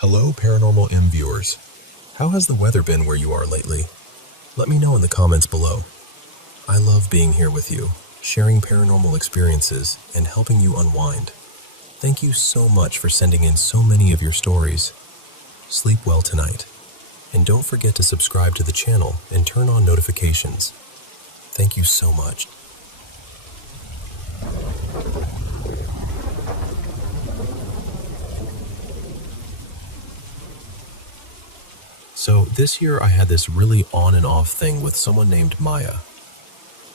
Hello, Paranormal M viewers. How has the weather been where you are lately? Let me know in the comments below. I love being here with you, sharing paranormal experiences and helping you unwind. Thank you so much for sending in so many of your stories. Sleep well tonight. And don't forget to subscribe to the channel and turn on notifications. Thank you so much. So this year I had this really on and off thing with someone named Maya.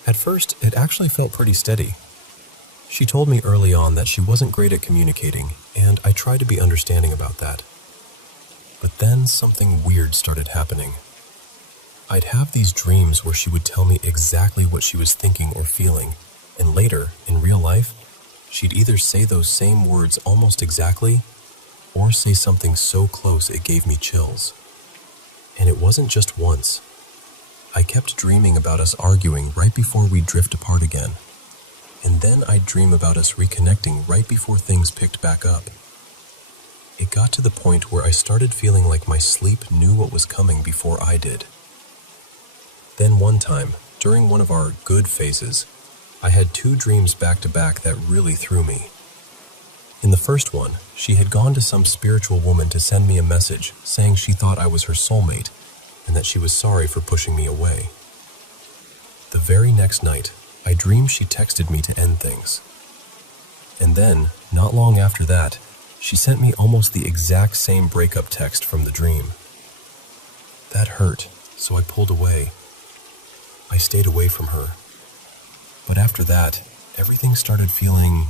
At first, it actually felt pretty steady. She told me early on that she wasn't great at communicating, and I tried to be understanding about that. But then something weird started happening. I'd have these dreams where she would tell me exactly what she was thinking or feeling, and later, in real life, she'd either say those same words almost exactly, or say something so close it gave me chills. And it wasn't just once. I kept dreaming about us arguing right before we'd drift apart again. And then I'd dream about us reconnecting right before things picked back up. It got to the point where I started feeling like my sleep knew what was coming before I did. Then one time, during one of our good phases, I had 2 dreams back to back that really threw me. In the first one, she had gone to some spiritual woman to send me a message saying she thought I was her soulmate and that she was sorry for pushing me away. The very next night, I dreamed she texted me to end things. And then, not long after that, she sent me almost the exact same breakup text from the dream. That hurt, so I pulled away. I stayed away from her. But after that, everything started feeling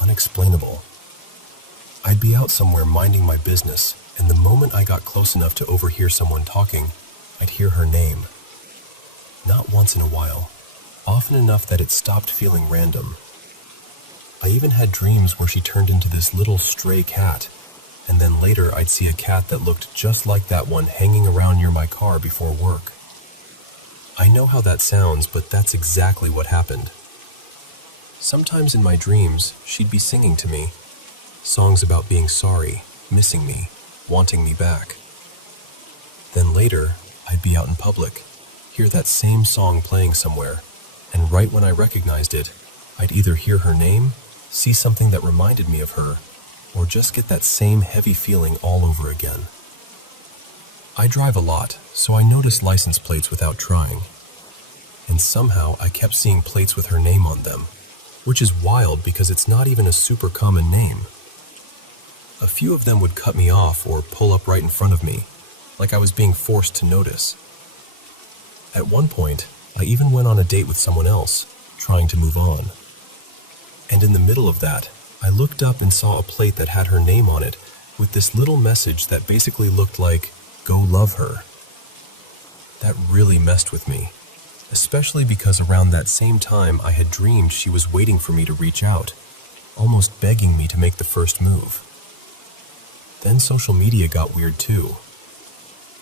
unexplainable. I'd be out somewhere minding my business, and the moment I got close enough to overhear someone talking, I'd hear her name. Not once in a while, often enough that it stopped feeling random. I even had dreams where she turned into this little stray cat, and then later I'd see a cat that looked just like that one hanging around near my car before work. I know how that sounds, but that's exactly what happened. Sometimes in my dreams, she'd be singing to me, songs about being sorry, missing me, wanting me back. Then later, I'd be out in public, hear that same song playing somewhere, and right when I recognized it, I'd either hear her name, see something that reminded me of her, or just get that same heavy feeling all over again. I drive a lot, so I noticed license plates without trying. And somehow I kept seeing plates with her name on them, which is wild because it's not even a super common name. A few of them would cut me off or pull up right in front of me, like I was being forced to notice. At one point, I even went on a date with someone else, trying to move on. And in the middle of that, I looked up and saw a plate that had her name on it with this little message that basically looked like, "Go love her." That really messed with me, especially because around that same time I had dreamed she was waiting for me to reach out, almost begging me to make the first move. Then social media got weird too.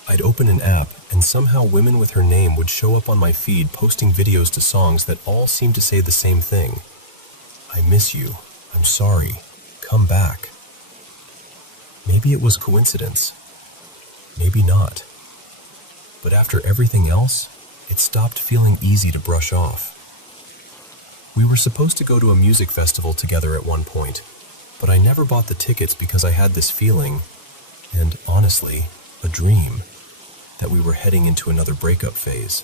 I'd open an app and somehow women with her name would show up on my feed posting videos to songs that all seemed to say the same thing. I miss you, I'm sorry, come back. Maybe it was coincidence. Maybe not. But after everything else, it stopped feeling easy to brush off. We were supposed to go to a music festival together at one point, but I never bought the tickets because I had this feeling, and honestly, a dream, that we were heading into another breakup phase.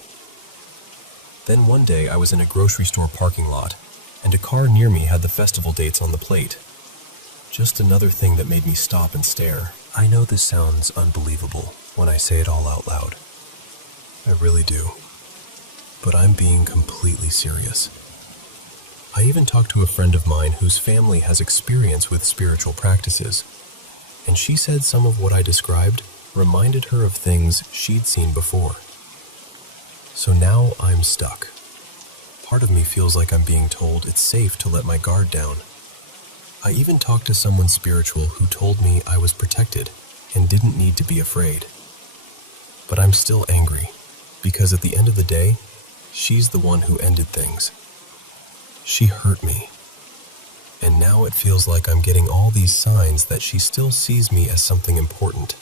Then one day I was in a grocery store parking lot, and a car near me had the festival dates on the plate. Just another thing that made me stop and stare. I know this sounds unbelievable when I say it all out loud. I really do. But I'm being completely serious. I even talked to a friend of mine whose family has experience with spiritual practices, and she said some of what I described reminded her of things she'd seen before. So now I'm stuck. Part of me feels like I'm being told it's safe to let my guard down. I even talked to someone spiritual who told me I was protected and didn't need to be afraid. But I'm still angry, because at the end of the day, she's the one who ended things. She hurt me. And now it feels like I'm getting all these signs that she still sees me as something important,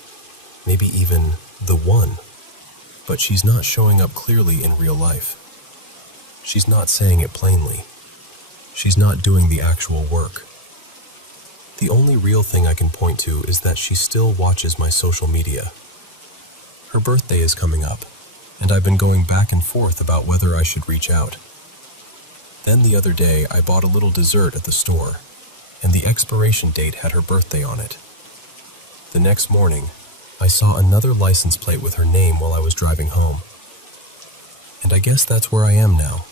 maybe even the one. But she's not showing up clearly in real life. She's not saying it plainly. She's not doing the actual work. The only real thing I can point to is that she still watches my social media. Her birthday is coming up, and I've been going back and forth about whether I should reach out. Then the other day, I bought a little dessert at the store, and the expiration date had her birthday on it. The next morning, I saw another license plate with her name while I was driving home. And I guess that's where I am now.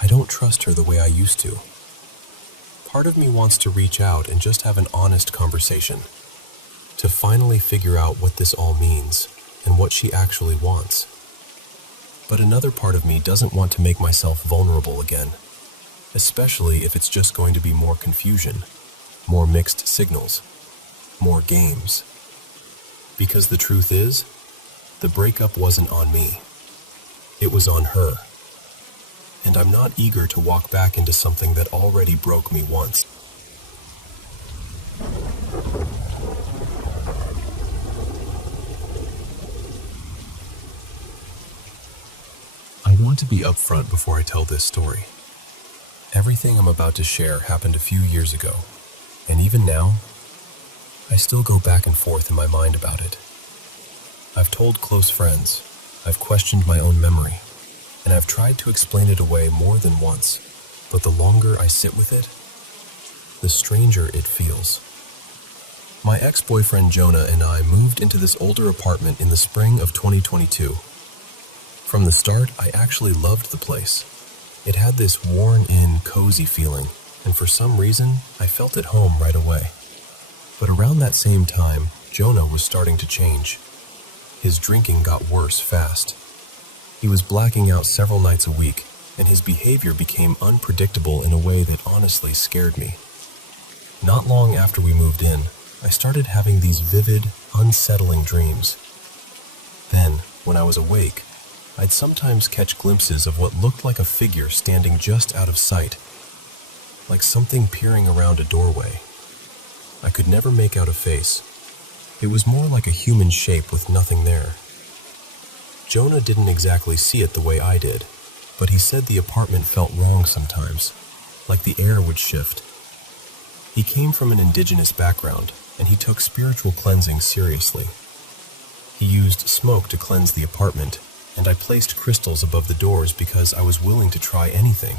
I don't trust her the way I used to. Part of me wants to reach out and just have an honest conversation, to finally figure out what this all means and what she actually wants. But another part of me doesn't want to make myself vulnerable again, especially if it's just going to be more confusion, more mixed signals, more games. Because the truth is, the breakup wasn't on me. It was on her. And I'm not eager to walk back into something that already broke me once. I want to be upfront before I tell this story. Everything I'm about to share happened a few years ago, and even now, I still go back and forth in my mind about it. I've told close friends, I've questioned my own memory, and I've tried to explain it away more than once, but the longer I sit with it, the stranger it feels. My ex-boyfriend Jonah and I moved into this older apartment in the spring of 2022. From the start, I actually loved the place. It had this worn-in, cozy feeling, and for some reason, I felt at home right away. But around that same time, Jonah was starting to change. His drinking got worse fast. He was blacking out several nights a week, and his behavior became unpredictable in a way that honestly scared me. Not long after we moved in, I started having these vivid, unsettling dreams. Then, when I was awake, I'd sometimes catch glimpses of what looked like a figure standing just out of sight, like something peering around a doorway. I could never make out a face. It was more like a human shape with nothing there. Jonah didn't exactly see it the way I did, but he said the apartment felt wrong sometimes, like the air would shift. He came from an indigenous background, and he took spiritual cleansing seriously. He used smoke to cleanse the apartment, and I placed crystals above the doors because I was willing to try anything.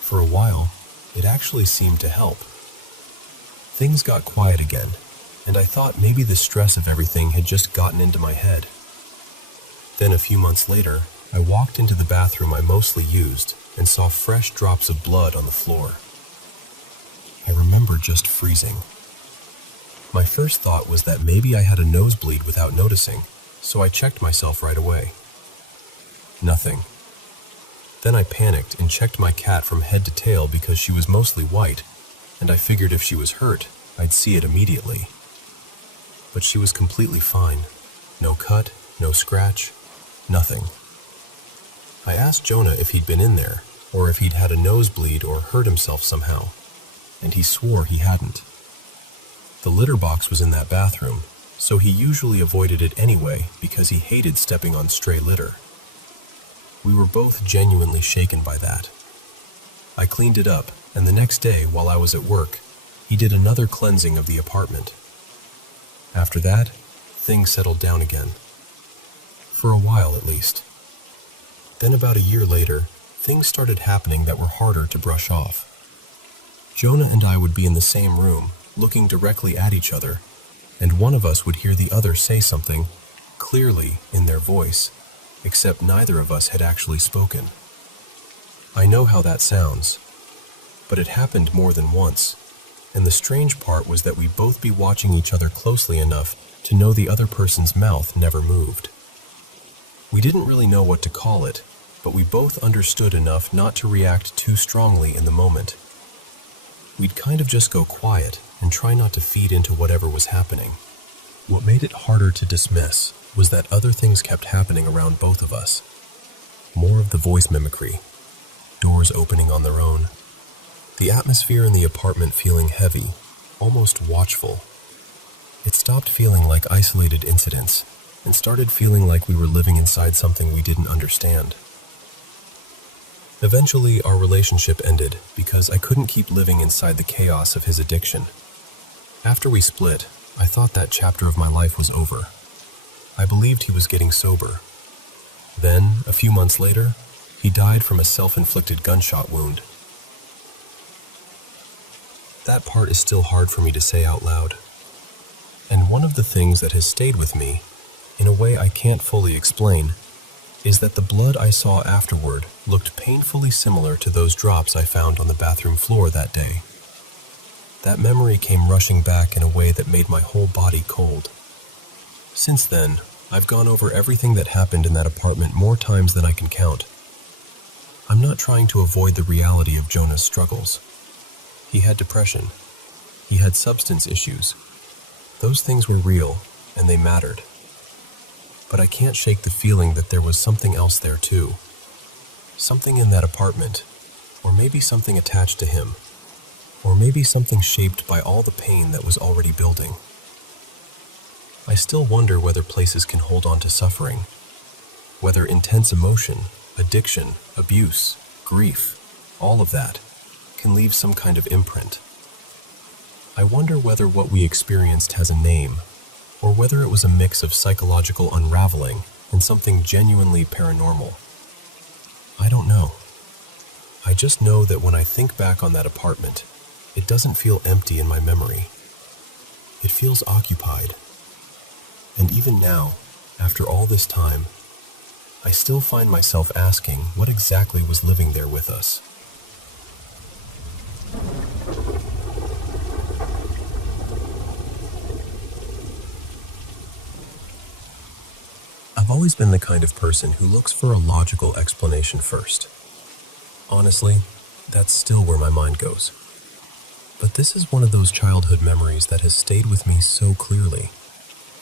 For a while, it actually seemed to help. Things got quiet again, and I thought maybe the stress of everything had just gotten into my head. Then a few months later, I walked into the bathroom I mostly used and saw fresh drops of blood on the floor. I remember just freezing. My first thought was that maybe I had a nosebleed without noticing, so I checked myself right away. Nothing. Then I panicked and checked my cat from head to tail because she was mostly white, and I figured if she was hurt, I'd see it immediately. But she was completely fine. No cut, no scratch, nothing. I asked Jonah if he'd been in there, or if he'd had a nosebleed or hurt himself somehow, and he swore he hadn't. The litter box was in that bathroom, so he usually avoided it anyway because he hated stepping on stray litter. We were both genuinely shaken by that. I cleaned it up, and the next day, while I was at work, he did another cleansing of the apartment. After that, things settled down again. For a while, at least. Then about a year later, things started happening that were harder to brush off. Jonah and I would be in the same room, looking directly at each other, and one of us would hear the other say something, clearly in their voice, except neither of us had actually spoken. I know how that sounds, but it happened more than once, and the strange part was that we'd both be watching each other closely enough to know the other person's mouth never moved. We didn't really know what to call it, but we both understood enough not to react too strongly in the moment. We'd kind of just go quiet and try not to feed into whatever was happening. What made it harder to dismiss was that other things kept happening around both of us. More of the voice mimicry, doors opening on their own, the atmosphere in the apartment feeling heavy, almost watchful. It stopped feeling like isolated incidents and started feeling like we were living inside something we didn't understand. Eventually, our relationship ended because I couldn't keep living inside the chaos of his addiction. After we split, I thought that chapter of my life was over. I believed he was getting sober. Then, a few months later, he died from a self-inflicted gunshot wound. That part is still hard for me to say out loud. And one of the things that has stayed with me, in a way I can't fully explain, is that the blood I saw afterward looked painfully similar to those drops I found on the bathroom floor that day. That memory came rushing back in a way that made my whole body cold. Since then, I've gone over everything that happened in that apartment more times than I can count. I'm not trying to avoid the reality of Jonah's struggles. He had depression. He had substance issues. Those things were real, and they mattered. But I can't shake the feeling that there was something else there too. Something in that apartment, or maybe something attached to him, or maybe something shaped by all the pain that was already building. I still wonder whether places can hold on to suffering, whether intense emotion, addiction, abuse, grief, all of that, can leave some kind of imprint. I wonder whether what we experienced has a name, or whether it was a mix of psychological unraveling and something genuinely paranormal. I don't know. I just know that when I think back on that apartment, it doesn't feel empty in my memory. It feels occupied. And even now, after all this time, I still find myself asking what exactly was living there with us. I've always been the kind of person who looks for a logical explanation first. Honestly, that's still where my mind goes. But this is one of those childhood memories that has stayed with me so clearly,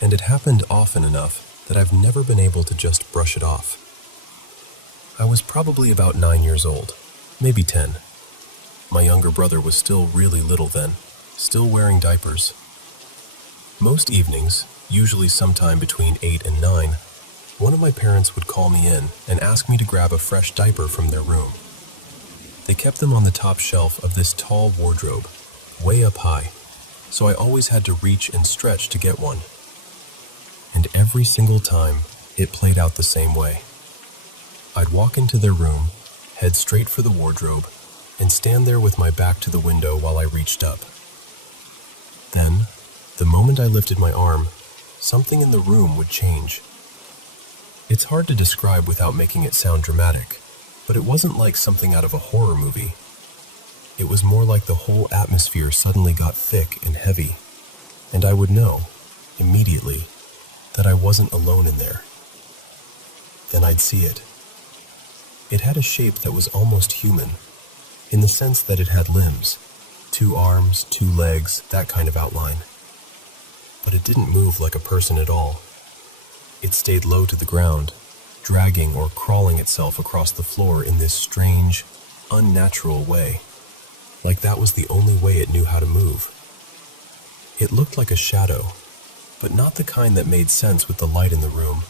and it happened often enough that I've never been able to just brush it off. I was probably about 9 years old, maybe 10. My younger brother was still really little then, still wearing diapers. Most evenings, usually sometime between 8 and 9, one of my parents would call me in and ask me to grab a fresh diaper from their room. They kept them on the top shelf of this tall wardrobe, way up high, so I always had to reach and stretch to get one. And every single time, it played out the same way. I'd walk into their room, head straight for the wardrobe, and stand there with my back to the window while I reached up. Then, the moment I lifted my arm, something in the room would change. It's hard to describe without making it sound dramatic, but it wasn't like something out of a horror movie. It was more like the whole atmosphere suddenly got thick and heavy, and I would know, immediately, that I wasn't alone in there. Then I'd see it. It had a shape that was almost human, in the sense that it had limbs, 2 arms, 2 legs, that kind of outline. But it didn't move like a person at all. It stayed low to the ground, dragging or crawling itself across the floor in this strange, unnatural way, like that was the only way it knew how to move. It looked like a shadow, but not the kind that made sense with the light in the room.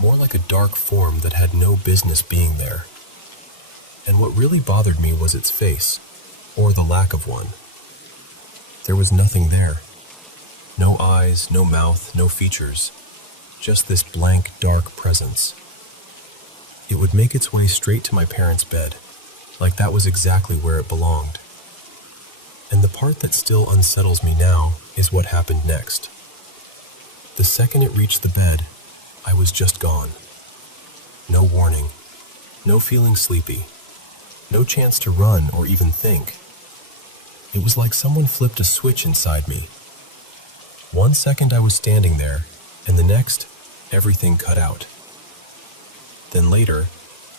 More like a dark form that had no business being there. And what really bothered me was its face, or the lack of one. There was nothing there. No eyes, no mouth, no features. Just this blank, dark presence. It would make its way straight to my parents' bed, like that was exactly where it belonged. And the part that still unsettles me now is what happened next. The second it reached the bed, I was just gone. No warning, no feeling sleepy, no chance to run or even think. It was like someone flipped a switch inside me. 1 second I was standing there, and the next, everything cut out. Then later,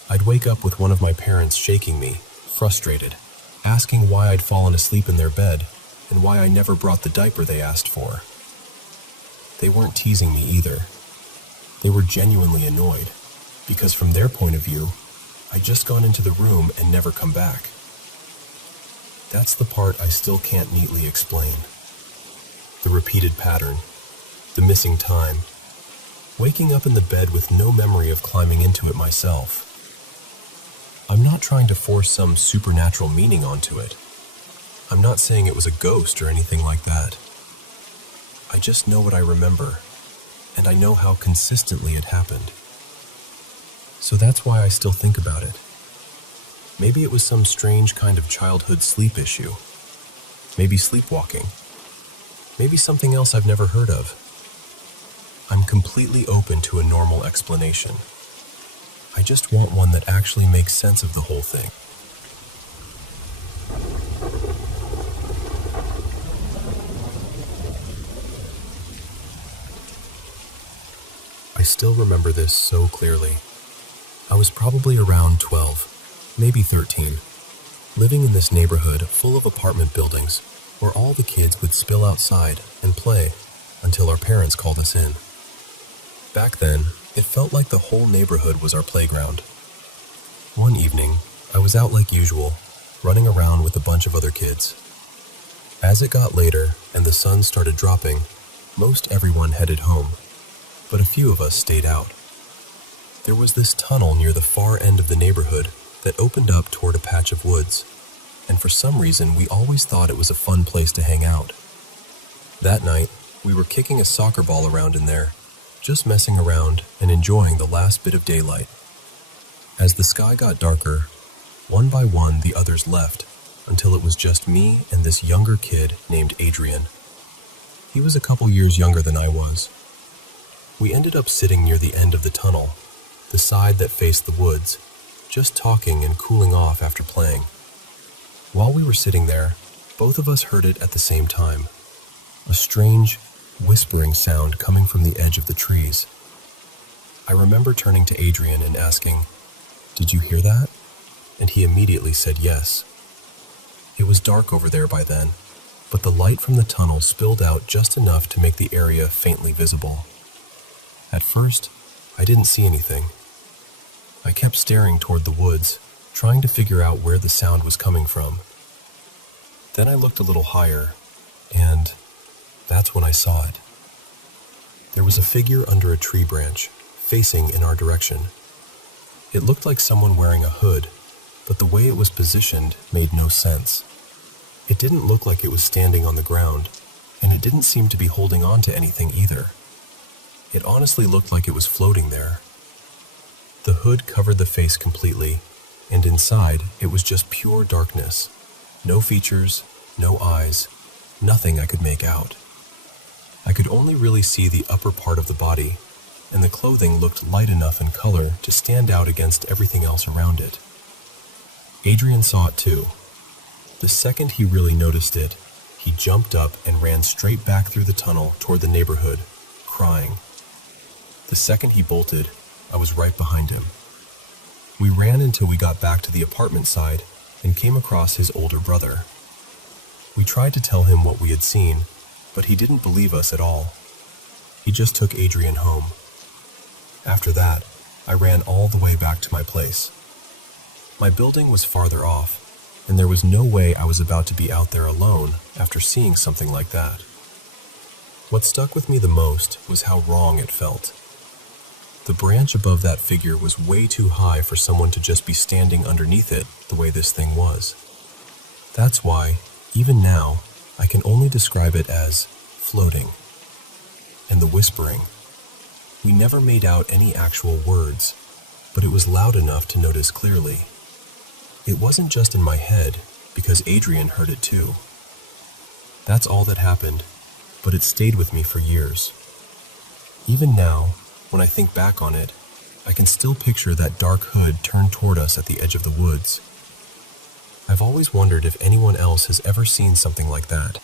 I'd wake up with one of my parents shaking me, frustrated, asking why I'd fallen asleep in their bed and why I never brought the diaper they asked for. They weren't teasing me either. They were genuinely annoyed, because from their point of view, I'd just gone into the room and never come back. That's the part I still can't neatly explain. The repeated pattern, the missing time, waking up in the bed with no memory of climbing into it myself. I'm not trying to force some supernatural meaning onto it. I'm not saying it was a ghost or anything like that. I just know what I remember, and I know how consistently it happened. So that's why I still think about it. Maybe it was some strange kind of childhood sleep issue. Maybe sleepwalking. Maybe something else I've never heard of. I'm completely open to a normal explanation. I just want one that actually makes sense of the whole thing. I still remember this so clearly. I was probably around 12, maybe 13, living in this neighborhood full of apartment buildings where all the kids would spill outside and play until our parents called us in. Back then, it felt like the whole neighborhood was our playground. One evening, I was out like usual, running around with a bunch of other kids. As it got later and the sun started dropping, most everyone headed home, but a few of us stayed out. There was this tunnel near the far end of the neighborhood that opened up toward a patch of woods, and for some reason we always thought it was a fun place to hang out. That night, we were kicking a soccer ball around in there, just messing around and enjoying the last bit of daylight. As the sky got darker, one by one the others left until it was just me and this younger kid named Adrian. He was a couple years younger than I was. We ended up sitting near the end of the tunnel, the side that faced the woods, just talking and cooling off after playing. While we were sitting there, both of us heard it at the same time, a strange, whispering sound coming from the edge of the trees. I remember turning to Adrian and asking, "Did you hear that?" And he immediately said yes. It was dark over there by then, but the light from the tunnel spilled out just enough to make the area faintly visible. At first, I didn't see anything. I kept staring toward the woods, trying to figure out where the sound was coming from. Then I looked a little higher, and that's when I saw it. There was a figure under a tree branch, facing in our direction. It looked like someone wearing a hood, but the way it was positioned made no sense. It didn't look like it was standing on the ground, and it didn't seem to be holding on to anything either. It honestly looked like it was floating there. The hood covered the face completely, and inside it was just pure darkness. No features, no eyes, nothing I could make out. I could only really see the upper part of the body, and the clothing looked light enough in color to stand out against everything else around it. Adrian saw it too. The second he really noticed it, he jumped up and ran straight back through the tunnel toward the neighborhood, crying. The second he bolted, I was right behind him. We ran until we got back to the apartment side and came across his older brother. We tried to tell him what we had seen, but he didn't believe us at all. He just took Adrian home. After that, I ran all the way back to my place. My building was farther off, and there was no way I was about to be out there alone after seeing something like that. What stuck with me the most was how wrong it felt. The branch above that figure was way too high for someone to just be standing underneath it the way this thing was. That's why, even now, I can only describe it as floating. And the whispering. We never made out any actual words, but it was loud enough to notice clearly. It wasn't just in my head, because Adrian heard it too. That's all that happened, but it stayed with me for years. Even now, when I think back on it, I can still picture that dark hood turned toward us at the edge of the woods. I've always wondered if anyone else has ever seen something like that.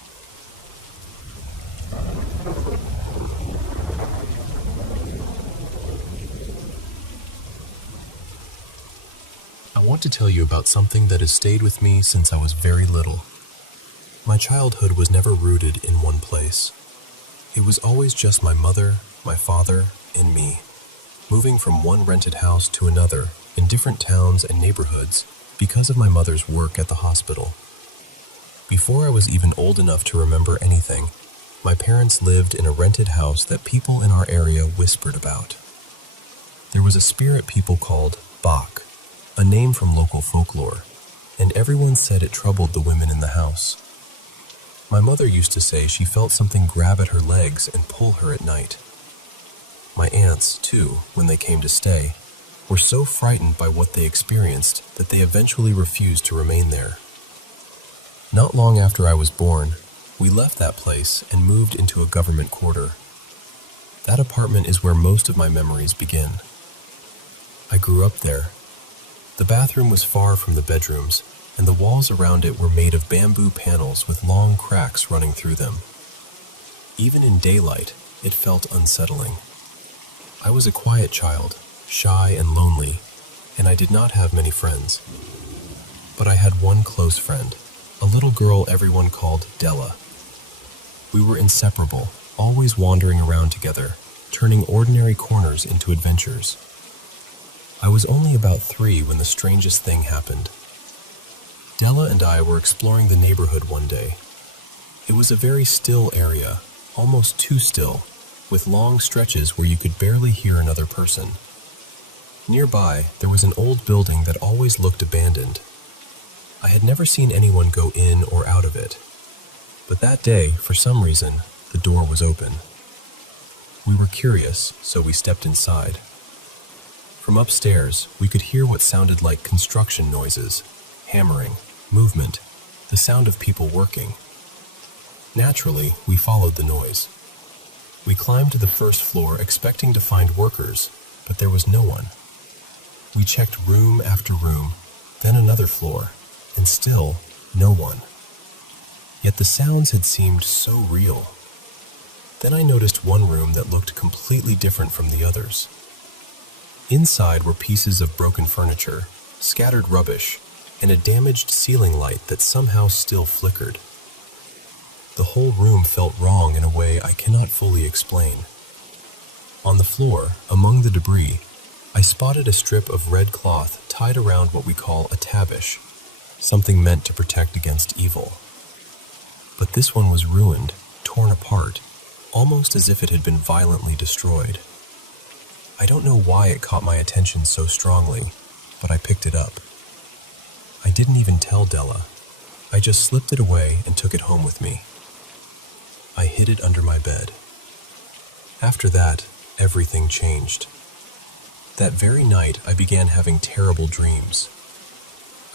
I want to tell you about something that has stayed with me since I was very little. My childhood was never rooted in one place. It was always just my mother, my father, and me, moving from one rented house to another in different towns and neighborhoods because of my mother's work at the hospital. Before I was even old enough to remember anything, my parents lived in a rented house that people in our area whispered about. There was a spirit people called Bach, a name from local folklore, and everyone said it troubled the women in the house. My mother used to say she felt something grab at her legs and pull her at night. My aunts, too, when they came to stay, were so frightened by what they experienced that they eventually refused to remain there. Not long after I was born, we left that place and moved into a government quarter. That apartment is where most of my memories begin. I grew up there. The bathroom was far from the bedrooms, and the walls around it were made of bamboo panels with long cracks running through them. Even in daylight, it felt unsettling. I was a quiet child, shy and lonely, and I did not have many friends. But I had one close friend, a little girl everyone called Della. We were inseparable, always wandering around together, turning ordinary corners into adventures. I was only about 3 when the strangest thing happened. Della and I were exploring the neighborhood one day. It was a very still area, almost too still, with long stretches where you could barely hear another person. Nearby, there was an old building that always looked abandoned. I had never seen anyone go in or out of it. But that day, for some reason, the door was open. We were curious, so we stepped inside. From upstairs, we could hear what sounded like construction noises, hammering, movement, the sound of people working. Naturally, we followed the noise. We climbed to the first floor expecting to find workers, but there was no one. We checked room after room, then another floor, and still no one. Yet the sounds had seemed so real. Then I noticed one room that looked completely different from the others. Inside were pieces of broken furniture, scattered rubbish, and a damaged ceiling light that somehow still flickered. The whole room felt wrong in a way I cannot fully explain. On the floor, among the debris, I spotted a strip of red cloth tied around what we call a tabish, something meant to protect against evil. But this one was ruined, torn apart, almost as if it had been violently destroyed. I don't know why it caught my attention so strongly, but I picked it up. I didn't even tell Della. I just slipped it away and took it home with me. I hid it under my bed. After that, everything changed. That very night, I began having terrible dreams.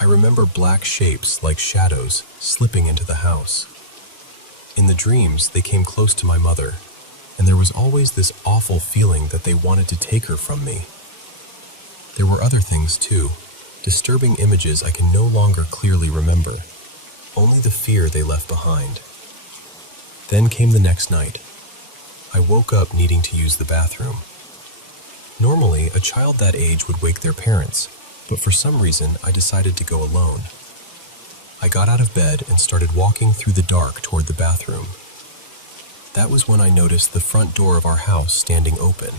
I remember black shapes like shadows slipping into the house. In the dreams, they came close to my mother, and there was always this awful feeling that they wanted to take her from me. There were other things too, disturbing images I can no longer clearly remember, only the fear they left behind. Then came the next night. I woke up needing to use the bathroom. Normally, a child that age would wake their parents, but for some reason, I decided to go alone. I got out of bed and started walking through the dark toward the bathroom. That was when I noticed the front door of our house standing open.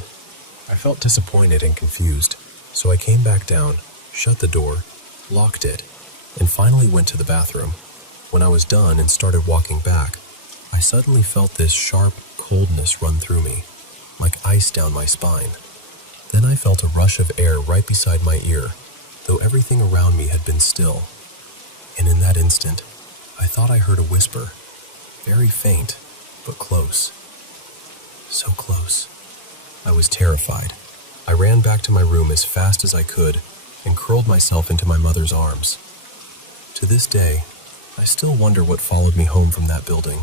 I felt disappointed and confused, so I came back down, shut the door, locked it, and finally went to the bathroom. When I was done and started walking back, I suddenly felt this sharp coldness run through me, like ice down my spine. Then I felt a rush of air right beside my ear, though everything around me had been still. And in that instant, I thought I heard a whisper, very faint, but close. So close. I was terrified. I ran back to my room as fast as I could and curled myself into my mother's arms. To this day, I still wonder what followed me home from that building.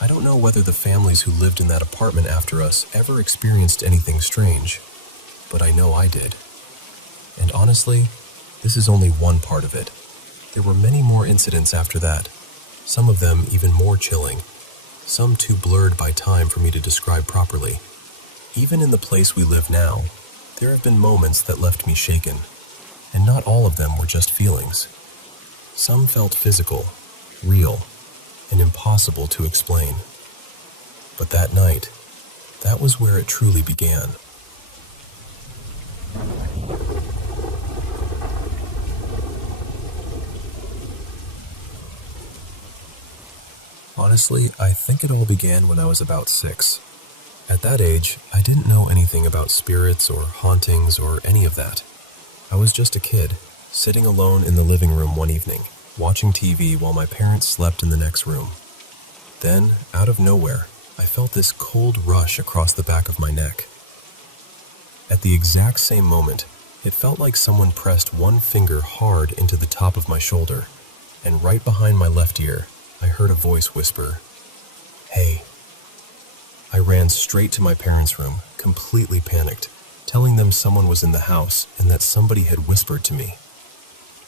I don't know whether the families who lived in that apartment after us ever experienced anything strange, but I know I did. And honestly, this is only one part of it. There were many more incidents after that, some of them even more chilling, some too blurred by time for me to describe properly. Even in the place we live now, there have been moments that left me shaken, and not all of them were just feelings. Some felt physical, real, and impossible to explain. But that night, that was where it truly began. Honestly, I think it all began when I was about 6. At that age, I didn't know anything about spirits or hauntings or any of that. I was just a kid, sitting alone in the living room one evening, watching TV while my parents slept in the next room. Then, out of nowhere, I felt this cold rush across the back of my neck. At the exact same moment, it felt like someone pressed one finger hard into the top of my shoulder, and right behind my left ear, I heard a voice whisper, "Hey." I ran straight to my parents' room, completely panicked, telling them someone was in the house and that somebody had whispered to me.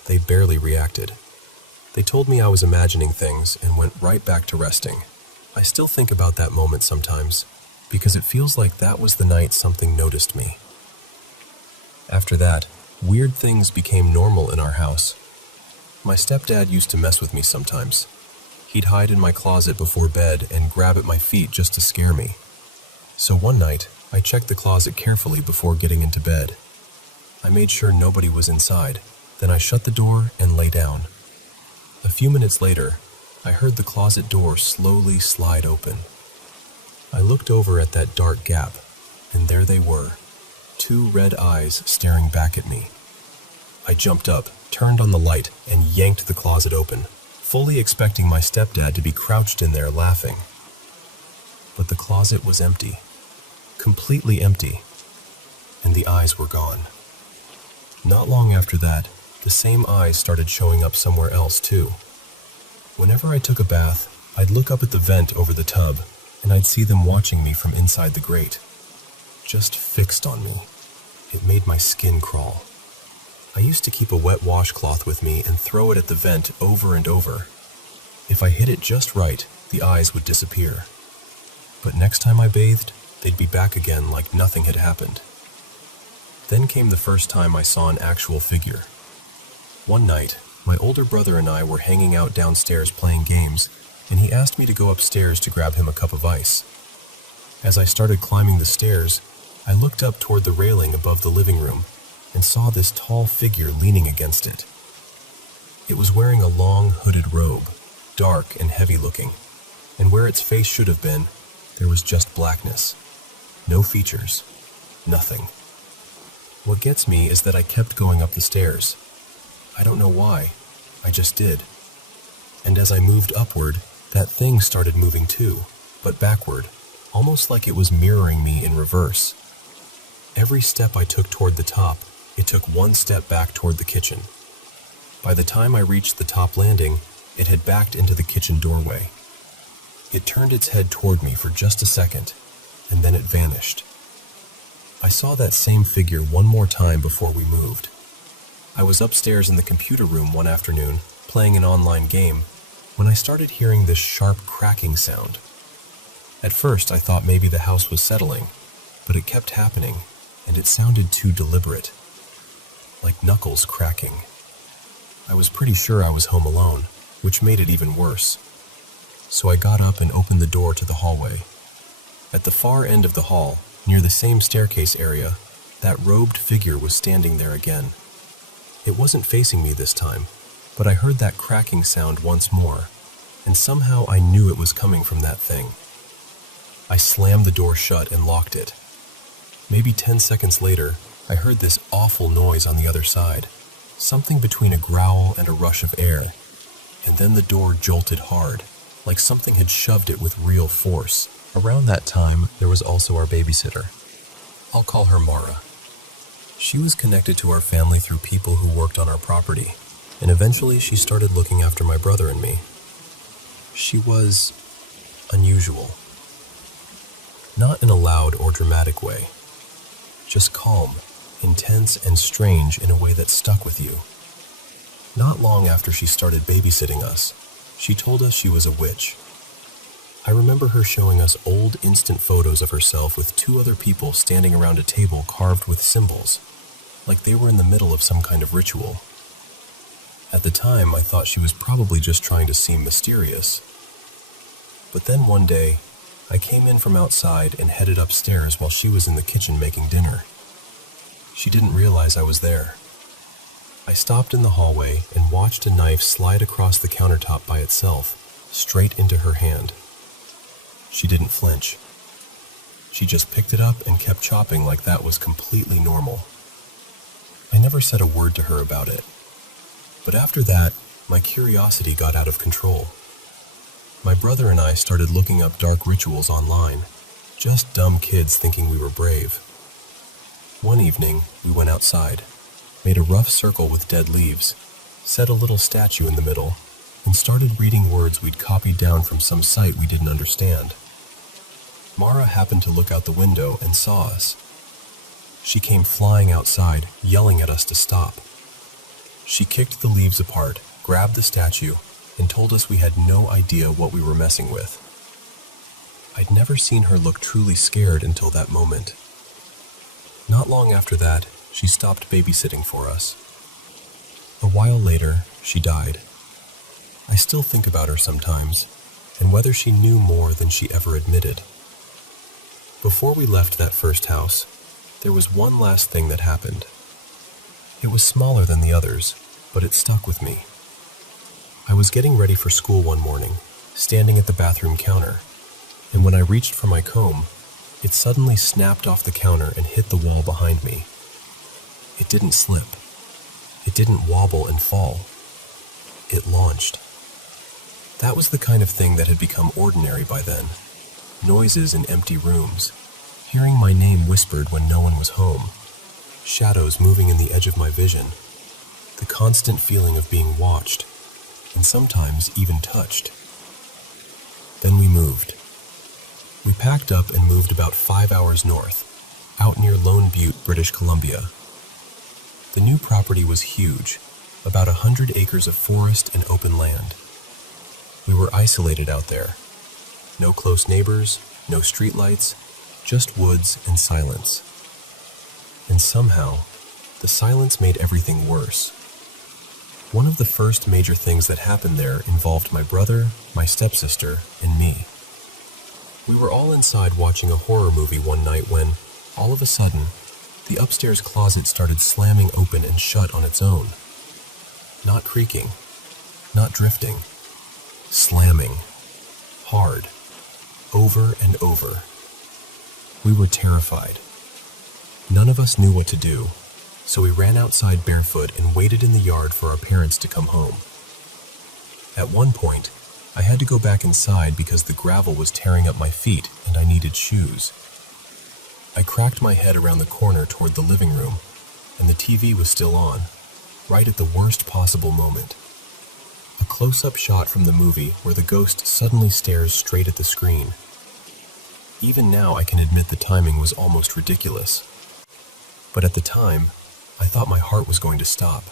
They barely reacted. They told me I was imagining things and went right back to resting. I still think about that moment sometimes, because it feels like that was the night something noticed me. After that, weird things became normal in our house. My stepdad used to mess with me sometimes. He'd hide in my closet before bed and grab at my feet just to scare me. So one night, I checked the closet carefully before getting into bed. I made sure nobody was inside, then I shut the door and lay down. A few minutes later, I heard the closet door slowly slide open. I looked over at that dark gap, and there they were, 2 red eyes staring back at me. I jumped up, turned on the light, and yanked the closet open, fully expecting my stepdad to be crouched in there laughing. But the closet was empty, completely empty, and the eyes were gone. Not long after that, the same eyes started showing up somewhere else too. Whenever I took a bath, I'd look up at the vent over the tub, and I'd see them watching me from inside the grate. Just fixed on me. It made my skin crawl. I used to keep a wet washcloth with me and throw it at the vent over and over. If I hit it just right, the eyes would disappear. But next time I bathed, they'd be back again like nothing had happened. Then came the first time I saw an actual figure. One night, my older brother and I were hanging out downstairs playing games, and he asked me to go upstairs to grab him a cup of ice. As I started climbing the stairs, I looked up toward the railing above the living room and saw this tall figure leaning against it. It was wearing a long hooded robe, dark and heavy looking, and where its face should have been, there was just blackness. No features. Nothing. What gets me is that I kept going up the stairs. I don't know why. I just did. And as I moved upward, that thing started moving too, but backward, almost like it was mirroring me in reverse. Every step I took toward the top, it took one step back toward the kitchen. By the time I reached the top landing, it had backed into the kitchen doorway. It turned its head toward me for just a second, and then it vanished. I saw that same figure one more time before we moved. I was upstairs in the computer room one afternoon, playing an online game, when I started hearing this sharp cracking sound. At first, I thought maybe the house was settling, but it kept happening, and it sounded too deliberate, like knuckles cracking. I was pretty sure I was home alone, which made it even worse. So I got up and opened the door to the hallway. At the far end of the hall, near the same staircase area, that robed figure was standing there again. It wasn't facing me this time, but I heard that cracking sound once more, and somehow I knew it was coming from that thing. I slammed the door shut and locked it. Maybe 10 seconds later, I heard this awful noise on the other side, something between a growl and a rush of air, and then the door jolted hard, like something had shoved it with real force. Around that time, there was also our babysitter. I'll call her Mara. She was connected to our family through people who worked on our property, and eventually she started looking after my brother and me. She was unusual. Not in a loud or dramatic way, just calm, intense, and strange in a way that stuck with you. Not long after she started babysitting us, she told us she was a witch. I remember her showing us old instant photos of herself with 2 other people standing around a table carved with symbols, like they were in the middle of some kind of ritual. At the time, I thought she was probably just trying to seem mysterious. But then one day, I came in from outside and headed upstairs while she was in the kitchen making dinner. She didn't realize I was there. I stopped in the hallway and watched a knife slide across the countertop by itself, straight into her hand. She didn't flinch. She just picked it up and kept chopping like that was completely normal. I never said a word to her about it. But after that, my curiosity got out of control. My brother and I started looking up dark rituals online, just dumb kids thinking we were brave. One evening, we went outside, made a rough circle with dead leaves, set a little statue in the middle, and started reading words we'd copied down from some site we didn't understand. Mara happened to look out the window and saw us. She came flying outside, yelling at us to stop. She kicked the leaves apart, grabbed the statue, and told us we had no idea what we were messing with. I'd never seen her look truly scared until that moment. Not long after that, she stopped babysitting for us. A while later, she died. I still think about her sometimes, and whether she knew more than she ever admitted. Before we left that first house, there was one last thing that happened. It was smaller than the others, but it stuck with me. I was getting ready for school one morning, standing at the bathroom counter, and when I reached for my comb, it suddenly snapped off the counter and hit the wall behind me. It didn't slip. It didn't wobble and fall. It launched. That was the kind of thing that had become ordinary by then. Noises in empty rooms, hearing my name whispered when no one was home, shadows moving in the edge of my vision, the constant feeling of being watched, and sometimes even touched. Then we moved. We packed up and moved about 5 hours north, out near Lone Butte, British Columbia. The new property was huge, about 100 acres of forest and open land. We were isolated out there. No close neighbors, no streetlights, just woods and silence. And somehow, the silence made everything worse. One of the first major things that happened there involved my brother, my stepsister, and me. We were all inside watching a horror movie one night when, all of a sudden, the upstairs closet started slamming open and shut on its own. Not creaking, not drifting, slamming, hard, over and over. We were terrified. None of us knew what to do, so we ran outside barefoot and waited in the yard for our parents to come home. At one point, I had to go back inside because the gravel was tearing up my feet and I needed shoes. I cracked my head around the corner toward the living room, and the TV was still on, right at the worst possible moment. A close-up shot from the movie where the ghost suddenly stares straight at the screen. Even now I can admit the timing was almost ridiculous. But at the time, I thought my heart was going to stop.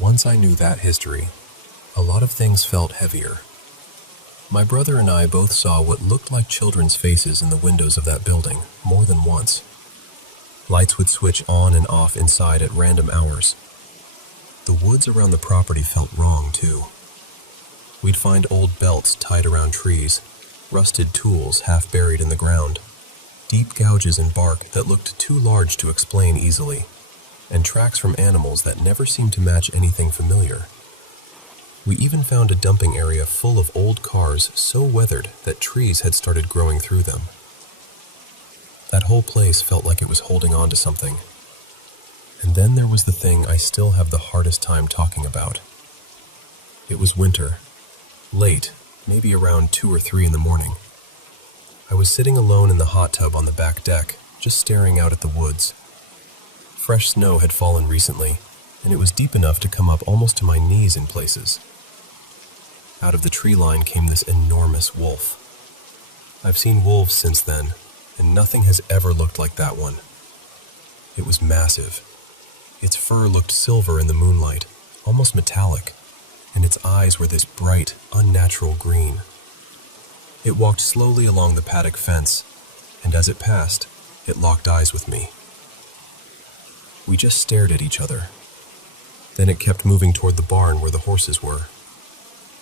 Once I knew that history, a lot of things felt heavier. My brother and I both saw what looked like children's faces in the windows of that building more than once. Lights would switch on and off inside at random hours. The woods around the property felt wrong, too. We'd find old belts tied around trees, rusted tools half buried in the ground, deep gouges in bark that looked too large to explain easily, and tracks from animals that never seemed to match anything familiar. We even found a dumping area full of old cars so weathered that trees had started growing through them. That whole place felt like it was holding on to something. And then there was the thing I still have the hardest time talking about. It was winter. Late, maybe around 2 or 3 in the morning. I was sitting alone in the hot tub on the back deck, just staring out at the woods. Fresh snow had fallen recently, and it was deep enough to come up almost to my knees in places. Out of the tree line came this enormous wolf. I've seen wolves since then, and nothing has ever looked like that one. It was massive. Its fur looked silver in the moonlight, almost metallic, and its eyes were this bright, unnatural green. It walked slowly along the paddock fence, and as it passed, it locked eyes with me. We just stared at each other. Then it kept moving toward the barn where the horses were.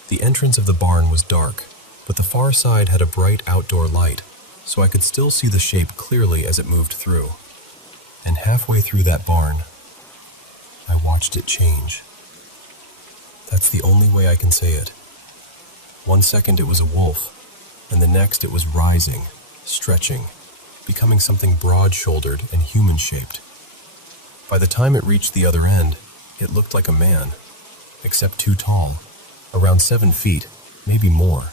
The entrance of the barn was dark, but the far side had a bright outdoor light, so I could still see the shape clearly as it moved through. And halfway through that barn, I watched it change. That's the only way I can say it. One second it was a wolf, and the next it was rising, stretching, becoming something broad-shouldered and human-shaped. By the time it reached the other end, it looked like a man, except too tall, around 7 feet, maybe more.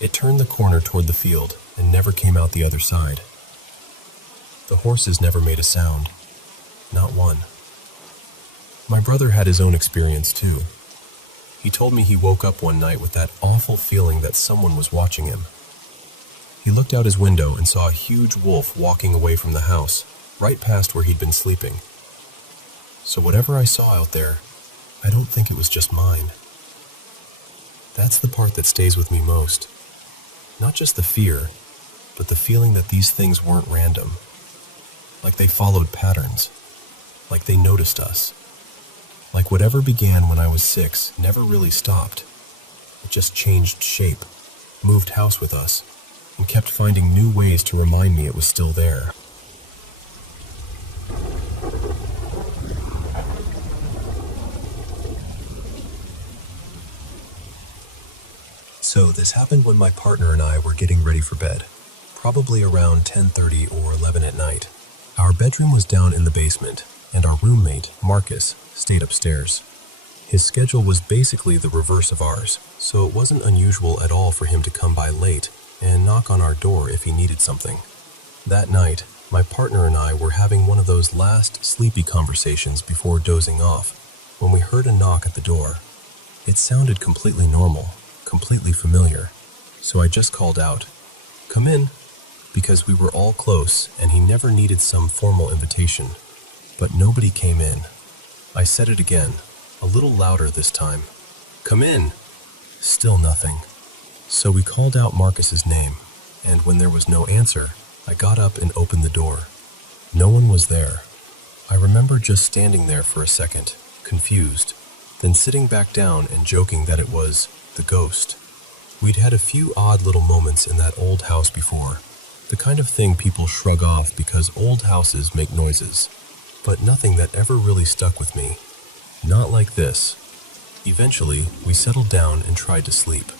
It turned the corner toward the field and never came out the other side. The horses never made a sound, not one. My brother had his own experience too. He told me he woke up one night with that awful feeling that someone was watching him. He looked out his window and saw a huge wolf walking away from the house, right past where he'd been sleeping. So whatever I saw out there, I don't think it was just mine. That's the part that stays with me most. Not just the fear, but the feeling that these things weren't random. Like they followed patterns. Like they noticed us. Like whatever began when I was 6 never really stopped. It just changed shape, moved house with us, and kept finding new ways to remind me it was still there. So this happened when my partner and I were getting ready for bed, probably around 10:30 or 11 at night. Our bedroom was down in the basement, and our roommate, Marcus, stayed upstairs. His schedule was basically the reverse of ours, so it wasn't unusual at all for him to come by late and knock on our door if he needed something. That night, my partner and I were having one of those last sleepy conversations before dozing off when we heard a knock at the door. It sounded completely normal, completely familiar, so I just called out, "Come in," because we were all close and he never needed some formal invitation. But nobody came in. I said it again, a little louder this time. "Come in." Still nothing. So we called out Marcus's name, and when there was no answer, I got up and opened the door. No one was there. I remember just standing there for a second, confused, then sitting back down and joking that it was the ghost. We'd had a few odd little moments in that old house before, the kind of thing people shrug off because old houses make noises, but nothing that ever really stuck with me. Not like this. Eventually, we settled down and tried to sleep.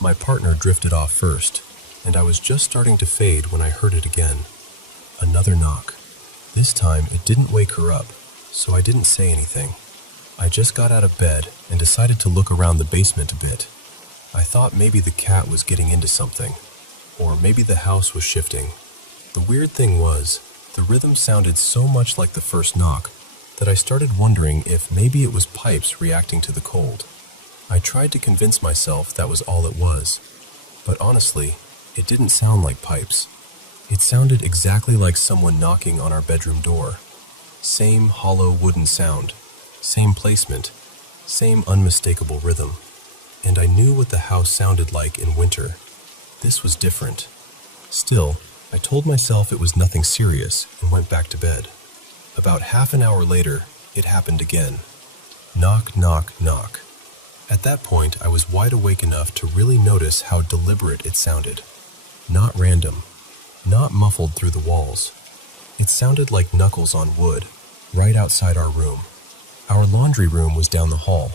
My partner drifted off first, and I was just starting to fade when I heard it again. Another knock. This time, it didn't wake her up, so I didn't say anything. I just got out of bed and decided to look around the basement a bit. I thought maybe the cat was getting into something, or maybe the house was shifting. The weird thing was, the rhythm sounded so much like the first knock that I started wondering if maybe it was pipes reacting to the cold. I tried to convince myself that was all it was, but honestly, it didn't sound like pipes. It sounded exactly like someone knocking on our bedroom door. Same hollow wooden sound, same placement, same unmistakable rhythm. And I knew what the house sounded like in winter. This was different. Still, I told myself it was nothing serious and went back to bed. About half an hour later, it happened again. Knock, knock, knock. At that point, I was wide awake enough to really notice how deliberate it sounded. Not random, not muffled through the walls. It sounded like knuckles on wood, right outside our room. Our laundry room was down the hall,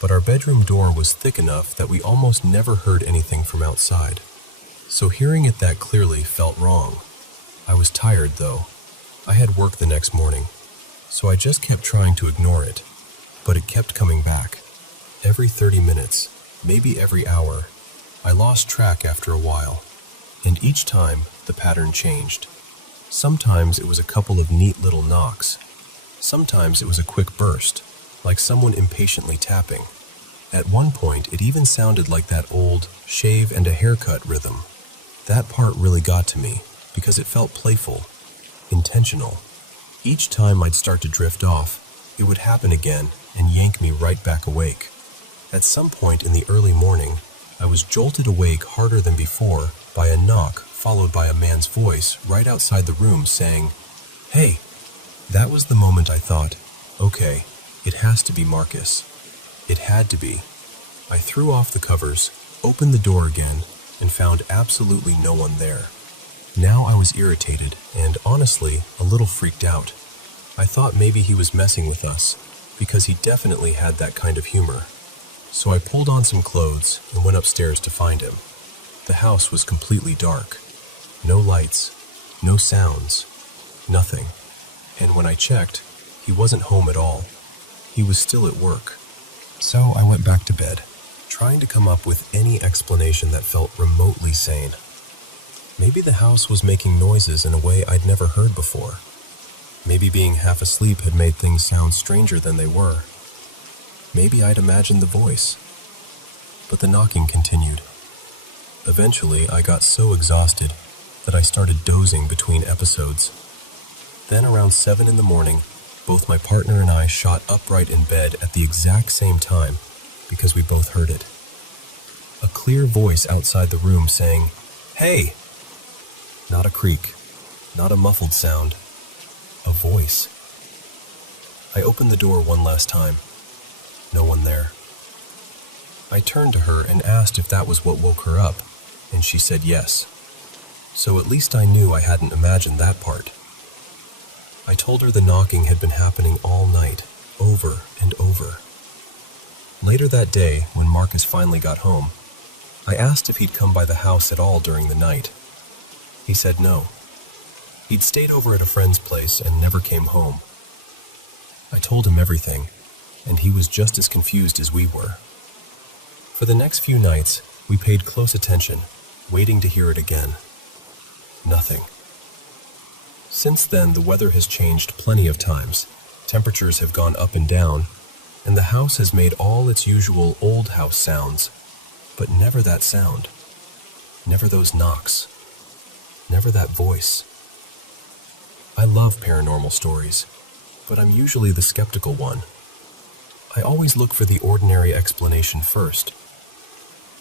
but our bedroom door was thick enough that we almost never heard anything from outside. So hearing it that clearly felt wrong. I was tired, though. I had work the next morning, so I just kept trying to ignore it, but it kept coming back. Every 30 minutes, maybe every hour. I lost track after a while, and each time the pattern changed. Sometimes it was a couple of neat little knocks. Sometimes it was a quick burst, like someone impatiently tapping. At one point, it even sounded like that old shave and a haircut rhythm. That part really got to me, because it felt playful, intentional. Each time I'd start to drift off, it would happen again and yank me right back awake. At some point in the early morning, I was jolted awake harder than before by a knock followed by a man's voice right outside the room saying, "Hey." That was the moment I thought, okay, it has to be Marcus. It had to be. I threw off the covers, opened the door again, and found absolutely no one there. Now I was irritated and, honestly, a little freaked out. I thought maybe he was messing with us, because he definitely had that kind of humor. So I pulled on some clothes and went upstairs to find him. The house was completely dark. No lights, no sounds, nothing. And when I checked, he wasn't home at all. He was still at work. So I went back to bed, trying to come up with any explanation that felt remotely sane. Maybe the house was making noises in a way I'd never heard before. Maybe being half asleep had made things sound stranger than they were. Maybe I'd imagined the voice. But the knocking continued. Eventually, I got so exhausted that I started dozing between episodes. Then around 7 in the morning, both my partner and I shot upright in bed at the exact same time because we both heard it. A clear voice outside the room saying, "Hey!" Not a creak, not a muffled sound, a voice. I opened the door one last time. No one there. I turned to her and asked if that was what woke her up, and she said yes. So at least I knew I hadn't imagined that part. I told her the knocking had been happening all night, over and over. Later that day, when Marcus finally got home, I asked if he'd come by the house at all during the night. He said no. He'd stayed over at a friend's place and never came home. I told him everything, and he was just as confused as we were. For the next few nights, we paid close attention, waiting to hear it again. Nothing. Since then, the weather has changed plenty of times. Temperatures have gone up and down, and the house has made all its usual old house sounds, but never that sound. Never those knocks. Never that voice. I love paranormal stories, but I'm usually the skeptical one. I always look for the ordinary explanation first.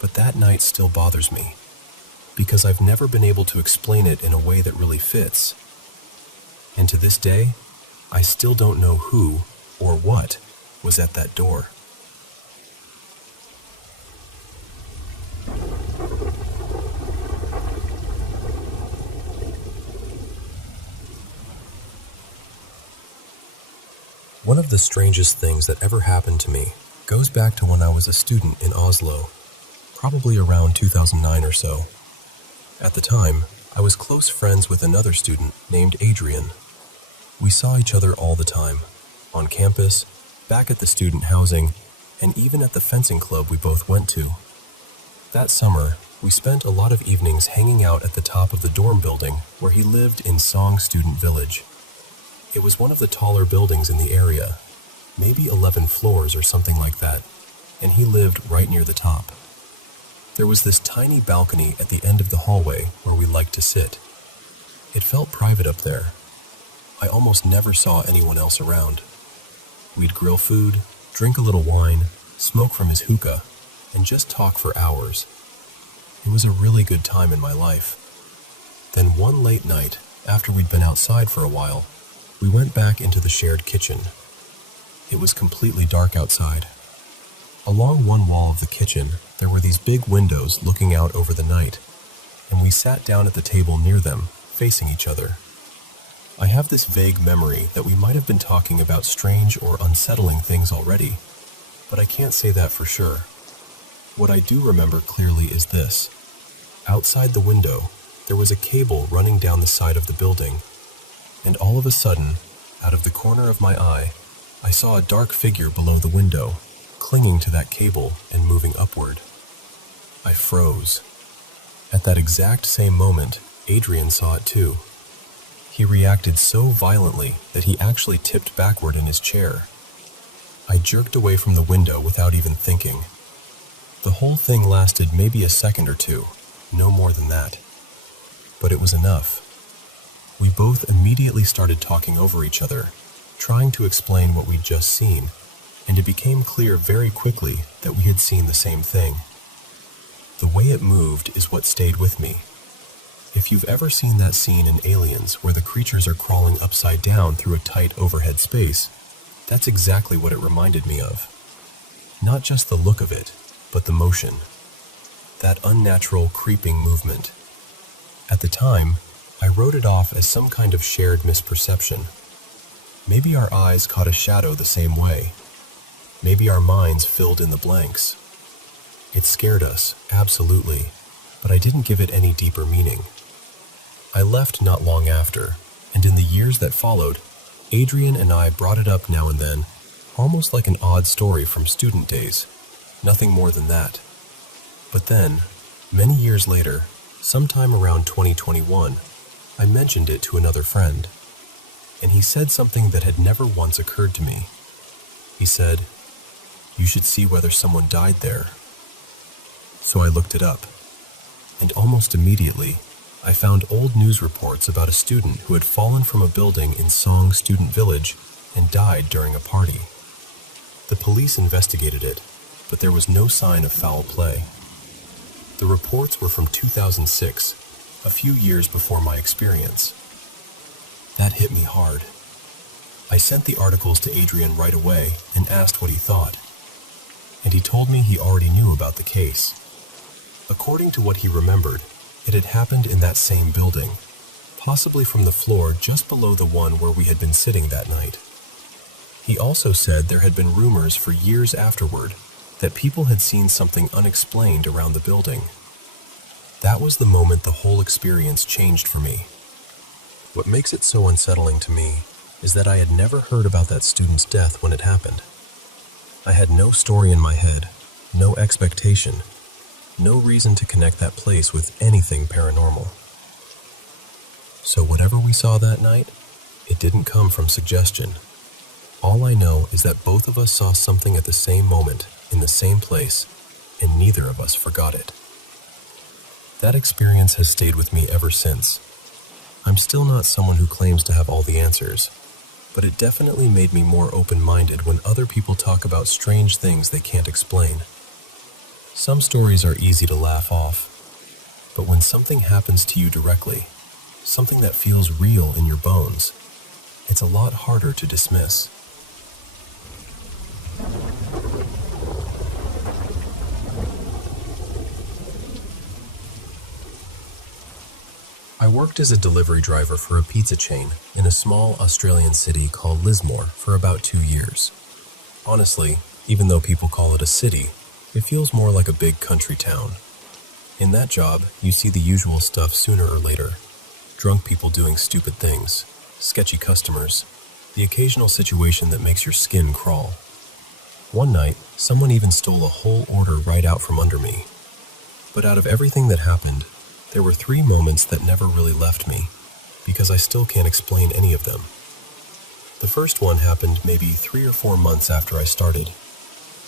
But that night still bothers me, because I've never been able to explain it in a way that really fits. And to this day, I still don't know who or what was at that door. One of the strangest things that ever happened to me goes back to when I was a student in Oslo, probably around 2009 or so. At the time, I was close friends with another student named Adrian. We saw each other all the time, on campus, back at the student housing, and even at the fencing club we both went to. That summer, we spent a lot of evenings hanging out at the top of the dorm building where he lived in Song Student Village. It was one of the taller buildings in the area, maybe 11 floors or something like that, and he lived right near the top. There was this tiny balcony at the end of the hallway where we liked to sit. It felt private up there. I almost never saw anyone else around. We'd grill food, drink a little wine, smoke from his hookah, and just talk for hours. It was a really good time in my life. Then one late night, after we'd been outside for a while, we went back into the shared kitchen. It was completely dark outside. Along one wall of the kitchen, there were these big windows looking out over the night, and we sat down at the table near them, facing each other. I have this vague memory that we might have been talking about strange or unsettling things already, but I can't say that for sure. What I do remember clearly is this. Outside the window, there was a cable running down the side of the building, and all of a sudden, out of the corner of my eye, I saw a dark figure below the window, clinging to that cable and moving upward. I froze. At that exact same moment, Adrian saw it too. He reacted so violently that he actually tipped backward in his chair. I jerked away from the window without even thinking. The whole thing lasted maybe a second or two, no more than that. But it was enough. We both immediately started talking over each other, trying to explain what we'd just seen, and it became clear very quickly that we had seen the same thing. The way it moved is what stayed with me. If you've ever seen that scene in Aliens where the creatures are crawling upside down through a tight overhead space, that's exactly what it reminded me of. Not just the look of it, but the motion. That unnatural, creeping movement. At the time, I wrote it off as some kind of shared misperception. Maybe our eyes caught a shadow the same way. Maybe our minds filled in the blanks. It scared us, absolutely, but I didn't give it any deeper meaning. I left not long after, and in the years that followed, Adrian and I brought it up now and then, almost like an odd story from student days. Nothing more than that. But then, many years later, sometime around 2021, I mentioned it to another friend, and he said something that had never once occurred to me. He said, "You should see whether someone died there." So I looked it up, and almost immediately, I found old news reports about a student who had fallen from a building in Song Student Village and died during a party. The police investigated it, but there was no sign of foul play. The reports were from 2006, a few years before my experience. That hit me hard. I sent the articles to Adrian right away and asked what he thought, and he told me he already knew about the case. According to what he remembered, it had happened in that same building, possibly from the floor just below the one where we had been sitting that night. He also said there had been rumors for years afterward that people had seen something unexplained around the building. That was the moment the whole experience changed for me. What makes it so unsettling to me is that I had never heard about that student's death when it happened. I had no story in my head, no expectation, no reason to connect that place with anything paranormal. So whatever we saw that night, it didn't come from suggestion. All I know is that both of us saw something at the same moment, in the same place, and neither of us forgot it. That experience has stayed with me ever since. I'm still not someone who claims to have all the answers, but it definitely made me more open-minded when other people talk about strange things they can't explain. Some stories are easy to laugh off, but when something happens to you directly, something that feels real in your bones, it's a lot harder to dismiss. I worked as a delivery driver for a pizza chain in a small Australian city called Lismore for about 2 years. Honestly, even though people call it a city, it feels more like a big country town. In that job, you see the usual stuff sooner or later. Drunk people doing stupid things, sketchy customers, the occasional situation that makes your skin crawl. One night, someone even stole a whole order right out from under me. But out of everything that happened, there were 3 moments that never really left me, because I still can't explain any of them. The first one happened maybe 3 or 4 months after I started.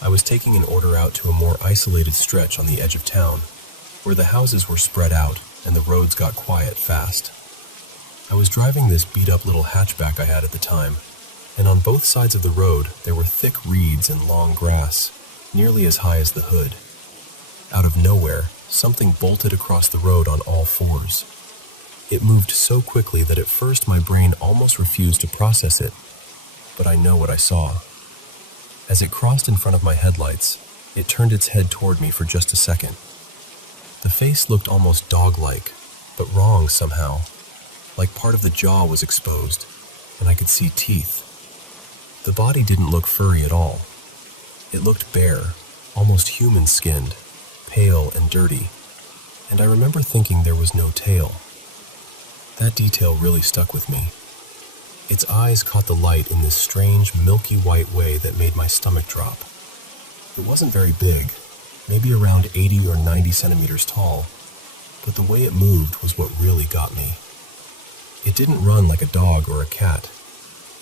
I was taking an order out to a more isolated stretch on the edge of town, where the houses were spread out and the roads got quiet fast. I was driving this beat-up little hatchback I had at the time, and on both sides of the road there were thick reeds and long grass, nearly as high as the hood. Out of nowhere, something bolted across the road on all 4s. It moved so quickly that at first my brain almost refused to process it, but I know what I saw. As it crossed in front of my headlights, it turned its head toward me for just a second. The face looked almost dog-like, but wrong somehow, like part of the jaw was exposed, and I could see teeth. The body didn't look furry at all. It looked bare, almost human-skinned, pale and dirty, and I remember thinking there was no tail. That detail really stuck with me. Its eyes caught the light in this strange, milky white way that made my stomach drop. It wasn't very big, maybe around 80 or 90 centimeters tall, but the way it moved was what really got me. It didn't run like a dog or a cat.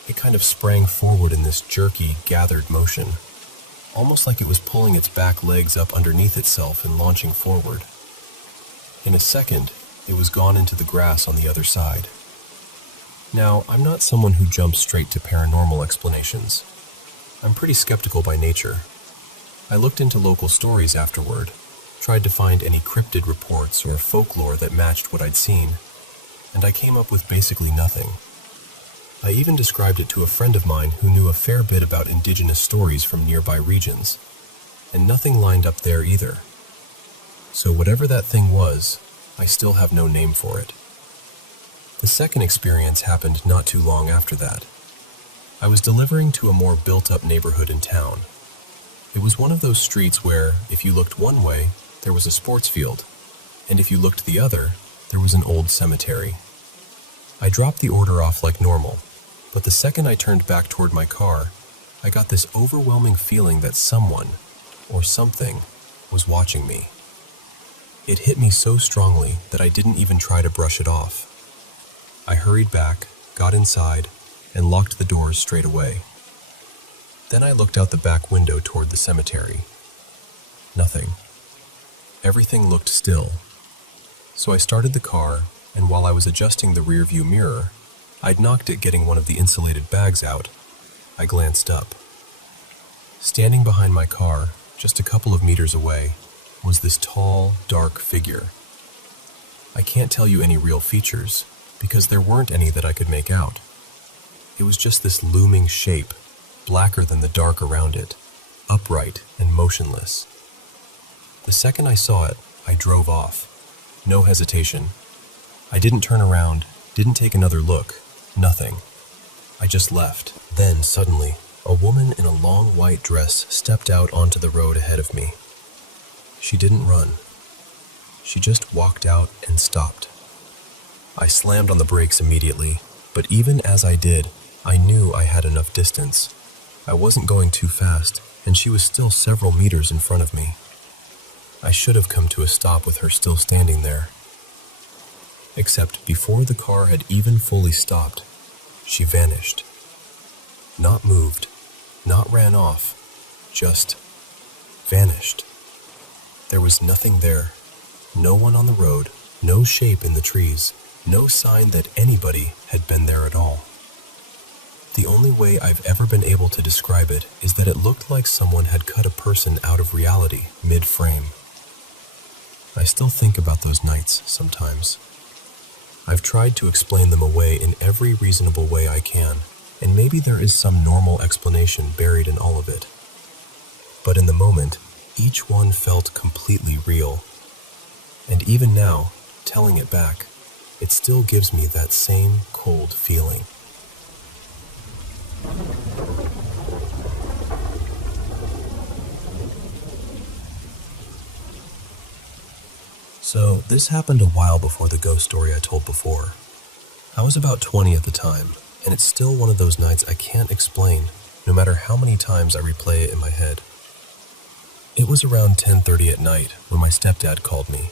It kind of sprang forward in this jerky, gathered motion, almost like it was pulling its back legs up underneath itself and launching forward. In a second, it was gone into the grass on the other side. Now, I'm not someone who jumps straight to paranormal explanations. I'm pretty skeptical by nature. I looked into local stories afterward, tried to find any cryptid reports or folklore that matched what I'd seen, and I came up with basically nothing. I even described it to a friend of mine who knew a fair bit about indigenous stories from nearby regions, and nothing lined up there either. So whatever that thing was, I still have no name for it. The second experience happened not too long after that. I was delivering to a more built-up neighborhood in town. It It was one of those streets where, if you looked one way, there was a sports field, and if you looked the other, there was an old cemetery. I dropped the order off like normal, but the second I turned back toward my car, I got this overwhelming feeling that someone, or something, was watching me. It hit me so strongly that I didn't even try to brush it off. I hurried back, got inside, and locked the doors straight away. Then I looked out the back window toward the cemetery. Nothing. Everything looked still. So I started the car, and while I was adjusting the rearview mirror, I'd knocked it getting one of the insulated bags out. I glanced up. Standing behind my car, just a couple of meters away, was this tall, dark figure. I can't tell you any real features, because there weren't any that I could make out. It was just this looming shape, blacker than the dark around it, upright and motionless. The second I saw it, I drove off. No hesitation. I didn't turn around, didn't take another look, nothing. I just left. Then, suddenly, a woman in a long white dress stepped out onto the road ahead of me. She didn't run. She just walked out and stopped. I slammed on the brakes immediately, but even as I did, I knew I had enough distance. I wasn't going too fast, and she was still several meters in front of me. I should have come to a stop with her still standing there. Except before the car had even fully stopped, she vanished. Not moved, not ran off, just vanished. There was nothing there, no one on the road, no shape in the trees, no sign that anybody had been there at all. The only way I've ever been able to describe it is that it looked like someone had cut a person out of reality, mid-frame. I still think about those nights sometimes. I've tried to explain them away in every reasonable way I can, and maybe there is some normal explanation buried in all of it. But in the moment, each one felt completely real. And even now, telling it back, it still gives me that same cold feeling. So, this happened a while before the ghost story I told before. I was about 20 at the time, and it's still one of those nights I can't explain, no matter how many times I replay it in my head. It was around 10:30 at night when my stepdad called me.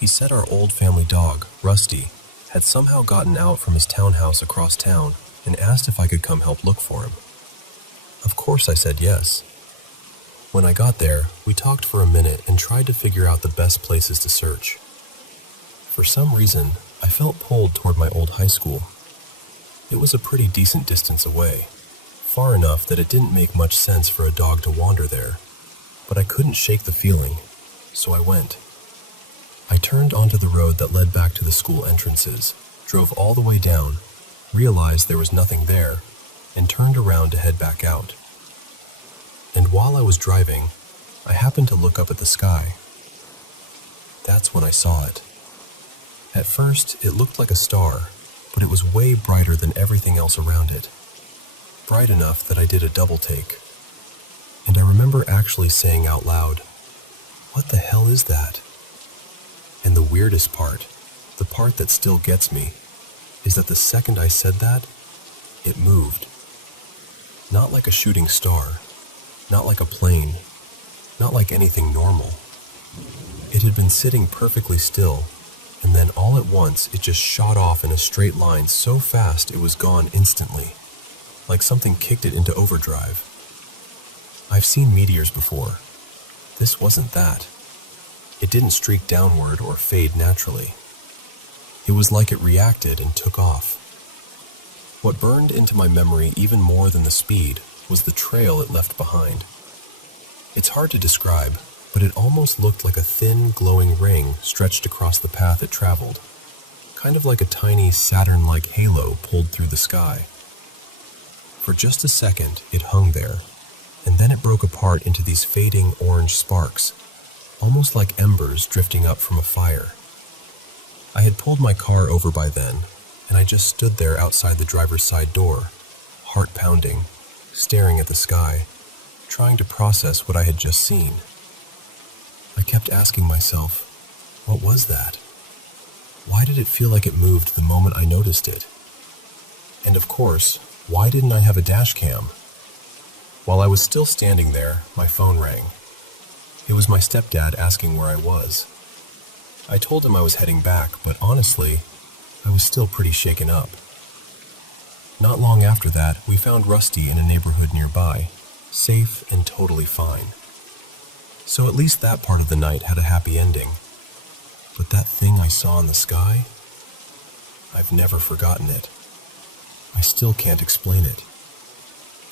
He said our old family dog, Rusty, had somehow gotten out from his townhouse across town and asked if I could come help look for him. Of course I said yes. When I got there, we talked for a minute and tried to figure out the best places to search. For some reason, I felt pulled toward my old high school. It was a pretty decent distance away, far enough that it didn't make much sense for a dog to wander there, but I couldn't shake the feeling, so I went. I turned onto the road that led back to the school entrances, drove all the way down, realized there was nothing there, and turned around to head back out. And while I was driving, I happened to look up at the sky. That's when I saw it. At first, it looked like a star, but it was way brighter than everything else around it. Bright enough that I did a double take. And I remember actually saying out loud, "What the hell is that?" And the weirdest part, the part that still gets me, is that the second I said that, it moved. Not like a shooting star, not like a plane, not like anything normal. It had been sitting perfectly still, and then all at once it just shot off in a straight line so fast it was gone instantly, like something kicked it into overdrive. I've seen meteors before. This wasn't that. It didn't streak downward or fade naturally. It was like it reacted and took off. What burned into my memory even more than the speed was the trail it left behind. It's hard to describe, but it almost looked like a thin, glowing ring stretched across the path it traveled, kind of like a tiny Saturn-like halo pulled through the sky. For just a second, it hung there, and then it broke apart into these fading orange sparks, almost like embers drifting up from a fire. I had pulled my car over by then, and I just stood there outside the driver's side door, heart pounding, staring at the sky, trying to process what I had just seen. I kept asking myself, what was that? Why did it feel like it moved the moment I noticed it? And of course, why didn't I have a dash cam? While I was still standing there, my phone rang. It was my stepdad asking where I was. I told him I was heading back, but honestly, I was still pretty shaken up. Not long after that, we found Rusty in a neighborhood nearby, safe and totally fine. So at least that part of the night had a happy ending. But that thing I saw in the sky, I've never forgotten it. I still can't explain it.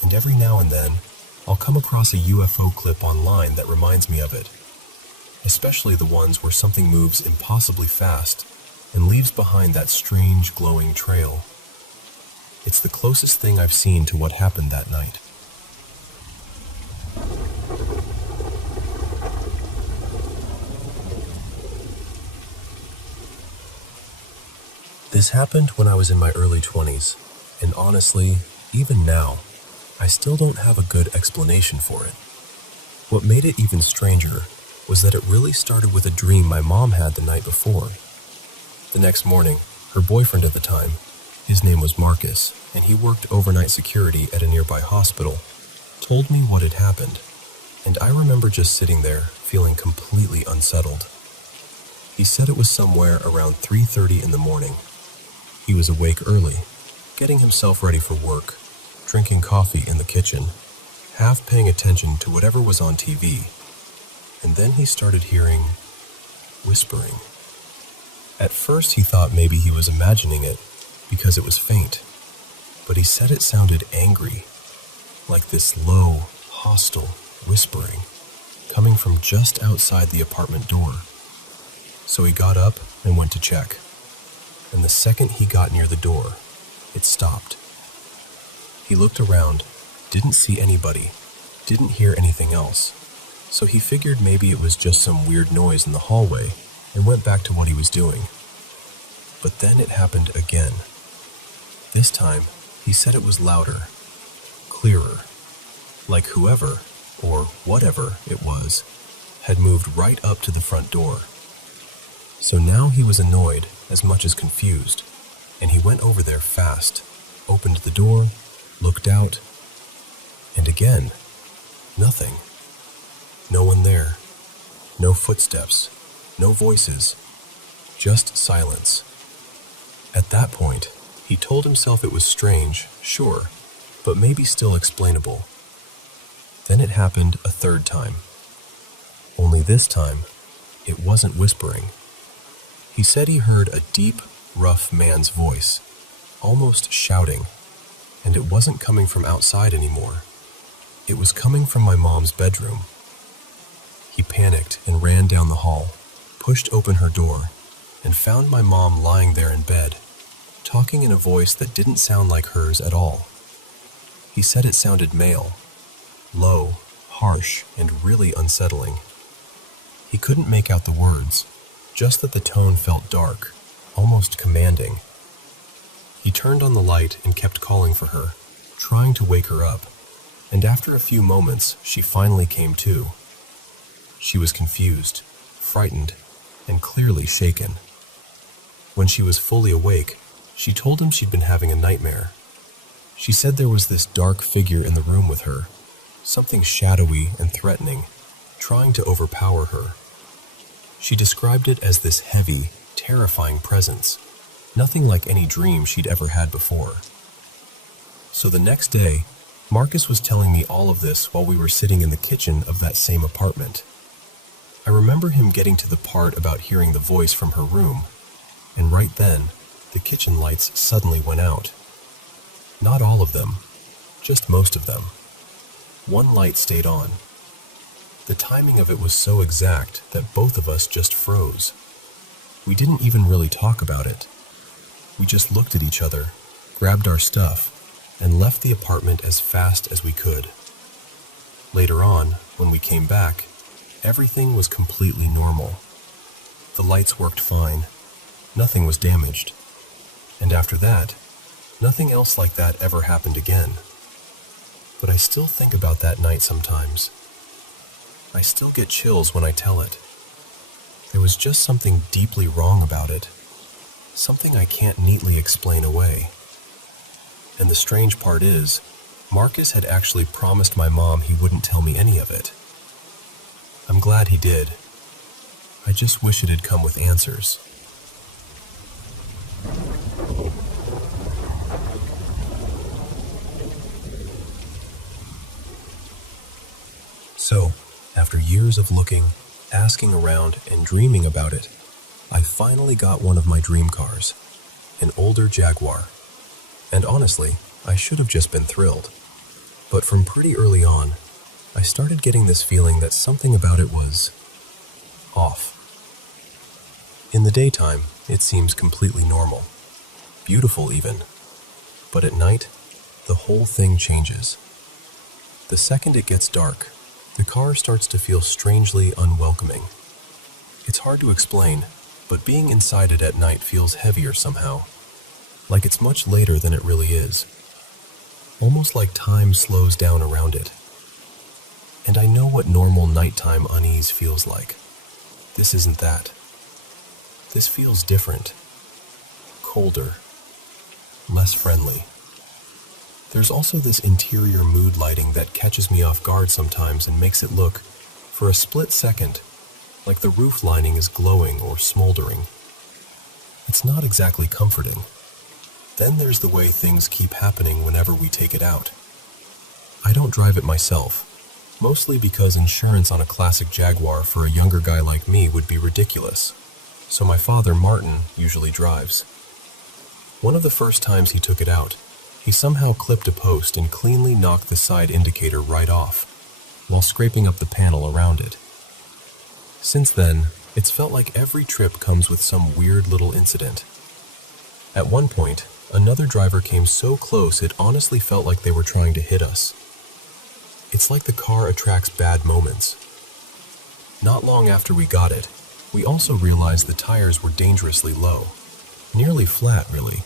And every now and then, I'll come across a UFO clip online that reminds me of it, especially the ones where something moves impossibly fast and leaves behind that strange glowing trail. It's the closest thing I've seen to what happened that night. This happened when I was in my early 20s, and honestly, even now, I still don't have a good explanation for it. What made it even stranger was that it really started with a dream my mom had the night before. The next morning, her boyfriend at the time, his name was Marcus, and he worked overnight security at a nearby hospital, told me what had happened, and I remember just sitting there feeling completely unsettled. He said it was somewhere around 3:30 in the morning. He was awake early, getting himself ready for work, drinking coffee in the kitchen, half paying attention to whatever was on TV, and then he started hearing whispering. At first he thought maybe he was imagining it because it was faint, but he said it sounded angry, like this low, hostile whispering coming from just outside the apartment door. So he got up and went to check, and the second he got near the door, it stopped. He looked around, didn't see anybody, didn't hear anything else, so he figured maybe it was just some weird noise in the hallway and went back to what he was doing. But then it happened again. This time, he said it was louder, clearer, like whoever, or whatever it was, had moved right up to the front door. So now he was annoyed as much as confused, and he went over there fast, opened the door, looked out, and again, nothing. No one there, no footsteps, no voices, just silence. At that point, he told himself it was strange, sure, but maybe still explainable. Then it happened a third time. Only this time, it wasn't whispering. He said he heard a deep, rough man's voice, almost shouting, and it wasn't coming from outside anymore. It was coming from my mom's bedroom. He panicked and ran down the hall, pushed open her door, and found my mom lying there in bed, talking in a voice that didn't sound like hers at all. He said it sounded male, low, harsh, and really unsettling. He couldn't make out the words, just that the tone felt dark, almost commanding. He turned on the light and kept calling for her, trying to wake her up, and after a few moments, she finally came to. She was confused, frightened, and clearly shaken. When she was fully awake, she told him she'd been having a nightmare. She said there was this dark figure in the room with her, something shadowy and threatening, trying to overpower her. She described it as this heavy, terrifying presence, nothing like any dream she'd ever had before. So the next day, Marcus was telling me all of this while we were sitting in the kitchen of that same apartment. I remember him getting to the part about hearing the voice from her room, and right then, the kitchen lights suddenly went out. Not all of them, just most of them. One light stayed on. The timing of it was so exact that both of us just froze. We didn't even really talk about it. We just looked at each other, grabbed our stuff, and left the apartment as fast as we could. Later on, when we came back, everything was completely normal. The lights worked fine. Nothing was damaged. And after that, nothing else like that ever happened again. but I still think about that night sometimes. I still get chills when I tell it. There was just something deeply wrong about it, something I can't neatly explain away. And the strange part is, Marcus had actually promised my mom he wouldn't tell me any of it. I'm glad he did. I just wish it had come with answers. So, after years of looking, asking around, and dreaming about it, I finally got one of my dream cars, an older Jaguar. And honestly, I should have just been thrilled. But from pretty early on, I started getting this feeling that something about it was off. In the daytime, it seems completely normal, beautiful even. But at night, the whole thing changes. The second it gets dark, the car starts to feel strangely unwelcoming. It's hard to explain, but being inside it at night feels heavier somehow, like it's much later than it really is. Almost like time slows down around it. And I know what normal nighttime unease feels like. This isn't that. This feels different, colder, less friendly. There's also this interior mood lighting that catches me off guard sometimes and makes it look, for a split second, like the roof lining is glowing or smoldering. It's not exactly comforting. Then there's the way things keep happening whenever we take it out. I don't drive it myself, mostly because insurance on a classic Jaguar for a younger guy like me would be ridiculous. So my father, Martin, usually drives. One of the first times he took it out, he somehow clipped a post and cleanly knocked the side indicator right off, while scraping up the panel around it. Since then, it's felt like every trip comes with some weird little incident. At one point, another driver came so close it honestly felt like they were trying to hit us. It's like the car attracts bad moments. Not long after we got it, we also realized the tires were dangerously low, nearly flat really,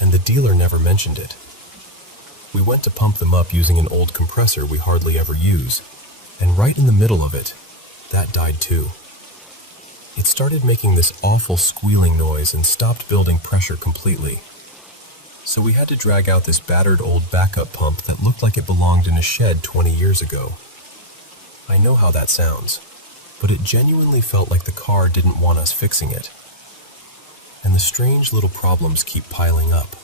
and the dealer never mentioned it. We went to pump them up using an old compressor we hardly ever use, and right in the middle of it, that died too. It started making this awful squealing noise and stopped building pressure completely. So we had to drag out this battered old backup pump that looked like it belonged in a shed 20 years ago. I know how that sounds, but it genuinely felt like the car didn't want us fixing it. And the strange little problems keep piling up.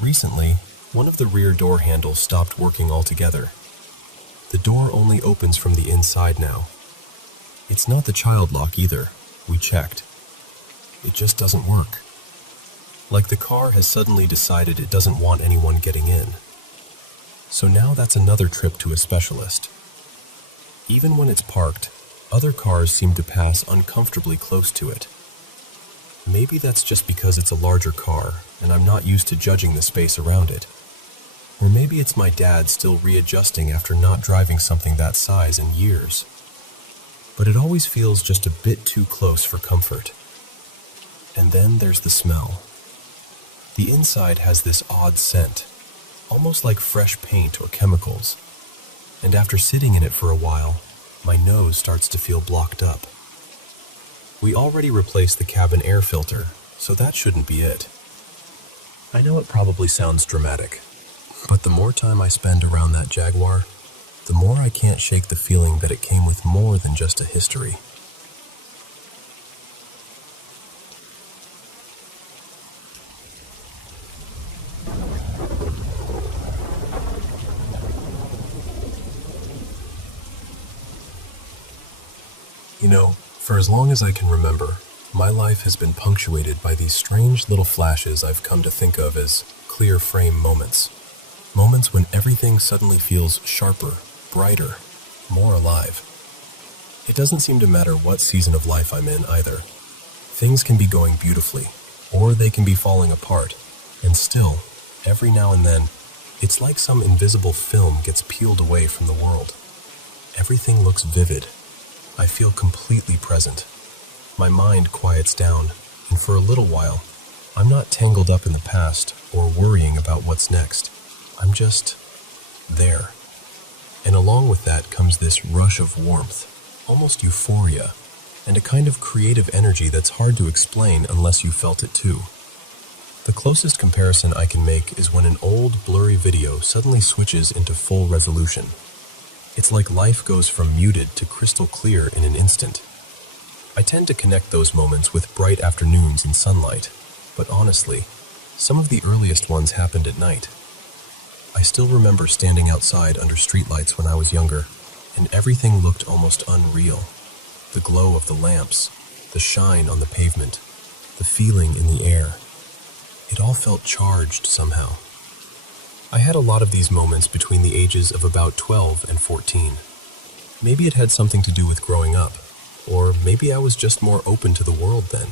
Recently, one of the rear door handles stopped working altogether. The door only opens from the inside now. It's not the child lock either. We checked. It just doesn't work. Like the car has suddenly decided it doesn't want anyone getting in. So now that's another trip to a specialist. Even when it's parked, other cars seem to pass uncomfortably close to it. Maybe that's just because it's a larger car and I'm not used to judging the space around it. Or maybe it's my dad still readjusting after not driving something that size in years. But it always feels just a bit too close for comfort. And then there's the smell. The inside has this odd scent, almost like fresh paint or chemicals. And after sitting in it for a while, my nose starts to feel blocked up. We already replaced the cabin air filter, so that shouldn't be it. I know it probably sounds dramatic, but the more time I spend around that Jaguar, the more I can't shake the feeling that it came with more than just a history. You know, for as long as I can remember, my life has been punctuated by these strange little flashes I've come to think of as clear frame moments. Moments when everything suddenly feels sharper, brighter, more alive. It doesn't seem to matter what season of life I'm in either. Things can be going beautifully, or they can be falling apart, and still, every now and then, it's like some invisible film gets peeled away from the world. Everything looks vivid. I feel completely present. My mind quiets down, and for a little while, I'm not tangled up in the past or worrying about what's next. I'm just there. And along with that comes this rush of warmth, almost euphoria, and a kind of creative energy that's hard to explain unless you felt it too. The closest comparison I can make is when an old, blurry video suddenly switches into full resolution. It's like life goes from muted to crystal clear in an instant. I tend to connect those moments with bright afternoons and sunlight, but honestly, some of the earliest ones happened at night. I still remember standing outside under streetlights when I was younger, and everything looked almost unreal. The glow of the lamps, the shine on the pavement, the feeling in the air. It all felt charged somehow. I had a lot of these moments between the ages of about 12 and 14. Maybe it had something to do with growing up, or maybe I was just more open to the world then.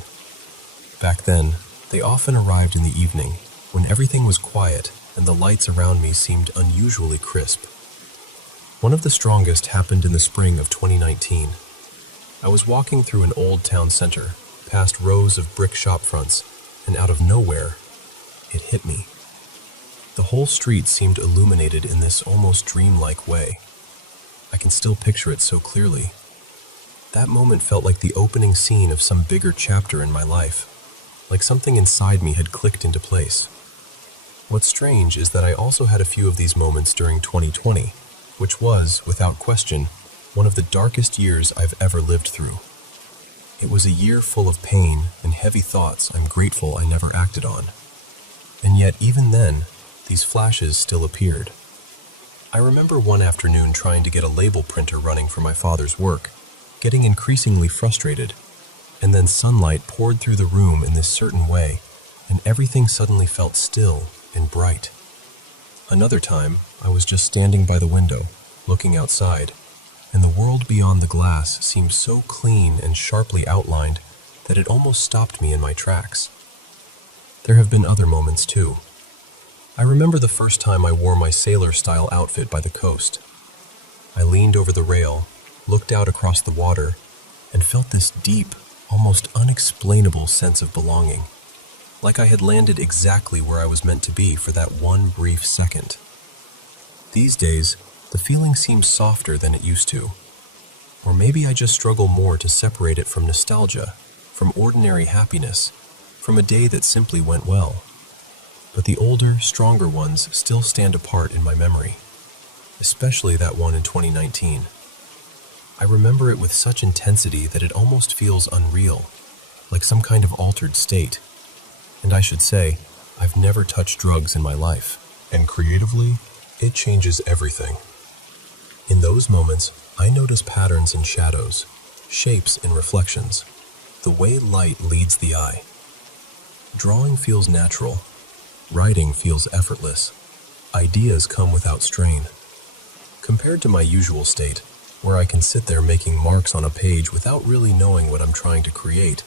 Back then, they often arrived in the evening, when everything was quiet and the lights around me seemed unusually crisp. One of the strongest happened in the spring of 2019. I was walking through an old town center, past rows of brick shop fronts, and out of nowhere, it hit me. The whole street seemed illuminated in this almost dreamlike way. I can still picture it so clearly. That moment felt like the opening scene of some bigger chapter in my life, like something inside me had clicked into place. What's strange is that I also had a few of these moments during 2020, which was, without question, one of the darkest years I've ever lived through. It was a year full of pain and heavy thoughts I'm grateful I never acted on. And yet, even then, these flashes still appeared. I remember one afternoon trying to get a label printer running for my father's work, getting increasingly frustrated, and then sunlight poured through the room in this certain way, and everything suddenly felt still and bright. Another time, I was just standing by the window, looking outside, and the world beyond the glass seemed so clean and sharply outlined that it almost stopped me in my tracks. There have been other moments too. I remember the first time I wore my sailor-style outfit by the coast. I leaned over the rail, looked out across the water, and felt this deep, almost unexplainable sense of belonging, like I had landed exactly where I was meant to be for that one brief second. These days, the feeling seems softer than it used to. Or maybe I just struggle more to separate it from nostalgia, from ordinary happiness, from a day that simply went well. But the older, stronger ones still stand apart in my memory, especially that one in 2019. I remember it with such intensity that it almost feels unreal, like some kind of altered state. And I should say, I've never touched drugs in my life, and creatively, it changes everything. In those moments, I notice patterns in shadows, shapes in reflections, the way light leads the eye. Drawing feels natural. Writing feels effortless. Ideas come without strain. Compared to my usual state, where I can sit there making marks on a page without really knowing what I'm trying to create,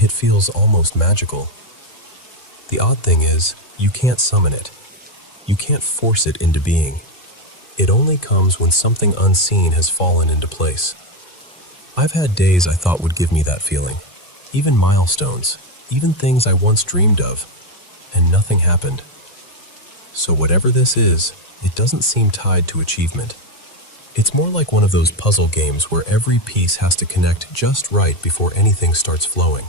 it feels almost magical. The odd thing is, you can't summon it. You can't force it into being. It only comes when something unseen has fallen into place. I've had days I thought would give me that feeling, even milestones, even things I once dreamed of, and nothing happened. So whatever this is, it doesn't seem tied to achievement. It's more like one of those puzzle games where every piece has to connect just right before anything starts flowing.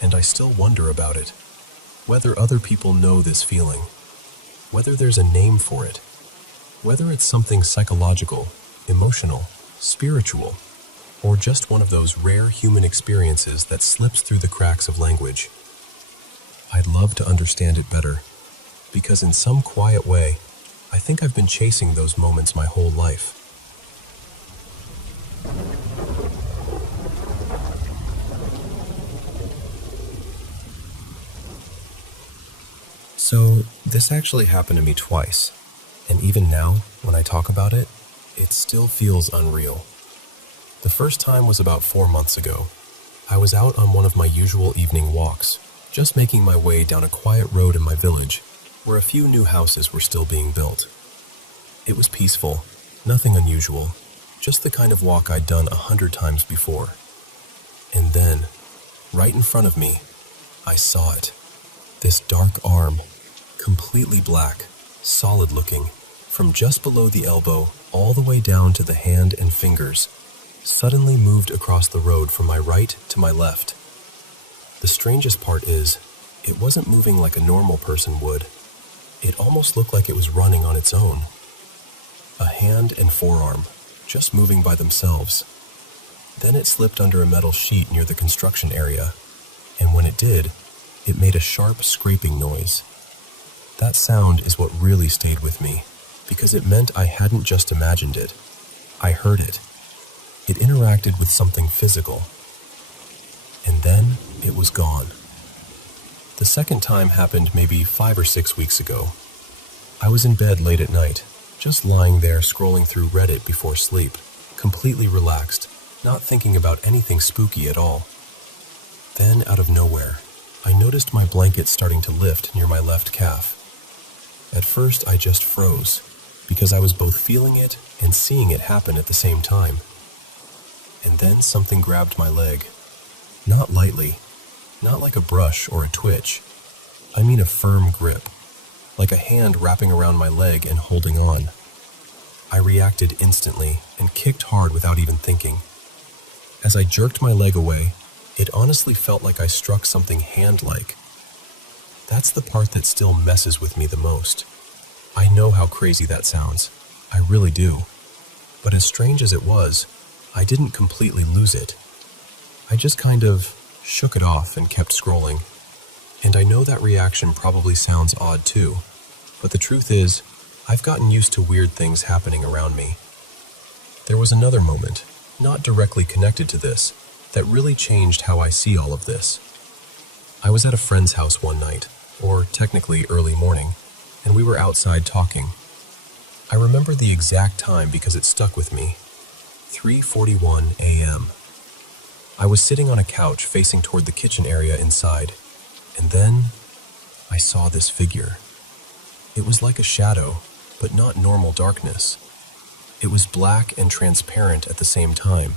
And I still wonder about it, whether other people know this feeling, whether there's a name for it, whether it's something psychological, emotional, spiritual, or just one of those rare human experiences that slips through the cracks of language. I'd love to understand it better, because in some quiet way, I think I've been chasing those moments my whole life. So, this actually happened to me twice, and even now, when I talk about it, it still feels unreal. The first time was about 4 months ago. I was out on one of my usual evening walks, just making my way down a quiet road in my village, where a few new houses were still being built. It was peaceful, nothing unusual, just the kind of walk I'd done 100 times before. And then, right in front of me, I saw it. This dark arm, completely black, solid-looking, from just below the elbow all the way down to the hand and fingers, suddenly moved across the road from my right to my left. The strangest part is, it wasn't moving like a normal person would. It almost looked like it was running on its own. A hand and forearm, just moving by themselves. Then it slipped under a metal sheet near the construction area, and when it did, it made a sharp scraping noise. That sound is what really stayed with me, because it meant I hadn't just imagined it. I heard it. It interacted with something physical. And then it was gone. The second time happened maybe 5 or 6 weeks ago. I was in bed late at night, just lying there scrolling through Reddit before sleep, completely relaxed, not thinking about anything spooky at all. Then, out of nowhere, I noticed my blanket starting to lift near my left calf. At first, I just froze, because I was both feeling it and seeing it happen at the same time. And then something grabbed my leg. Not lightly, not like a brush or a twitch. I mean a firm grip, like a hand wrapping around my leg and holding on. I reacted instantly and kicked hard without even thinking. As I jerked my leg away, it honestly felt like I struck something hand-like. That's the part that still messes with me the most. I know how crazy that sounds. I really do. But as strange as it was, I didn't completely lose it. I just kind of shook it off and kept scrolling. And I know that reaction probably sounds odd too, but the truth is, I've gotten used to weird things happening around me. There was another moment, not directly connected to this, that really changed how I see all of this. I was at a friend's house one night, or technically early morning, and we were outside talking. I remember the exact time because it stuck with me. 3:41 a.m. I was sitting on a couch facing toward the kitchen area inside, and then I saw this figure. It was like a shadow, but not normal darkness. It was black and transparent at the same time,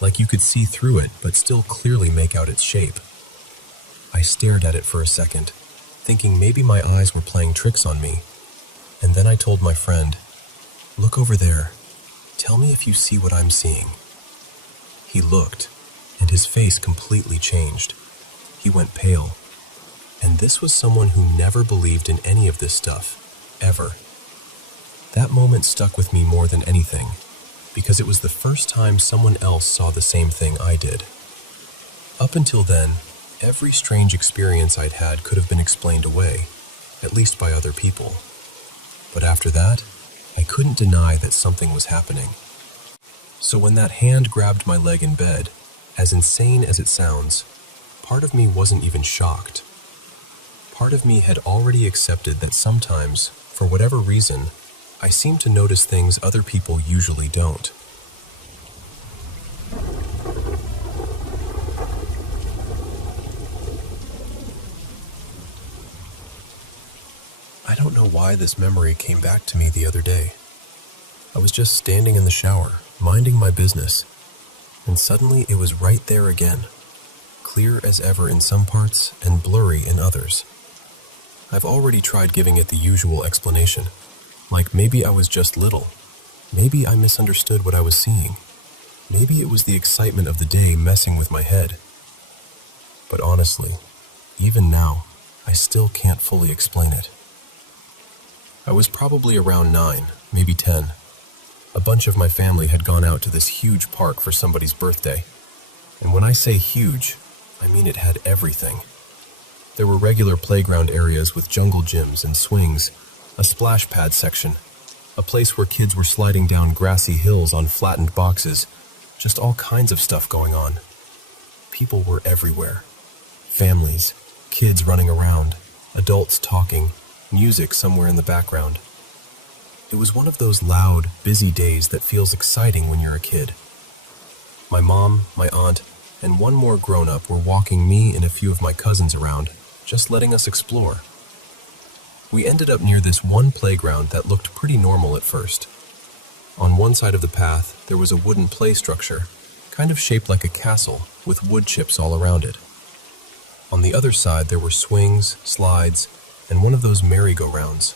like you could see through it but still clearly make out its shape. I stared at it for a second, thinking maybe my eyes were playing tricks on me, and then I told my friend, "Look over there. Tell me if you see what I'm seeing." He looked, and his face completely changed. He went pale. And this was someone who never believed in any of this stuff, ever. That moment stuck with me more than anything, because it was the first time someone else saw the same thing I did. Up until then, every strange experience I'd had could have been explained away, at least by other people. But after that, I couldn't deny that something was happening. So when that hand grabbed my leg in bed, as insane as it sounds, part of me wasn't even shocked. Part of me had already accepted that sometimes, for whatever reason, I seem to notice things other people usually don't. I don't know why this memory came back to me the other day. I was just standing in the shower, minding my business, and suddenly it was right there again, clear as ever in some parts and blurry in others. I've already tried giving it the usual explanation, like maybe I was just little, maybe I misunderstood what I was seeing, maybe it was the excitement of the day messing with my head. But honestly, even now, I still can't fully explain it. I was probably around 9, maybe 10. A bunch of my family had gone out to this huge park for somebody's birthday. And when I say huge, I mean it had everything. There were regular playground areas with jungle gyms and swings, a splash pad section, a place where kids were sliding down grassy hills on flattened boxes, just all kinds of stuff going on. People were everywhere. Families, kids running around, adults talking, music somewhere in the background. It was one of those loud, busy days that feels exciting when you're a kid. My mom, my aunt, and one more grown-up were walking me and a few of my cousins around, just letting us explore. We ended up near this one playground that looked pretty normal at first. On one side of the path, there was a wooden play structure, kind of shaped like a castle, with wood chips all around it. On the other side, there were swings, slides, and one of those merry-go-rounds.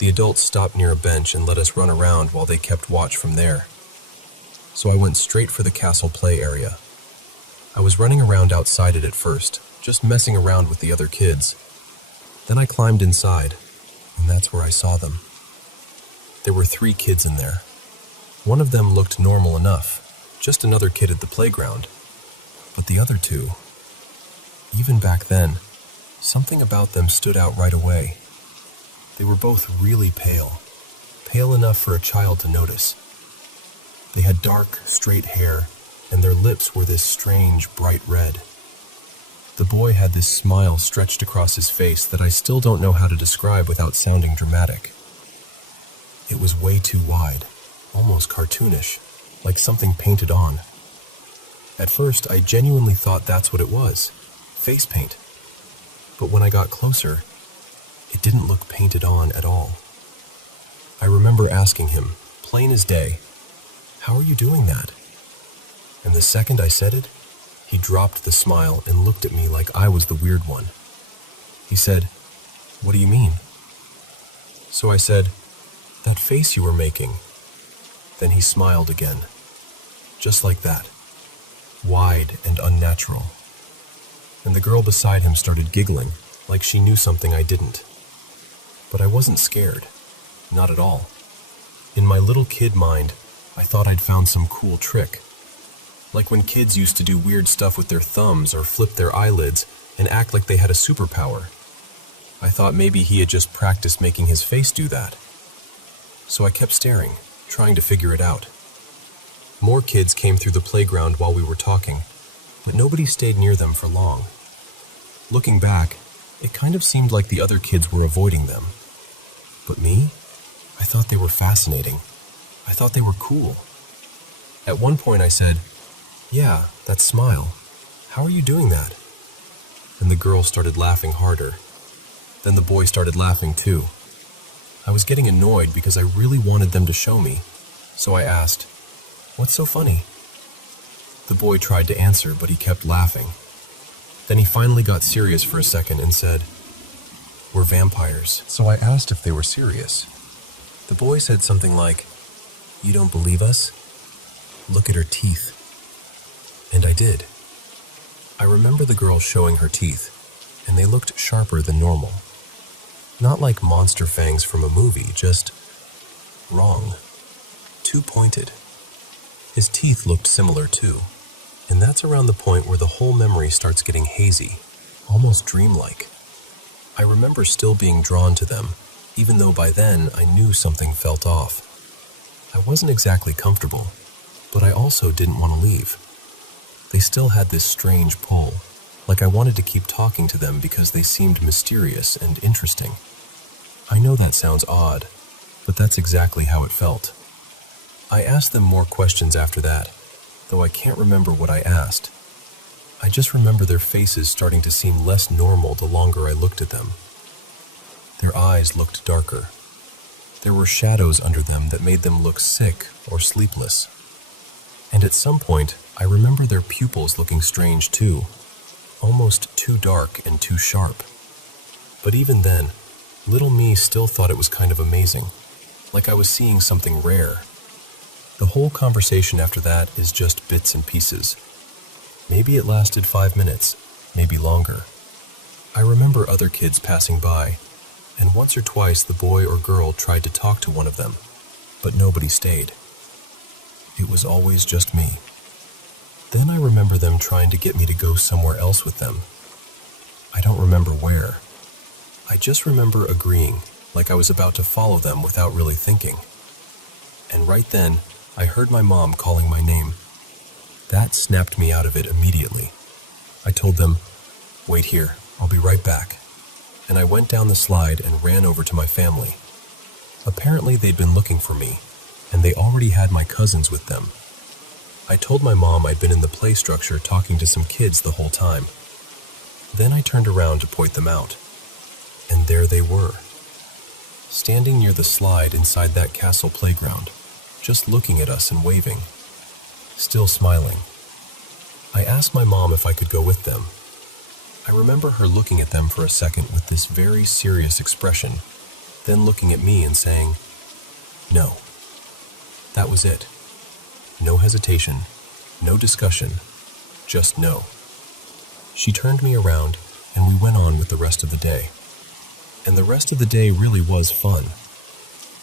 The adults stopped near a bench and let us run around while they kept watch from there. So I went straight for the castle play area. I was running around outside it at first, just messing around with the other kids. Then I climbed inside, and that's where I saw them. There were 3 kids in there. One of them looked normal enough, just another kid at the playground. But the other 2, even back then, something about them stood out right away. They were both really pale enough for a child to notice. They had dark, straight hair, and their lips were this strange, bright red. The boy had this smile stretched across his face that I still don't know how to describe without sounding dramatic. It was way too wide, almost cartoonish, like something painted on. At first, I genuinely thought that's what it was, face paint. But when I got closer, it didn't look painted on at all. I remember asking him, plain as day, "How are you doing that?" And the second I said it, he dropped the smile and looked at me like I was the weird one. He said, "What do you mean?" So I said, "That face you were making." Then he smiled again, just like that, wide and unnatural. And the girl beside him started giggling, like she knew something I didn't. But I wasn't scared, not at all. In my little kid mind, I thought I'd found some cool trick. Like when kids used to do weird stuff with their thumbs or flip their eyelids and act like they had a superpower. I thought maybe he had just practiced making his face do that. So I kept staring, trying to figure it out. More kids came through the playground while we were talking, but nobody stayed near them for long. Looking back, it kind of seemed like the other kids were avoiding them. But me? I thought they were fascinating. I thought they were cool. At one point I said, "Yeah, that smile. How are you doing that?" And the girl started laughing harder. Then the boy started laughing too. I was getting annoyed because I really wanted them to show me, so I asked, "What's so funny?" The boy tried to answer, but he kept laughing. Then he finally got serious for a second and said, "We're vampires." So I asked if they were serious. The boy said something like, "You don't believe us? Look at her teeth." And I did. I remember the girl showing her teeth, and they looked sharper than normal. Not like monster fangs from a movie, just wrong. Too pointed. His teeth looked similar too, and that's around the point where the whole memory starts getting hazy, almost dreamlike. I remember still being drawn to them, even though by then I knew something felt off. I wasn't exactly comfortable, but I also didn't want to leave. They still had this strange pull, like I wanted to keep talking to them because they seemed mysterious and interesting. I know that sounds odd, but that's exactly how it felt. I asked them more questions after that, though I can't remember what I asked. I just remember their faces starting to seem less normal the longer I looked at them. Their eyes looked darker. There were shadows under them that made them look sick or sleepless. And at some point, I remember their pupils looking strange too, almost too dark and too sharp. But even then, little me still thought it was kind of amazing, like I was seeing something rare. The whole conversation after that is just bits and pieces. Maybe it lasted 5 minutes, maybe longer. I remember other kids passing by, and once or twice the boy or girl tried to talk to one of them, but nobody stayed. It was always just me. Then I remember them trying to get me to go somewhere else with them. I don't remember where. I just remember agreeing, like I was about to follow them without really thinking. And right then, I heard my mom calling my name. That snapped me out of it immediately. I told them, "Wait here, I'll be right back." And I went down the slide and ran over to my family. Apparently they'd been looking for me, and they already had my cousins with them. I told my mom I'd been in the play structure talking to some kids the whole time. Then I turned around to point them out. And there they were, standing near the slide inside that castle playground, just looking at us and waving, still smiling. I asked my mom if I could go with them. I remember her looking at them for a second with this very serious expression, then looking at me and saying, "No." That was it. No hesitation, no discussion, just no. She turned me around and we went on with the rest of the day. And the rest of the day really was fun.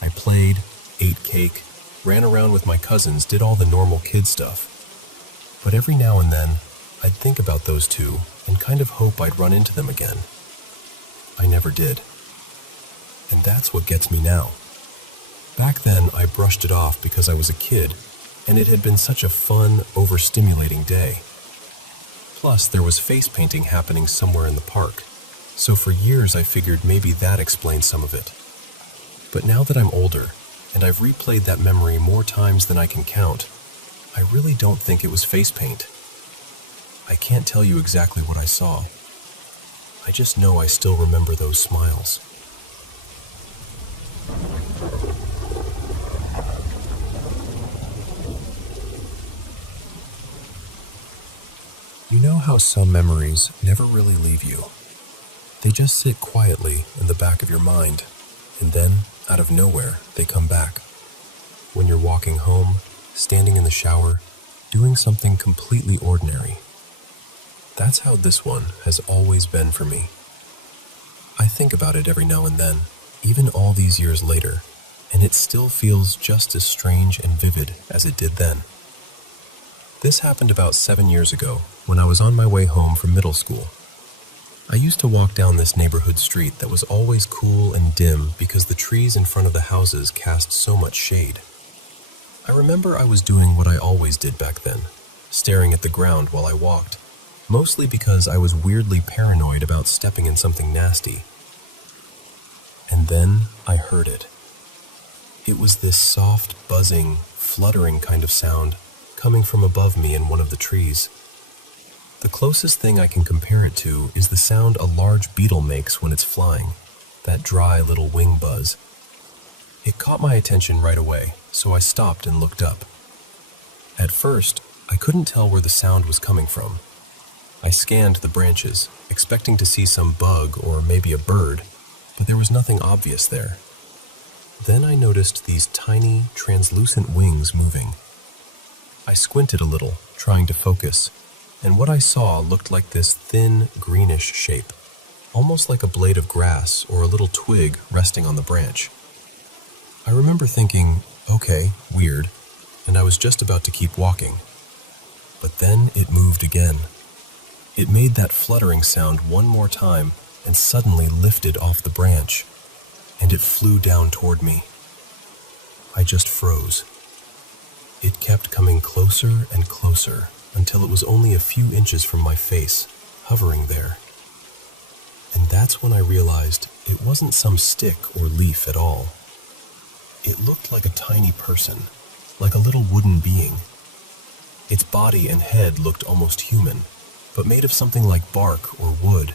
I played, ate cake, ran around with my cousins, did all the normal kid stuff. But every now and then, I'd think about those two and kind of hope I'd run into them again. I never did. And that's what gets me now. Back then, I brushed it off because I was a kid, and it had been such a fun, overstimulating day. Plus, there was face painting happening somewhere in the park, so for years I figured maybe that explained some of it. But now that I'm older, and I've replayed that memory more times than I can count, I really don't think it was face paint. I can't tell you exactly what I saw. I just know I still remember those smiles. You know how some memories never really leave you? They just sit quietly in the back of your mind, and then, out of nowhere, they come back. When you're walking home, standing in the shower, doing something completely ordinary. That's how this one has always been for me. I think about it every now and then, even all these years later, and it still feels just as strange and vivid as it did then. This happened about 7 years ago when I was on my way home from middle school. I used to walk down this neighborhood street that was always cool and dim because the trees in front of the houses cast so much shade. I remember I was doing what I always did back then, staring at the ground while I walked, mostly because I was weirdly paranoid about stepping in something nasty. And then I heard it. It was this soft, buzzing, fluttering kind of sound coming from above me in one of the trees. The closest thing I can compare it to is the sound a large beetle makes when it's flying, that dry little wing buzz. It caught my attention right away, so I stopped and looked up. At first, I couldn't tell where the sound was coming from. I scanned the branches, expecting to see some bug or maybe a bird, but there was nothing obvious there. Then I noticed these tiny, translucent wings moving. I squinted a little, trying to focus, and what I saw looked like this thin, greenish shape, almost like a blade of grass or a little twig resting on the branch. I remember thinking, okay, weird, and I was just about to keep walking. But then it moved again. It made that fluttering sound one more time and suddenly lifted off the branch, and it flew down toward me. I just froze. It kept coming closer and closer until it was only a few inches from my face, hovering there. And that's when I realized it wasn't some stick or leaf at all. It looked like a tiny person, like a little wooden being. Its body and head looked almost human, but made of something like bark or wood,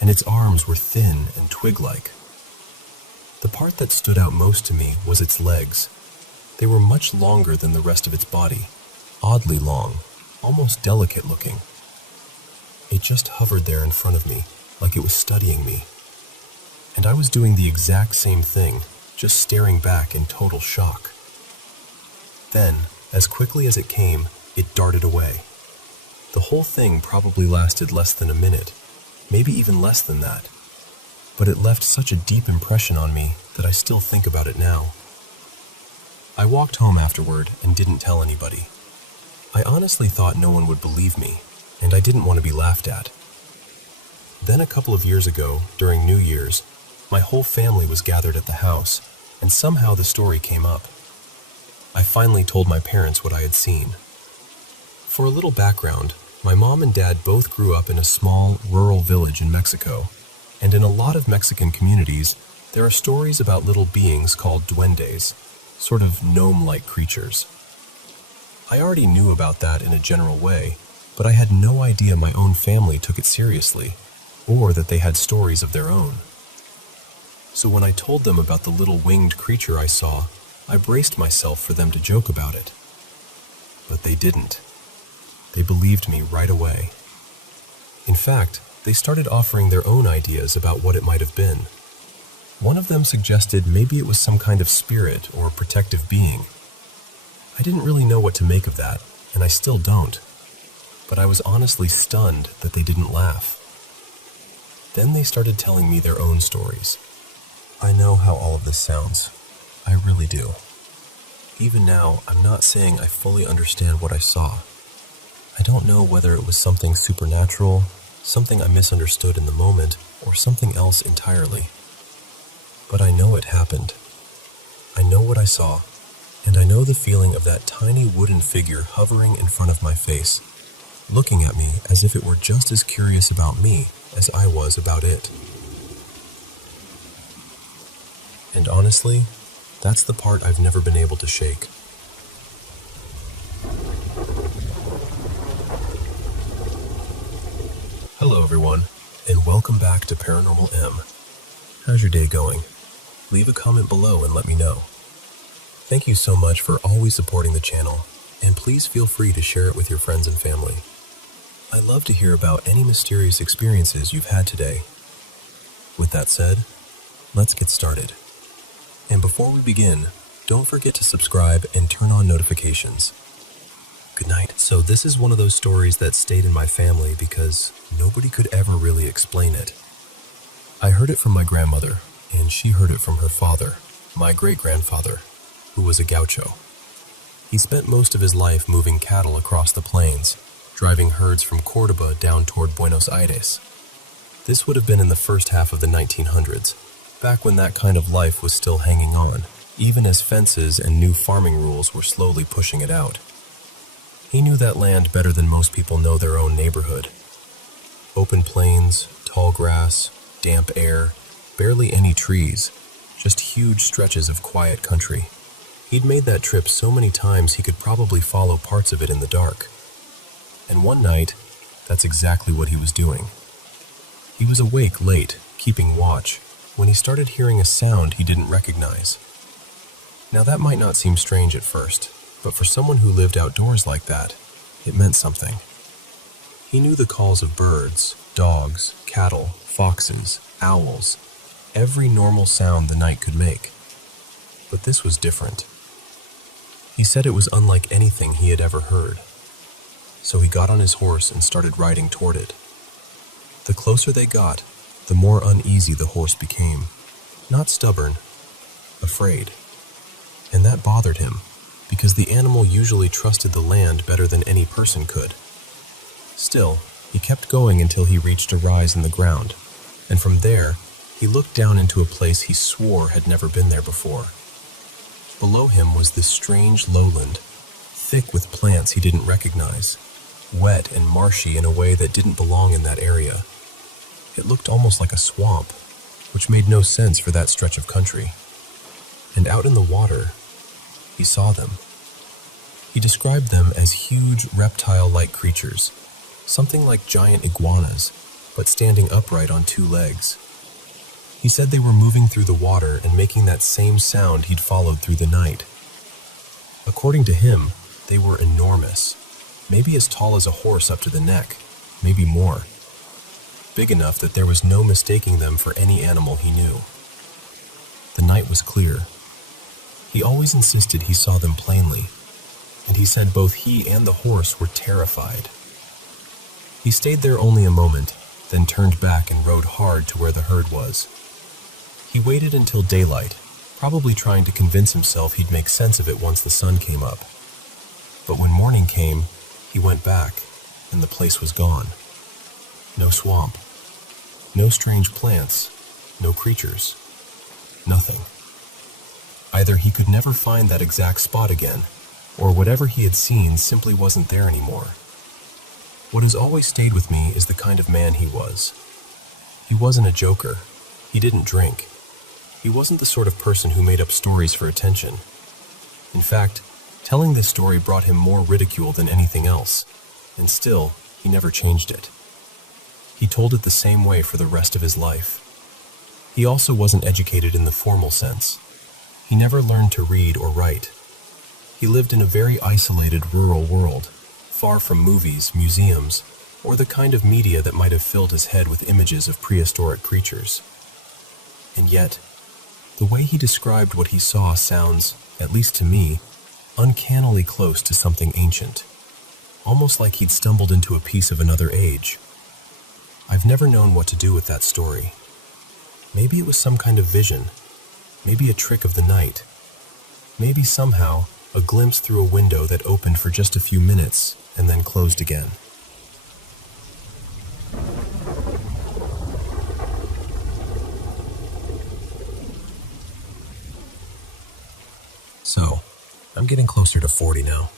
and its arms were thin and twig-like. The part that stood out most to me was its legs. They were much longer than the rest of its body, oddly long, almost delicate looking. It just hovered there in front of me, like it was studying me. And I was doing the exact same thing, just staring back in total shock. Then, as quickly as it came, it darted away. The whole thing probably lasted less than a minute, maybe even less than that. But it left such a deep impression on me that I still think about it now. I walked home afterward and didn't tell anybody. I honestly thought no one would believe me, and I didn't want to be laughed at. Then a couple of years ago, during New Year's, my whole family was gathered at the house, and somehow the story came up. I finally told my parents what I had seen. For a little background, my mom and dad both grew up in a small, rural village in Mexico, and in a lot of Mexican communities, there are stories about little beings called duendes, sort of gnome-like creatures. I already knew about that in a general way, but I had no idea my own family took it seriously, or that they had stories of their own. So when I told them about the little winged creature I saw, I braced myself for them to joke about it. But they didn't. They believed me right away. In fact, they started offering their own ideas about what it might have been. One of them suggested maybe it was some kind of spirit or protective being. I didn't really know what to make of that, and I still don't, but I was honestly stunned that they didn't laugh. Then they started telling me their own stories. I know how all of this sounds. I really do. Even now, I'm not saying I fully understand what I saw. I don't know whether it was something supernatural, something I misunderstood in the moment, or something else entirely. But I know it happened. I know what I saw, and I know the feeling of that tiny wooden figure hovering in front of my face, looking at me as if it were just as curious about me as I was about it. And honestly, that's the part I've never been able to shake. Hello everyone, and welcome back to Paranormal M. How's your day going? Leave a comment below and let me know. Thank you so much for always supporting the channel, and please feel free to share it with your friends and family. I'd love to hear about any mysterious experiences you've had today. With that said, let's get started. And before we begin, don't forget to subscribe and turn on notifications. Good night. So this is one of those stories that stayed in my family because nobody could ever really explain it. I heard it from my grandmother, and she heard it from her father, my great-grandfather, who was a gaucho. He spent most of his life moving cattle across the plains, driving herds from Cordoba down toward Buenos Aires. This would have been in the first half of the 1900s, back when that kind of life was still hanging on, even as fences and new farming rules were slowly pushing it out. He knew that land better than most people know their own neighborhood. Open plains, tall grass, damp air, barely any trees, just huge stretches of quiet country. He'd made that trip so many times he could probably follow parts of it in the dark. And one night, that's exactly what he was doing. He was awake late, keeping watch, when he started hearing a sound he didn't recognize. Now that might not seem strange at first, but for someone who lived outdoors like that, it meant something. He knew the calls of birds, dogs, cattle, foxes, owls, every normal sound the night could make. But this was different. He said it was unlike anything he had ever heard. So he got on his horse and started riding toward it. The closer they got, the more uneasy the horse became. Not stubborn, afraid. And that bothered him, because the animal usually trusted the land better than any person could. Still, he kept going until he reached a rise in the ground, and from there, he looked down into a place he swore had never been there before. Below him was this strange lowland, thick with plants he didn't recognize, wet and marshy in a way that didn't belong in that area. It looked almost like a swamp, which made no sense for that stretch of country. And out in the water, he saw them. He described them as huge reptile-like creatures, something like giant iguanas, but standing upright on two legs. He said they were moving through the water and making that same sound he'd followed through the night. According to him, they were enormous, maybe as tall as a horse up to the neck, maybe more. Big enough that there was no mistaking them for any animal he knew. The night was clear. He always insisted he saw them plainly, and he said both he and the horse were terrified. He stayed there only a moment, then turned back and rode hard to where the herd was. He waited until daylight, probably trying to convince himself he'd make sense of it once the sun came up. But when morning came, he went back, and the place was gone. No swamp. No strange plants. No creatures. Nothing. Either he could never find that exact spot again, or whatever he had seen simply wasn't there anymore. What has always stayed with me is the kind of man he was. He wasn't a joker. He didn't drink. He wasn't the sort of person who made up stories for attention. In fact, telling this story brought him more ridicule than anything else, and still, he never changed it. He told it the same way for the rest of his life. He also wasn't educated in the formal sense. He never learned to read or write. He lived in a very isolated rural world, far from movies, museums, or the kind of media that might have filled his head with images of prehistoric creatures. And yet, The way he described what he saw sounds, at least to me, uncannily close to something ancient, almost like he'd stumbled into a piece of another age. I've never known what to do with that story. Maybe it was some kind of vision, maybe a trick of the night, maybe somehow a glimpse through a window that opened for just a few minutes and then closed again. So, I'm getting closer to 40 now,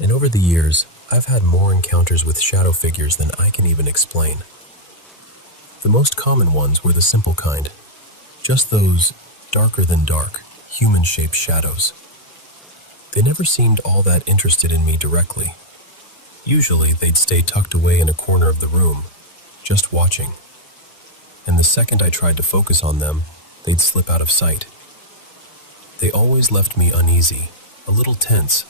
and over the years, I've had more encounters with shadow figures than I can even explain. The most common ones were the simple kind, just those darker than dark, human-shaped shadows. They never seemed all that interested in me directly. Usually, they'd stay tucked away in a corner of the room, just watching. And the second I tried to focus on them, they'd slip out of sight. They always left me uneasy, a little tense,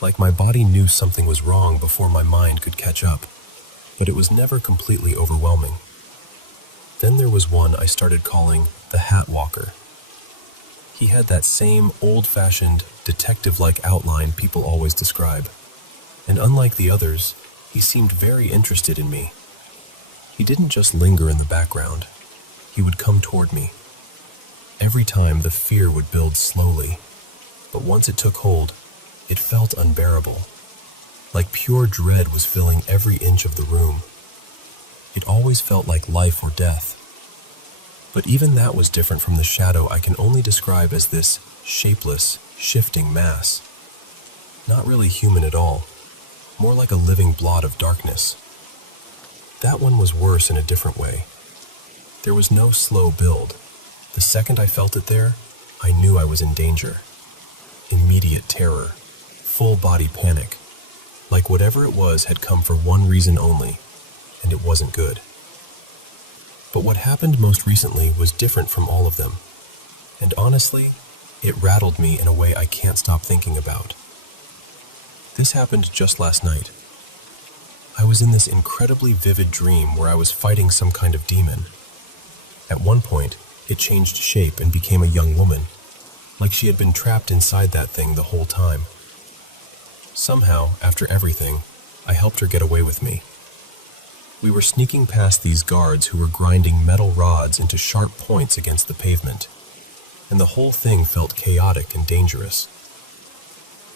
like my body knew something was wrong before my mind could catch up, but it was never completely overwhelming. Then there was one I started calling the Hat Walker. He had that same old-fashioned, detective-like outline people always describe, and unlike the others, he seemed very interested in me. He didn't just linger in the background. He would come toward me. Every time the fear would build slowly, but once it took hold, it felt unbearable. Like pure dread was filling every inch of the room. It always felt like life or death. But even that was different from the shadow I can only describe as this shapeless, shifting mass. Not really human at all, more like a living blot of darkness. That one was worse in a different way. There was no slow build. The second I felt it there, I knew I was in danger. Immediate terror, full body panic, like whatever it was had come for one reason only, and it wasn't good. But what happened most recently was different from all of them, and honestly, it rattled me in a way I can't stop thinking about. This happened just last night. I was in this incredibly vivid dream where I was fighting some kind of demon. At one point, it changed shape and became a young woman, like she had been trapped inside that thing the whole time. Somehow, after everything, I helped her get away with me. We were sneaking past these guards who were grinding metal rods into sharp points against the pavement, and the whole thing felt chaotic and dangerous.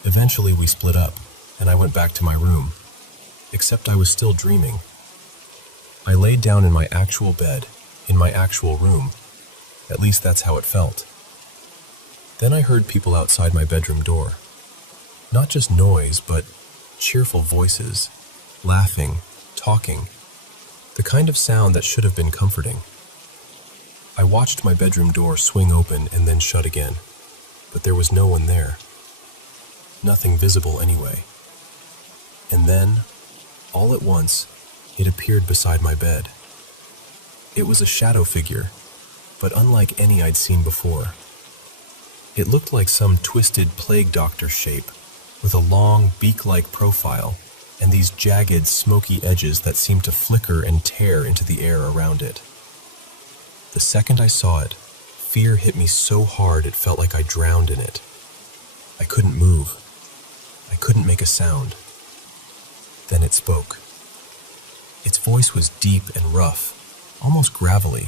Eventually we split up, and I went back to my room, except I was still dreaming. I laid down in my actual bed, in my actual room. At least that's how it felt. Then I heard people outside my bedroom door. Not just noise, but cheerful voices, laughing, talking, the kind of sound that should have been comforting. I watched my bedroom door swing open and then shut again, but there was no one there. Nothing visible anyway. And then, all at once, it appeared beside my bed. It was a shadow figure, but unlike any I'd seen before. It looked like some twisted plague doctor shape, with a long, beak-like profile and these jagged, smoky edges that seemed to flicker and tear into the air around it. The second I saw it, fear hit me so hard it felt like I drowned in it. I couldn't move. I couldn't make a sound. Then it spoke. Its voice was deep and rough, almost gravelly,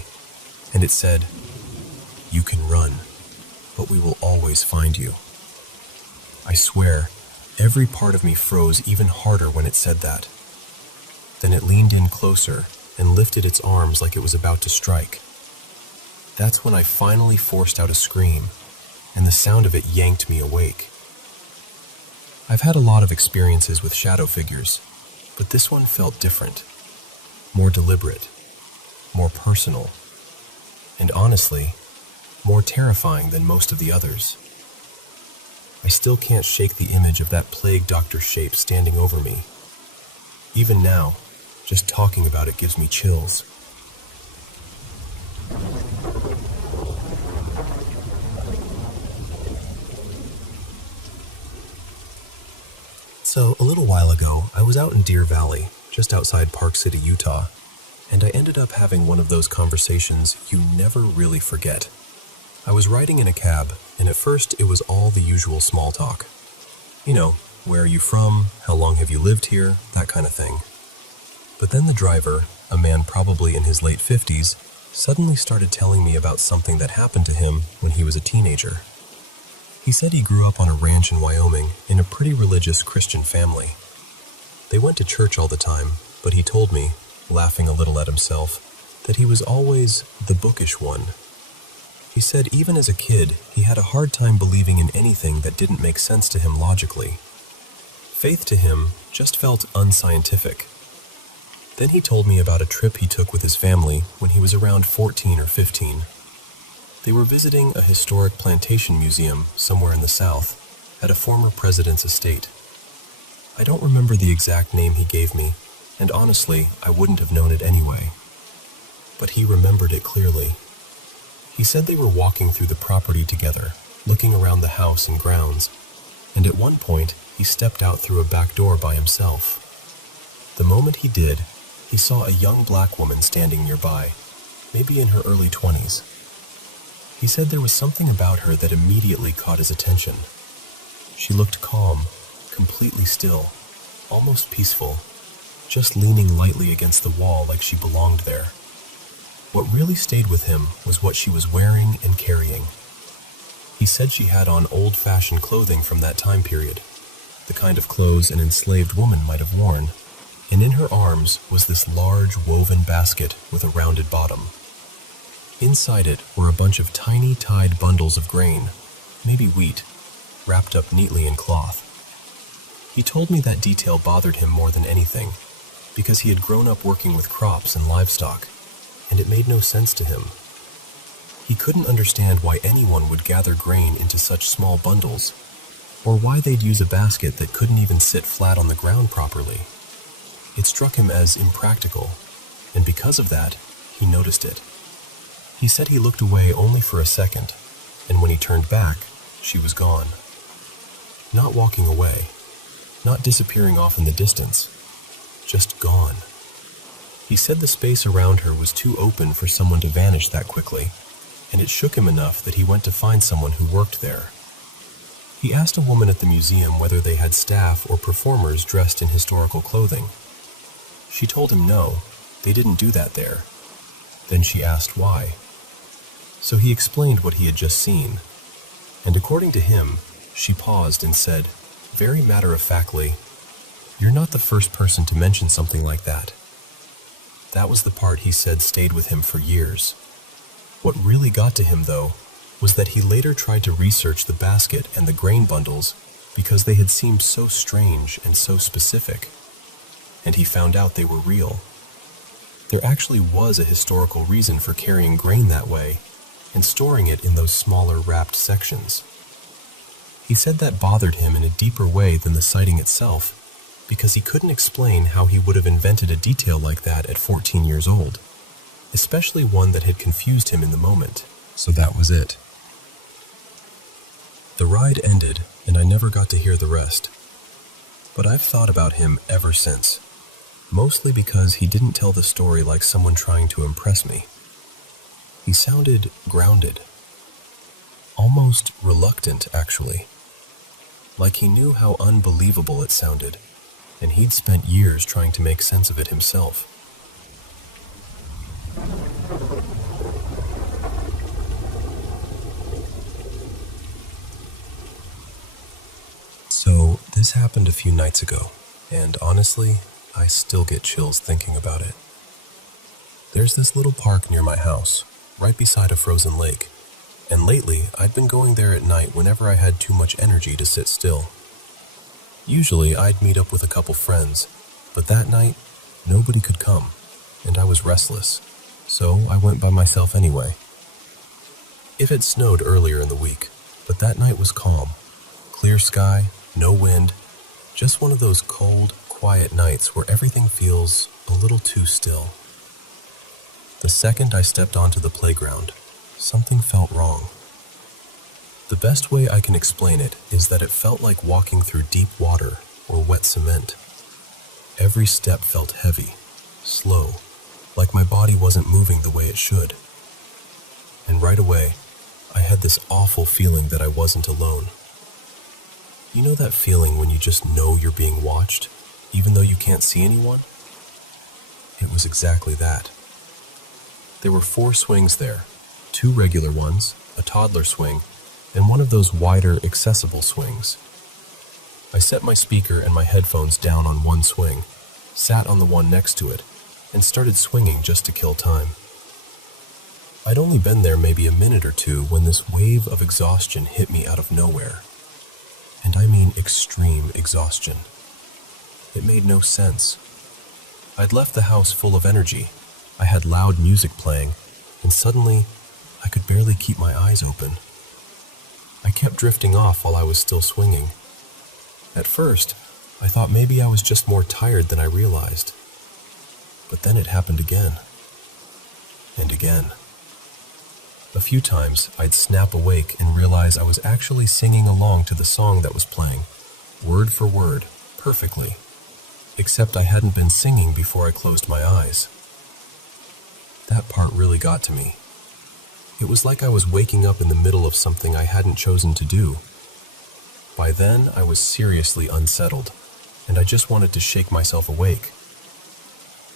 and it said, "You can run, but we will always find you." I swear, every part of me froze even harder when it said that. Then it leaned in closer and lifted its arms like it was about to strike. That's when I finally forced out a scream, and the sound of it yanked me awake. I've had a lot of experiences with shadow figures, but this one felt different, more deliberate, more personal, and honestly, more terrifying than most of the others. I still can't shake the image of that plague doctor shape standing over me. Even now, just talking about it gives me chills. So, a little while ago, I was out in Deer Valley, just outside Park City, Utah, and I ended up having one of those conversations you never really forget. I was riding in a cab, and at first it was all the usual small talk. You know, where are you from? How long have you lived here? That kind of thing. But then the driver, a man probably in his late 50s, suddenly started telling me about something that happened to him when he was a teenager. He said he grew up on a ranch in Wyoming in a pretty religious Christian family. They went to church all the time, but he told me, laughing a little at himself, that he was always the bookish one. He said even as a kid, he had a hard time believing in anything that didn't make sense to him logically. Faith to him just felt unscientific. Then he told me about a trip he took with his family when he was around 14 or 15. They were visiting a historic plantation museum somewhere in the South at a former president's estate. I don't remember the exact name he gave me, and honestly, I wouldn't have known it anyway. But he remembered it clearly. He said they were walking through the property together, looking around the house and grounds, and at one point, he stepped out through a back door by himself. The moment he did, he saw a young black woman standing nearby, maybe in her early 20s. He said there was something about her that immediately caught his attention. She looked calm, completely still, almost peaceful, just leaning lightly against the wall like she belonged there. What really stayed with him was what she was wearing and carrying. He said she had on old-fashioned clothing from that time period, the kind of clothes an enslaved woman might have worn, and in her arms was this large woven basket with a rounded bottom. Inside it were a bunch of tiny tied bundles of grain, maybe wheat, wrapped up neatly in cloth. He told me that detail bothered him more than anything, because he had grown up working with crops and livestock, and it made no sense to him. He couldn't understand why anyone would gather grain into such small bundles, or why they'd use a basket that couldn't even sit flat on the ground properly. It struck him as impractical, and because of that, he noticed it. He said he looked away only for a second, and when he turned back, she was gone. Not walking away, not disappearing off in the distance, just gone. He said the space around her was too open for someone to vanish that quickly, and it shook him enough that he went to find someone who worked there. He asked a woman at the museum whether they had staff or performers dressed in historical clothing. She told him no, they didn't do that there. Then she asked why. So he explained what he had just seen, and according to him, she paused and said, very matter-of-factly, "You're not the first person to mention something like that." That was the part he said stayed with him for years. What really got to him, though, was that he later tried to research the basket and the grain bundles because they had seemed so strange and so specific, and he found out they were real. There actually was a historical reason for carrying grain that way and storing it in those smaller wrapped sections. He said that bothered him in a deeper way than the sighting itself, because he couldn't explain how he would have invented a detail like that at 14 years old, especially one that had confused him in the moment. So that was it. The ride ended, and I never got to hear the rest. But I've thought about him ever since, mostly because he didn't tell the story like someone trying to impress me. He sounded grounded, almost reluctant, actually, like he knew how unbelievable it sounded, and he'd spent years trying to make sense of it himself. So, this happened a few nights ago, and honestly, I still get chills thinking about it. There's this little park near my house, right beside a frozen lake, and lately I'd been going there at night whenever I had too much energy to sit still. Usually I'd meet up with a couple friends, but that night, nobody could come, and I was restless, so I went by myself anyway. It had snowed earlier in the week, but that night was calm. Clear sky, no wind, just one of those cold, quiet nights where everything feels a little too still. The second I stepped onto the playground, something felt wrong. The best way I can explain it is that it felt like walking through deep water or wet cement. Every step felt heavy, slow, like my body wasn't moving the way it should. And right away, I had this awful feeling that I wasn't alone. You know that feeling when you just know you're being watched, even though you can't see anyone? It was exactly that. There were 4 swings there, 2 regular ones, a toddler swing, and one of those wider, accessible swings. I set my speaker and my headphones down on one swing, sat on the one next to it, and started swinging just to kill time. I'd only been there maybe a minute or two when this wave of exhaustion hit me out of nowhere. And I mean extreme exhaustion. It made no sense. I'd left the house full of energy. I had loud music playing, and suddenly, I could barely keep my eyes open. I kept drifting off while I was still swinging. At first, I thought maybe I was just more tired than I realized. But then it happened again. And again. A few times, I'd snap awake and realize I was actually singing along to the song that was playing, word for word, perfectly. Except I hadn't been singing before I closed my eyes. That part really got to me. It was like I was waking up in the middle of something I hadn't chosen to do. By then, I was seriously unsettled, and I just wanted to shake myself awake.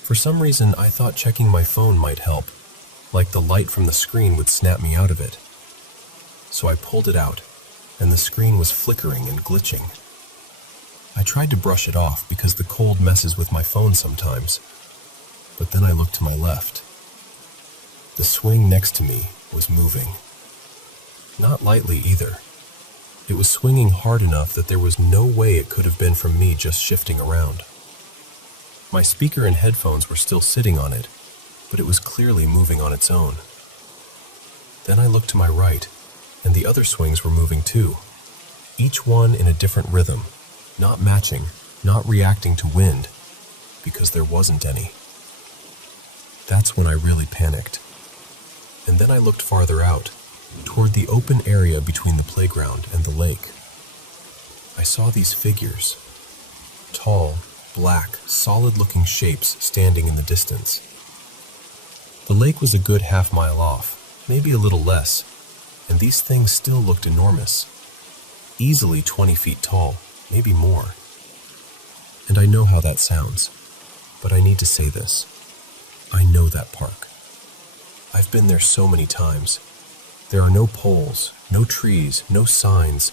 For some reason, I thought checking my phone might help, like the light from the screen would snap me out of it. So I pulled it out, and the screen was flickering and glitching. I tried to brush it off because the cold messes with my phone sometimes, but then I looked to my left. The swing next to me was moving. Not lightly either. It was swinging hard enough that there was no way it could have been from me just shifting around. My speaker and headphones were still sitting on it, but it was clearly moving on its own. Then I looked to my right, and the other swings were moving too, each one in a different rhythm, not matching, not reacting to wind, because there wasn't any. That's when I really panicked. And then I looked farther out, toward the open area between the playground and the lake. I saw these figures, tall, black, solid-looking shapes standing in the distance. The lake was a good half-mile off, maybe a little less, and these things still looked enormous. Easily 20 feet tall, maybe more. And I know how that sounds, but I need to say this. I know that park. I've been there so many times. There are no poles, no trees, no signs,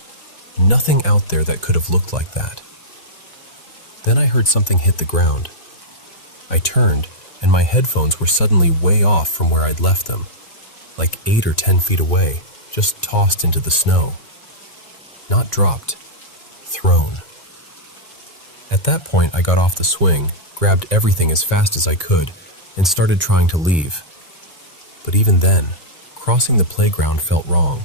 nothing out there that could have looked like that. Then I heard something hit the ground. I turned, and my headphones were suddenly way off from where I'd left them, like 8 or 10 feet away, just tossed into the snow. Not dropped, thrown. At that point, I got off the swing, grabbed everything as fast as I could, and started trying to leave. But even then, crossing the playground felt wrong.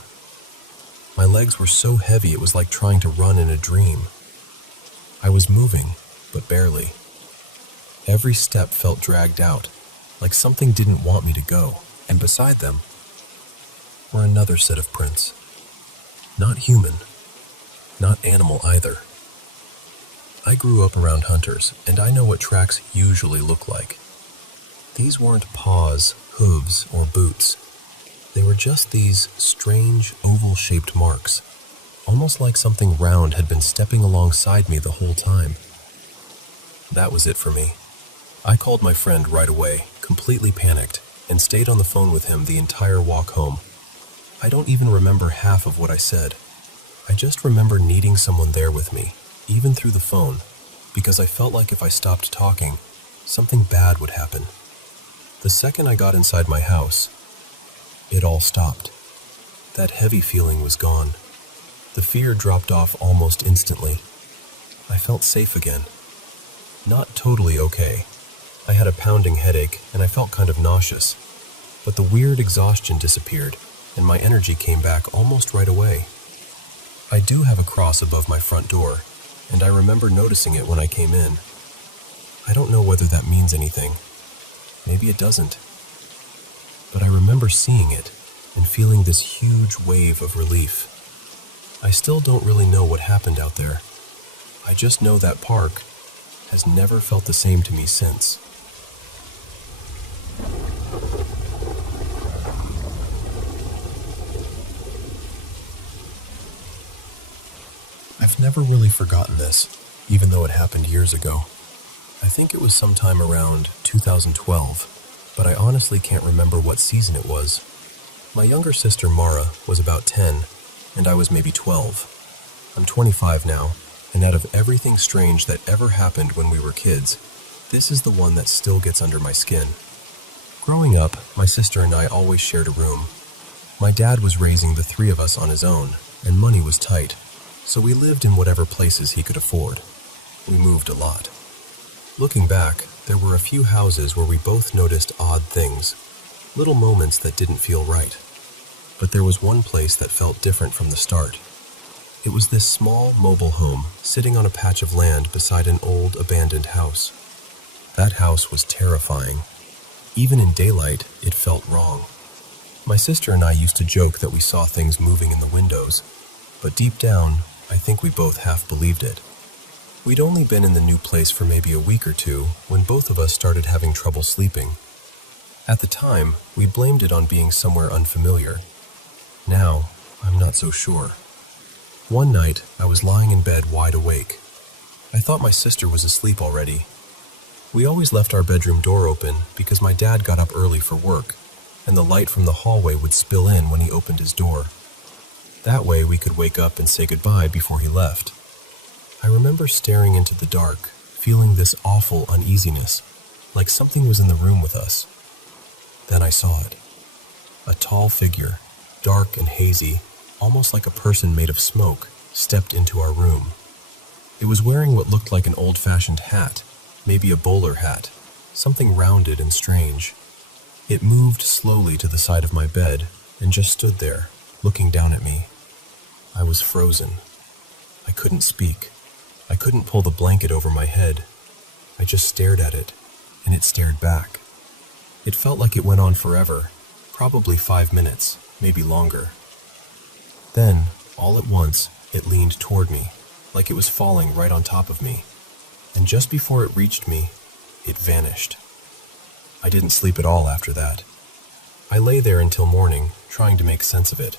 My legs were so heavy it was like trying to run in a dream. I was moving, but barely. Every step felt dragged out, like something didn't want me to go, and beside them were another set of prints. Not human, not animal either. I grew up around hunters, and I know what tracks usually look like. These weren't paws, hooves, or boots. They were just these strange, oval-shaped marks, almost like something round had been stepping alongside me the whole time. That was it for me. I called my friend right away, completely panicked, and stayed on the phone with him the entire walk home. I don't even remember half of what I said. I just remember needing someone there with me, even through the phone, because I felt like if I stopped talking, something bad would happen. The second I got inside my house, it all stopped. That heavy feeling was gone. The fear dropped off almost instantly. I felt safe again. Not totally okay. I had a pounding headache and I felt kind of nauseous, but the weird exhaustion disappeared and my energy came back almost right away. I do have a cross above my front door, and I remember noticing it when I came in. I don't know whether that means anything. Maybe it doesn't. But I remember seeing it and feeling this huge wave of relief. I still don't really know what happened out there. I just know that park has never felt the same to me since. I've never really forgotten this, even though it happened years ago. I think it was sometime around 2012, but I honestly can't remember what season it was. My younger sister Mara was about 10, and I was maybe 12. I'm 25 now, and out of everything strange that ever happened when we were kids, this is the one that still gets under my skin. Growing up, my sister and I always shared a room. My dad was raising the three of us on his own, and money was tight, so we lived in whatever places he could afford. We moved a lot. Looking back, there were a few houses where we both noticed odd things, little moments that didn't feel right. But there was one place that felt different from the start. It was this small mobile home sitting on a patch of land beside an old abandoned house. That house was terrifying. Even in daylight, it felt wrong. My sister and I used to joke that we saw things moving in the windows, but deep down, I think we both half believed it. We'd only been in the new place for maybe a week or two when both of us started having trouble sleeping. At the time, we blamed it on being somewhere unfamiliar. Now, I'm not so sure. One night, I was lying in bed wide awake. I thought my sister was asleep already. We always left our bedroom door open because my dad got up early for work, and the light from the hallway would spill in when he opened his door. That way we could wake up and say goodbye before he left. I remember staring into the dark, feeling this awful uneasiness, like something was in the room with us. Then I saw it. A tall figure, dark and hazy, almost like a person made of smoke, stepped into our room. It was wearing what looked like an old-fashioned hat, maybe a bowler hat, something rounded and strange. It moved slowly to the side of my bed and just stood there, looking down at me. I was frozen. I couldn't speak. I couldn't pull the blanket over my head. I just stared at it, and it stared back. It felt like it went on forever, probably 5 minutes, maybe longer. Then, all at once, it leaned toward me, like it was falling right on top of me. And just before it reached me, it vanished. I didn't sleep at all after that. I lay there until morning, trying to make sense of it.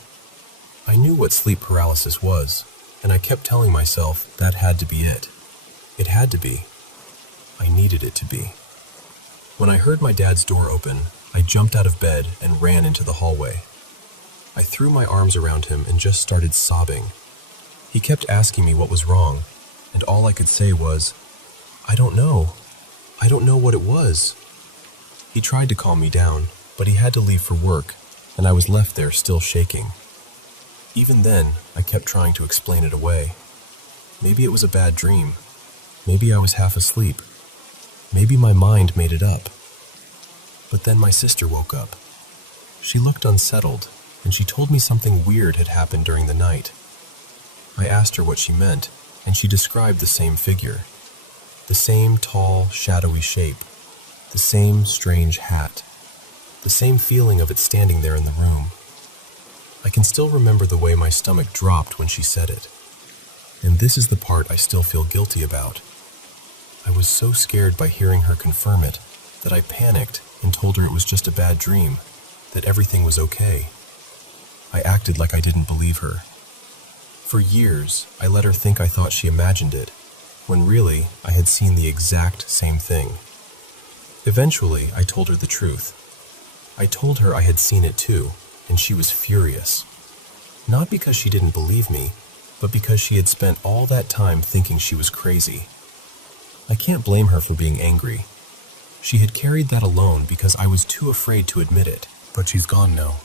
I knew what sleep paralysis was, and I kept telling myself that had to be it. It had to be. I needed it to be. When I heard my dad's door open, I jumped out of bed and ran into the hallway. I threw my arms around him and just started sobbing. He kept asking me what was wrong, and all I could say was, "I don't know. I don't know what it was." He tried to calm me down, but he had to leave for work, and I was left there still shaking. Even then, I kept trying to explain it away. Maybe it was a bad dream. Maybe I was half asleep. Maybe my mind made it up. But then my sister woke up. She looked unsettled, and she told me something weird had happened during the night. I asked her what she meant, and she described the same figure. The same tall, shadowy shape. The same strange hat. The same feeling of it standing there in the room. I can still remember the way my stomach dropped when she said it. And this is the part I still feel guilty about. I was so scared by hearing her confirm it that I panicked and told her it was just a bad dream, that everything was okay. I acted like I didn't believe her. For years, I let her think I thought she imagined it, when really I had seen the exact same thing. Eventually, I told her the truth. I told her I had seen it too, and she was furious. Not because she didn't believe me, but because she had spent all that time thinking she was crazy. I can't blame her for being angry. She had carried that alone because I was too afraid to admit it, but she's gone now.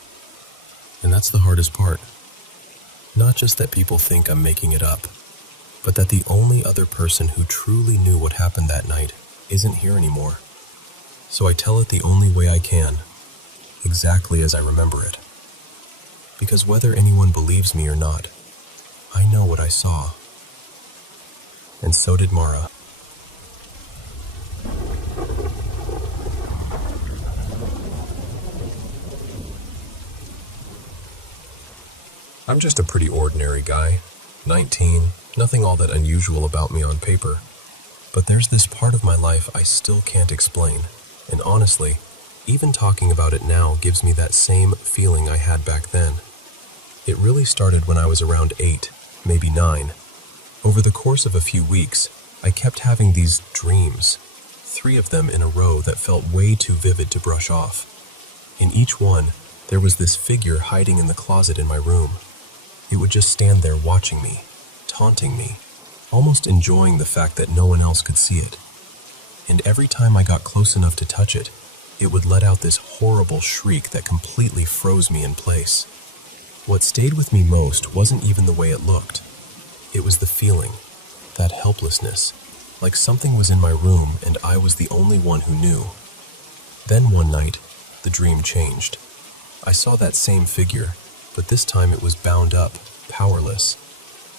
And that's the hardest part. Not just that people think I'm making it up, but that the only other person who truly knew what happened that night isn't here anymore. So I tell it the only way I can, exactly as I remember it. Because whether anyone believes me or not, I know what I saw. And so did Mara. I'm just a pretty ordinary guy, 19, nothing all that unusual about me on paper. But there's this part of my life I still can't explain, and honestly, even talking about it now gives me that same feeling I had back then. It really started when I was around 8, maybe 9. Over the course of a few weeks, I kept having these dreams, 3 of them in a row that felt way too vivid to brush off. In each one, there was this figure hiding in the closet in my room. It would just stand there watching me, taunting me, almost enjoying the fact that no one else could see it. And every time I got close enough to touch it, it would let out this horrible shriek that completely froze me in place. What stayed with me most wasn't even the way it looked. It was the feeling, that helplessness, like something was in my room and I was the only one who knew. Then one night, the dream changed. I saw that same figure, but this time it was bound up, powerless,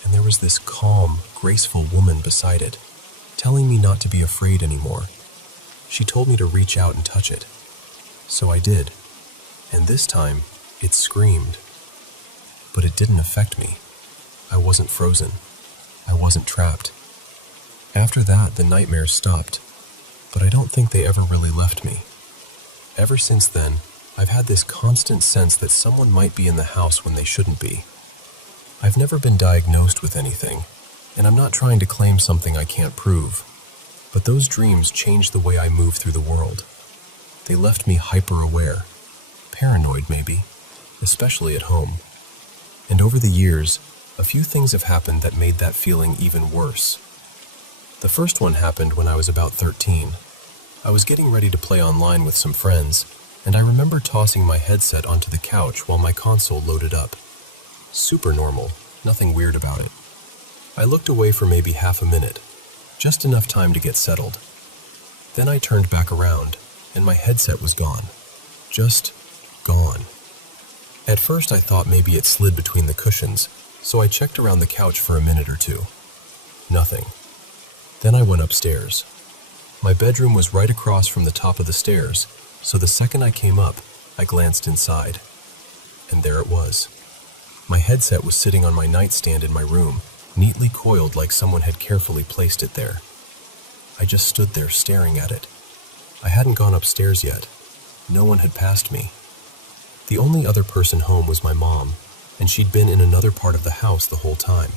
and there was this calm, graceful woman beside it, telling me not to be afraid anymore. She told me to reach out and touch it. So I did, and this time, it screamed. But it didn't affect me. I wasn't frozen. I wasn't trapped. After that, the nightmares stopped, but I don't think they ever really left me. Ever since then, I've had this constant sense that someone might be in the house when they shouldn't be. I've never been diagnosed with anything, and I'm not trying to claim something I can't prove, but those dreams changed the way I move through the world. They left me hyper-aware, paranoid maybe, especially at home. And over the years, a few things have happened that made that feeling even worse. The first one happened when I was about 13. I was getting ready to play online with some friends, and I remember tossing my headset onto the couch while my console loaded up. Super normal, nothing weird about it. I looked away for maybe half a minute, just enough time to get settled. Then I turned back around, and my headset was gone. Just gone. At first I thought maybe it slid between the cushions, so I checked around the couch for a minute or two. Nothing. Then I went upstairs. My bedroom was right across from the top of the stairs, so the second I came up, I glanced inside. And there it was. My headset was sitting on my nightstand in my room, neatly coiled like someone had carefully placed it there. I just stood there staring at it. I hadn't gone upstairs yet. No one had passed me. The only other person home was my mom, and she'd been in another part of the house the whole time.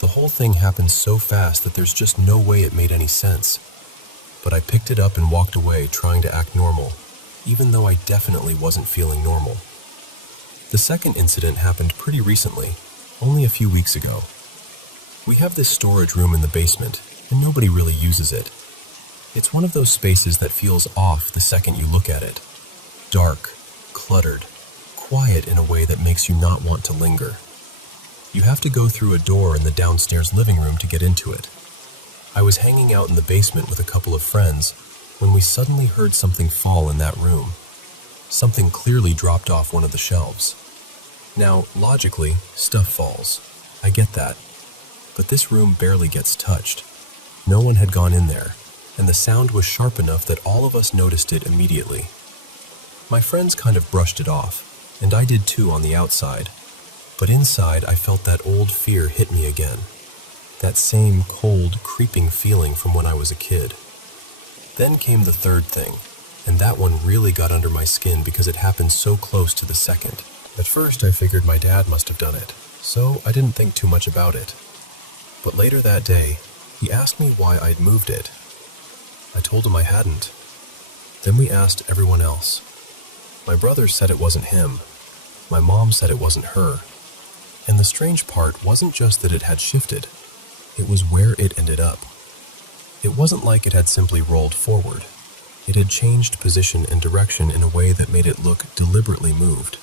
The whole thing happened so fast that there's just no way it made any sense. But I picked it up and walked away trying to act normal, even though I definitely wasn't feeling normal. The second incident happened pretty recently, only a few weeks ago. We have this storage room in the basement, and nobody really uses it. It's one of those spaces that feels off the second you look at it. Dark, cluttered, quiet in a way that makes you not want to linger. You have to go through a door in the downstairs living room to get into it. I was hanging out in the basement with a couple of friends when we suddenly heard something fall in that room. Something clearly dropped off one of the shelves. Now, logically, stuff falls. I get that. But this room barely gets touched. No one had gone in there, and the sound was sharp enough that all of us noticed it immediately. My friends kind of brushed it off, and I did too on the outside. But inside, I felt that old fear hit me again. That same cold, creeping feeling from when I was a kid. Then came the third thing, and that one really got under my skin because it happened so close to the second. At first, I figured my dad must have done it, so I didn't think too much about it. But later that day, he asked me why I'd moved it. I told him I hadn't. Then we asked everyone else. My brother said it wasn't him. My mom said it wasn't her. And the strange part wasn't just that it had shifted. It was where it ended up. It wasn't like it had simply rolled forward. It had changed position and direction in a way that made it look deliberately moved.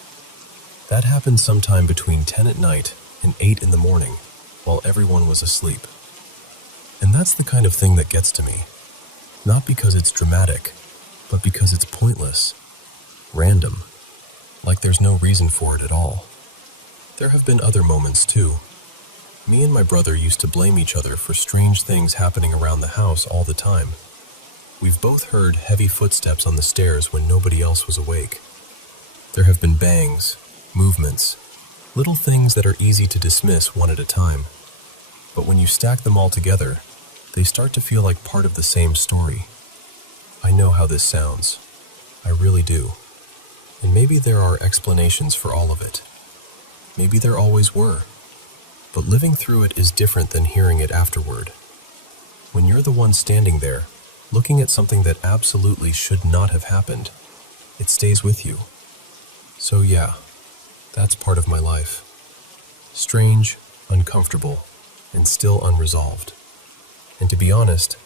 That happened sometime between 10 at night and 8 in the morning, while everyone was asleep. And that's the kind of thing that gets to me. Not because it's dramatic, but because it's pointless. Random. Like there's no reason for it at all. There have been other moments too. Me and my brother used to blame each other for strange things happening around the house all the time. We've both heard heavy footsteps on the stairs when nobody else was awake. There have been bangs, movements, little things that are easy to dismiss one at a time. But when you stack them all together, they start to feel like part of the same story. I know how this sounds. I really do. And maybe there are explanations for all of it. Maybe there always were. but living through it is different than hearing it afterward. When you're the one standing there, looking at something that absolutely should not have happened, it stays with you. So yeah, that's part of my life. Strange, uncomfortable, and still unresolved. And to be honest,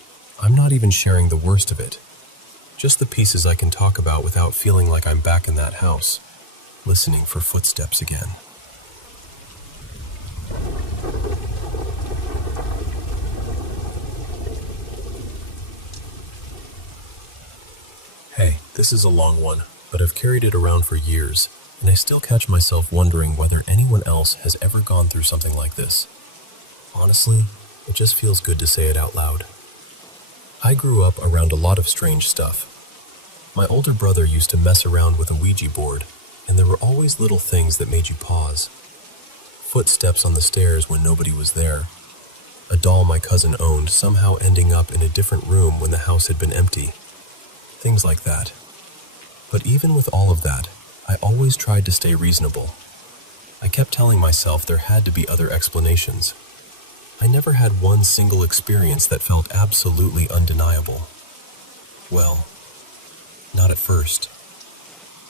I'm not even sharing the worst of it. Just the pieces I can talk about without feeling like I'm back in that house, listening for footsteps again. Hey, this is a long one, but I've carried it around for years, and I still catch myself wondering whether anyone else has ever gone through something like this. Honestly, it just feels good to say it out loud. I grew up around a lot of strange stuff. My older brother used to mess around with a Ouija board, and there were always little things that made you pause. Footsteps on the stairs when nobody was there. A doll my cousin owned somehow ending up in a different room when the house had been empty. Things like that. But even with all of that, I always tried to stay reasonable. I kept telling myself there had to be other explanations. I never had one single experience that felt absolutely undeniable. Well, not at first.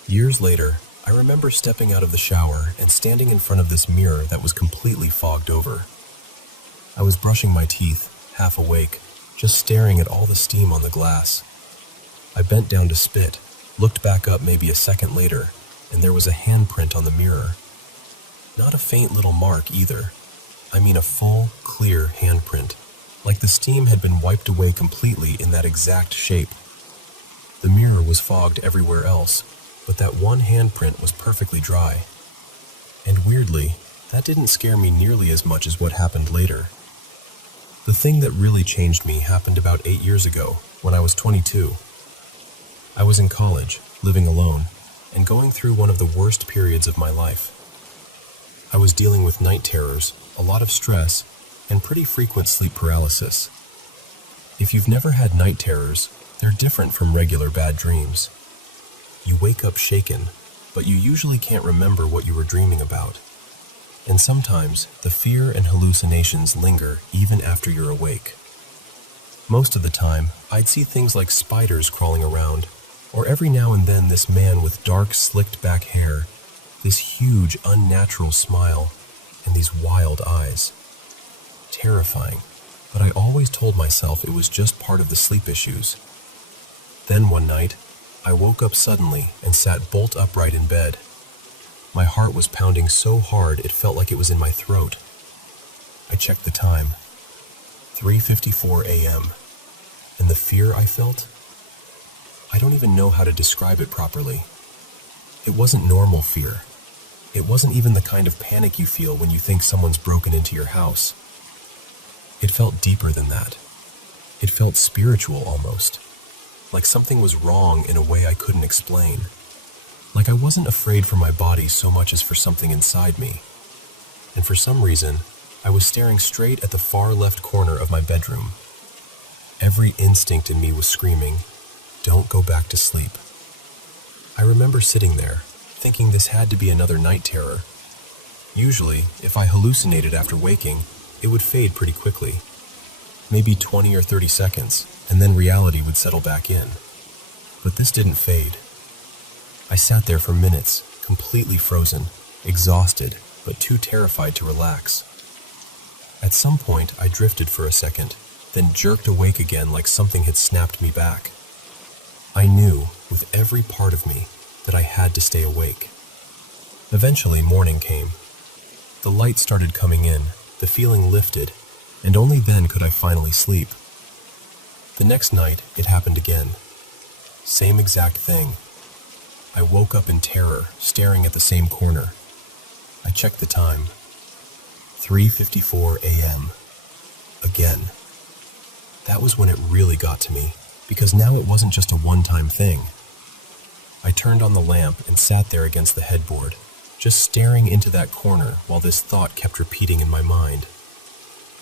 Years later, I remember stepping out of the shower and standing in front of this mirror that was completely fogged over. I was brushing my teeth, half awake, just staring at all the steam on the glass. I bent down to spit, looked back up maybe a second later, and there was a handprint on the mirror. Not a faint little mark either. I mean a full, clear handprint, like the steam had been wiped away completely in that exact shape. The mirror was fogged everywhere else, but that one handprint was perfectly dry. And weirdly, that didn't scare me nearly as much as what happened later. The thing that really changed me happened about 8 years ago, when I was 22. I was in college, living alone, and going through one of the worst periods of my life. I was dealing with night terrors, a lot of stress, and pretty frequent sleep paralysis. If you've never had night terrors, they're different from regular bad dreams. You wake up shaken, but you usually can't remember what you were dreaming about. And sometimes, the fear and hallucinations linger even after you're awake. Most of the time, I'd see things like spiders crawling around, or every now and then this man with dark, slicked-back hair, this huge, unnatural smile, and these wild eyes. Terrifying, but I always told myself it was just part of the sleep issues. Then one night, I woke up suddenly and sat bolt upright in bed. My heart was pounding so hard it felt like it was in my throat. I checked the time. 3:54 a.m. And the fear I felt? I don't even know how to describe it properly. It wasn't normal fear. It wasn't even the kind of panic you feel when you think someone's broken into your house. It felt deeper than that. It felt spiritual almost. Like something was wrong in a way I couldn't explain. Like I wasn't afraid for my body so much as for something inside me. And for some reason, I was staring straight at the far left corner of my bedroom. Every instinct in me was screaming, "Don't go back to sleep." I remember sitting there, thinking this had to be another night terror. Usually, if I hallucinated after waking, it would fade pretty quickly. Maybe 20 or 30 seconds, and then reality would settle back in. But this didn't fade. I sat there for minutes, completely frozen, exhausted, but too terrified to relax. At some point, I drifted for a second, then jerked awake again like something had snapped me back. I knew, with every part of me, that I had to stay awake. Eventually, morning came. The light started coming in, the feeling lifted, and only then could I finally sleep. The next night, it happened again. Same exact thing. I woke up in terror, staring at the same corner. I checked the time. 3:54 a.m. Again. That was when it really got to me, because now it wasn't just a one-time thing. I turned on the lamp and sat there against the headboard, just staring into that corner while this thought kept repeating in my mind.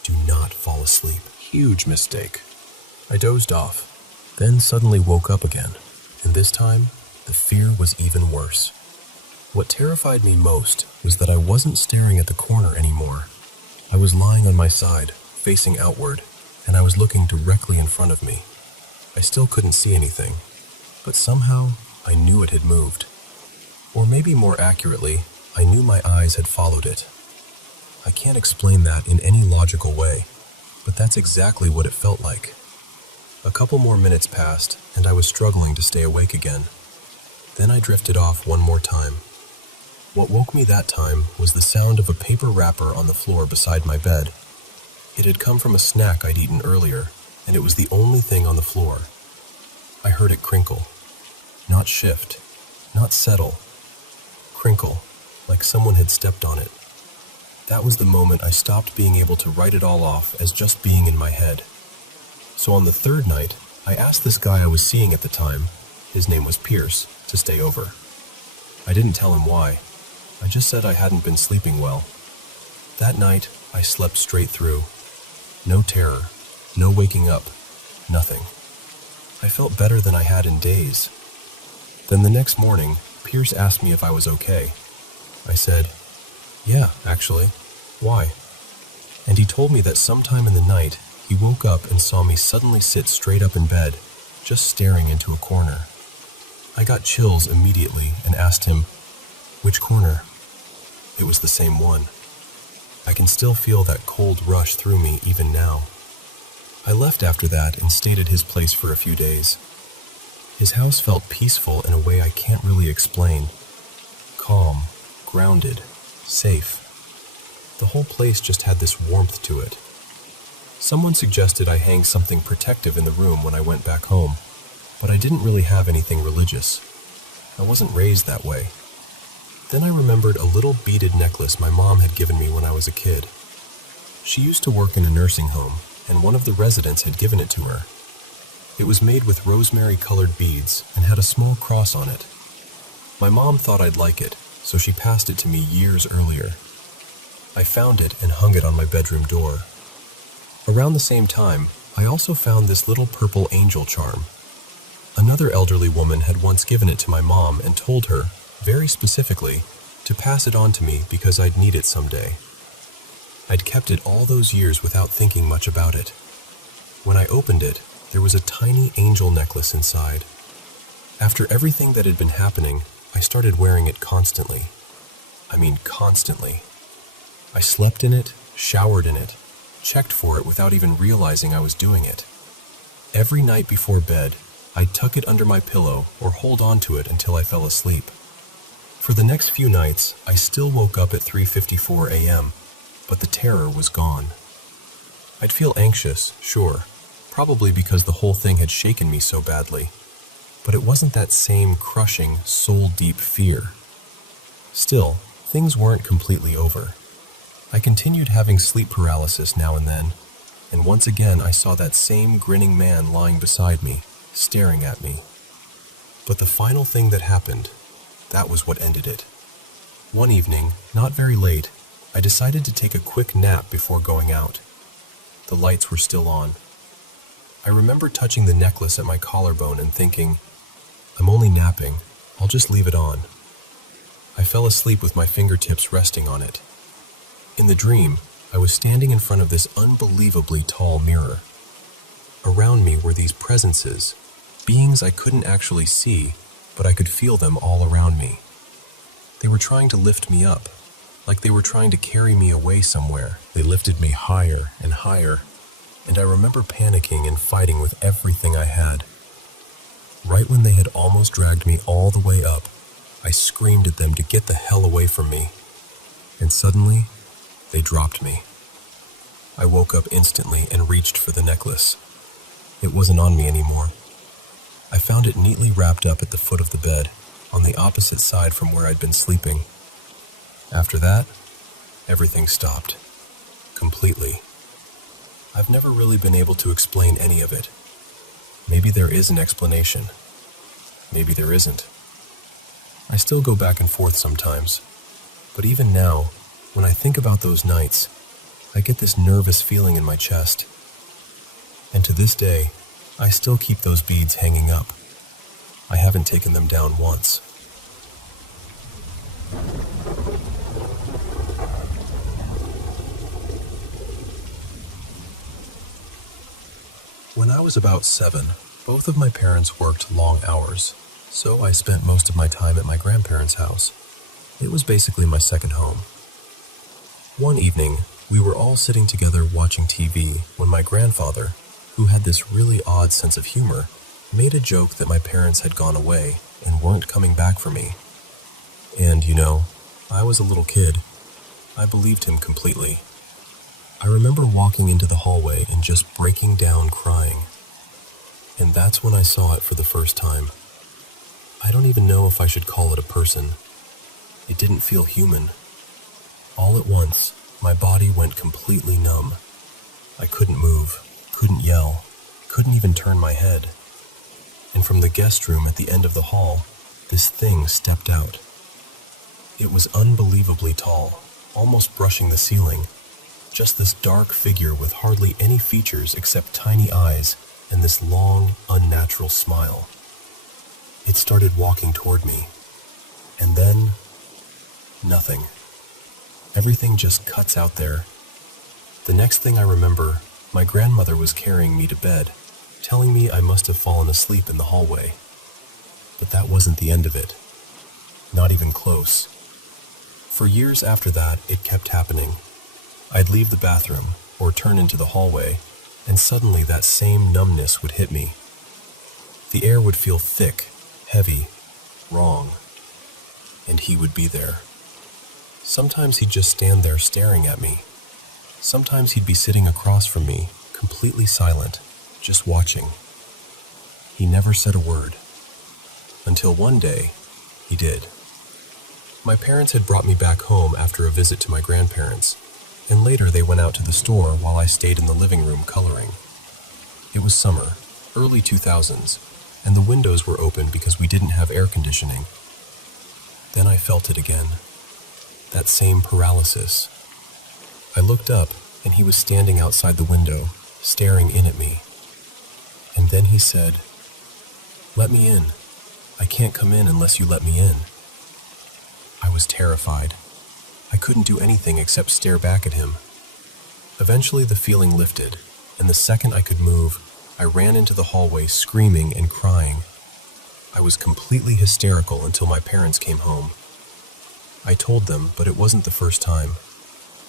Do not fall asleep. Huge mistake. I dozed off, then suddenly woke up again, and this time, the fear was even worse. What terrified me most was that I wasn't staring at the corner anymore. I was lying on my side, facing outward, and I was looking directly in front of me. I still couldn't see anything, but somehow I knew it had moved. Or maybe more accurately, I knew my eyes had followed it. I can't explain that in any logical way, but that's exactly what it felt like. A couple more minutes passed, and I was struggling to stay awake again. Then I drifted off one more time. What woke me that time was the sound of a paper wrapper on the floor beside my bed. It had come from a snack I'd eaten earlier, and it was the only thing on the floor. I heard it crinkle. Not shift, not settle. Crinkle, like someone had stepped on it. That was the moment I stopped being able to write it all off as just being in my head. So on the third night, I asked this guy I was seeing at the time, his name was Pierce, to stay over. I didn't tell him why. I just said I hadn't been sleeping well. That night, I slept straight through. No terror, no waking up, nothing. I felt better than I had in days. Then the next morning, Pierce asked me if I was okay. I said, "Yeah, actually. Why?" And he told me that sometime in the night, he woke up and saw me suddenly sit straight up in bed, just staring into a corner. I got chills immediately and asked him, "Which corner?" It was the same one. I can still feel that cold rush through me even now. I left after that and stayed at his place for a few days. His house felt peaceful in a way I can't really explain. Calm, grounded, safe. The whole place just had this warmth to it. Someone suggested I hang something protective in the room when I went back home, but I didn't really have anything religious. I wasn't raised that way. Then I remembered a little beaded necklace my mom had given me when I was a kid. She used to work in a nursing home, and one of the residents had given it to her. It was made with rosemary-colored beads and had a small cross on it. My mom thought I'd like it, so she passed it to me years earlier. I found it and hung it on my bedroom door. Around the same time, I also found this little purple angel charm. Another elderly woman had once given it to my mom and told her, very specifically, to pass it on to me because I'd need it someday. I'd kept it all those years without thinking much about it. When I opened it, there was a tiny angel necklace inside. After everything that had been happening, I started wearing it constantly. I mean constantly. I slept in it, showered in it, checked for it without even realizing I was doing it. Every night before bed, I'd tuck it under my pillow or hold on to it until I fell asleep. For the next few nights, I still woke up at 3:54 a.m., but the terror was gone. I'd feel anxious, sure, probably because the whole thing had shaken me so badly, but it wasn't that same crushing, soul-deep fear. Still, things weren't completely over. I continued having sleep paralysis now and then, and once again I saw that same grinning man lying beside me, staring at me. But the final thing that happened, that was what ended it. One evening, not very late, I decided to take a quick nap before going out. The lights were still on. I remember touching the necklace at my collarbone and thinking, "I'm only napping, I'll just leave it on." I fell asleep with my fingertips resting on it. In the dream, I was standing in front of this unbelievably tall mirror. Around me were these presences, beings I couldn't actually see, but I could feel them all around me. They were trying to lift me up, like they were trying to carry me away somewhere. They lifted me higher and higher, and I remember panicking and fighting with everything I had. Right when they had almost dragged me all the way up, I screamed at them to get the hell away from me. And suddenly, they dropped me. I woke up instantly and reached for the necklace. It wasn't on me anymore. I found it neatly wrapped up at the foot of the bed, on the opposite side from where I'd been sleeping. After that, everything stopped. Completely. I've never really been able to explain any of it. Maybe there is an explanation. Maybe there isn't. I still go back and forth sometimes, but even now, when I think about those nights, I get this nervous feeling in my chest. And to this day, I still keep those beads hanging up. I haven't taken them down once. When I was about 7, both of my parents worked long hours, so I spent most of my time at my grandparents' house. It was basically my second home. One evening, we were all sitting together watching TV when my grandfather, who had this really odd sense of humor, made a joke that my parents had gone away and weren't coming back for me. And, I was a little kid. I believed him completely. I remember walking into the hallway and just breaking down crying. And that's when I saw it for the first time. I don't even know if I should call it a person. It didn't feel human. All at once, my body went completely numb. I couldn't move, couldn't yell, couldn't even turn my head. And from the guest room at the end of the hall, this thing stepped out. It was unbelievably tall, almost brushing the ceiling. Just this dark figure with hardly any features except tiny eyes and this long, unnatural smile. It started walking toward me. And then, nothing. Everything just cuts out there. The next thing I remember, my grandmother was carrying me to bed, telling me I must have fallen asleep in the hallway. But that wasn't the end of it. Not even close. For years after that, it kept happening. I'd leave the bathroom or turn into the hallway, and suddenly that same numbness would hit me. The air would feel thick, heavy, wrong, and he would be there. Sometimes he'd just stand there staring at me. Sometimes he'd be sitting across from me, completely silent, just watching. He never said a word. Until one day, he did. My parents had brought me back home after a visit to my grandparents, and later they went out to the store while I stayed in the living room coloring. It was summer, early 2000s, and the windows were open because we didn't have air conditioning. Then I felt it again. That same paralysis. I looked up, and he was standing outside the window, staring in at me. And then he said, "Let me in. I can't come in unless you let me in." I was terrified. I couldn't do anything except stare back at him. Eventually the feeling lifted, and the second I could move, I ran into the hallway screaming and crying. I was completely hysterical until my parents came home. I told them, but it wasn't the first time.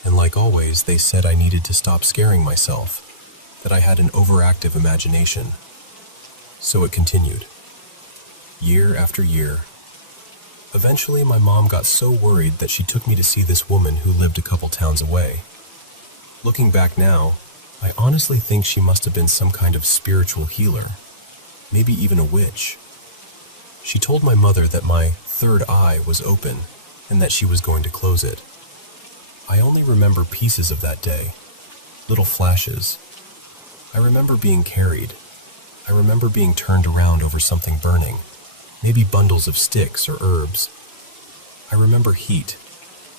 And like always, they said I needed to stop scaring myself, that I had an overactive imagination. So it continued. Year after year. Eventually, my mom got so worried that she took me to see this woman who lived a couple towns away. Looking back now, I honestly think she must have been some kind of spiritual healer, maybe even a witch. She told my mother that my third eye was open and that she was going to close it. I only remember pieces of that day, little flashes. I remember being carried. I remember being turned around over something burning, maybe bundles of sticks or herbs. I remember heat,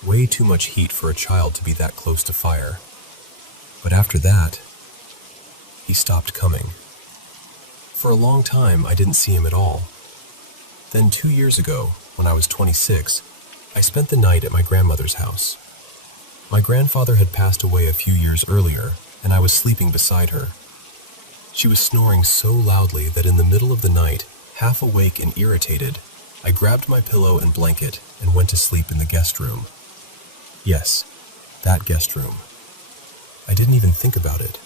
way too much heat for a child to be that close to fire. But after that, he stopped coming. For a long time, I didn't see him at all. Then 2 years ago, when I was 26, I spent the night at my grandmother's house. My grandfather had passed away a few years earlier, and I was sleeping beside her. She was snoring so loudly that in the middle of the night, half awake and irritated, I grabbed my pillow and blanket and went to sleep in the guest room. Yes, that guest room. I didn't even think about it.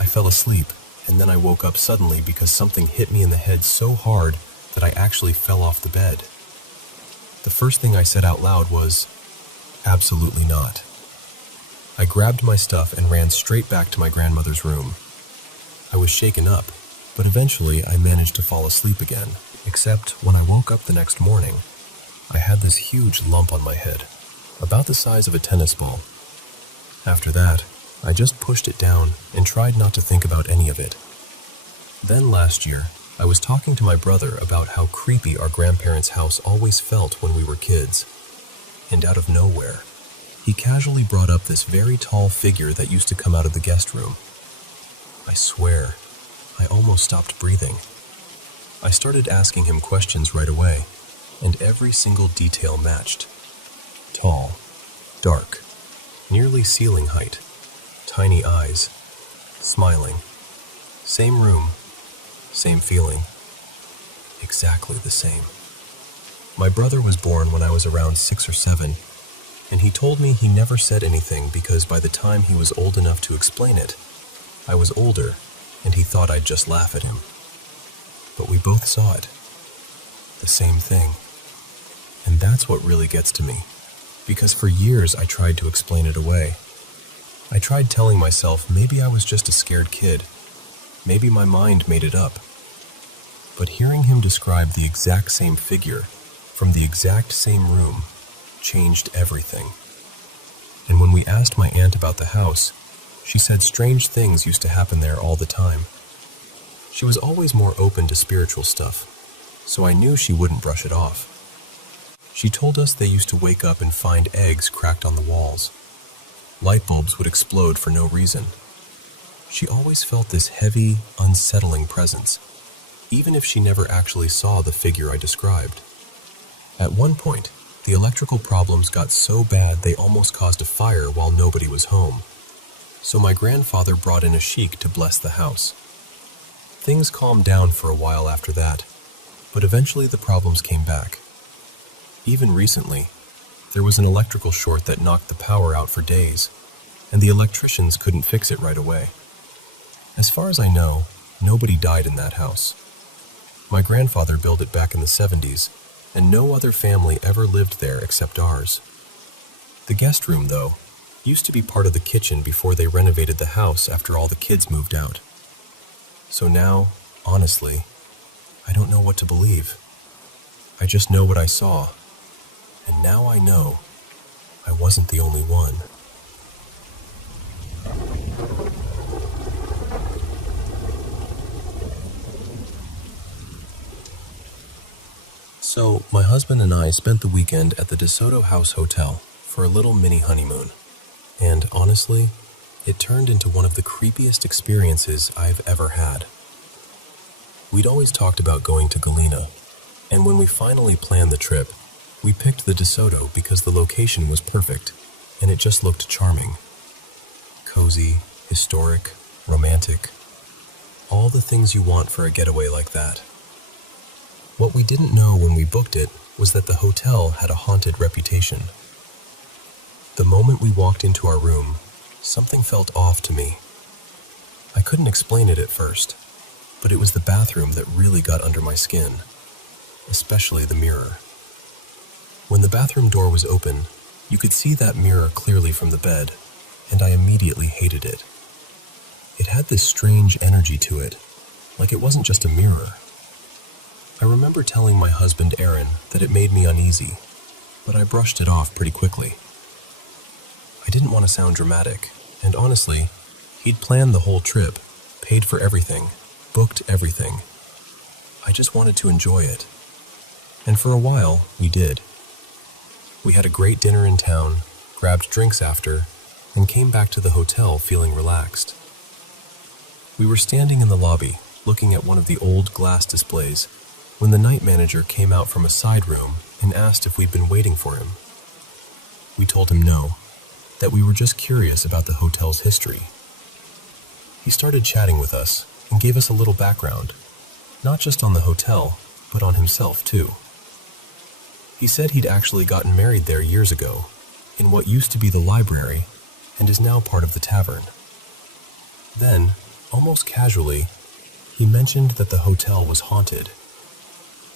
I fell asleep, and then I woke up suddenly because something hit me in the head so hard that I actually fell off the bed. The first thing I said out loud was, "Absolutely not." I grabbed my stuff and ran straight back to my grandmother's room. I was shaken up, but eventually I managed to fall asleep again, except when I woke up the next morning, I had this huge lump on my head, about the size of a tennis ball. After that, I just pushed it down and tried not to think about any of it. Then last year, I was talking to my brother about how creepy our grandparents' house always felt when we were kids. And out of nowhere, he casually brought up this very tall figure that used to come out of the guest room. I swear, I almost stopped breathing. I started asking him questions right away, and every single detail matched. Tall, dark, nearly ceiling height, tiny eyes, smiling, Same room, same feeling, exactly the same. My brother was born when I was around 6 or 7, and he told me he never said anything because by the time he was old enough to explain it, I was older, and he thought I'd just laugh at him. But we both saw it. The same thing. And that's what really gets to me, because for years I tried to explain it away. I tried telling myself maybe I was just a scared kid. Maybe my mind made it up. But hearing him describe the exact same figure from the exact same room changed everything. And when we asked my aunt about the house, she said strange things used to happen there all the time. She was always more open to spiritual stuff, so I knew she wouldn't brush it off. She told us they used to wake up and find eggs cracked on the walls. Light bulbs would explode for no reason. She always felt this heavy, unsettling presence, even if she never actually saw the figure I described. At one point, the electrical problems got so bad they almost caused a fire while nobody was home. So my grandfather brought in a sheik to bless the house. Things calmed down for a while after that, but eventually the problems came back. Even recently, there was an electrical short that knocked the power out for days, and the electricians couldn't fix it right away. As far as I know, nobody died in that house. My grandfather built it back in the 70s, and no other family ever lived there except ours. The guest room, though, used to be part of the kitchen before they renovated the house after all the kids moved out. So now, honestly, I don't know what to believe. I just know what I saw, and now I know I wasn't the only one. So, my husband and I spent the weekend at the DeSoto House Hotel for a little mini honeymoon. And honestly, it turned into one of the creepiest experiences I've ever had. We'd always talked about going to Galena, and when we finally planned the trip, we picked the DeSoto because the location was perfect, and it just looked charming. Cozy, historic, romantic. All the things you want for a getaway like that. What we didn't know when we booked it was that the hotel had a haunted reputation. The moment we walked into our room, something felt off to me. I couldn't explain it at first, but it was the bathroom that really got under my skin, especially the mirror. When the bathroom door was open, you could see that mirror clearly from the bed, and I immediately hated it. It had this strange energy to it, like it wasn't just a mirror. I remember telling my husband Aaron that it made me uneasy, but I brushed it off pretty quickly. I didn't want to sound dramatic, and honestly, he'd planned the whole trip, paid for everything, booked everything. I just wanted to enjoy it. And for a while, we did. We had a great dinner in town, grabbed drinks after, and came back to the hotel feeling relaxed. We were standing in the lobby, looking at one of the old glass displays, when the night manager came out from a side room and asked if we'd been waiting for him. We told him no, that we were just curious about the hotel's history. He started chatting with us and gave us a little background, not just on the hotel, but on himself too. He said he'd actually gotten married there years ago, in what used to be the library, and is now part of the tavern. Then, almost casually, he mentioned that the hotel was haunted,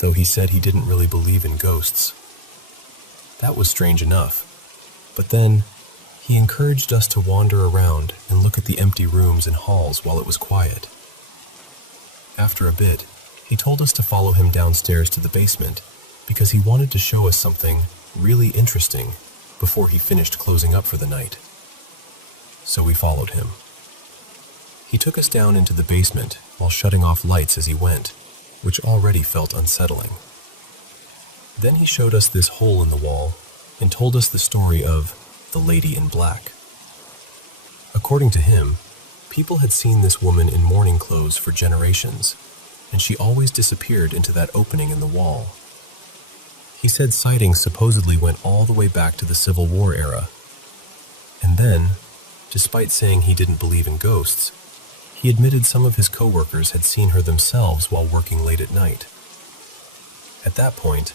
though he said he didn't really believe in ghosts. That was strange enough, but then he encouraged us to wander around and look at the empty rooms and halls while it was quiet. After a bit, he told us to follow him downstairs to the basement because he wanted to show us something really interesting before he finished closing up for the night. So we followed him. He took us down into the basement while shutting off lights as he went, which already felt unsettling. Then he showed us this hole in the wall and told us the story of the Lady in Black. According to him, people had seen this woman in mourning clothes for generations, and she always disappeared into that opening in the wall. He said sightings supposedly went all the way back to the Civil War era. And then, despite saying he didn't believe in ghosts, He admitted some of his coworkers had seen her themselves while working late at night. At that point,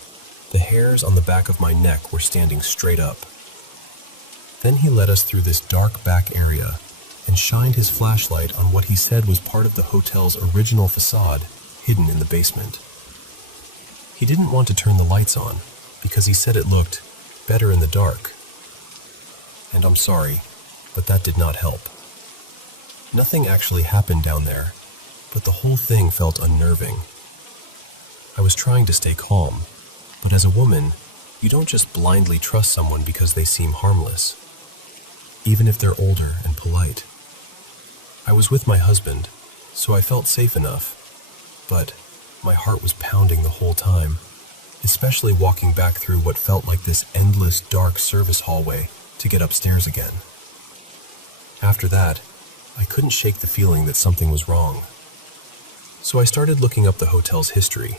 the hairs on the back of my neck were standing straight up. Then he led us through this dark back area and shined his flashlight on what he said was part of the hotel's original facade hidden in the basement. He didn't want to turn the lights on because he said it looked better in the dark. And I'm sorry, but that did not help. Nothing actually happened down there, but the whole thing felt unnerving. I was trying to stay calm, but as a woman, you don't just blindly trust someone because they seem harmless, even if they're older and polite. I was with my husband, so I felt safe enough, but my heart was pounding the whole time, especially walking back through what felt like this endless dark service hallway to get upstairs again. After that, I couldn't shake the feeling that something was wrong. So I started looking up the hotel's history,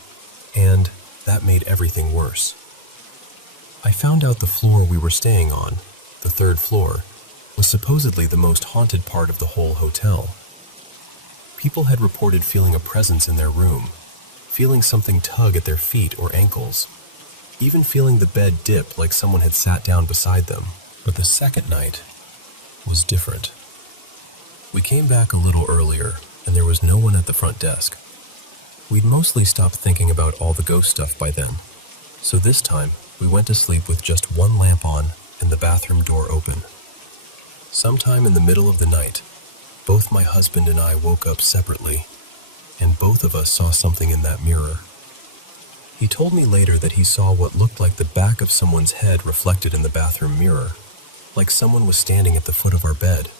and that made everything worse. I found out the floor we were staying on, the third floor, was supposedly the most haunted part of the whole hotel. People had reported feeling a presence in their room, feeling something tug at their feet or ankles, even feeling the bed dip like someone had sat down beside them. But the second night was different. We came back a little earlier, and there was no one at the front desk. We'd mostly stopped thinking about all the ghost stuff by then, so this time we went to sleep with just one lamp on and the bathroom door open. Sometime in the middle of the night, both my husband and I woke up separately, and both of us saw something in that mirror. He told me later that he saw what looked like the back of someone's head reflected in the bathroom mirror, like someone was standing at the foot of our bed.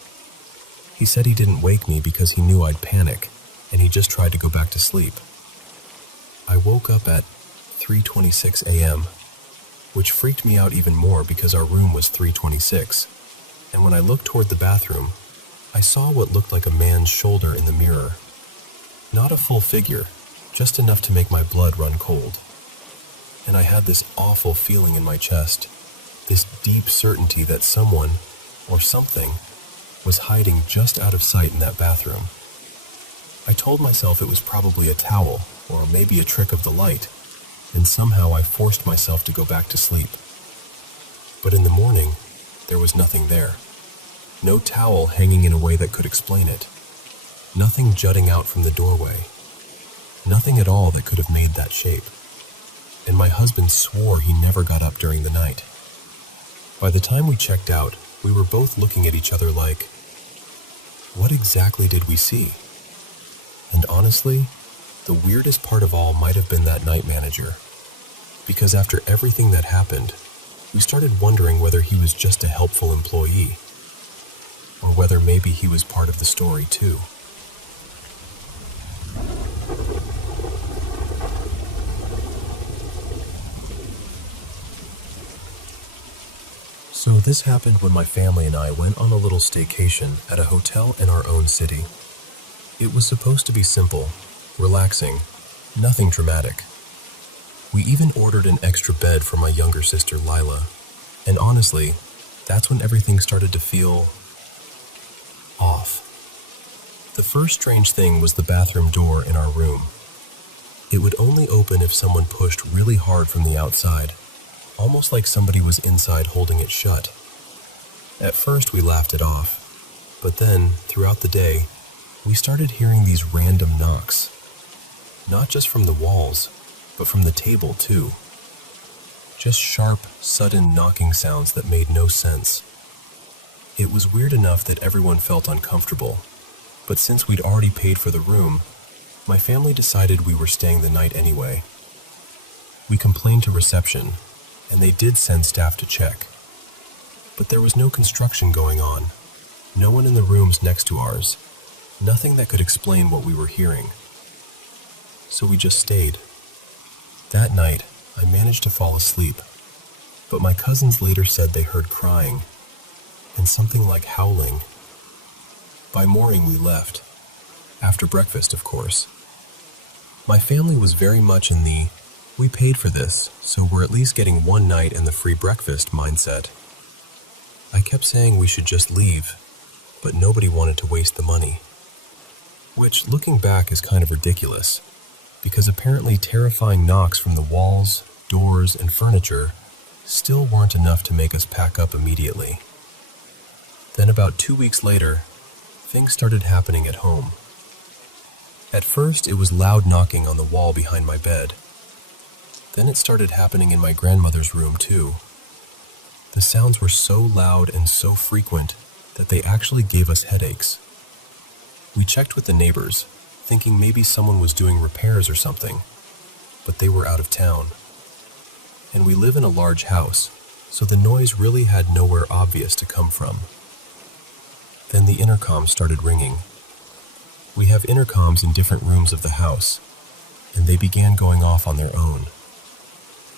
He said he didn't wake me because he knew I'd panic, and he just tried to go back to sleep. I woke up at 3:26 a.m., which freaked me out even more because our room was 326, and when I looked toward the bathroom, I saw what looked like a man's shoulder in the mirror. Not a full figure, just enough to make my blood run cold. And I had this awful feeling in my chest, this deep certainty that someone, or something, was hiding just out of sight in that bathroom. I told myself it was probably a towel, or maybe a trick of the light, and somehow I forced myself to go back to sleep. But in the morning, there was nothing there. No towel hanging in a way that could explain it. Nothing jutting out from the doorway. Nothing at all that could have made that shape. And my husband swore he never got up during the night. By the time we checked out, we were both looking at each other like, what exactly did we see? And honestly, the weirdest part of all might have been that night manager. Because after everything that happened, we started wondering whether he was just a helpful employee, or whether maybe he was part of the story too. So this happened when my family and I went on a little staycation at a hotel in our own city. It was supposed to be simple, relaxing, nothing dramatic. We even ordered an extra bed for my younger sister Lila, and honestly, that's when everything started to feel off. The first strange thing was the bathroom door in our room. It would only open if someone pushed really hard from the outside, almost like somebody was inside holding it shut. At first we laughed it off, but then, throughout the day, we started hearing these random knocks. Not just from the walls, but from the table too. Just sharp, sudden knocking sounds that made no sense. It was weird enough that everyone felt uncomfortable, but since we'd already paid for the room, my family decided we were staying the night anyway. We complained to reception, and they did send staff to check. But there was no construction going on, no one in the rooms next to ours, nothing that could explain what we were hearing. So we just stayed. That night, I managed to fall asleep, but my cousins later said they heard crying, and something like howling. By morning we left, after breakfast of course. My family was very much in the, we paid for this, so we're at least getting one night and the free breakfast mindset. I kept saying we should just leave, but nobody wanted to waste the money. which, looking back, is kind of ridiculous, because apparently terrifying knocks from the walls, doors, and furniture still weren't enough to make us pack up immediately. Then about 2 weeks later, things started happening at home. At first, it was loud knocking on the wall behind my bed. Then it started happening in my grandmother's room too. The sounds were so loud and so frequent that they actually gave us headaches. We checked with the neighbors, thinking maybe someone was doing repairs or something, but they were out of town. And we live in a large house, so the noise really had nowhere obvious to come from. Then the intercom started ringing. We have intercoms in different rooms of the house, and they began going off on their own.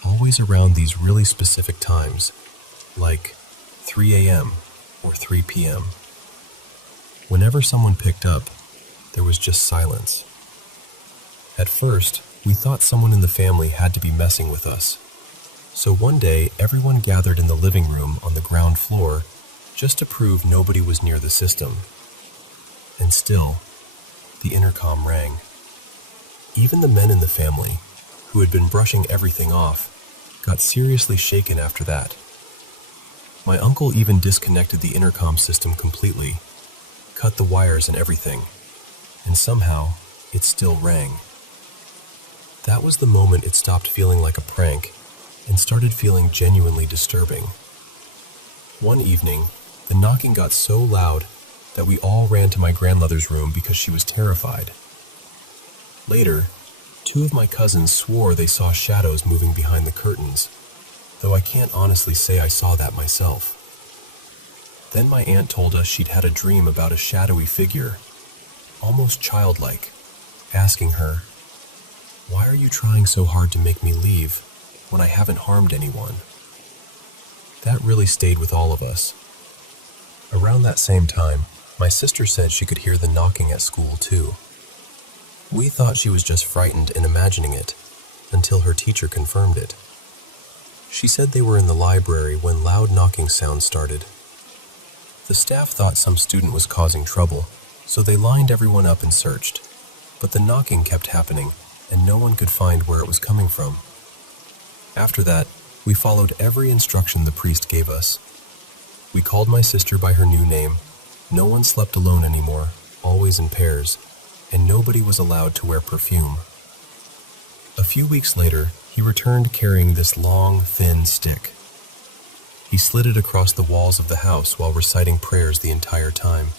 Always around these really specific times, like 3 a.m. or 3 p.m. Whenever someone picked up, there was just silence. At first, we thought someone in the family had to be messing with us. So one day, everyone gathered in the living room on the ground floor just to prove nobody was near the system. And still, the intercom rang. Even the men in the family, who had been brushing everything off, got seriously shaken after that. My uncle even disconnected the intercom system completely, cut the wires and everything, and somehow it still rang. That was the moment it stopped feeling like a prank and started feeling genuinely disturbing. One evening, the knocking got so loud that we all ran to my grandmother's room because she was terrified. Later, 2 of my cousins swore they saw shadows moving behind the curtains, though I can't honestly say I saw that myself. Then my aunt told us she'd had a dream about a shadowy figure, almost childlike, asking her, "Why are you trying so hard to make me leave when I haven't harmed anyone?" That really stayed with all of us. Around that same time, my sister said she could hear the knocking at school too. We thought she was just frightened and imagining it, until her teacher confirmed it. She said they were in the library when loud knocking sounds started. The staff thought some student was causing trouble, so they lined everyone up and searched, but the knocking kept happening and no one could find where it was coming from. After that, we followed every instruction the priest gave us. We called my sister by her new name. No one slept alone anymore, always in pairs, and nobody was allowed to wear perfume. A few weeks later, he returned carrying this long, thin stick. He slid it across the walls of the house while reciting prayers the entire time.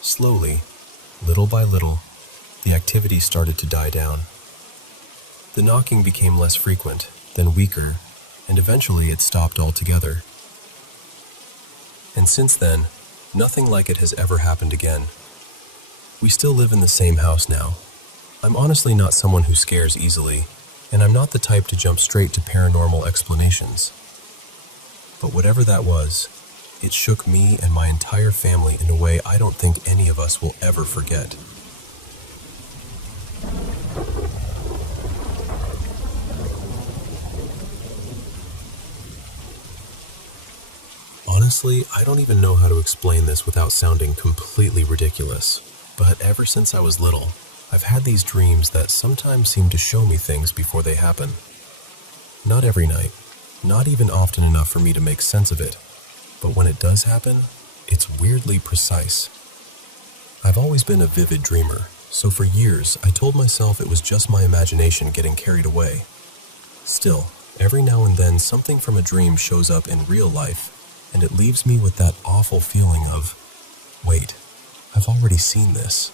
Slowly, little by little, the activity started to die down. The knocking became less frequent, then weaker, and eventually it stopped altogether. And since then, nothing like it has ever happened again. We still live in the same house now. I'm honestly not someone who scares easily, and I'm not the type to jump straight to paranormal explanations. But whatever that was, it shook me and my entire family in a way I don't think any of us will ever forget. Honestly, I don't even know how to explain this without sounding completely ridiculous. But ever since I was little, I've had these dreams that sometimes seem to show me things before they happen. Not every night, not even often enough for me to make sense of it, but when it does happen, it's weirdly precise. I've always been a vivid dreamer, so for years I told myself it was just my imagination getting carried away. Still, every now and then something from a dream shows up in real life, and it leaves me with that awful feeling of, wait, I've already seen this.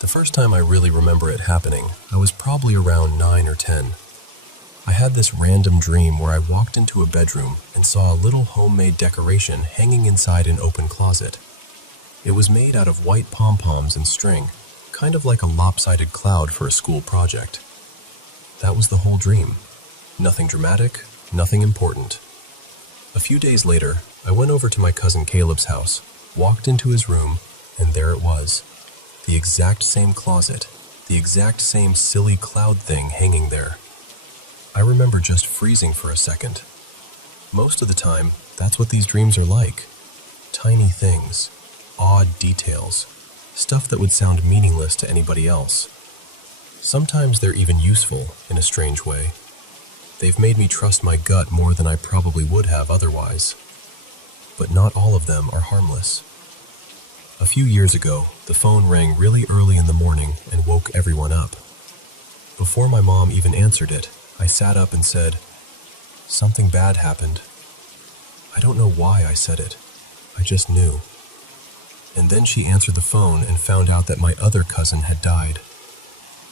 The first time I really remember it happening, I was probably around 9 or 10. I had this random dream where I walked into a bedroom and saw a little homemade decoration hanging inside an open closet. It was made out of white pom-poms and string, kind of like a lopsided cloud for a school project. That was the whole dream. Nothing dramatic, nothing important. A few days later, I went over to my cousin Caleb's house, walked into his room, and there it was. The exact same closet, the exact same silly cloud thing hanging there. I remember just freezing for a second. Most of the time, that's what these dreams are like. Tiny things, odd details, Stuff that would sound meaningless to anybody else. Sometimes they're even useful in a strange way. They've made me trust my gut more than I probably would have otherwise. But not all of them are harmless. A few years ago, the phone rang really early in the morning and woke everyone up. Before my mom even answered it, I sat up and said, "Something bad happened." I don't know why I said it. I just knew. And then she answered the phone and found out that my other cousin had died.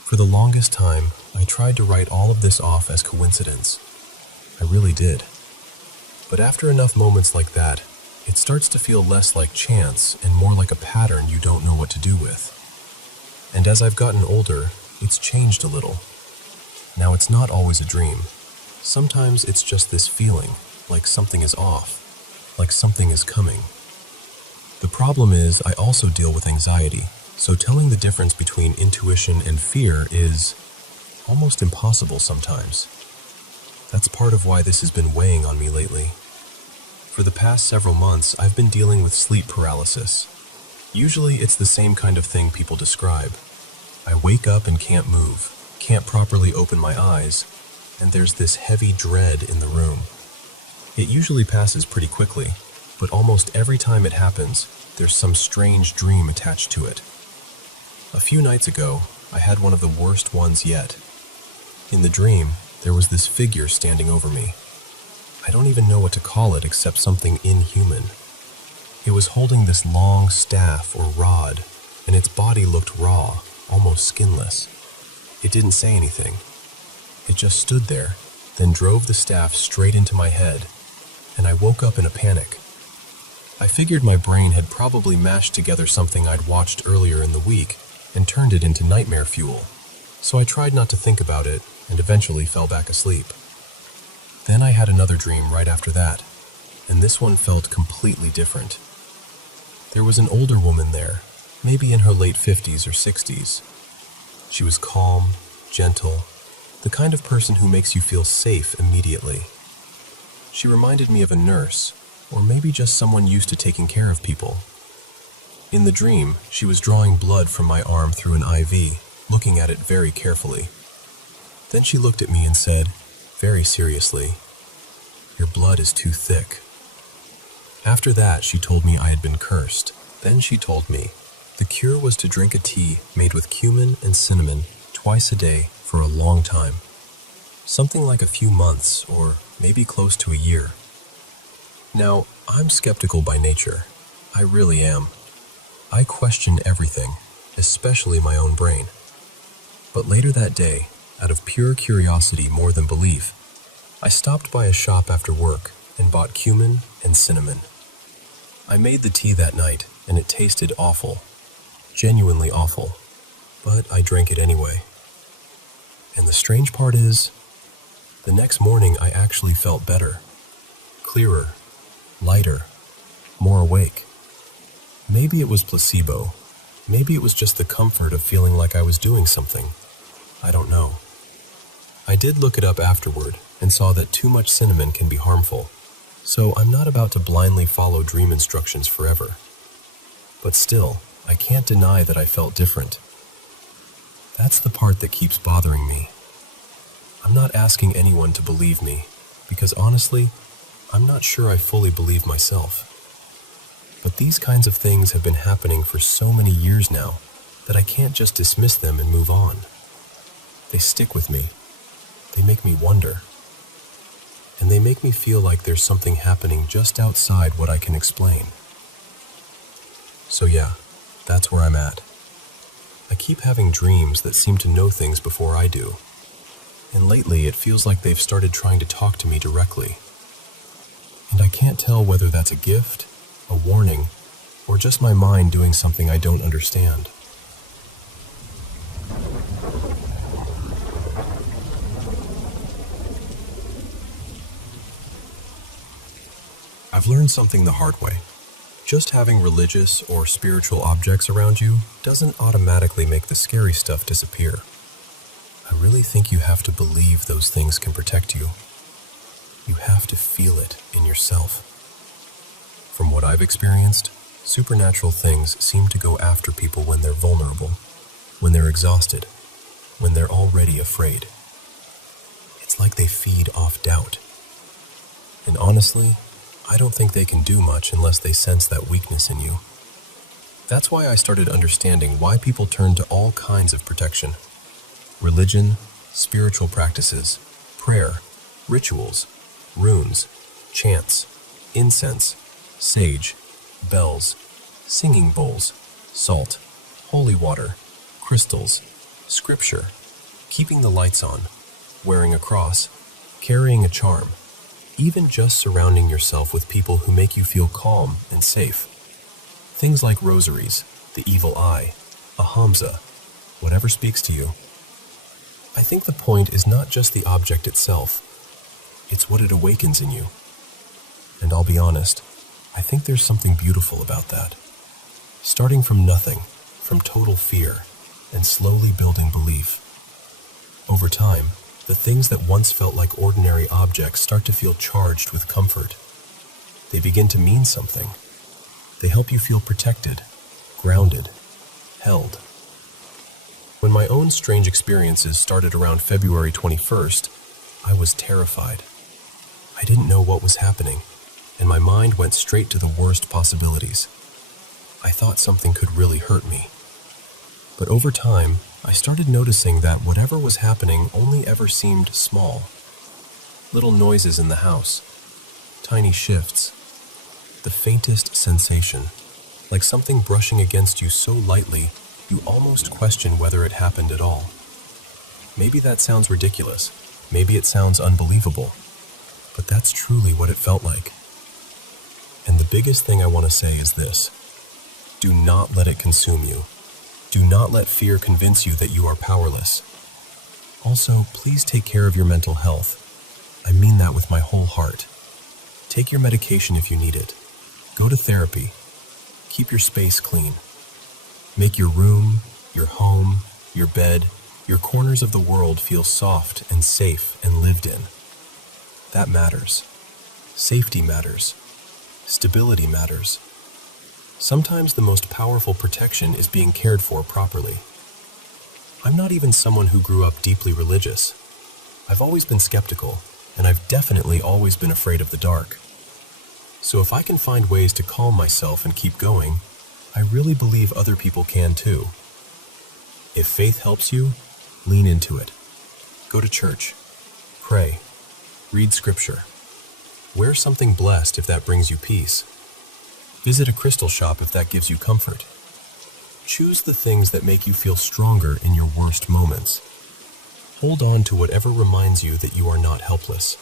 For the longest time, I tried to write all of this off as coincidence. I really did. But after enough moments like that, it starts to feel less like chance and more like a pattern you don't know what to do with. And as I've gotten older, it's changed a little. Now it's not always a dream. Sometimes it's just this feeling, like something is off, like something is coming. The problem is I also deal with anxiety, so telling the difference between intuition and fear is almost impossible sometimes. That's part of why this has been weighing on me lately. For the past several months, I've been dealing with sleep paralysis. Usually it's the same kind of thing people describe. I wake up and can't move, can't properly open my eyes, and there's this heavy dread in the room. It usually passes pretty quickly, but almost every time it happens, there's some strange dream attached to it. A few nights ago, I had one of the worst ones yet. In the dream, there was this figure standing over me. I don't even know what to call it except something inhuman. It was holding this long staff or rod, and its body looked raw, almost skinless. It didn't say anything. It just stood there, then drove the staff straight into my head, and I woke up in a panic. I figured my brain had probably mashed together something I'd watched earlier in the week and turned it into nightmare fuel, so I tried not to think about it and eventually fell back asleep. Then I had another dream right after that, and this one felt completely different. There was an older woman there, maybe in her late 50s or 60s. She was calm, gentle, the kind of person who makes you feel safe immediately. She reminded me of a nurse, or maybe just someone used to taking care of people. In the dream, she was drawing blood from my arm through an IV, looking at it very carefully. Then she looked at me and said, very seriously, "Your blood is too thick." After that, she told me I had been cursed. Then she told me the cure was to drink a tea made with cumin and cinnamon twice a day for a long time. Something like a few months, or maybe close to a year. Now, I'm skeptical by nature. I really am. I question everything, especially my own brain. But later that day, out of pure curiosity more than belief, I stopped by a shop after work and bought cumin and cinnamon. I made the tea that night, and it tasted awful. Genuinely awful. But I drank it anyway. And the strange part is, the next morning I actually felt better. Clearer. Lighter. More awake. Maybe it was placebo. Maybe it was just the comfort of feeling like I was doing something. I don't know. I did look it up afterward and saw that too much cinnamon can be harmful, so I'm not about to blindly follow dream instructions forever. But still, I can't deny that I felt different. That's the part that keeps bothering me. I'm not asking anyone to believe me, because honestly, I'm not sure I fully believe myself. But these kinds of things have been happening for so many years now that I can't just dismiss them and move on. They stick with me. They make me wonder. And they make me feel like there's something happening just outside what I can explain. So yeah, that's where I'm at. I keep having dreams that seem to know things before I do. And lately it feels like they've started trying to talk to me directly. And I can't tell whether that's a gift, a warning, or just my mind doing something I don't understand. I've learned something the hard way. Just having religious or spiritual objects around you doesn't automatically make the scary stuff disappear. I really think you have to believe those things can protect you. You have to feel it in yourself. From what I've experienced, Supernatural things seem to go after people when they're vulnerable, when they're exhausted, when they're already afraid. It's like they feed off doubt. And honestly, I don't think they can do much unless they sense that weakness in you. That's why I started understanding why people turn to all kinds of protection. Religion, spiritual practices, prayer, rituals, runes, chants, incense, sage, bells, singing bowls, salt, holy water, crystals, scripture, keeping the lights on, wearing a cross, carrying a charm, even just surrounding yourself with people who make you feel calm and safe. Things like rosaries, the evil eye, a Hamza, whatever speaks to you. I think the point is not just the object itself, it's what it awakens in you. And I'll be honest, I think there's something beautiful about that. Starting from nothing, from total fear, and slowly building belief. Over time, the things that once felt like ordinary objects start to feel charged with comfort. They begin to mean something. They help you feel protected, grounded, held. When my own strange experiences started around February 21st, I was terrified. I didn't know what was happening, and my mind went straight to the worst possibilities. I thought something could really hurt me. But over time, I started noticing that whatever was happening only ever seemed small. Little noises in the house, tiny shifts, the faintest sensation, like something brushing against you so lightly you almost question whether it happened at all. Maybe that sounds ridiculous, maybe it sounds unbelievable, but that's truly what it felt like. And the biggest thing I want to say is this: do not let it consume you. Do not let fear convince you that you are powerless. Also, please take care of your mental health. I mean that with my whole heart. Take your medication if you need it. Go to therapy. Keep your space clean. Make your room, your home, your bed, your corners of the world feel soft and safe and lived in. That matters. Safety matters. Stability matters. Sometimes the most powerful protection is being cared for properly. I'm not even someone who grew up deeply religious. I've always been skeptical, and I've definitely always been afraid of the dark. So if I can find ways to calm myself and keep going, I really believe other people can too. If faith helps you, lean into it. Go to church. Pray. Read scripture. Wear something blessed if that brings you peace. Visit a crystal shop if that gives you comfort. Choose the things that make you feel stronger in your worst moments. Hold on to whatever reminds you that you are not helpless.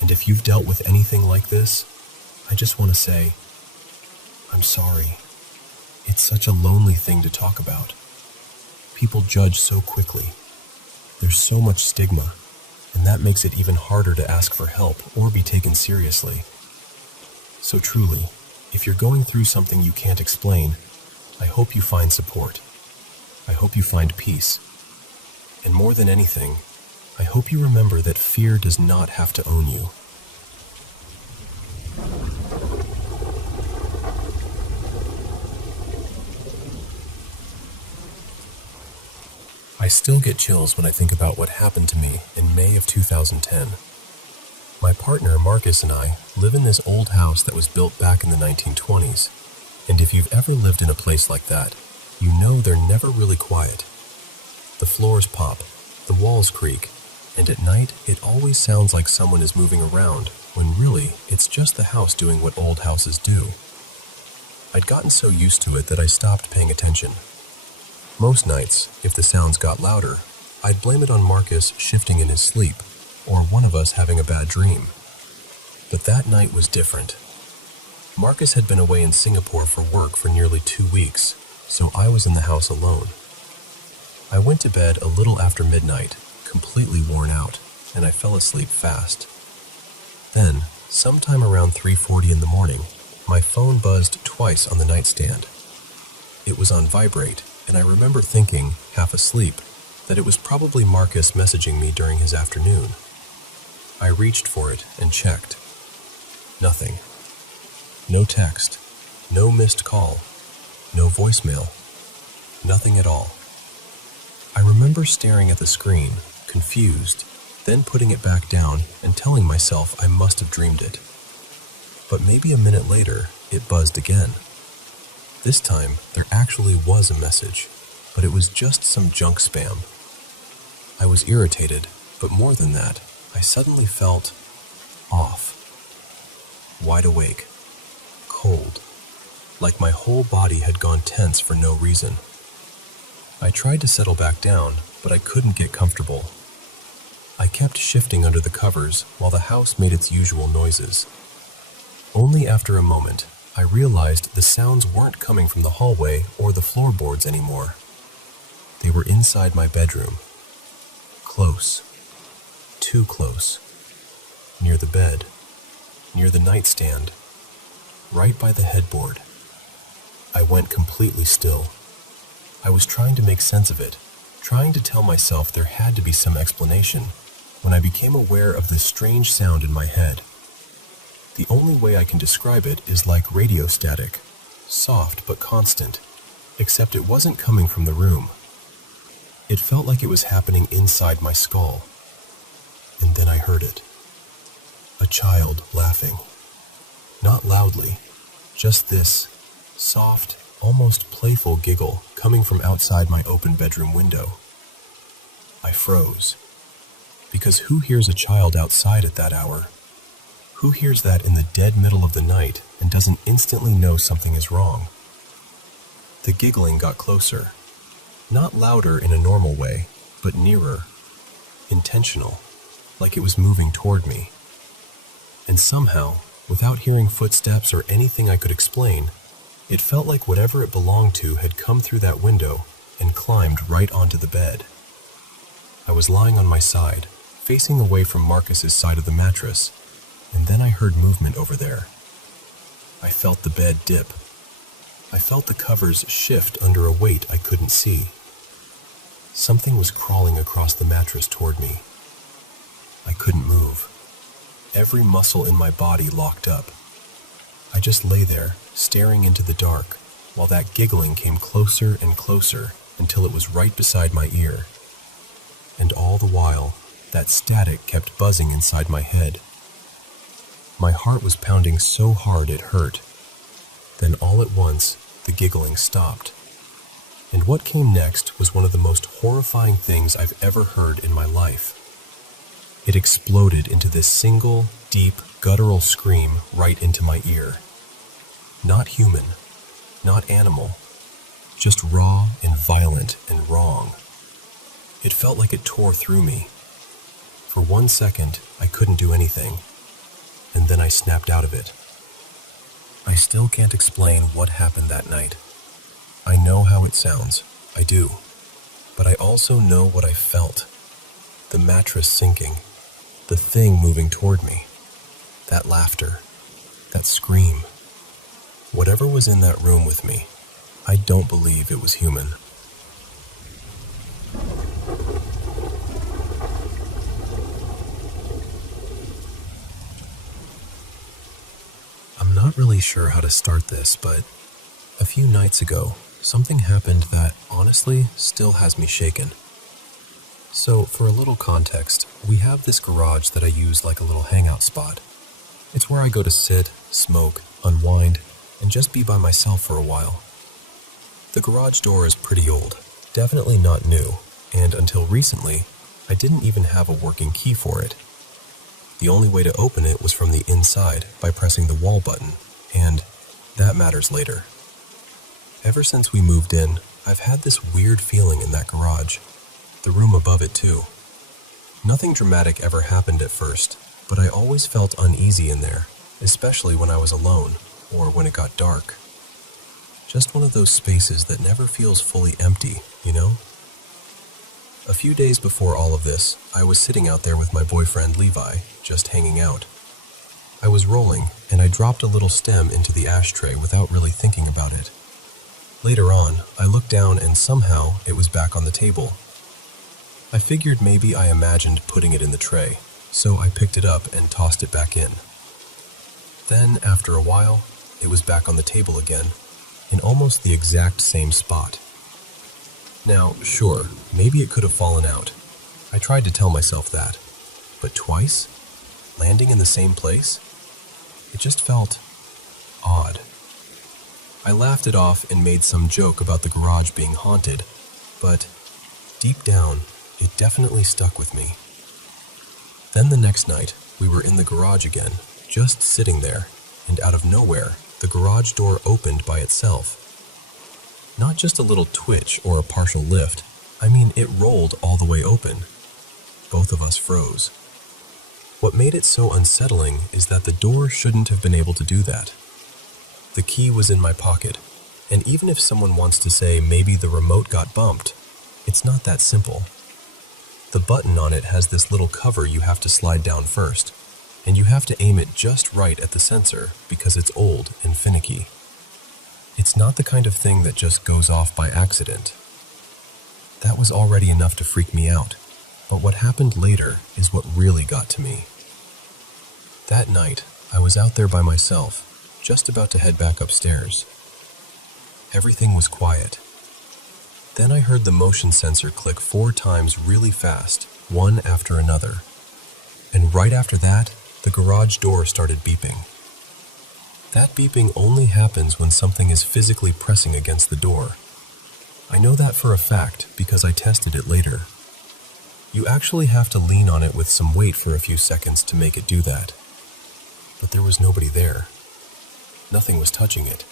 And if you've dealt with anything like this, I just want to say, I'm sorry. It's such a lonely thing to talk about. People judge so quickly. There's so much stigma, and that makes it even harder to ask for help or be taken seriously. So truly, if you're going through something you can't explain, I hope you find support. I hope you find peace. And more than anything, I hope you remember that fear does not have to own you. I still get chills when I think about what happened to me in May of 2010. My partner, Marcus, and I live in this old house that was built back in the 1920s. And if you've ever lived in a place like that, you know they're never really quiet. The floors pop, the walls creak, and at night it always sounds like someone is moving around, when really it's just the house doing what old houses do. I'd gotten so used to it that I stopped paying attention. Most nights, if the sounds got louder, I'd blame it on Marcus shifting in his sleep, or one of us having a bad dream. But that night was different. Marcus had been away in Singapore for work for nearly 2 weeks, so I was in the house alone. I went to bed a little after midnight, completely worn out, and I fell asleep fast. Then, sometime around 3:40 in the morning, my phone buzzed twice on the nightstand. It was on vibrate, and I remember thinking, half asleep, that it was probably Marcus messaging me during his afternoon. I reached for it and checked. Nothing. No text. No missed call, no voicemail, nothing at all. I remember staring at the screen, confused, then putting it back down and telling myself I must have dreamed it. But maybe a minute later, it buzzed again. This time, there actually was a message, but it was just some junk spam. I was irritated, but more than that, I suddenly felt off. Wide awake, cold, like my whole body had gone tense for no reason. I tried to settle back down, but I couldn't get comfortable. I kept shifting under the covers while the house made its usual noises. Only after a moment, I realized the sounds weren't coming from the hallway or the floorboards anymore. They were inside my bedroom. Close. Too close. Near the bed. Near the nightstand. Right by the headboard. I went completely still. I was trying to make sense of it, trying to tell myself there had to be some explanation, when I became aware of this strange sound in my head. The only way I can describe it is like radio static, soft but constant, except it wasn't coming from the room. It felt like it was happening inside my skull. And then I heard it. A child laughing. Not loudly, just this soft, almost playful giggle coming from outside my open bedroom window. I froze. Because who hears a child outside at that hour? Who hears that in the dead middle of the night and doesn't instantly know something is wrong? The giggling got closer. Not louder in a normal way, but nearer. Intentional, like it was moving toward me. And somehow, without hearing footsteps or anything I could explain, it felt like whatever it belonged to had come through that window and climbed right onto the bed. I was lying on my side, facing away from Marcus's side of the mattress, and then I heard movement over there. I felt the bed dip. I felt the covers shift under a weight I couldn't see. Something was crawling across the mattress toward me. I couldn't move. Every muscle in my body locked up. I just lay there, staring into the dark, while that giggling came closer and closer until it was right beside my ear. And all the while, that static kept buzzing inside my head. My heart was pounding so hard it hurt. Then all at once, the giggling stopped. And what came next was one of the most horrifying things I've ever heard in my life. It exploded into this single, deep, guttural scream right into my ear. Not human, not animal, just raw and violent and wrong. It felt like it tore through me. For 1 second, I couldn't do anything, and then I snapped out of it. I still can't explain what happened that night. I know how it sounds, I do, but I also know what I felt. The mattress sinking, the thing moving toward me, that laughter, that scream. Whatever was in that room with me, I don't believe it was human. I'm not really sure how to start this, but a few nights ago, something happened that honestly still has me shaken. So, for a little context, we have this garage that I use like a little hangout spot. It's where I go to sit, smoke, unwind, and just be by myself for a while. The garage door is pretty old, definitely not new, and until recently, I didn't even have a working key for it. The only way to open it was from the inside by pressing the wall button, and that matters later. Ever since we moved in, I've had this weird feeling in that garage. The room above it too. Nothing dramatic ever happened at first, but I always felt uneasy in there, especially when I was alone, or when it got dark. Just one of those spaces that never feels fully empty, you know? A few days before all of this, I was sitting out there with my boyfriend Levi, just hanging out. I was rolling, and I dropped a little stem into the ashtray without really thinking about it. Later on, I looked down and somehow it was back on the table. I figured maybe I imagined putting it in the tray, so I picked it up and tossed it back in. Then, after a while, it was back on the table again, in almost the exact same spot. Now, sure, maybe it could have fallen out. I tried to tell myself that. But twice? Landing in the same place? It just felt odd. I laughed it off and made some joke about the garage being haunted, but deep down, it definitely stuck with me. Then the next night, we were in the garage again, just sitting there, and out of nowhere, the garage door opened by itself. Not just a little twitch or a partial lift, I mean it rolled all the way open. Both of us froze. What made it so unsettling is that the door shouldn't have been able to do that. The key was in my pocket, and even if someone wants to say maybe the remote got bumped, it's not that simple. The button on it has this little cover you have to slide down first, and you have to aim it just right at the sensor because it's old and finicky. It's not the kind of thing that just goes off by accident. That was already enough to freak me out, but what happened later is what really got to me. That night, I was out there by myself, just about to head back upstairs. Everything was quiet. Then I heard the motion sensor click 4 times really fast, one after another. And right after that, the garage door started beeping. That beeping only happens when something is physically pressing against the door. I know that for a fact because I tested it later. You actually have to lean on it with some weight for a few seconds to make it do that. But there was nobody there. Nothing was touching it.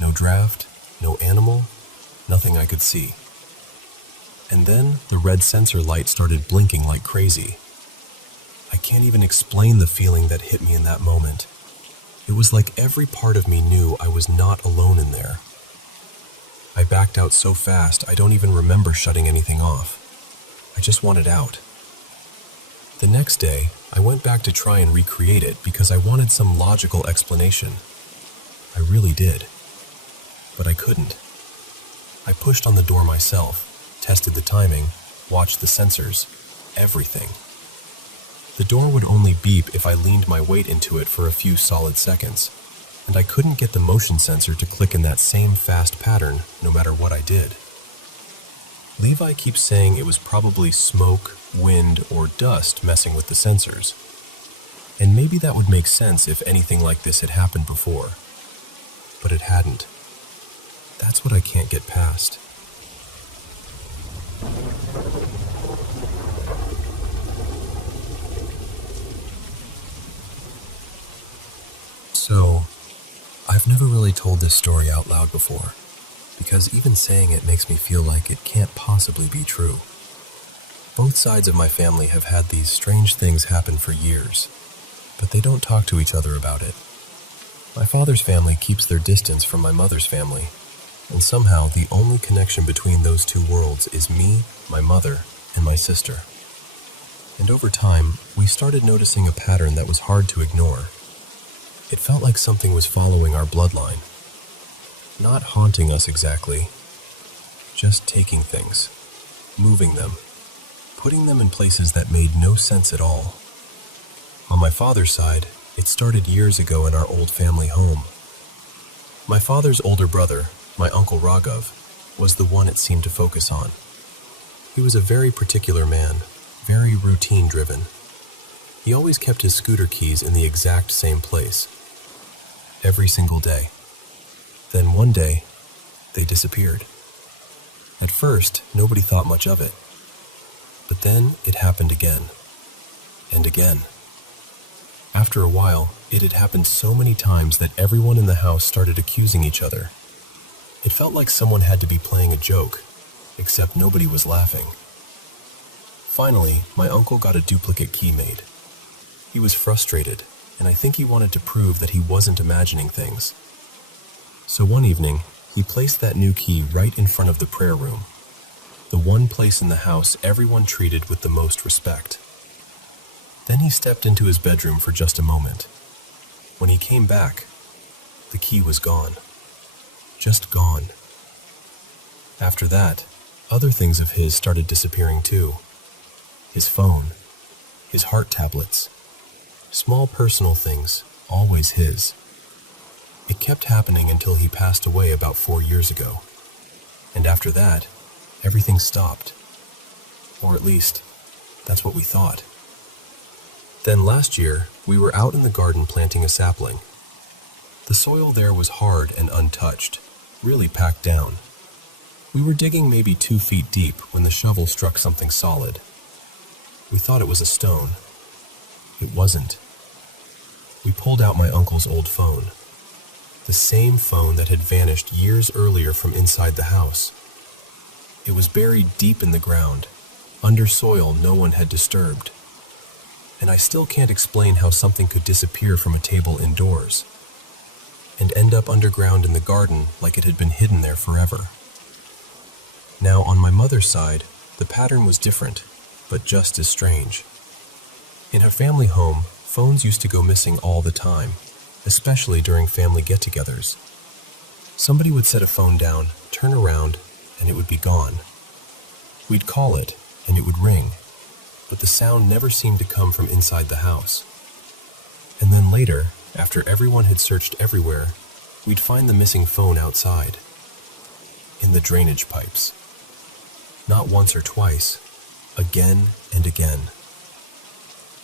No draft, no animal, nothing I could see. And then the red sensor light started blinking like crazy. I can't even explain the feeling that hit me in that moment. It was like every part of me knew I was not alone in there. I backed out so fast I don't even remember shutting anything off. I just wanted out. The next day, I went back to try and recreate it because I wanted some logical explanation. I really did. But I couldn't. I pushed on the door myself, tested the timing, watched the sensors, everything. The door would only beep if I leaned my weight into it for a few solid seconds, and I couldn't get the motion sensor to click in that same fast pattern no matter what I did. Levi keeps saying it was probably smoke, wind, or dust messing with the sensors. And maybe that would make sense if anything like this had happened before. But it hadn't. That's what I can't get past. So, I've never really told this story out loud before, because even saying it makes me feel like it can't possibly be true. Both sides of my family have had these strange things happen for years, but they don't talk to each other about it. My father's family keeps their distance from my mother's family, and somehow the only connection between those two worlds is me, my mother, and my sister. And over time, we started noticing a pattern that was hard to ignore. It felt like something was following our bloodline. Not haunting us exactly, just taking things, moving them, putting them in places that made no sense at all. On my father's side, it started years ago in our old family home. My father's older brother, my Uncle Raghav, was the one it seemed to focus on. He was a very particular man, very routine-driven. He always kept his scooter keys in the exact same place, every single day. Then one day, they disappeared. At first, nobody thought much of it. But then it happened again, and again. After a while, it had happened so many times that everyone in the house started accusing each other. It felt like someone had to be playing a joke, except nobody was laughing. Finally, my uncle got a duplicate key made. He was frustrated, and I think he wanted to prove that he wasn't imagining things. So one evening, he placed that new key right in front of the prayer room, the one place in the house everyone treated with the most respect. Then he stepped into his bedroom for just a moment. When he came back, the key was gone. Just gone. After that, other things of his started disappearing too. His phone, his heart tablets, small personal things, always his. It kept happening until he passed away about 4 years ago. And after that, everything stopped. Or at least, that's what we thought. Then last year, we were out in the garden planting a sapling. The soil there was hard and untouched, really packed down. We were digging maybe 2 feet deep when the shovel struck something solid. We thought it was a stone. It wasn't. We pulled out my uncle's old phone. The same phone that had vanished years earlier from inside the house. It was buried deep in the ground, under soil no one had disturbed. And I still can't explain how something could disappear from a table indoors and end up underground in the garden like it had been hidden there forever. Now, on my mother's side, the pattern was different, but just as strange. In her family home, phones used to go missing all the time, especially during family get-togethers. Somebody would set a phone down, turn around, and it would be gone. We'd call it, and it would ring, but the sound never seemed to come from inside the house. And then later, after everyone had searched everywhere, we'd find the missing phone outside, in the drainage pipes. Not once or twice, again and again.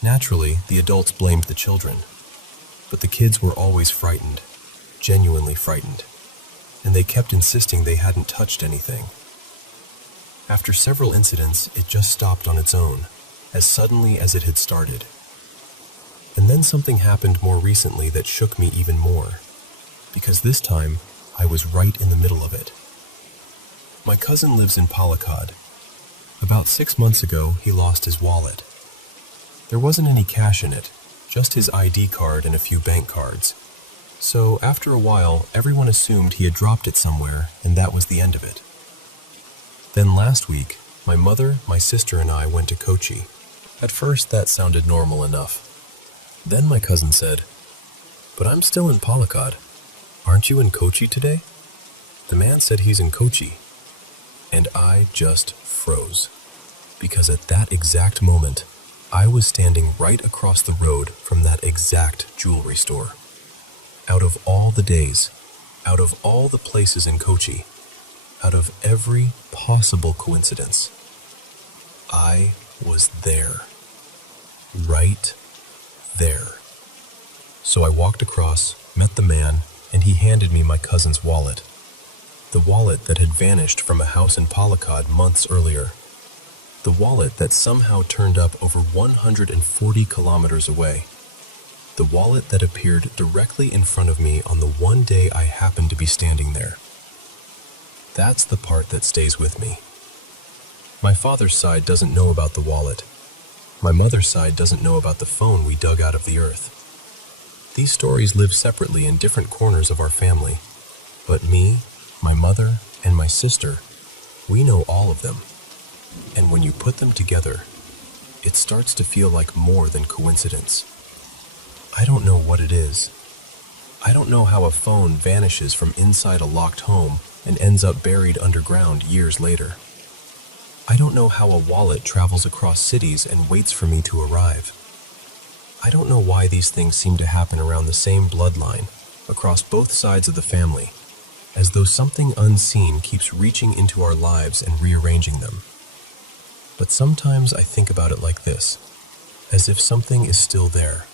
Naturally, the adults blamed the children, but the kids were always frightened, genuinely frightened, and they kept insisting they hadn't touched anything. After several incidents, it just stopped on its own, as suddenly as it had started. And then something happened more recently that shook me even more, because this time, I was right in the middle of it. My cousin lives in Palikad. About 6 months ago, he lost his wallet. There wasn't any cash in it, just his ID card and a few bank cards. So after a while, everyone assumed he had dropped it somewhere, and that was the end of it. Then last week, my mother, my sister, and I went to Kochi. At first, that sounded normal enough. Then my cousin said, "But I'm still in Palikad. Aren't you in Kochi today?" The man said he's in Kochi. And I just froze, because at that exact moment, I was standing right across the road from that exact jewelry store. Out of all the days, out of all the places in Kochi, out of every possible coincidence, I was there. Right there. So I walked across, met the man, and he handed me my cousin's wallet. The wallet that had vanished from a house in Palikad months earlier. The wallet that somehow turned up over 140 kilometers away. The wallet that appeared directly in front of me on the one day I happened to be standing there. That's the part that stays with me. My father's side doesn't know about the wallet. My mother's side doesn't know about the phone we dug out of the earth. These stories live separately in different corners of our family. But me, my mother, and my sister, we know all of them. And when you put them together, it starts to feel like more than coincidence. I don't know what it is. I don't know how a phone vanishes from inside a locked home and ends up buried underground years later. I don't know how a wallet travels across cities and waits for me to arrive. I don't know why these things seem to happen around the same bloodline, across both sides of the family, as though something unseen keeps reaching into our lives and rearranging them. But sometimes I think about it like this, as if something is still there,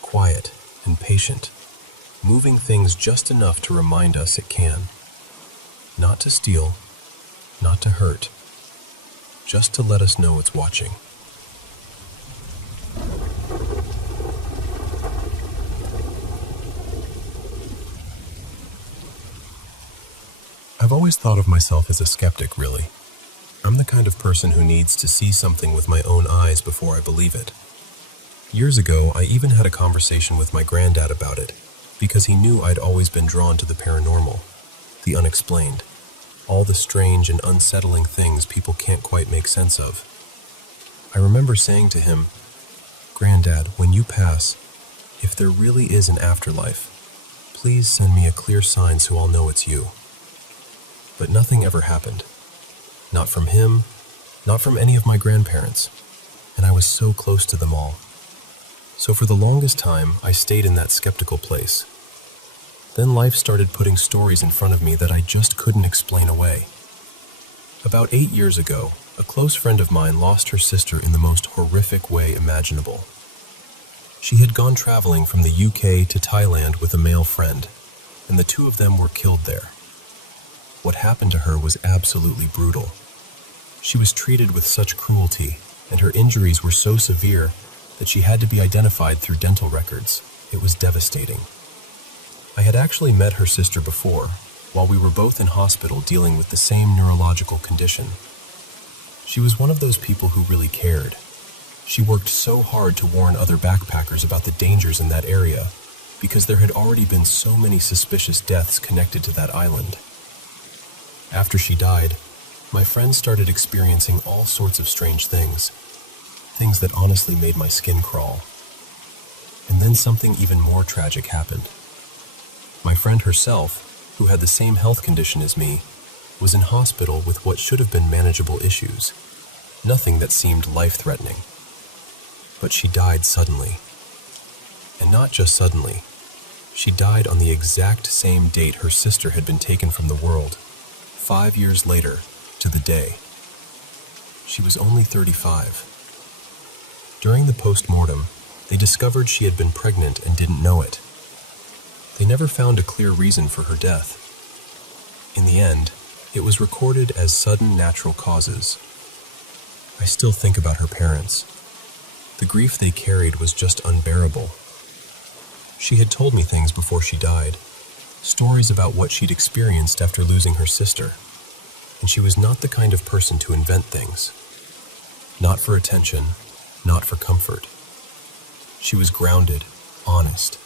quiet and patient, moving things just enough to remind us it can. Not to steal, not to hurt, just to let us know it's watching. I've always thought of myself as a skeptic, really. I'm the kind of person who needs to see something with my own eyes before I believe it. Years ago, I even had a conversation with my granddad about it, because he knew I'd always been drawn to the paranormal, the unexplained, all the strange and unsettling things people can't quite make sense of. I remember saying to him, "Granddad, when you pass, if there really is an afterlife, please send me a clear sign so I'll know it's you." But nothing ever happened. Not from him, not from any of my grandparents, and I was so close to them all. So for the longest time, I stayed in that skeptical place. Then life started putting stories in front of me that I just couldn't explain away. About 8 years ago, a close friend of mine lost her sister in the most horrific way imaginable. She had gone traveling from the UK to Thailand with a male friend, and the two of them were killed there. What happened to her was absolutely brutal. She was treated with such cruelty, and her injuries were so severe that she had to be identified through dental records. It was devastating. I had actually met her sister before, while we were both in hospital dealing with the same neurological condition. She was one of those people who really cared. She worked so hard to warn other backpackers about the dangers in that area because there had already been so many suspicious deaths connected to that island. After she died, my friends started experiencing all sorts of strange things that honestly made my skin crawl. And then something even more tragic happened. My friend herself, who had the same health condition as me, was in hospital with what should have been manageable issues, nothing that seemed life-threatening. But she died suddenly. And not just suddenly. She died on the exact same date her sister had been taken from the world, 5 years later, to the day. She was only 35. During the post-mortem, they discovered she had been pregnant and didn't know it. They never found a clear reason for her death. In the end, it was recorded as sudden natural causes. I still think about her parents. The grief they carried was just unbearable. She had told me things before she died, stories about what she'd experienced after losing her sister, and she was not the kind of person to invent things. Not for attention, not for comfort. She was grounded, honest,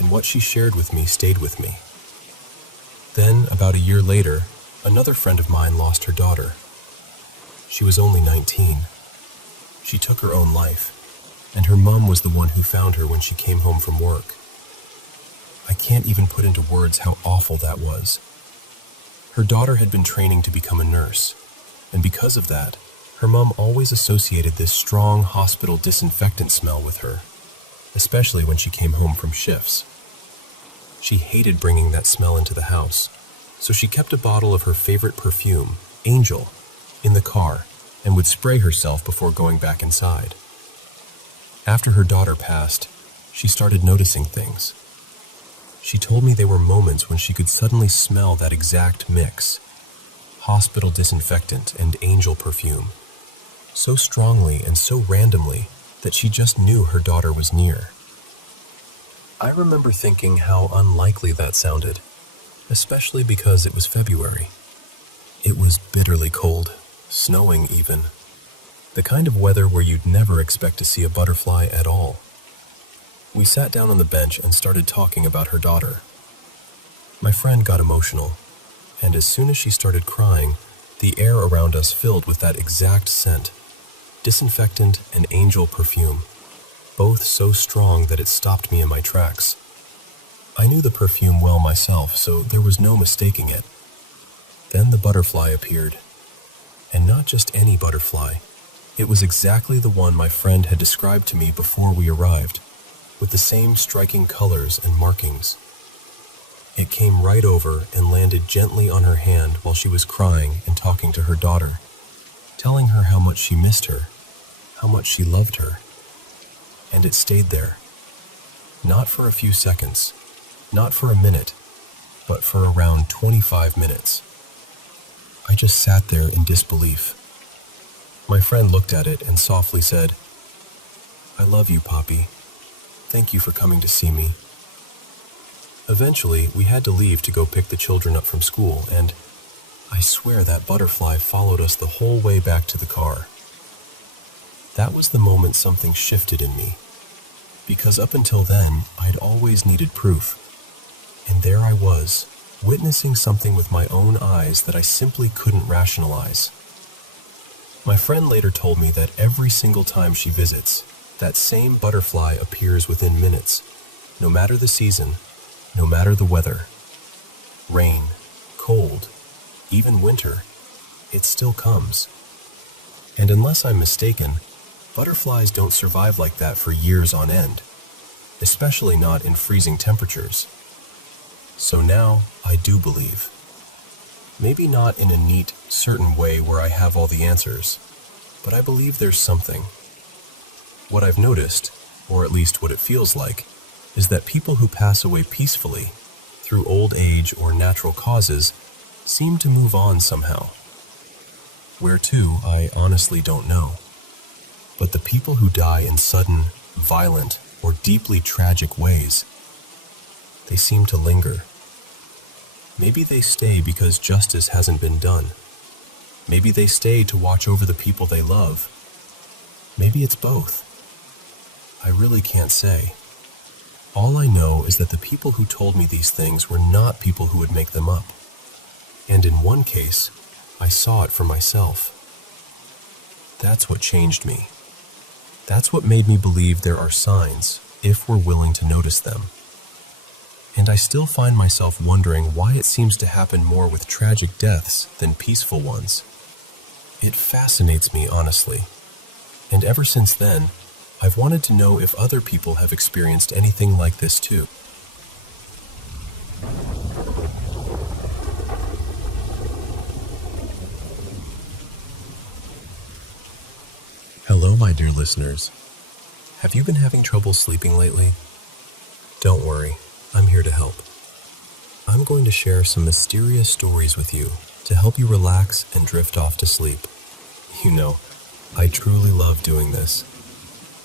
and what she shared with me stayed with me. Then, about a year later, another friend of mine lost her daughter. She was only 19. She took her own life, and her mom was the one who found her when she came home from work. I can't even put into words how awful that was. Her daughter had been training to become a nurse, and because of that, her mom always associated this strong hospital disinfectant smell with her, especially when she came home from shifts. She hated bringing that smell into the house, so she kept a bottle of her favorite perfume, Angel, in the car and would spray herself before going back inside. After her daughter passed, she started noticing things. She told me there were moments when she could suddenly smell that exact mix, hospital disinfectant and Angel perfume, so strongly and so randomly that she just knew her daughter was near. I remember thinking how unlikely that sounded, especially because it was February. It was bitterly cold, snowing even. The kind of weather where you'd never expect to see a butterfly at all. We sat down on the bench and started talking about her daughter. My friend got emotional, and as soon as she started crying, the air around us filled with that exact scent, disinfectant and Angel perfume, both so strong that it stopped me in my tracks. I knew the perfume well myself, so there was no mistaking it. Then the butterfly appeared. And not just any butterfly. It was exactly the one my friend had described to me before we arrived, with the same striking colors and markings. It came right over and landed gently on her hand while she was crying and talking to her daughter, telling her how much she missed her, how much she loved her. And it stayed there. Not for a few seconds, not for a minute, but for around 25 minutes. I just sat there in disbelief. My friend looked at it and softly said, "I love you, Poppy. Thank you for coming to see me." Eventually, we had to leave to go pick the children up from school, and I swear that butterfly followed us the whole way back to the car. That was the moment something shifted in me, because up until then, I'd always needed proof. And there I was, witnessing something with my own eyes that I simply couldn't rationalize. My friend later told me that every single time she visits, that same butterfly appears within minutes, no matter the season, no matter the weather. Rain, cold, even winter, it still comes. And unless I'm mistaken, butterflies don't survive like that for years on end, especially not in freezing temperatures. So now I do believe. Maybe not in a neat, certain way where I have all the answers, but I believe there's something. What I've noticed, or at least what it feels like, is that people who pass away peacefully, through old age or natural causes, seem to move on somehow. Where to, I honestly don't know. But the people who die in sudden, violent, or deeply tragic ways, they seem to linger. Maybe they stay because justice hasn't been done. Maybe they stay to watch over the people they love. Maybe it's both. I really can't say. All I know is that the people who told me these things were not people who would make them up. And in one case, I saw it for myself. That's what changed me. That's what made me believe there are signs, if we're willing to notice them. And I still find myself wondering why it seems to happen more with tragic deaths than peaceful ones. It fascinates me, honestly. And ever since then, I've wanted to know if other people have experienced anything like this too. Hello, my dear listeners. Have you been having trouble sleeping lately? Don't worry, I'm here to help. I'm going to share some mysterious stories with you to help you relax and drift off to sleep. You know, I truly love doing this.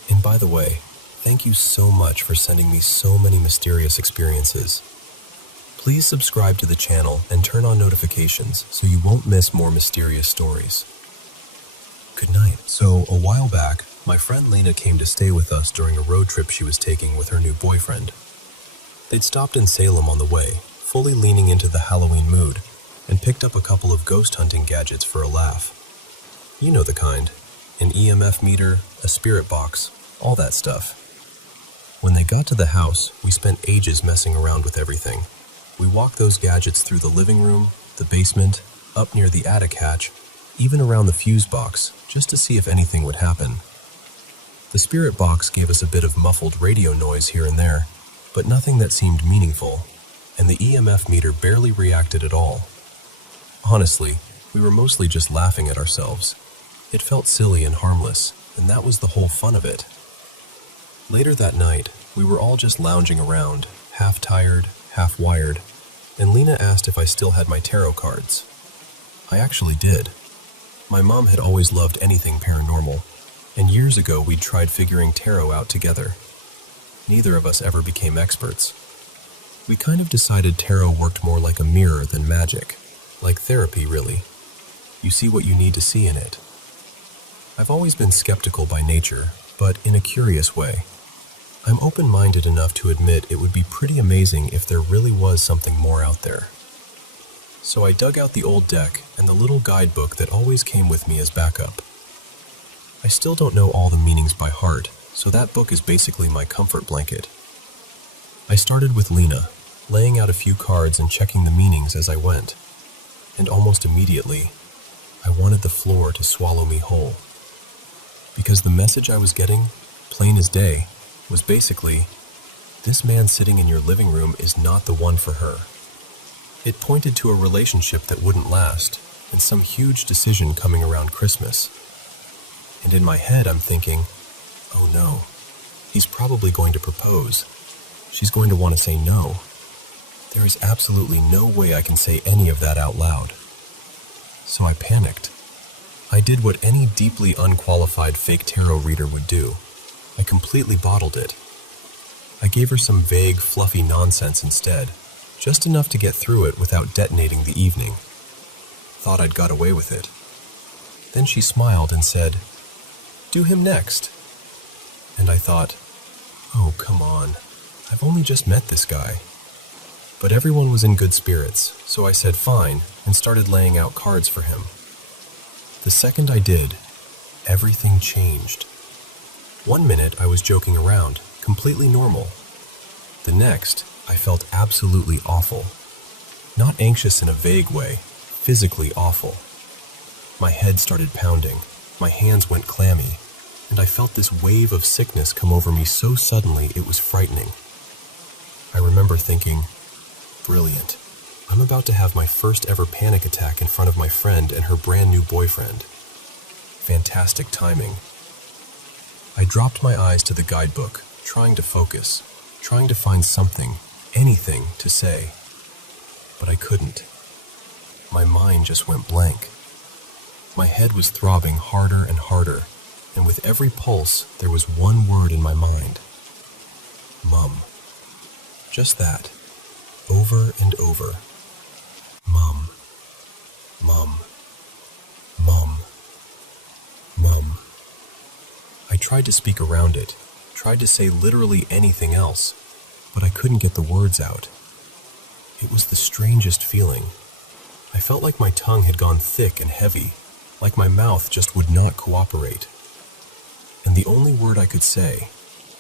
And by the way, thank you so much for sending me so many mysterious experiences. Please subscribe to the channel and turn on notifications so you won't miss more mysterious stories. Good night. So, a while back, my friend Lena came to stay with us during a road trip she was taking with her new boyfriend. They'd stopped in Salem on the way, fully leaning into the Halloween mood, and picked up a couple of ghost hunting gadgets for a laugh. You know the kind. An EMF meter, a spirit box, all that stuff. When they got to the house, we spent ages messing around with everything. We walked those gadgets through the living room, the basement, up near the attic hatch, even around the fuse box, just to see if anything would happen. The spirit box gave us a bit of muffled radio noise here and there, but nothing that seemed meaningful, and the EMF meter barely reacted at all. Honestly, we were mostly just laughing at ourselves. It felt silly and harmless, and that was the whole fun of it. Later that night, we were all just lounging around, half tired, half wired, and Lena asked if I still had my tarot cards. I actually did. My mom had always loved anything paranormal, and years ago we'd tried figuring tarot out together. Neither of us ever became experts. We kind of decided tarot worked more like a mirror than magic, like therapy really. You see what you need to see in it. I've always been skeptical by nature, but in a curious way. I'm open-minded enough to admit it would be pretty amazing if there really was something more out there. So I dug out the old deck and the little guidebook that always came with me as backup. I still don't know all the meanings by heart, so that book is basically my comfort blanket. I started with Lena, laying out a few cards and checking the meanings as I went. And almost immediately, I wanted the floor to swallow me whole. Because the message I was getting, plain as day, was basically, this man sitting in your living room is not the one for her. It pointed to a relationship that wouldn't last, and some huge decision coming around Christmas. And in my head I'm thinking, oh no, he's probably going to propose. She's going to want to say no. There is absolutely no way I can say any of that out loud. So I panicked. I did what any deeply unqualified fake tarot reader would do. I completely bottled it. I gave her some vague, fluffy nonsense instead, just enough to get through it without detonating the evening. Thought I'd got away with it. Then she smiled and said, "Do him next." And I thought, oh, come on. I've only just met this guy. But everyone was in good spirits, so I said fine and started laying out cards for him. The second I did, everything changed. One minute I was joking around, completely normal. The next, I felt absolutely awful. Not anxious in a vague way, physically awful. My head started pounding, my hands went clammy, and I felt this wave of sickness come over me so suddenly it was frightening. I remember thinking, Brilliant. I'm about to have my first ever panic attack in front of my friend and her brand new boyfriend. Fantastic timing. I dropped my eyes to the guidebook, trying to focus, trying to find something, anything to say. But I couldn't. My mind just went blank. My head was throbbing harder and harder, and with every pulse, there was one word in my mind. Mum. Just that. Over and over. Mum. Mum. Mum. Mum. I tried to speak around it, tried to say literally anything else, but I couldn't get the words out. It was the strangest feeling. I felt like my tongue had gone thick and heavy, like my mouth just would not cooperate. And the only word I could say,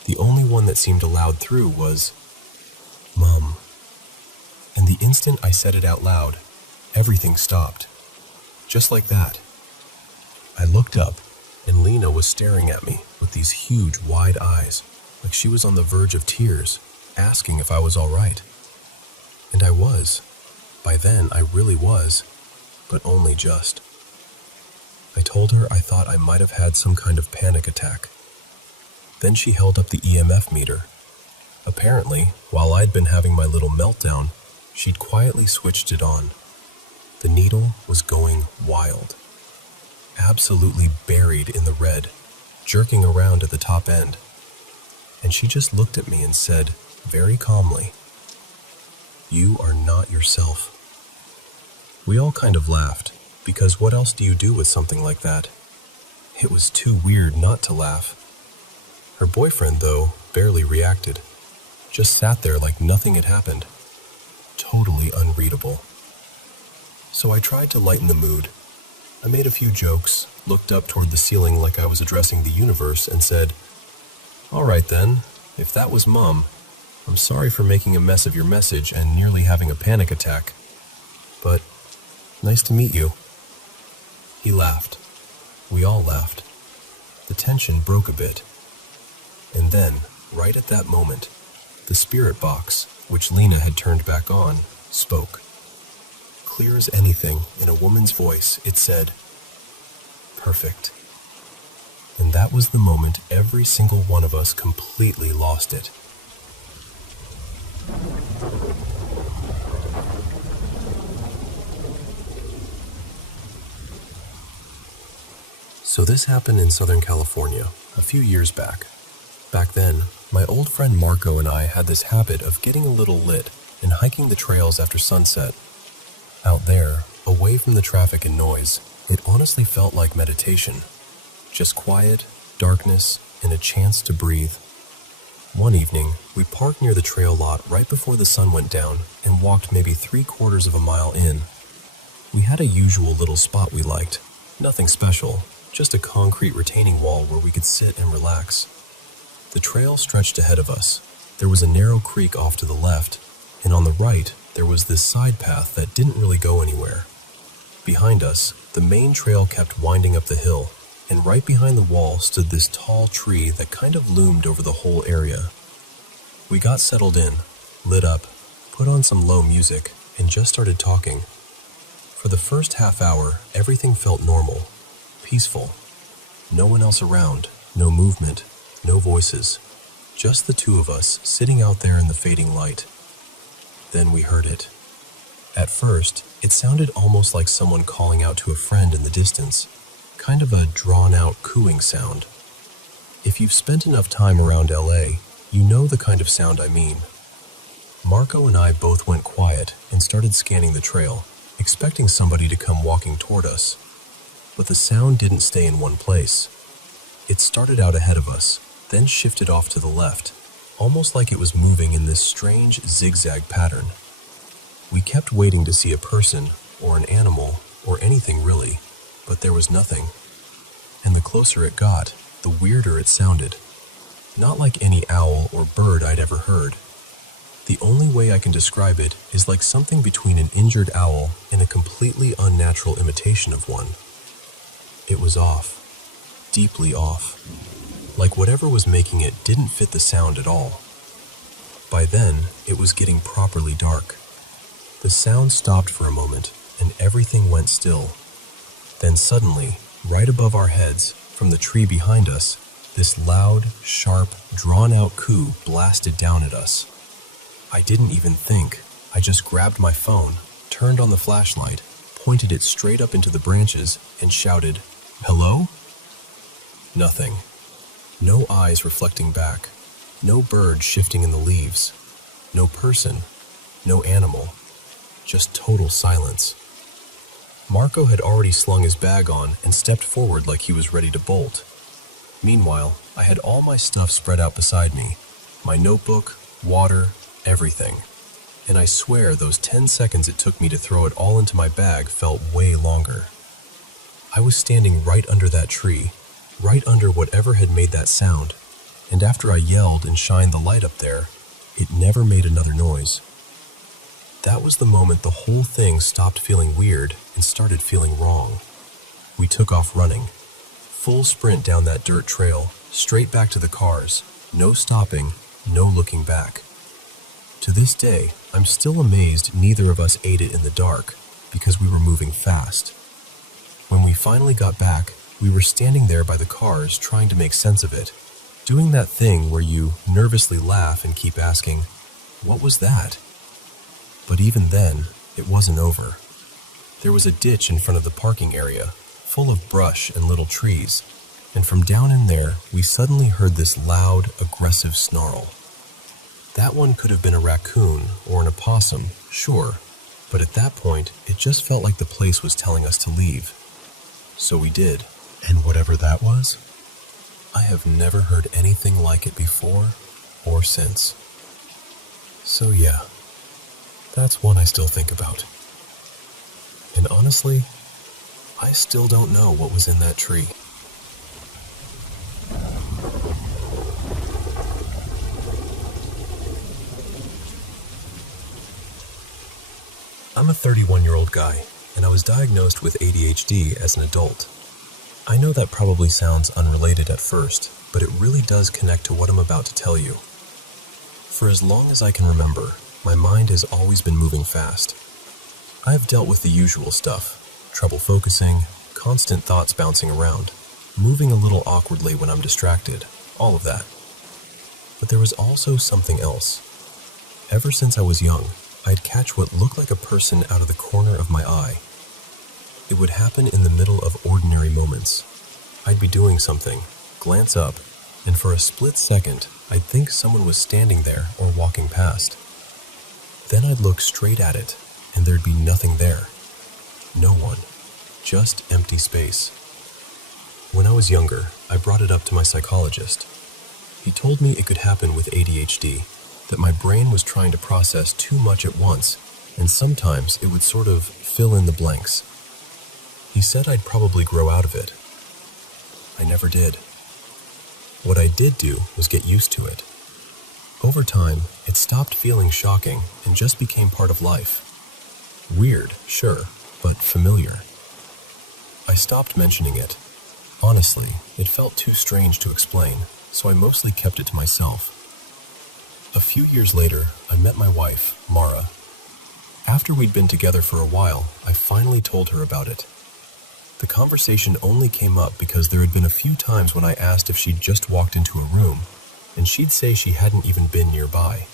the only one that seemed allowed through was, Mum. And the instant I said it out loud, everything stopped. Just like that. I looked up, and Lena was staring at me with these huge, wide eyes, like she was on the verge of tears, asking if I was all right. And I was. By then, I really was, but only just. I told her I thought I might have had some kind of panic attack. Then she held up the EMF meter. Apparently, while I'd been having my little meltdown, she'd quietly switched it on. The needle was going wild. Absolutely buried in the red, jerking around at the top end. And she just looked at me and said, very calmly, "You are not yourself." We all kind of laughed, because what else do you do with something like that? It was too weird not to laugh. Her boyfriend, though, barely reacted. Just sat there like nothing had happened. Totally unreadable. So I tried to lighten the mood. I made a few jokes, looked up toward the ceiling like I was addressing the universe, and said, "All right then, if that was Mum, I'm sorry for making a mess of your message and nearly having a panic attack. But nice to meet you." He laughed. We all laughed. The tension broke a bit. And then, right at that moment, the spirit box, which Lena had turned back on, spoke. Clear as anything, in a woman's voice, it said, "Perfect." And that was the moment every single one of us completely lost it. So this happened in Southern California, a few years back. Back then, my old friend Marco and I had this habit of getting a little lit and hiking the trails after sunset. Out there, away from the traffic and noise, it honestly felt like meditation. Just quiet, darkness, and a chance to breathe. One evening, we parked near the trail lot right before the sun went down and walked maybe 3/4 of a mile in. We had a usual little spot we liked, nothing special, just a concrete retaining wall where we could sit and relax. The trail stretched ahead of us. There was a narrow creek off to the left, and on the right, there was this side path that didn't really go anywhere. Behind us, the main trail kept winding up the hill, and right behind the wall stood this tall tree that kind of loomed over the whole area. We got settled in, lit up, put on some low music, and just started talking. For the first half hour, everything felt normal, peaceful. No one else around, no movement, no voices, just the two of us sitting out there in the fading light. Then we heard it. At first, it sounded almost like someone calling out to a friend in the distance, kind of a drawn-out cooing sound. If you've spent enough time around LA, you know the kind of sound I mean. Marco and I both went quiet and started scanning the trail, expecting somebody to come walking toward us. But the sound didn't stay in one place. It started out ahead of us, then shifted off to the left, almost like it was moving in this strange zigzag pattern. We kept waiting to see a person, or an animal, or anything really, but there was nothing. And the closer it got, the weirder it sounded. Not like any owl or bird I'd ever heard. The only way I can describe it is like something between an injured owl and a completely unnatural imitation of one. It was off. Deeply off. Like whatever was making it didn't fit the sound at all. By then, it was getting properly dark. The sound stopped for a moment, and everything went still. Then suddenly, right above our heads, from the tree behind us, this loud, sharp, drawn-out coo blasted down at us. I didn't even think. I just grabbed my phone, turned on the flashlight, pointed it straight up into the branches, and shouted, "Hello?" Nothing. No eyes reflecting back. No bird shifting in the leaves. No person. No animal. Just total silence. Marco had already slung his bag on and stepped forward like he was ready to bolt. Meanwhile, I had all my stuff spread out beside me. My notebook, water, everything. And I swear those 10 seconds it took me to throw it all into my bag felt way longer. I was standing right under that tree, right under whatever had made that sound, and after I yelled and shined the light up there, it never made another noise. That was the moment the whole thing stopped feeling weird and started feeling wrong. We took off running. Full sprint down that dirt trail, straight back to the cars, no stopping, no looking back. To this day, I'm still amazed neither of us ate it in the dark, because we were moving fast. When we finally got back, we were standing there by the cars trying to make sense of it, doing that thing where you nervously laugh and keep asking, "What was that?" But even then, it wasn't over. There was a ditch in front of the parking area, full of brush and little trees, and from down in there, we suddenly heard this loud, aggressive snarl. That one could have been a raccoon or an opossum, sure, but at that point, it just felt like the place was telling us to leave. So we did, and whatever that was, I have never heard anything like it before or since. So yeah, that's one I still think about. And honestly, I still don't know what was in that tree. I'm a 31-year-old guy, and I was diagnosed with ADHD as an adult. I know that probably sounds unrelated at first, but it really does connect to what I'm about to tell you. For as long as I can remember, my mind has always been moving fast. I've dealt with the usual stuff, trouble focusing, constant thoughts bouncing around, moving a little awkwardly when I'm distracted, all of that. But there was also something else. Ever since I was young, I'd catch what looked like a person out of the corner of my eye. It would happen in the middle of ordinary moments. I'd be doing something, glance up, and for a split second, I'd think someone was standing there or walking past. Then I'd look straight at it, and there'd be nothing there. No one. Just empty space. When I was younger, I brought it up to my psychologist. He told me it could happen with ADHD, that my brain was trying to process too much at once, and sometimes it would sort of fill in the blanks. He said I'd probably grow out of it. I never did. What I did do was get used to it. Over time, it stopped feeling shocking and just became part of life. Weird, sure, but familiar. I stopped mentioning it. Honestly, it felt too strange to explain, so I mostly kept it to myself. A few years later, I met my wife, Mara. After we'd been together for a while, I finally told her about it. The conversation only came up because there had been a few times when I asked if she'd just walked into a room, and she'd say she hadn't even been nearby.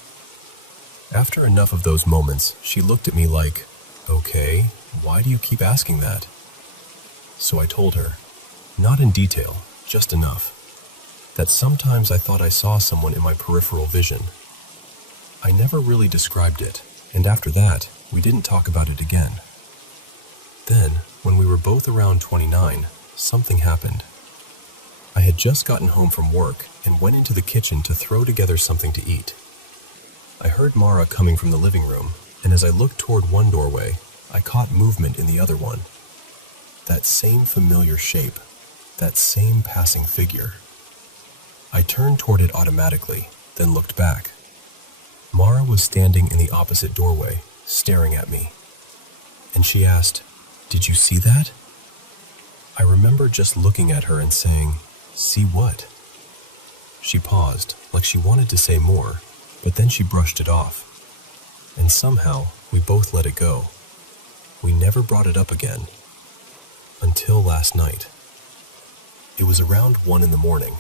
After enough of those moments, she looked at me like, "Okay, why do you keep asking that?" So I told her, not in detail, just enough, that sometimes I thought I saw someone in my peripheral vision. I never really described it, and after that, we didn't talk about it again. Then, when we were both around 29, something happened. I had just gotten home from work and went into the kitchen to throw together something to eat. I heard Mara coming from the living room, and as I looked toward one doorway, I caught movement in the other one. That same familiar shape, that same passing figure. I turned toward it automatically, then looked back. Mara was standing in the opposite doorway, staring at me. And she asked, "Did you see that?" I remember just looking at her and saying, "See what?" She paused, like she wanted to say more, but then she brushed it off. And somehow, We both let it go. We never brought it up again. Until last night. It was around 1 in the morning.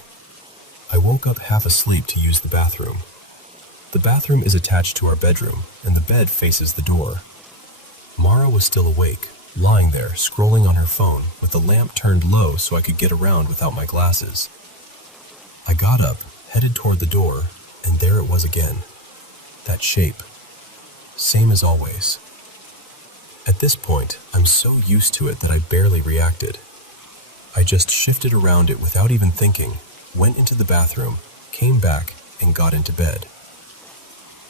I woke up half asleep to use the bathroom. The bathroom is attached to our bedroom, and the bed faces the door. Mara was still awake, lying there, scrolling on her phone, with the lamp turned low so I could get around without my glasses. I got up, headed toward the door, and there it was again. That shape. Same as always. At this point, I'm so used to it that I barely reacted. I just shifted around it without even thinking, went into the bathroom, came back, and got into bed.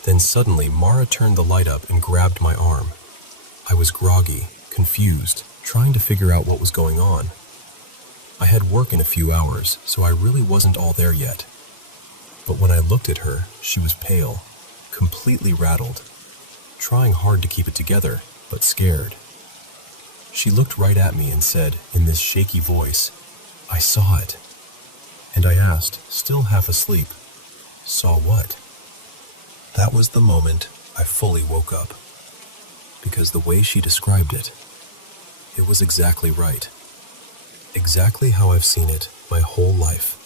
Then suddenly, Mara turned the light up and grabbed my arm. I was groggy, confused, trying to figure out what was going on. I had work in a few hours, so I really wasn't all there yet. But when I looked at her, she was pale, completely rattled, trying hard to keep it together, but scared. She looked right at me and said, in this shaky voice, "I saw it." And I asked, still half asleep, "Saw what?" That was the moment I fully woke up. Because the way she described it, it was exactly right. Exactly how I've seen it my whole life.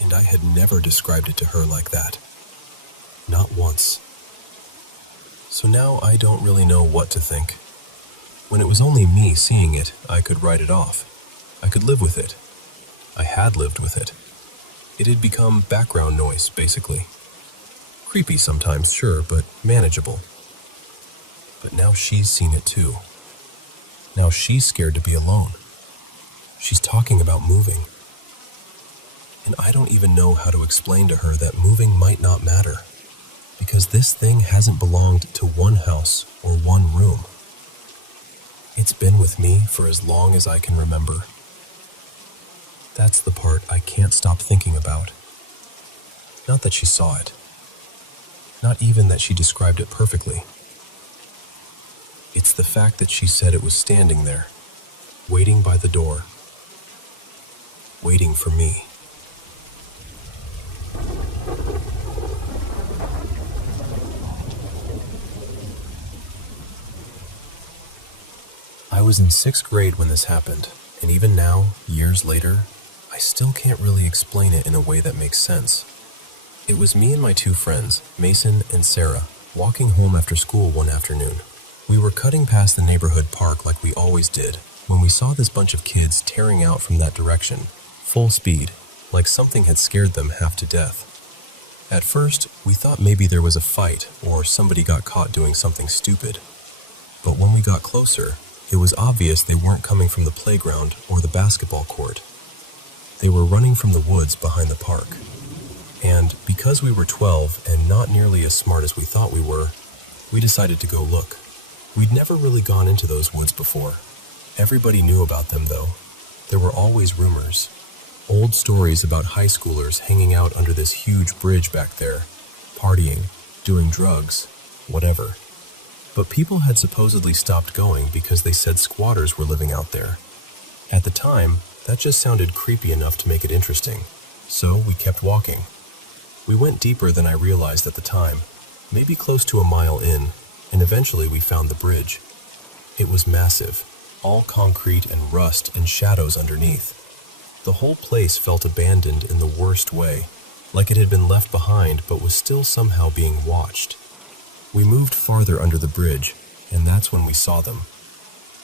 And I had never described it to her like that. Not once. So now I don't really know what to think. When it was only me seeing it, I could write it off. I could live with it. I had lived with it. It had become background noise, basically. Creepy sometimes, sure, but manageable. But now she's seen it too. Now she's scared to be alone. She's talking about moving. And I don't even know how to explain to her that moving might not matter, because this thing hasn't belonged to one house or one room. It's been with me for as long as I can remember. That's the part I can't stop thinking about. Not that she saw it. Not even that she described it perfectly. It's the fact that she said it was standing there, waiting by the door, waiting for me. I was in 6th grade when this happened, and even now, years later, I still can't really explain it in a way that makes sense. It was me and my 2 friends, Mason and Sarah, walking home after school one afternoon. We were cutting past the neighborhood park like we always did, when we saw this bunch of kids tearing out from that direction, full speed, like something had scared them half to death. At first, we thought maybe there was a fight or somebody got caught doing something stupid. But when we got closer, it was obvious they weren't coming from the playground or the basketball court. They were running from the woods behind the park. And because we were 12 and not nearly as smart as we thought we were, we decided to go look. We'd never really gone into those woods before. Everybody knew about them, though. There were always rumors. Old stories about high schoolers hanging out under this huge bridge back there, partying, doing drugs, whatever. But people had supposedly stopped going because they said squatters were living out there. At the time, that just sounded creepy enough to make it interesting, so we kept walking. We went deeper than I realized at the time, maybe close to a mile in, and eventually we found the bridge. It was massive, all concrete and rust and shadows underneath. The whole place felt abandoned in the worst way, like it had been left behind but was still somehow being watched. We moved farther under the bridge, and that's when we saw them.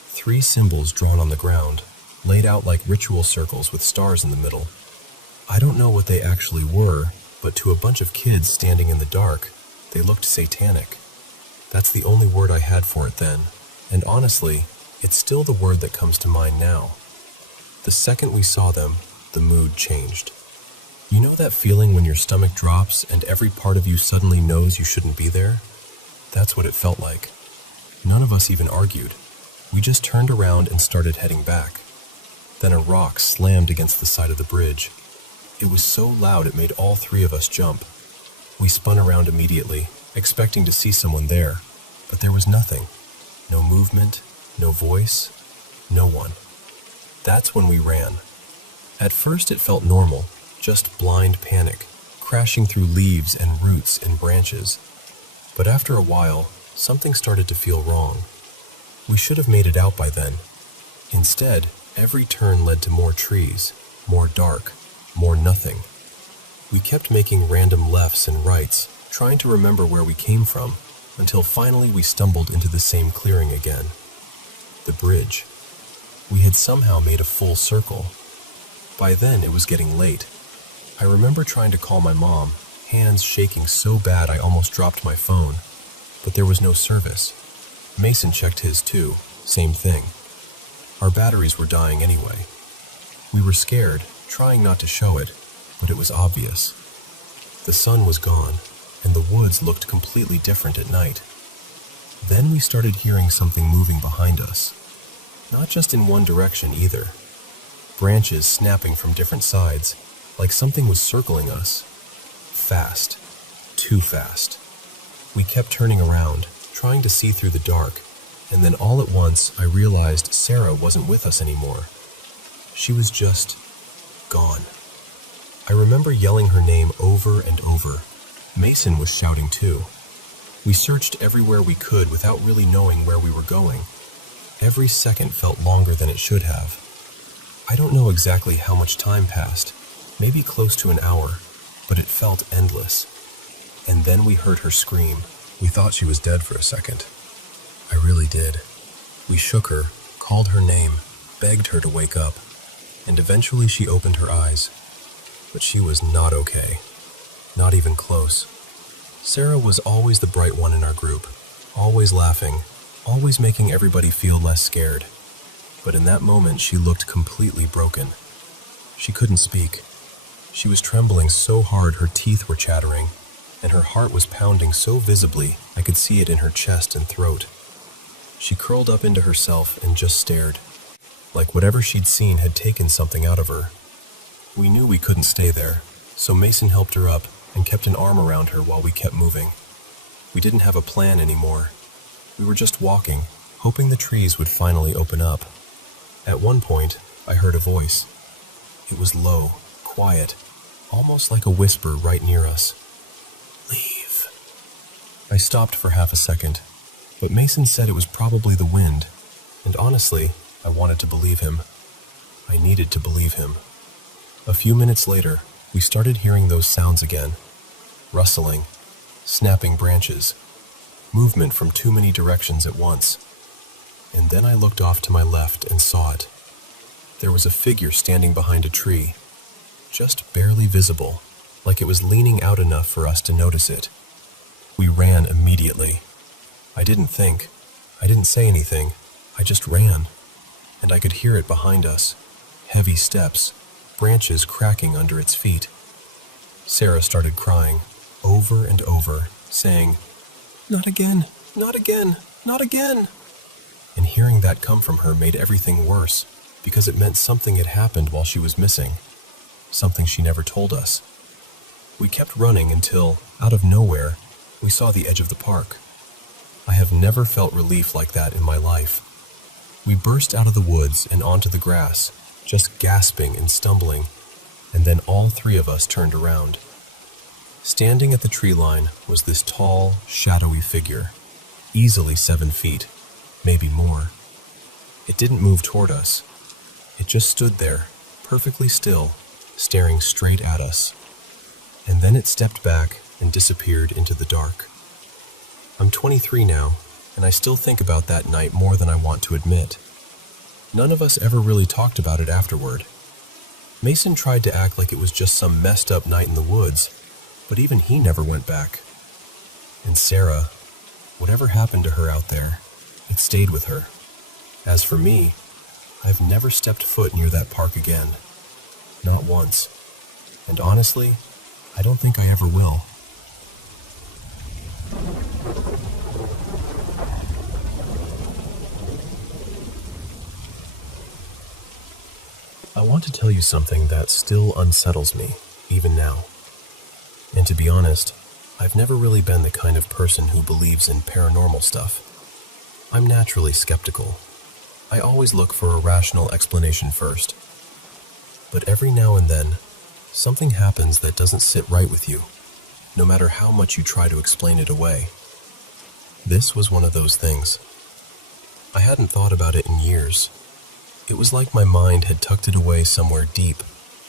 3 symbols drawn on the ground, laid out like ritual circles with stars in the middle. I don't know what they actually were, but to a bunch of kids standing in the dark, they looked satanic. That's the only word I had for it then, and honestly, it's still the word that comes to mind now. The second we saw them, the mood changed. You know that feeling when your stomach drops and every part of you suddenly knows you shouldn't be there? That's what it felt like. None of us even argued. We just turned around and started heading back. Then a rock slammed against the side of the bridge. It was so loud it made all 3 of us jump. We spun around immediately, expecting to see someone there, but there was nothing. No movement, no voice, no one. That's when we ran. At first it felt normal, just blind panic, crashing through leaves and roots and branches. But after a while, something started to feel wrong. We should have made it out by then. Instead, every turn led to more trees, more dark, more nothing. We kept making random lefts and rights, trying to remember where we came from, until finally we stumbled into the same clearing again. The bridge. We had somehow made a full circle. By then, it was getting late. I remember trying to call my mom, hands shaking so bad I almost dropped my phone, but there was no service. Mason checked his too, same thing. Our batteries were dying anyway. We were scared, trying not to show it, but it was obvious. The sun was gone, and the woods looked completely different at night. Then we started hearing something moving behind us. Not just in one direction either. Branches snapping from different sides, like something was circling us. Fast. Too fast. We kept turning around, trying to see through the dark, and then all at once I realized Sarah wasn't with us anymore. She was just gone. I remember yelling her name over and over. Mason was shouting too. We searched everywhere we could without really knowing where we were going. Every second felt longer than it should have. I don't know exactly how much time passed, maybe close to an hour, but it felt endless. And then we heard her scream. We thought she was dead for a second. I really did. We shook her, called her name, begged her to wake up, and eventually she opened her eyes. But she was not okay. Not even close. Sarah was always the bright one in our group, always laughing, always making everybody feel less scared. But in that moment, she looked completely broken. She couldn't speak. She was trembling so hard her teeth were chattering, and her heart was pounding so visibly I could see it in her chest and throat. She curled up into herself and just stared, like whatever she'd seen had taken something out of her. We knew we couldn't stay there, so Mason helped her up and kept an arm around her while we kept moving. We didn't have a plan anymore. We were just walking, hoping the trees would finally open up. At one point, I heard a voice. It was low, quiet, almost like a whisper right near us. Leave. I stopped for half a second, but Mason said it was probably the wind, and honestly, I wanted to believe him. I needed to believe him. A few minutes later, we started hearing those sounds again. Rustling, snapping branches, movement from too many directions at once. And then I looked off to my left and saw it. There was a figure standing behind a tree, just barely visible, like it was leaning out enough for us to notice it. We ran immediately. I didn't think. I didn't say anything. I just ran. And I could hear it behind us. Heavy steps, branches cracking under its feet. Sarah started crying, over and over, saying, "Not again, not again, not again." And hearing that come from her made everything worse, because it meant something had happened while she was missing. Something she never told us. We kept running until, out of nowhere, we saw the edge of the park. I have never felt relief like that in my life. We burst out of the woods and onto the grass, just gasping and stumbling, and then all three of us turned around. Standing at the tree line was this tall, shadowy figure, easily 7 feet, maybe more. It didn't move toward us. It just stood there, perfectly still, staring straight at us. And then it stepped back and disappeared into the dark. I'm 23 now, and I still think about that night more than I want to admit. None of us ever really talked about it afterward. Mason tried to act like it was just some messed up night in the woods, but even he never went back. And Sarah, whatever happened to her out there, it stayed with her. As for me, I've never stepped foot near that park again. Not once. And honestly, I don't think I ever will. I want to tell you something that still unsettles me, even now. And to be honest, I've never really been the kind of person who believes in paranormal stuff. I'm naturally skeptical. I always look for a rational explanation first. But every now and then, something happens that doesn't sit right with you, no matter how much you try to explain it away. This was one of those things. I hadn't thought about it in years. It was like my mind had tucked it away somewhere deep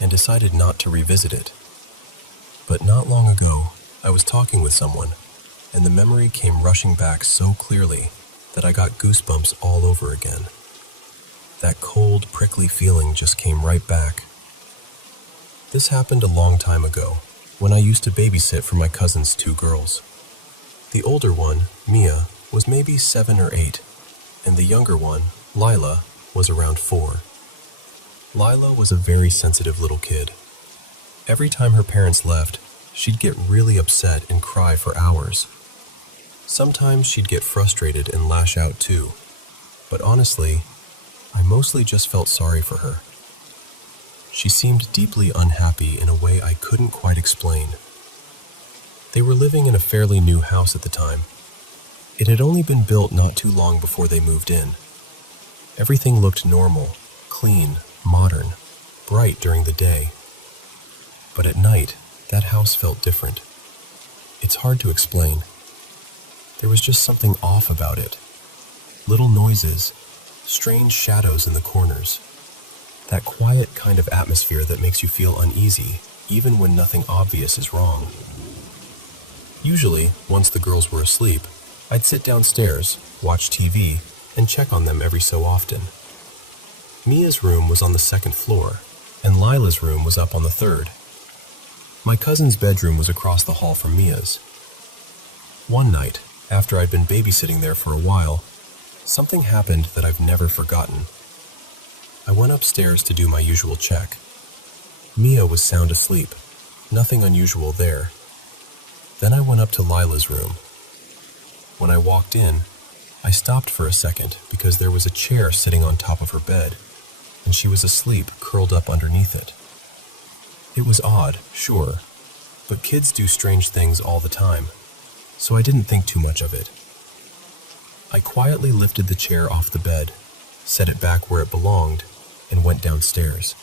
and decided not to revisit it. But not long ago, I was talking with someone, and the memory came rushing back so clearly that I got goosebumps all over again. That cold, prickly feeling just came right back. This happened a long time ago, when I used to babysit for my cousin's 2 girls. The older one, Mia, was maybe 7 or 8, and the younger one, Lila, was around 4. Lila was a very sensitive little kid. Every time her parents left, she'd get really upset and cry for hours. Sometimes she'd get frustrated and lash out too, but honestly, I mostly just felt sorry for her. She seemed deeply unhappy in a way I couldn't quite explain. They were living in a fairly new house at the time. It had only been built not too long before they moved in. Everything looked normal, clean, modern, bright during the day. But at night, that house felt different. It's hard to explain. There was just something off about it. Little noises, strange shadows in the corners. That quiet kind of atmosphere that makes you feel uneasy, even when nothing obvious is wrong. Usually, once the girls were asleep, I'd sit downstairs, watch TV, and check on them every so often. Mia's room was on the 2nd floor, and Lila's room was up on the 3rd. My cousin's bedroom was across the hall from Mia's. One night, after I'd been babysitting there for a while, something happened that I've never forgotten. I went upstairs to do my usual check. Mia was sound asleep, nothing unusual there. Then I went up to Lila's room. When I walked in, I stopped for a second because there was a chair sitting on top of her bed, and she was asleep curled up underneath it. It was odd, sure, but kids do strange things all the time, so I didn't think too much of it. I quietly lifted the chair off the bed, set it back where it belonged, and went downstairs.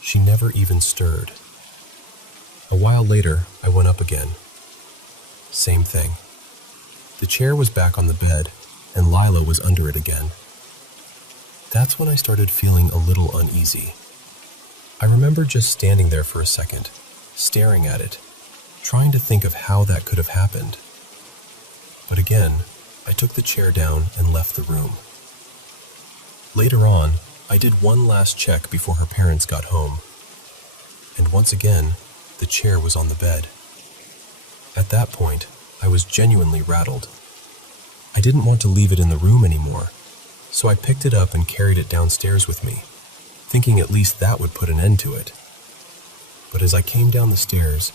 She never even stirred. A while later, I went up again. Same thing. The chair was back on the bed, and Lila was under it again. That's when I started feeling a little uneasy. I remember just standing there for a second, staring at it, trying to think of how that could have happened. But again, I took the chair down and left the room. Later on, I did one last check before her parents got home. And once again, the chair was on the bed. At that point, I was genuinely rattled. I didn't want to leave it in the room anymore, so I picked it up and carried it downstairs with me, thinking at least that would put an end to it. But as I came down the stairs,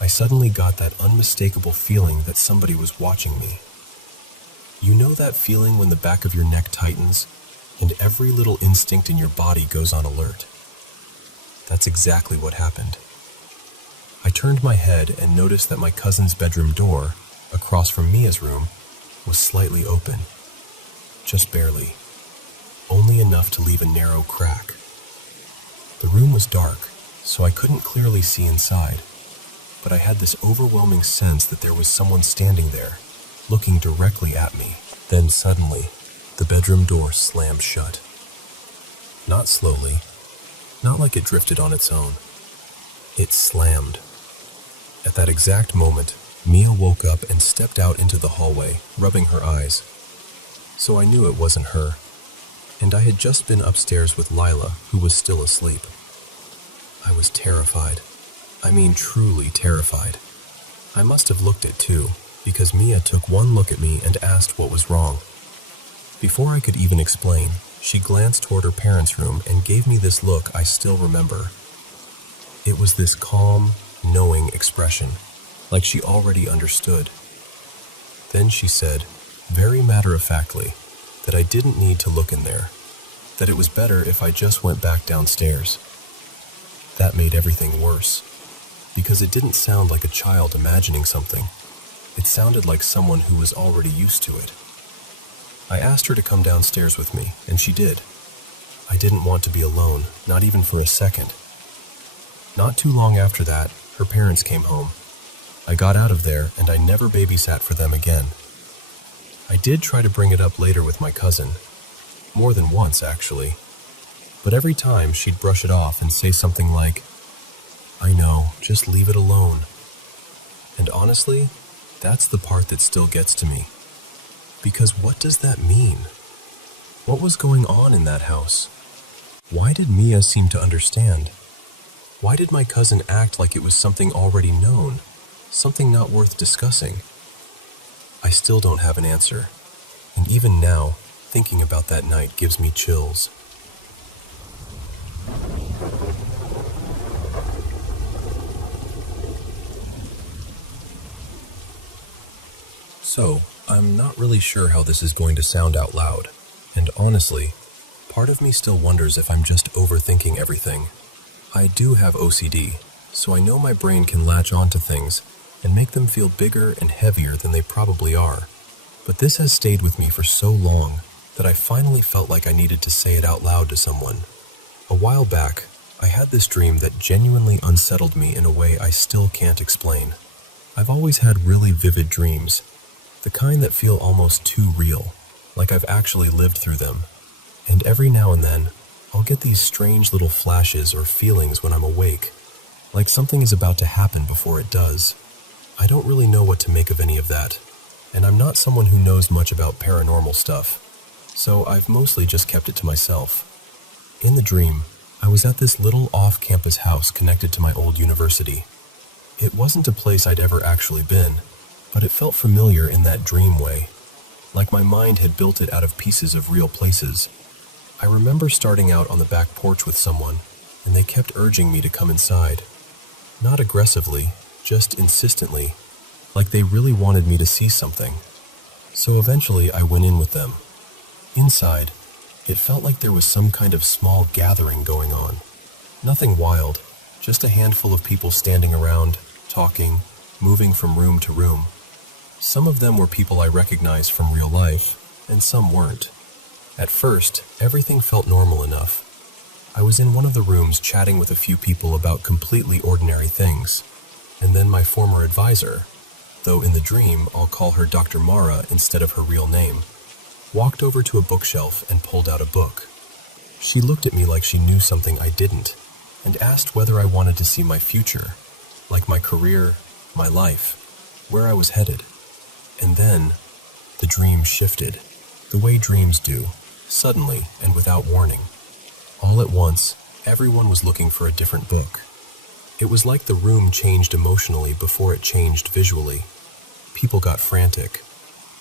I suddenly got that unmistakable feeling that somebody was watching me. You know that feeling when the back of your neck tightens and every little instinct in your body goes on alert? That's exactly what happened. I turned my head and noticed that my cousin's bedroom door, across from Mia's room, was slightly open. Just barely. Only enough to leave a narrow crack. The room was dark, so I couldn't clearly see inside, but I had this overwhelming sense that there was someone standing there, looking directly at me. Then suddenly, the bedroom door slammed shut. Not slowly, not like it drifted on its own. It slammed. At that exact moment, Mia woke up and stepped out into the hallway, rubbing her eyes. So I knew it wasn't her, and I had just been upstairs with Lila, who was still asleep. I was terrified. I mean, truly terrified. I must have looked it too, because Mia took one look at me and asked what was wrong. Before I could even explain, she glanced toward her parents' room and gave me this look I still remember. It was this calm, knowing expression, like she already understood. Then she said, very matter-of-factly, that I didn't need to look in there, that it was better if I just went back downstairs. That made everything worse, because it didn't sound like a child imagining something. It sounded like someone who was already used to it. I asked her to come downstairs with me, and she did. I didn't want to be alone, not even for a second. Not too long after that, her parents came home. I got out of there, and I never babysat for them again. I did try to bring it up later with my cousin. More than once, actually. But every time she'd brush it off and say something like, "I know, just leave it alone." And honestly, that's the part that still gets to me. Because what does that mean? What was going on in that house? Why did Mia seem to understand? Why did my cousin act like it was something already known, something not worth discussing? I still don't have an answer, and even now, thinking about that night gives me chills. So, I'm not really sure how this is going to sound out loud, and honestly, part of me still wonders if I'm just overthinking everything. I do have OCD, so I know my brain can latch onto things and make them feel bigger and heavier than they probably are. But this has stayed with me for so long that I finally felt like I needed to say it out loud to someone. A while back, I had this dream that genuinely unsettled me in a way I still can't explain. I've always had really vivid dreams, the kind that feel almost too real, like I've actually lived through them. And every now and then, I'll get these strange little flashes or feelings when I'm awake, like something is about to happen before it does. I don't really know what to make of any of that, and I'm not someone who knows much about paranormal stuff, so I've mostly just kept it to myself. In the dream, I was at this little off-campus house connected to my old university. It wasn't a place I'd ever actually been, but it felt familiar in that dream way, like my mind had built it out of pieces of real places. I remember starting out on the back porch with someone, and they kept urging me to come inside. Not aggressively, just insistently, like they really wanted me to see something. So eventually I went in with them. Inside, it felt like there was some kind of small gathering going on. Nothing wild, just a handful of people standing around, talking, moving from room to room. Some of them were people I recognized from real life, and some weren't. At first, everything felt normal enough. I was in one of the rooms chatting with a few people about completely ordinary things, and then my former advisor, though in the dream I'll call her Dr. Mara instead of her real name, walked over to a bookshelf and pulled out a book. She looked at me like she knew something I didn't, and asked whether I wanted to see my future, like my career, my life, where I was headed. And then, the dream shifted, the way dreams do, suddenly and without warning. All at once, everyone was looking for a different book. It was like the room changed emotionally before it changed visually. People got frantic.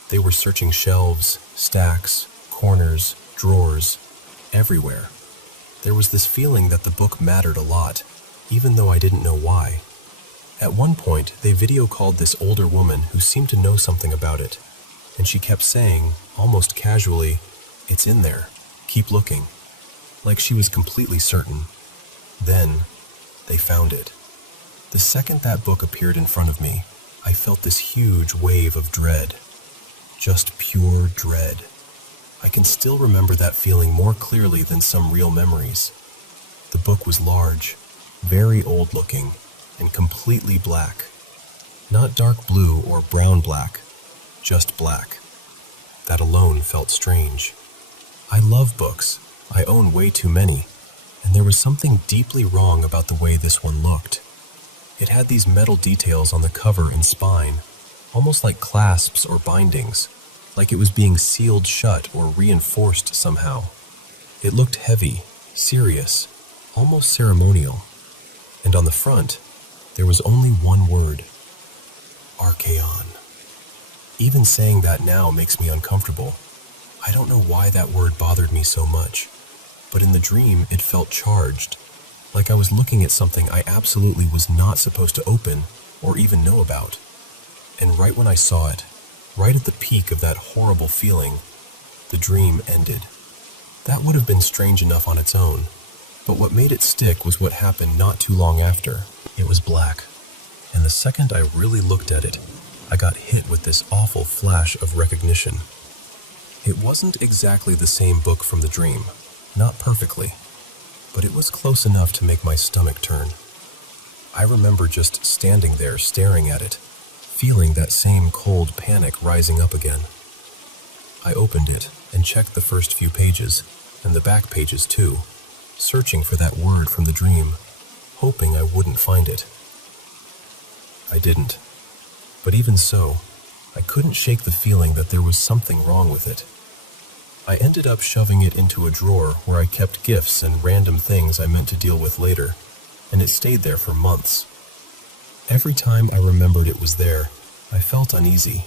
They were searching shelves, stacks, corners, drawers, everywhere. There was this feeling that the book mattered a lot, even though I didn't know why. At one point, they video called this older woman who seemed to know something about it, and she kept saying, almost casually, "It's in there. Keep looking." Like she was completely certain. Then, they found it. The second that book appeared in front of me, I felt this huge wave of dread. Just pure dread. I can still remember that feeling more clearly than some real memories. The book was large, very old-looking, and completely black. Not dark blue or brown black, just black. That alone felt strange. I love books. I own way too many, and there was something deeply wrong about the way this one looked. It had these metal details on the cover and spine, almost like clasps or bindings, like it was being sealed shut or reinforced somehow. It looked heavy, serious, almost ceremonial. And on the front, there was only one word: Archaon. Even saying that now makes me uncomfortable. I don't know why that word bothered me so much, but in the dream it felt charged, like I was looking at something I absolutely was not supposed to open or even know about. And right when I saw it, right at the peak of that horrible feeling, the dream ended. That would have been strange enough on its own, but what made it stick was what happened not too long after. It was black, and the second I really looked at it, I got hit with this awful flash of recognition. It wasn't exactly the same book from the dream, not perfectly, but it was close enough to make my stomach turn. I remember just standing there staring at it, feeling that same cold panic rising up again. I opened it and checked the first few pages, and the back pages too, searching for that word from the dream, hoping I wouldn't find it. I didn't. But even so, I couldn't shake the feeling that there was something wrong with it. I ended up shoving it into a drawer where I kept gifts and random things I meant to deal with later, and it stayed there for months. Every time I remembered it was there, I felt uneasy.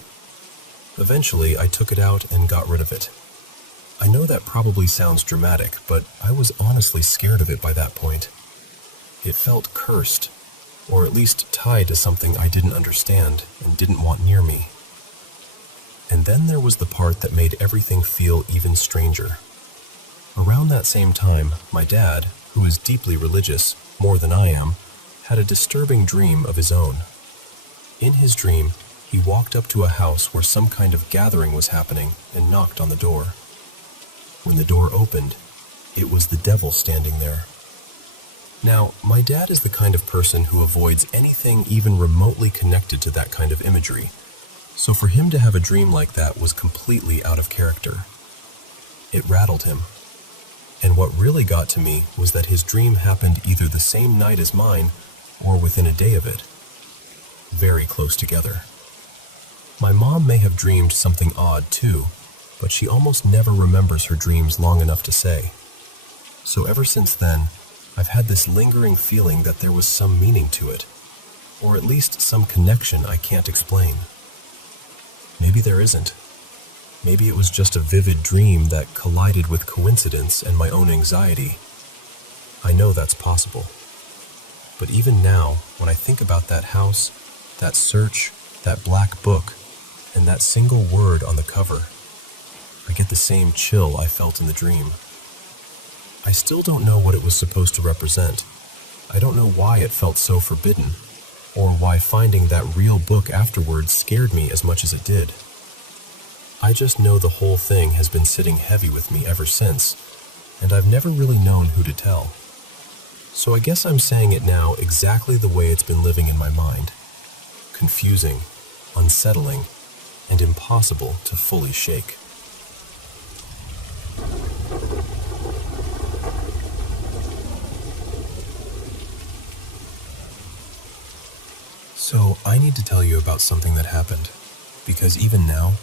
Eventually, I took it out and got rid of it. I know that probably sounds dramatic, but I was honestly scared of it by that point. It felt cursed, or at least tied to something I didn't understand and didn't want near me. And then there was the part that made everything feel even stranger. Around that same time, my dad, who is deeply religious, more than I am, had a disturbing dream of his own. In his dream, he walked up to a house where some kind of gathering was happening and knocked on the door. When the door opened, it was the devil standing there. Now, my dad is the kind of person who avoids anything even remotely connected to that kind of imagery, so for him to have a dream like that was completely out of character. It rattled him. And what really got to me was that his dream happened either the same night as mine or within a day of it. Very close together. My mom may have dreamed something odd too, but she almost never remembers her dreams long enough to say. So ever since then, I've had this lingering feeling that there was some meaning to it, or at least some connection I can't explain. Maybe there isn't. Maybe it was just a vivid dream that collided with coincidence and my own anxiety. I know that's possible. But even now, when I think about that house, that search, that black book, and that single word on the cover, I get the same chill I felt in the dream. I still don't know what it was supposed to represent. I don't know why it felt so forbidden, or why finding that real book afterwards scared me as much as it did. I just know the whole thing has been sitting heavy with me ever since, and I've never really known who to tell. So I guess I'm saying it now exactly the way it's been living in my mind. Confusing, unsettling, and impossible to fully shake. So I need to tell you about something that happened, because even now,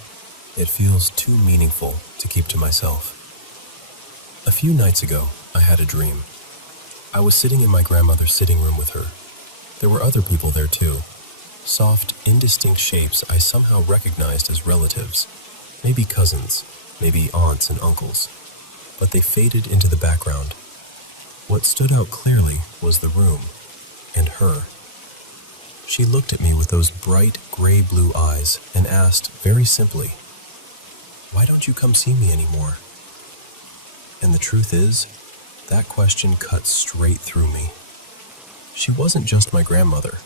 it feels too meaningful to keep to myself. A few nights ago, I had a dream. I was sitting in my grandmother's sitting room with her. There were other people there too. Soft, indistinct shapes I somehow recognized as relatives. Maybe cousins, maybe aunts and uncles. But they faded into the background. What stood out clearly was the room, and her. She looked at me with those bright gray-blue eyes and asked very simply, "Why don't you come see me anymore?" And the truth is, that question cut straight through me. She wasn't just my grandmother.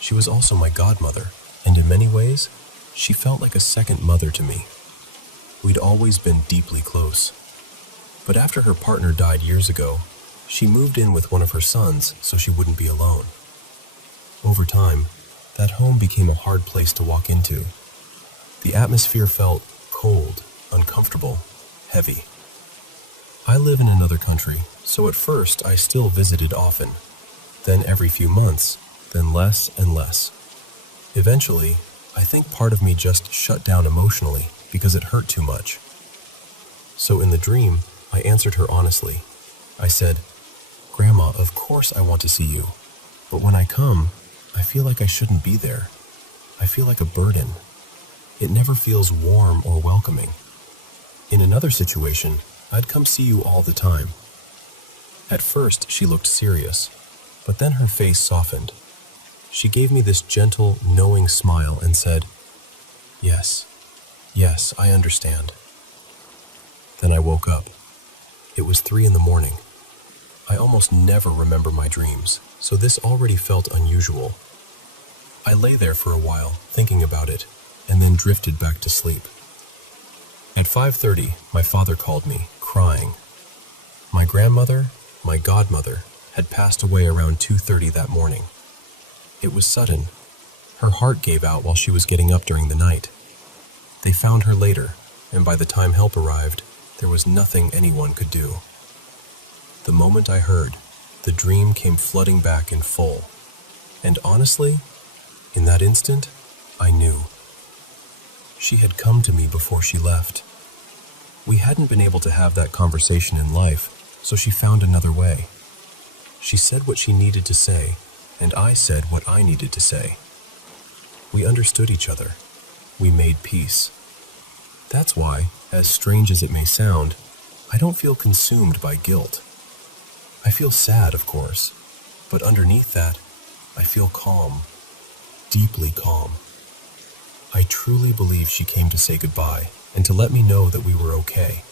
She was also my godmother, and in many ways, she felt like a second mother to me. We'd always been deeply close. But after her partner died years ago, she moved in with one of her sons so she wouldn't be alone. Over time, that home became a hard place to walk into. The atmosphere felt cold, uncomfortable, heavy. I live in another country, so at first I still visited often. Then every few months, then less and less. Eventually, I think part of me just shut down emotionally because it hurt too much. So in the dream, I answered her honestly. I said, "Grandma, of course I want to see you, but when I come, I feel like I shouldn't be there. I feel like a burden. It never feels warm or welcoming. In another situation, I'd come see you all the time." At first, she looked serious, but then her face softened. She gave me this gentle, knowing smile and said, Yes, I understand." Then I woke up. It was 3 a.m. I almost never remember my dreams, so this already felt unusual. I lay there for a while, thinking about it, and then drifted back to sleep. At 5:30, my father called me, crying. My grandmother, my godmother, had passed away around 2:30 that morning. It was sudden. Her heart gave out while she was getting up during the night. They found her later, and by the time help arrived, there was nothing anyone could do. The moment I heard, the dream came flooding back in full. And honestly, in that instant, I knew. She had come to me before she left. We hadn't been able to have that conversation in life, so she found another way. She said what she needed to say, and I said what I needed to say. We understood each other. We made peace. That's why, as strange as it may sound, I don't feel consumed by guilt. I feel sad, of course, but underneath that, I feel calm, deeply calm. I truly believe she came to say goodbye and to let me know that we were okay.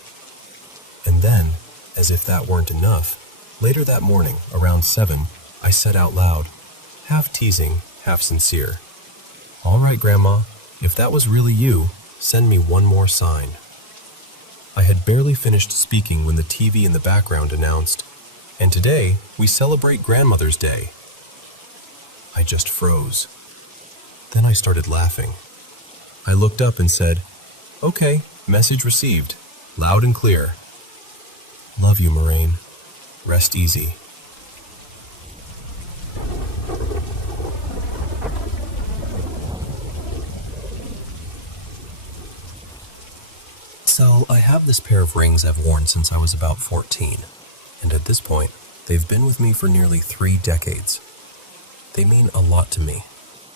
And then, as if that weren't enough, later that morning, around 7, I said out loud, half teasing, half sincere, "All right, Grandma, if that was really you, send me one more sign." I had barely finished speaking when the TV in the background announced, "And today, we celebrate Grandmother's Day." I just froze. Then I started laughing. I looked up and said, "Okay, message received. Loud and clear. Love you, Moraine. Rest easy." So, I have this pair of rings I've worn since I was about 14, and at this point, they've been with me for nearly 3 decades. They mean a lot to me,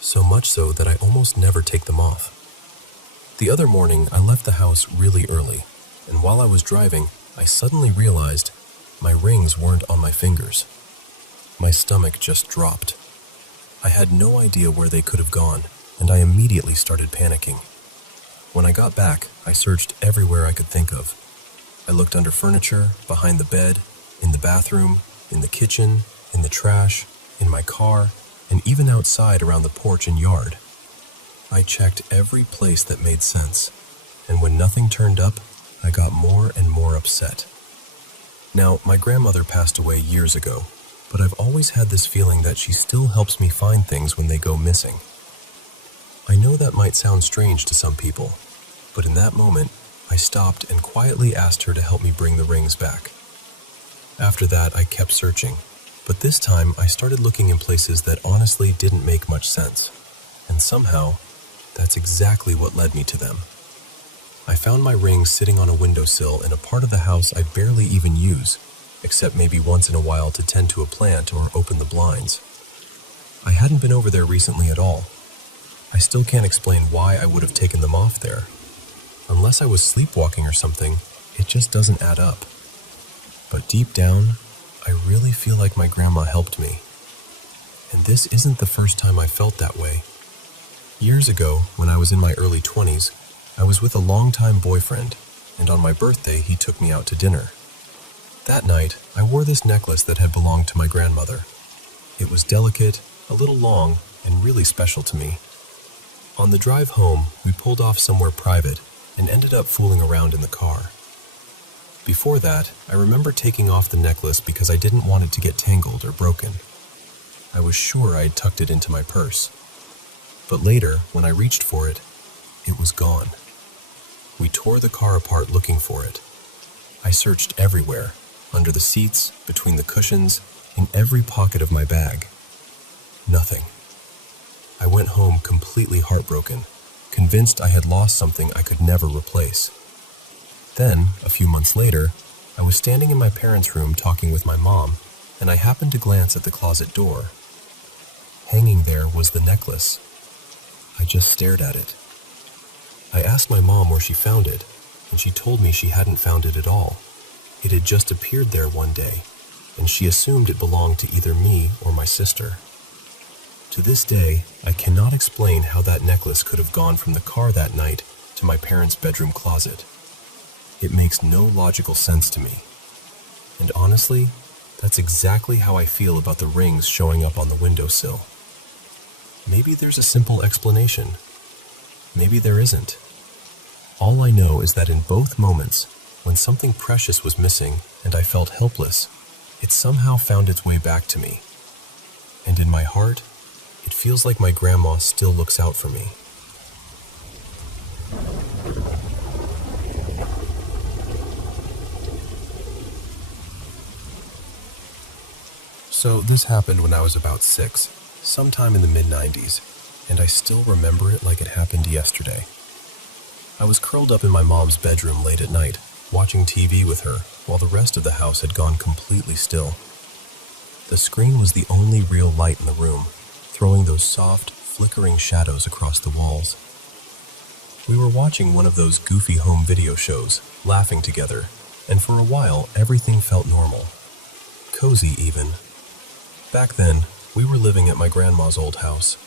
so much so that I almost never take them off. The other morning, I left the house really early, and while I was driving, I suddenly realized my rings weren't on my fingers. My stomach just dropped. I had no idea where they could have gone, and I immediately started panicking. When I got back, I searched everywhere I could think of. I looked under furniture, behind the bed, in the bathroom, in the kitchen, in the trash, in my car, and even outside around the porch and yard. I checked every place that made sense, and when nothing turned up, I got more and more upset. Now, my grandmother passed away years ago, but I've always had this feeling that she still helps me find things when they go missing. I know that might sound strange to some people, but in that moment, I stopped and quietly asked her to help me bring the rings back. After that, I kept searching, but this time I started looking in places that honestly didn't make much sense, and somehow, that's exactly what led me to them. I found my rings sitting on a windowsill in a part of the house I barely even use, except maybe once in a while to tend to a plant or open the blinds. I hadn't been over there recently at all. I still can't explain why I would have taken them off there. Unless I was sleepwalking or something, it just doesn't add up. But deep down, I really feel like my grandma helped me. And this isn't the first time I felt that way. Years ago, when I was in my early 20s, I was with a longtime boyfriend, and on my birthday he took me out to dinner. That night, I wore this necklace that had belonged to my grandmother. It was delicate, a little long, and really special to me. On the drive home, we pulled off somewhere private and ended up fooling around in the car. Before that, I remember taking off the necklace because I didn't want it to get tangled or broken. I was sure I had tucked it into my purse. But later, when I reached for it, it was gone. We tore the car apart looking for it. I searched everywhere, under the seats, between the cushions, in every pocket of my bag. Nothing. I went home completely heartbroken, convinced I had lost something I could never replace. Then, a few months later, I was standing in my parents' room talking with my mom, and I happened to glance at the closet door. Hanging there was the necklace. I just stared at it. I asked my mom where she found it, and she told me she hadn't found it at all. It had just appeared there one day, and she assumed it belonged to either me or my sister. To this day, I cannot explain how that necklace could have gone from the car that night to my parents' bedroom closet. It makes no logical sense to me. And honestly, that's exactly how I feel about the rings showing up on the windowsill. Maybe there's a simple explanation. Maybe there isn't. All I know is that in both moments, when something precious was missing and I felt helpless, it somehow found its way back to me. And in my heart, it feels like my grandma still looks out for me. So this happened when I was about 6, sometime in the mid-90s, and I still remember it like it happened yesterday. I was curled up in my mom's bedroom late at night, watching TV with her while the rest of the house had gone completely still. The screen was the only real light in the room, throwing those soft, flickering shadows across the walls. We were watching one of those goofy home video shows, laughing together, and for a while everything felt normal. Cozy even. Back then, we were living at my grandma's old house.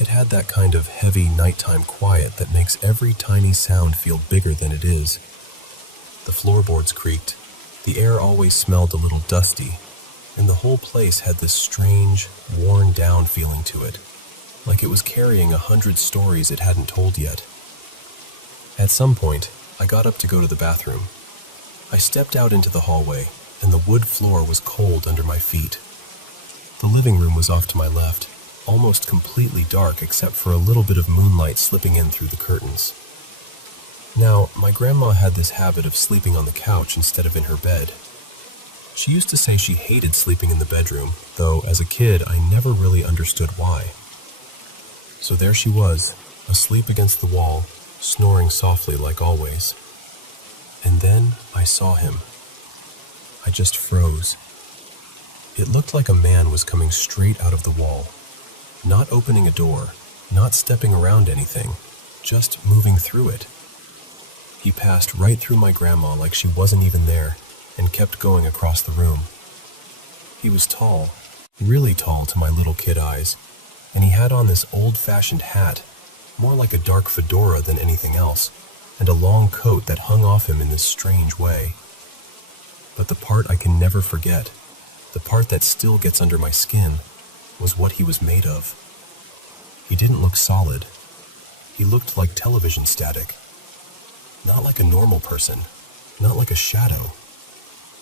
It had that kind of heavy nighttime quiet that makes every tiny sound feel bigger than it is. The floorboards creaked, the air always smelled a little dusty, and the whole place had this strange, worn-down feeling to it, like it was carrying 100 stories it hadn't told yet. At some point, I got up to go to the bathroom. I stepped out into the hallway, and the wood floor was cold under my feet. The living room was off to my left, almost completely dark except for a little bit of moonlight slipping in through the curtains. Now, my grandma had this habit of sleeping on the couch instead of in her bed. She used to say she hated sleeping in the bedroom, though as a kid I never really understood why. So there she was, asleep against the wall, snoring softly like always. And then I saw him. I just froze. It looked like a man was coming straight out of the wall, not opening a door, not stepping around anything, just moving through it. He passed right through my grandma like she wasn't even there, and kept going across the room. He was tall, really tall to my little kid eyes, and he had on this old-fashioned hat, more like a dark fedora than anything else, and a long coat that hung off him in this strange way. But the part I can never forget, the part that still gets under my skin, was what he was made of. He didn't look solid. He looked like television static. Not like a normal person, not like a shadow.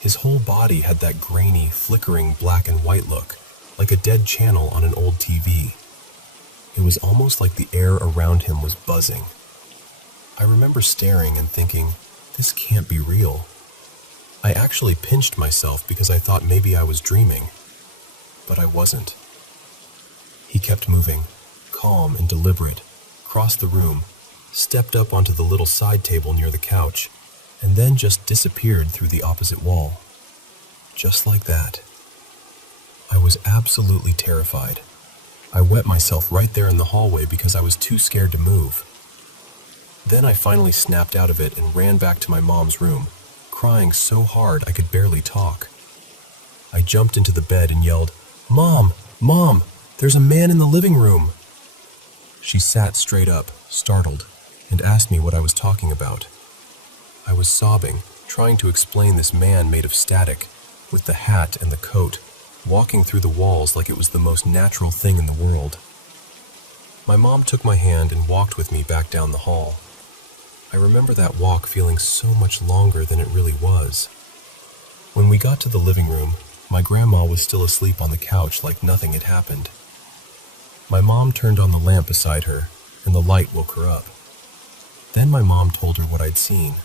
His whole body had that grainy, flickering black and white look, like a dead channel on an old TV. It was almost like the air around him was buzzing. I remember staring and thinking, this can't be real. I actually pinched myself because I thought maybe I was dreaming, but I wasn't. He kept moving, calm and deliberate, crossed the room, stepped up onto the little side table near the couch, and then just disappeared through the opposite wall. Just like that. I was absolutely terrified. I wet myself right there in the hallway because I was too scared to move. Then I finally snapped out of it and ran back to my mom's room, crying so hard I could barely talk. I jumped into the bed and yelled, "Mom! Mom! There's a man in the living room!" She sat straight up, startled, and asked me what I was talking about. I was sobbing, trying to explain this man made of static, with the hat and the coat, walking through the walls like it was the most natural thing in the world. My mom took my hand and walked with me back down the hall. I remember that walk feeling so much longer than it really was. When we got to the living room, my grandma was still asleep on the couch like nothing had happened. My mom turned on the lamp beside her, and the light woke her up. Then my mom told her what I'd seen.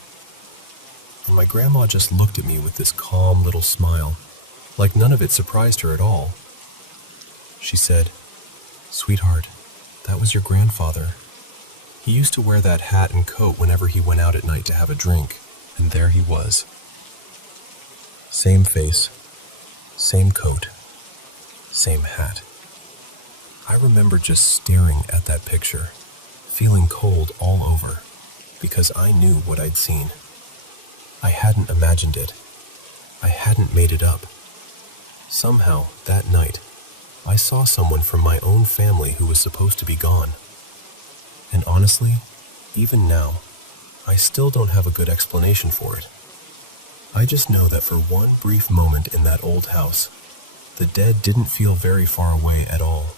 And my grandma just looked at me with this calm little smile, like none of it surprised her at all. She said, "Sweetheart, that was your grandfather. He used to wear that hat and coat whenever he went out at night to have a drink, and there he was. Same face, same coat, same hat." I remember just staring at that picture, feeling cold all over, because I knew what I'd seen. I hadn't imagined it. I hadn't made it up. Somehow, that night, I saw someone from my own family who was supposed to be gone. And honestly, even now, I still don't have a good explanation for it. I just know that for one brief moment in that old house, the dead didn't feel very far away at all.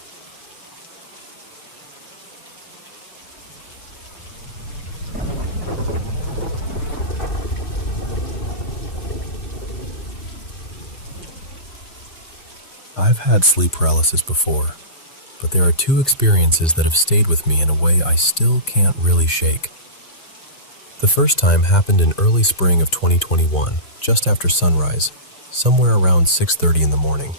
I've had sleep paralysis before, but there are two experiences that have stayed with me in a way I still can't really shake. The first time happened in early spring of 2021, just after sunrise, somewhere around 6:30 in the morning.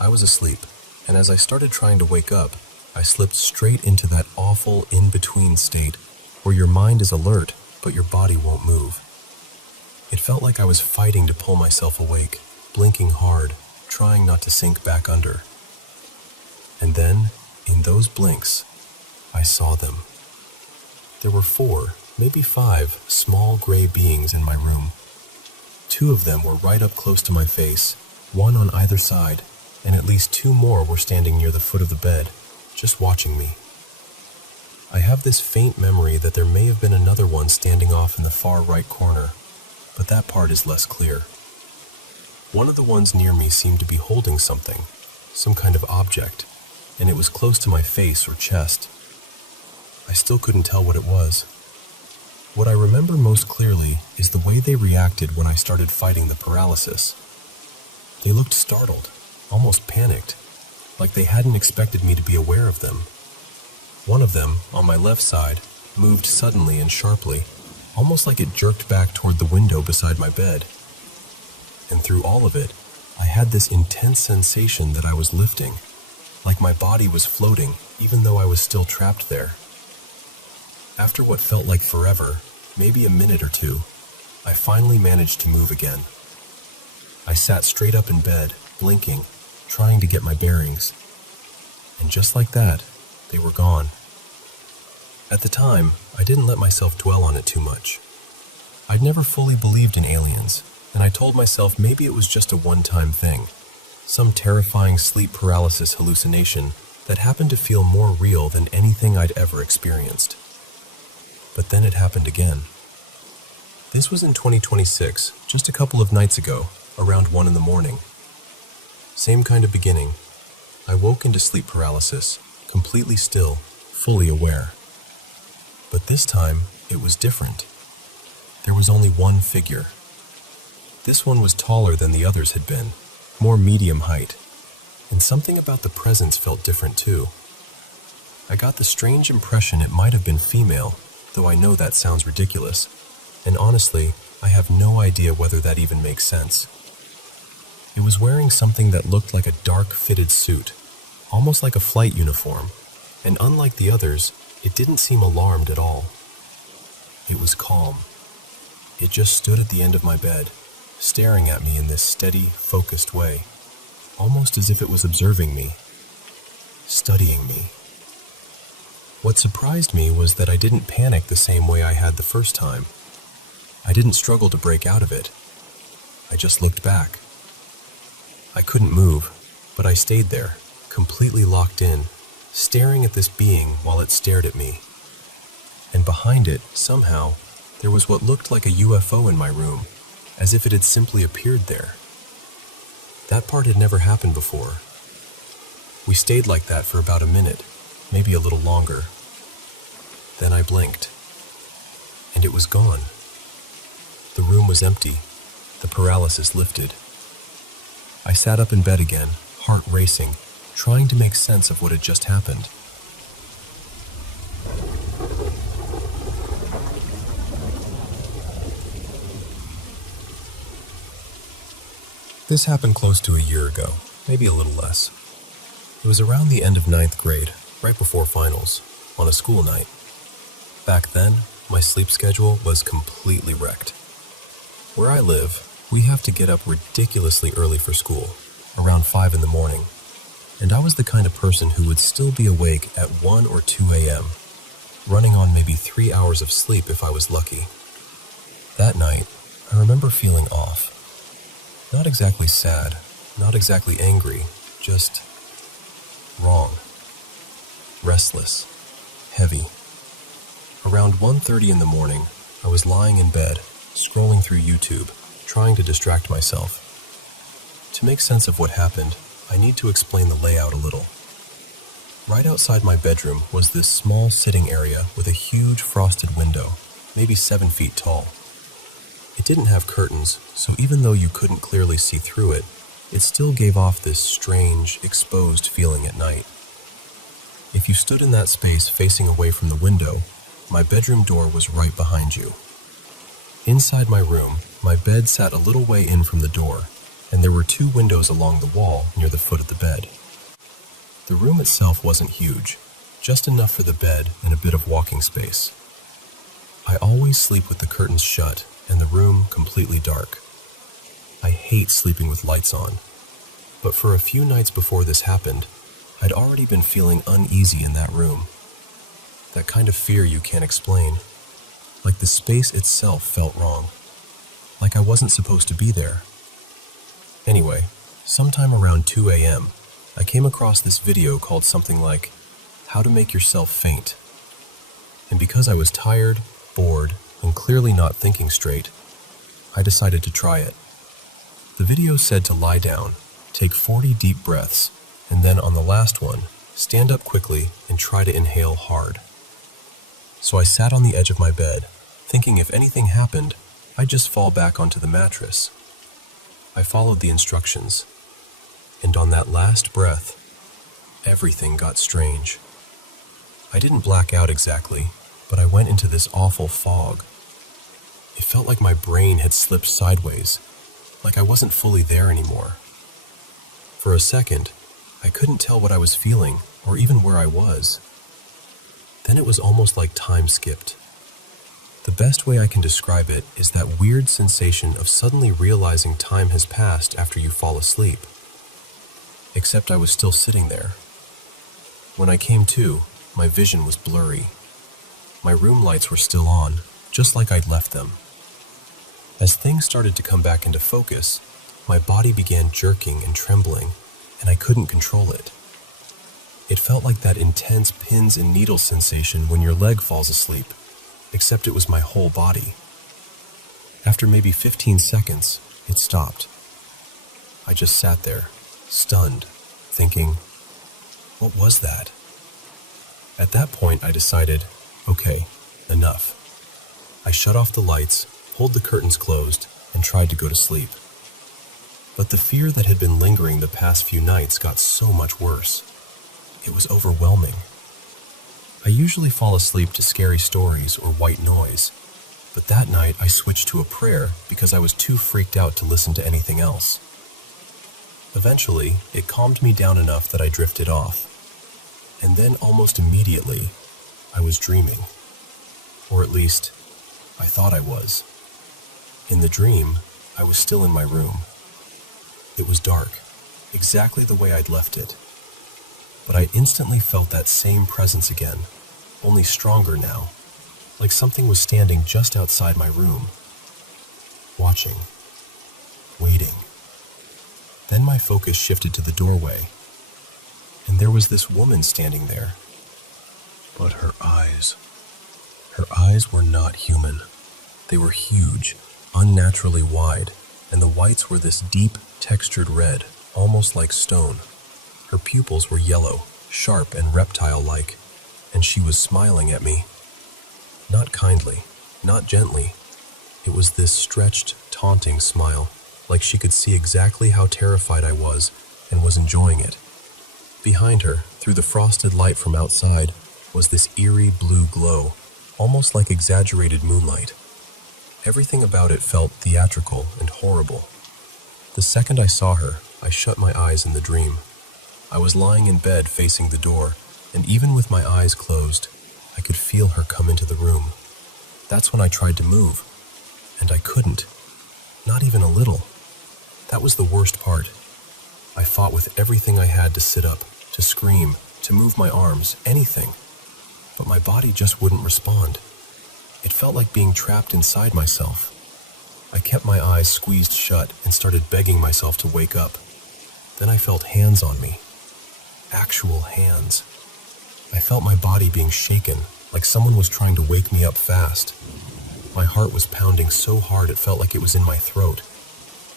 I was asleep, and as I started trying to wake up, I slipped straight into that awful in-between state where your mind is alert, but your body won't move. It felt like I was fighting to pull myself awake, blinking hard, trying not to sink back under. And then, in those blinks, I saw them. There were 4, maybe 5 small gray beings in my room. 2 of them were right up close to my face, 1 on either side, and at least 2 more were standing near the foot of the bed, just watching me. I have this faint memory that there may have been another one standing off in the far right corner, but that part is less clear. One of the ones near me seemed to be holding something, some kind of object, and it was close to my face or chest. I still couldn't tell what it was. What I remember most clearly is the way they reacted when I started fighting the paralysis. They looked startled, almost panicked, like they hadn't expected me to be aware of them. One of them, on my left side, moved suddenly and sharply, almost like it jerked back toward the window beside my bed. And through all of it, I had this intense sensation that I was lifting, like my body was floating, even though I was still trapped there. After what felt like forever, maybe a minute or 2, I finally managed to move again. I sat straight up in bed, blinking, trying to get my bearings. And just like that, they were gone. At the time, I didn't let myself dwell on it too much. I'd never fully believed in aliens, and I told myself maybe it was just a one-time thing, some terrifying sleep paralysis hallucination that happened to feel more real than anything I'd ever experienced. But then it happened again. This was in 2026, just a couple of nights ago, around 1 in the morning. Same kind of beginning. I woke into sleep paralysis, completely still, fully aware. But this time, it was different. There was only one figure. This one was taller than the others had been, more medium height, and something about the presence felt different too. I got the strange impression it might have been female, though I know that sounds ridiculous, and honestly, I have no idea whether that even makes sense. It was wearing something that looked like a dark fitted suit, almost like a flight uniform, and unlike the others, it didn't seem alarmed at all. It was calm. It just stood at the end of my bed, staring at me in this steady, focused way, almost as if it was observing me, studying me. What surprised me was that I didn't panic the same way I had the first time. I didn't struggle to break out of it. I just looked back. I couldn't move, but I stayed there, completely locked in, staring at this being while it stared at me. And behind it, somehow, there was what looked like a UFO in my room, as if it had simply appeared there. That part had never happened before. We stayed like that for about a minute, maybe a little longer. Then I blinked, and it was gone. The room was empty, the paralysis lifted. I sat up in bed again, heart racing, trying to make sense of what had just happened. This happened close to a year ago, maybe a little less. It was around the end of 9th grade, right before finals, on a school night. Back then, my sleep schedule was completely wrecked. Where I live, we have to get up ridiculously early for school, around 5 in the morning, and I was the kind of person who would still be awake at 1 or 2 a.m., running on maybe 3 hours of sleep if I was lucky. That night, I remember feeling off. Not exactly sad, not exactly angry, just wrong. Restless, heavy. Around 1:30 in the morning, I was lying in bed, scrolling through YouTube, trying to distract myself. To make sense of what happened, I need to explain the layout a little. Right outside my bedroom was this small sitting area with a huge frosted window, maybe 7 feet tall. It didn't have curtains, so even though you couldn't clearly see through it, it still gave off this strange, exposed feeling at night. If you stood in that space facing away from the window, my bedroom door was right behind you. Inside my room, my bed sat a little way in from the door, and there were 2 windows along the wall near the foot of the bed. The room itself wasn't huge, just enough for the bed and a bit of walking space. I always sleep with the curtains shut and the room completely dark. I hate sleeping with lights on, but for a few nights before this happened, I'd already been feeling uneasy in that room. That kind of fear you can't explain. Like the space itself felt wrong. Like I wasn't supposed to be there. Anyway, sometime around 2 a.m., I came across this video called something like, "How to Make Yourself Faint." And because I was tired, bored, and clearly not thinking straight, I decided to try it. The video said to lie down, take 40 deep breaths, and then on the last one, stand up quickly and try to inhale hard. So I sat on the edge of my bed, thinking if anything happened, I'd just fall back onto the mattress. I followed the instructions, and on that last breath, everything got strange. I didn't black out exactly, but I went into this awful fog. It felt like my brain had slipped sideways, like I wasn't fully there anymore. For a second, I couldn't tell what I was feeling or even where I was. Then it was almost like time skipped. The best way I can describe it is that weird sensation of suddenly realizing time has passed after you fall asleep. Except I was still sitting there. When I came to, my vision was blurry. My room lights were still on, just like I'd left them. As things started to come back into focus, my body began jerking and trembling, and I couldn't control it. It felt like that intense pins and needles sensation when your leg falls asleep, except it was my whole body. After maybe 15 seconds, it stopped. I just sat there, stunned, thinking, what was that? At that point, I decided, okay, enough. I shut off the lights, pulled the curtains closed, and tried to go to sleep. But the fear that had been lingering the past few nights got so much worse. It was overwhelming. I usually fall asleep to scary stories or white noise, but that night I switched to a prayer because I was too freaked out to listen to anything else. Eventually, it calmed me down enough that I drifted off, and then almost immediately, I was dreaming. Or at least, I thought I was. In the dream, I was still in my room. It was dark, exactly the way I'd left it. But I instantly felt that same presence again, only stronger now, like something was standing just outside my room, watching, waiting. Then my focus shifted to the doorway, and there was this woman standing there. But her eyes were not human. They were huge, unnaturally wide, and the whites were this deep, textured red, almost like stone. Her pupils were yellow, sharp and reptile-like, and she was smiling at me. Not kindly, not gently. It was this stretched, taunting smile, like she could see exactly how terrified I was and was enjoying it. Behind her, through the frosted light from outside, was this eerie blue glow, almost like exaggerated moonlight. Everything about it felt theatrical and horrible. The second I saw her, I shut my eyes in the dream. I was lying in bed facing the door, and even with my eyes closed, I could feel her come into the room. That's when I tried to move, and I couldn't. Not even a little. That was the worst part. I fought with everything I had to sit up, to scream, to move my arms, anything. But my body just wouldn't respond. It felt like being trapped inside myself. I kept my eyes squeezed shut and started begging myself to wake up. Then I felt hands on me. Actual hands. I felt my body being shaken, like someone was trying to wake me up fast. My heart was pounding so hard it felt like it was in my throat.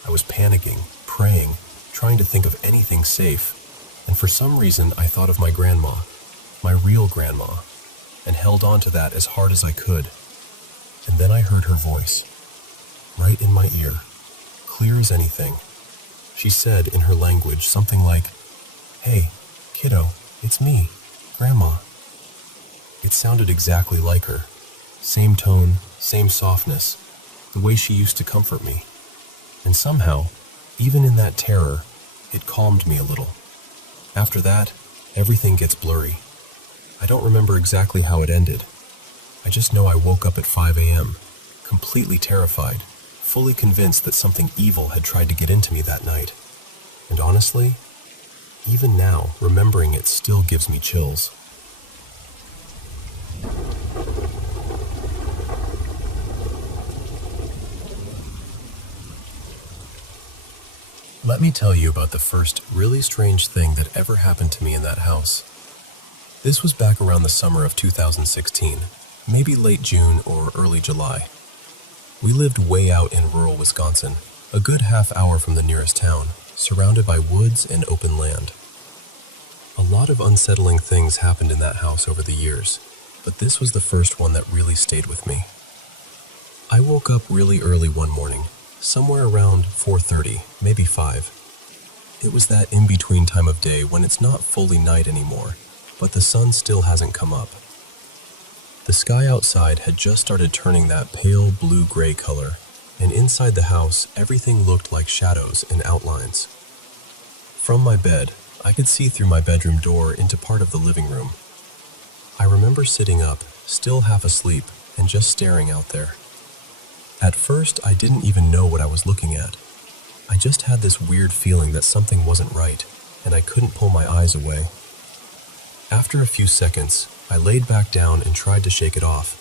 I was panicking, praying, trying to think of anything safe. And for some reason, I thought of my grandma, my real grandma, and held on to that as hard as I could. And then I heard her voice, right in my ear, clear as anything. She said in her language something like, "Hey, kiddo, it's me, Grandma." It sounded exactly like her. Same tone, same softness, the way she used to comfort me. And somehow, Even in that terror, it calmed me a little. After that, everything gets blurry. I don't remember exactly how it ended. I just know I woke up at 5 a.m., completely terrified, fully convinced that something evil had tried to get into me that night. And honestly, even now, remembering it still gives me chills. Let me tell you about the first really strange thing that ever happened to me in that house. This was back around the summer of 2016, maybe late June or early July. We lived way out in rural Wisconsin, a good half hour from the nearest town, surrounded by woods and open land. A lot of unsettling things happened in that house over the years, but this was the first one that really stayed with me. I woke up really early one morning, somewhere around 4:30, maybe 5. It was that in-between time of day when it's not fully night anymore, but the sun still hasn't come up. The sky outside had just started turning that pale blue-gray color, and inside the house everything looked like shadows and outlines. From my bed, I could see through my bedroom door into part of the living room. I remember sitting up, still half asleep, and just staring out there. At first, I didn't even know what I was looking at. I just had this weird feeling that something wasn't right, and I couldn't pull my eyes away. After a few seconds, I laid back down and tried to shake it off,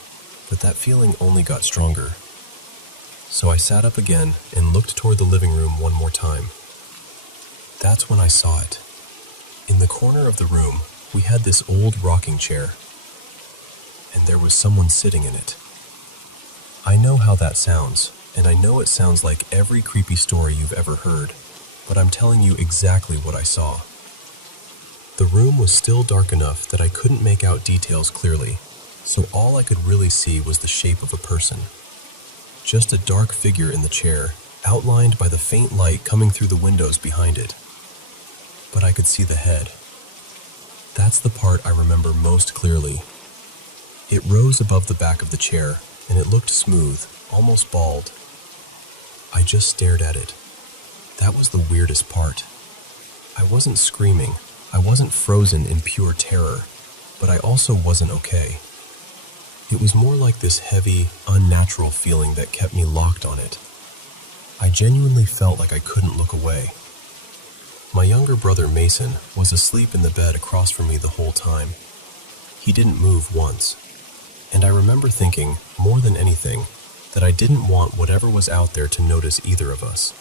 but that feeling only got stronger. So I sat up again and looked toward the living room one more time. That's when I saw it. In the corner of the room, we had this old rocking chair, and there was someone sitting in it. I know how that sounds, and I know it sounds like every creepy story you've ever heard, but I'm telling you exactly what I saw. The room was still dark enough that I couldn't make out details clearly, so all I could really see was the shape of a person. Just a dark figure in the chair, outlined by the faint light coming through the windows behind it. But I could see the head. That's the part I remember most clearly. It rose above the back of the chair, and it looked smooth, almost bald. I just stared at it. That was the weirdest part. I wasn't screaming. I wasn't frozen in pure terror, but I also wasn't okay. It was more like this heavy, unnatural feeling that kept me locked on it. I genuinely felt like I couldn't look away. My younger brother Mason was asleep in the bed across from me the whole time. He didn't move once. And I remember thinking, more than anything, that I didn't want whatever was out there to notice either of us.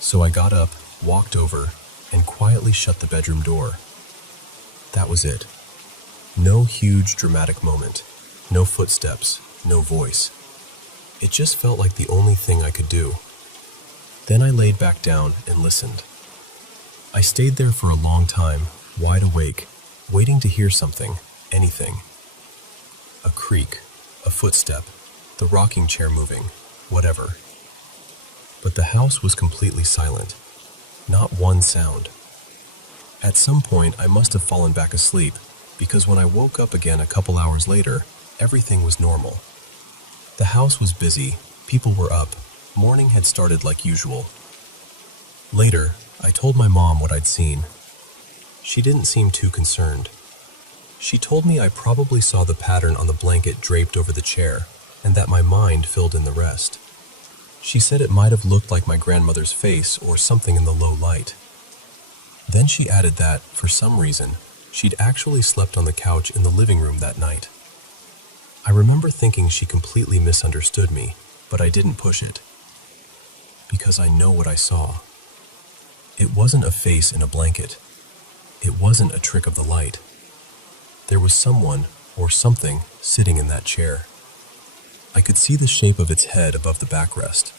So I got up, walked over, and quietly shut the bedroom door. That was it. No huge dramatic moment, no footsteps, no voice. It just felt like the only thing I could do. Then I laid back down and listened. I stayed there for a long time, wide awake, waiting to hear something, anything. A creak, a footstep, the rocking chair moving, whatever. But the house was completely silent. Not one sound. At some point, I must have fallen back asleep, because when I woke up again a couple hours later, everything was normal. The house was busy, people were up, morning had started like usual. Later, I told my mom what I'd seen. She didn't seem too concerned. She told me I probably saw the pattern on the blanket draped over the chair, and that my mind filled in the rest. She said it might have looked like my grandmother's face or something in the low light. Then she added that, for some reason, she'd actually slept on the couch in the living room that night. I remember thinking she completely misunderstood me, but I didn't push it. Because I know what I saw. It wasn't a face in a blanket. It wasn't a trick of the light. There was someone, or something, sitting in that chair. I could see the shape of its head above the backrest.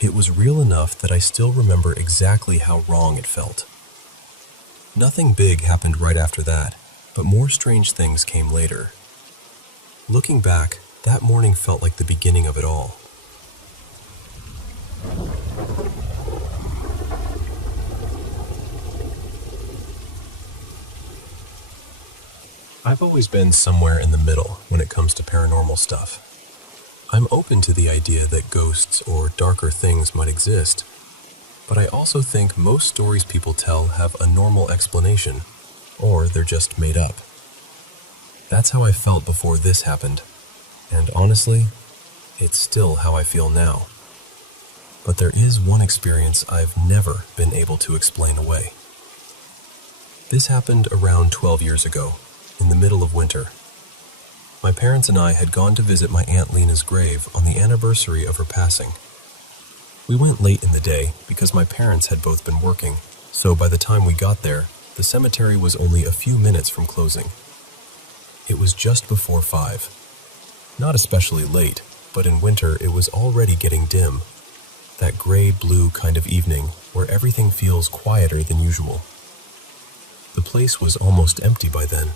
It was real enough that I still remember exactly how wrong it felt. Nothing big happened right after that, but more strange things came later. Looking back, that morning felt like the beginning of it all. I've always been somewhere in the middle when it comes to paranormal stuff. I'm open to the idea that ghosts or darker things might exist, But I also think most stories people tell have a normal explanation, or they're just made up. That's how I felt before this happened, and honestly, it's still how I feel now. But there is one experience I've never been able to explain away. This happened around 12 years ago, in the middle of winter. My parents and I had gone to visit my Aunt Lena's grave on the anniversary of her passing. We went late in the day because my parents had both been working, so by the time we got there, the cemetery was only a few minutes from closing. It was just before 5. Not especially late, but in winter it was already getting dim. That gray-blue kind of evening where everything feels quieter than usual. The place was almost empty by then.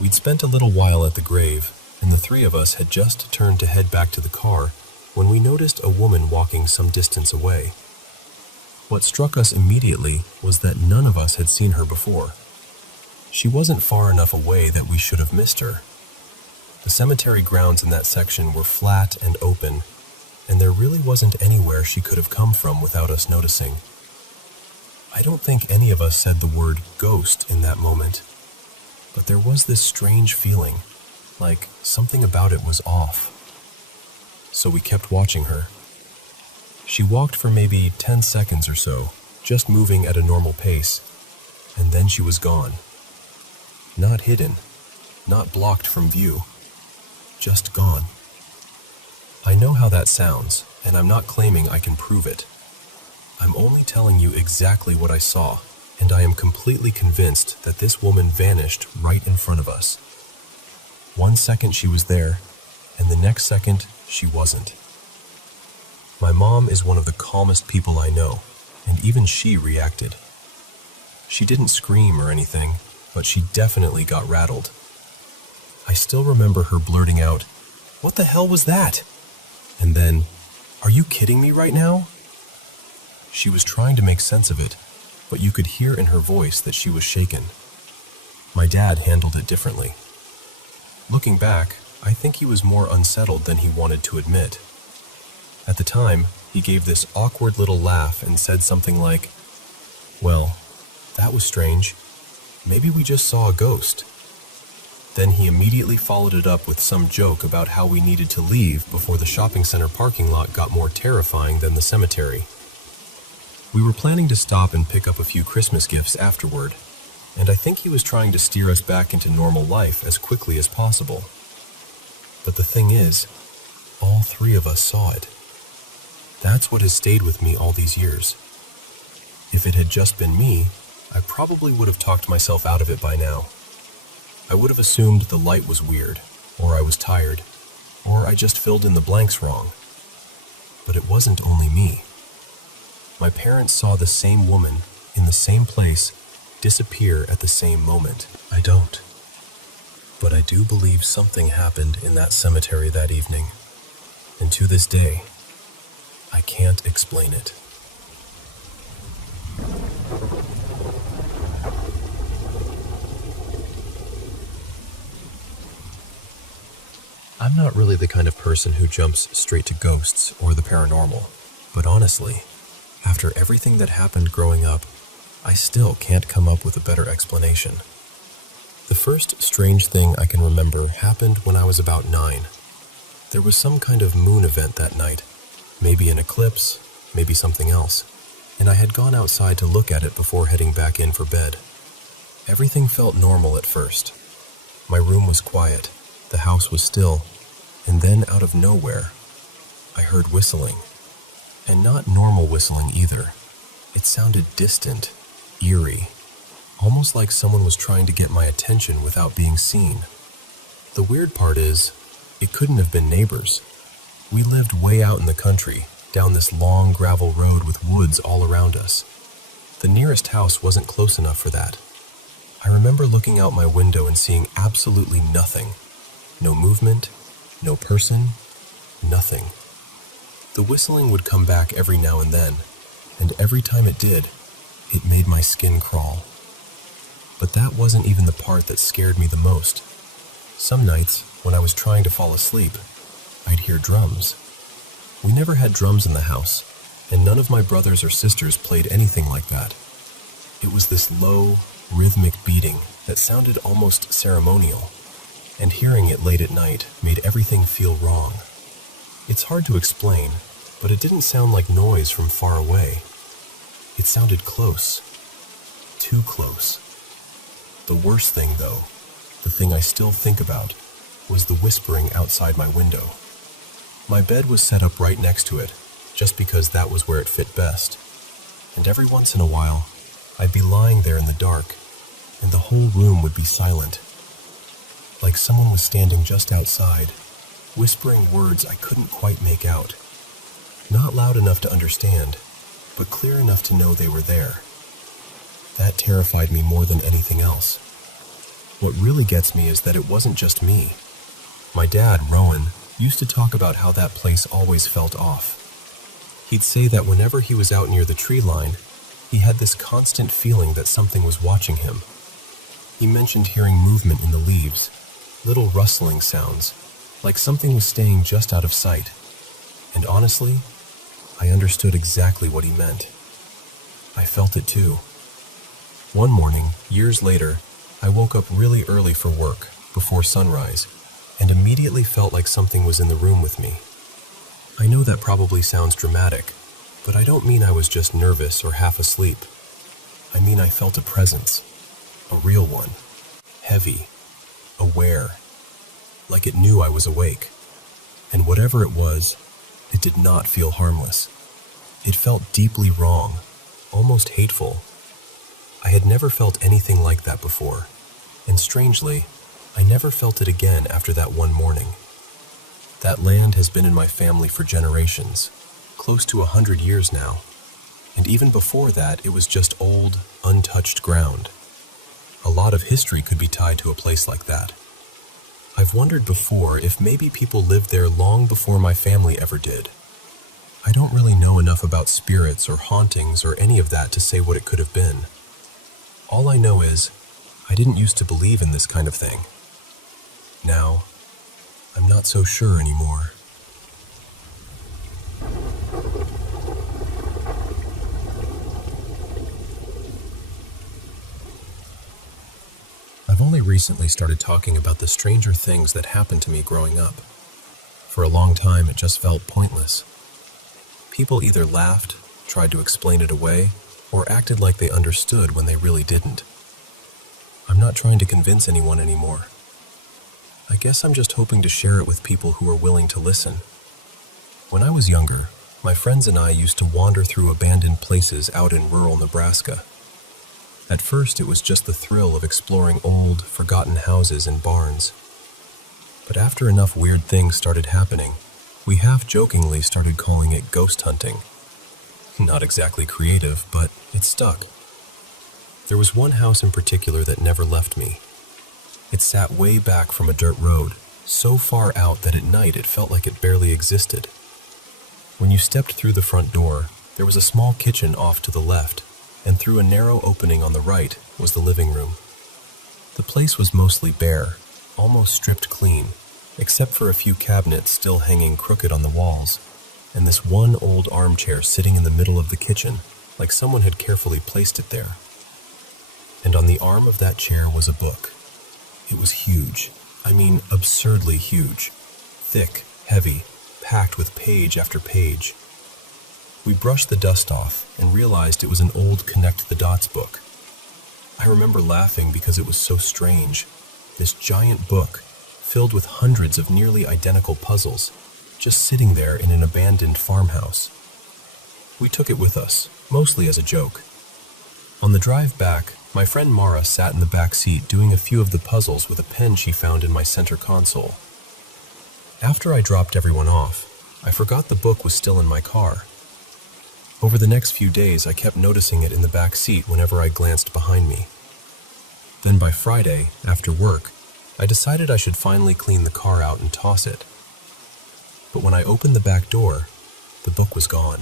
We'd spent a little while at the grave, and the three of us had just turned to head back to the car when we noticed a woman walking some distance away. What struck us immediately was that none of us had seen her before. She wasn't far enough away that we should have missed her. The cemetery grounds in that section were flat and open, and there really wasn't anywhere she could have come from without us noticing. I don't think any of us said the word ghost in that moment, but there was this strange feeling, like something about it was off. So we kept watching her. She walked for maybe 10 seconds or so, just moving at a normal pace, and then she was gone. Not hidden, not blocked from view, just gone. I know how that sounds, and I'm not claiming I can prove it. I'm only telling you exactly what I saw, and I am completely convinced that this woman vanished right in front of us. 1 second she was there, and the next second she wasn't. My mom is one of the calmest people I know, and even she reacted. She didn't scream or anything, but she definitely got rattled. I still remember her blurting out, "What the hell was that?" And then, "Are you kidding me right now?" She was trying to make sense of it, but you could hear in her voice that she was shaken. My dad handled it differently. Looking back, I think he was more unsettled than he wanted to admit. At the time, he gave this awkward little laugh and said something like, "Well, that was strange. Maybe we just saw a ghost." Then he immediately followed it up with some joke about how we needed to leave before the shopping center parking lot got more terrifying than the cemetery. We were planning to stop and pick up a few Christmas gifts afterward, and I think he was trying to steer us back into normal life as quickly as possible. But the thing is, all three of us saw it. That's what has stayed with me all these years. If it had just been me, I probably would have talked myself out of it by now. I would have assumed the light was weird, or I was tired, or I just filled in the blanks wrong. But it wasn't only me. My parents saw the same woman in the same place disappear at the same moment. I don't. But I do believe something happened in that cemetery that evening, and to this day, I can't explain it. I'm not really the kind of person who jumps straight to ghosts or the paranormal, but honestly, after everything that happened growing up, I still can't come up with a better explanation. The first strange thing I can remember happened when I was about 9. There was some kind of moon event that night, maybe an eclipse, maybe something else, and I had gone outside to look at it before heading back in for bed. Everything felt normal at first. My room was quiet, the house was still, and then out of nowhere, I heard whistling. And not normal whistling either. It sounded distant, eerie, almost like someone was trying to get my attention without being seen. The weird part is, it couldn't have been neighbors. We lived way out in the country, down this long gravel road with woods all around us. The nearest house wasn't close enough for that. I remember looking out my window and seeing absolutely nothing. No movement, no person, nothing. The whistling would come back every now and then, and every time it did, it made my skin crawl. But that wasn't even the part that scared me the most. Some nights, when I was trying to fall asleep, I'd hear drums. We never had drums in the house, and none of my brothers or sisters played anything like that. It was this low, rhythmic beating that sounded almost ceremonial, and hearing it late at night made everything feel wrong. It's hard to explain, but it didn't sound like noise from far away. It sounded close. Too close. The worst thing, though, the thing I still think about, was the whispering outside my window. My bed was set up right next to it, just because that was where it fit best. And every once in a while, I'd be lying there in the dark, and the whole room would be silent. Like someone was standing just outside, whispering words I couldn't quite make out. Not loud enough to understand, but clear enough to know they were there. That terrified me more than anything else. What really gets me is that it wasn't just me. My dad, Rowan, used to talk about how that place always felt off. He'd say that whenever he was out near the tree line, he had this constant feeling that something was watching him. He mentioned hearing movement in the leaves, little rustling sounds, like something was staying just out of sight. And honestly, I understood exactly what he meant. I felt it too. One morning, years later, I woke up really early for work, before sunrise, and immediately felt like something was in the room with me. I know that probably sounds dramatic, but I don't mean I was just nervous or half asleep. I mean I felt a presence, a real one, heavy, aware, like it knew I was awake. And whatever it was, it did not feel harmless. It felt deeply wrong, almost hateful. I had never felt anything like that before, and strangely, I never felt it again after that one morning. That land has been in my family for generations, close to 100 years now, and even before that, it was just old, untouched ground. A lot of history could be tied to a place like that. I've wondered before if maybe people lived there long before my family ever did. I don't really know enough about spirits or hauntings or any of that to say what it could have been. All I know is, I didn't used to believe in this kind of thing. Now, I'm not so sure anymore. I've only recently started talking about the stranger things that happened to me growing up. For a long time, it just felt pointless. People either laughed, tried to explain it away, or acted like they understood when they really didn't. I'm not trying to convince anyone anymore. I guess I'm just hoping to share it with people who are willing to listen. When I was younger, my friends and I used to wander through abandoned places out in rural Nebraska. At first, it was just the thrill of exploring old, forgotten houses and barns. But after enough weird things started happening, we half-jokingly started calling it ghost hunting. Not exactly creative, but it stuck. There was one house in particular that never left me. It sat way back from a dirt road, so far out that at night it felt like it barely existed. When you stepped through the front door, there was a small kitchen off to the left, and through a narrow opening on the right was the living room. The place was mostly bare, almost stripped clean, except for a few cabinets still hanging crooked on the walls, and this one old armchair sitting in the middle of the kitchen, like someone had carefully placed it there. And on the arm of that chair was a book. It was huge. I mean, absurdly huge. Thick, heavy, packed with page after page. We brushed the dust off and realized it was an old Connect the Dots book. I remember laughing because it was so strange. This giant book, filled with hundreds of nearly identical puzzles, just sitting there in an abandoned farmhouse. We took it with us, mostly as a joke. On the drive back, my friend Mara sat in the back seat doing a few of the puzzles with a pen she found in my center console. After I dropped everyone off, I forgot the book was still in my car. Over the next few days, I kept noticing it in the back seat whenever I glanced behind me. Then by Friday, after work, I decided I should finally clean the car out and toss it. But when I opened the back door, the book was gone.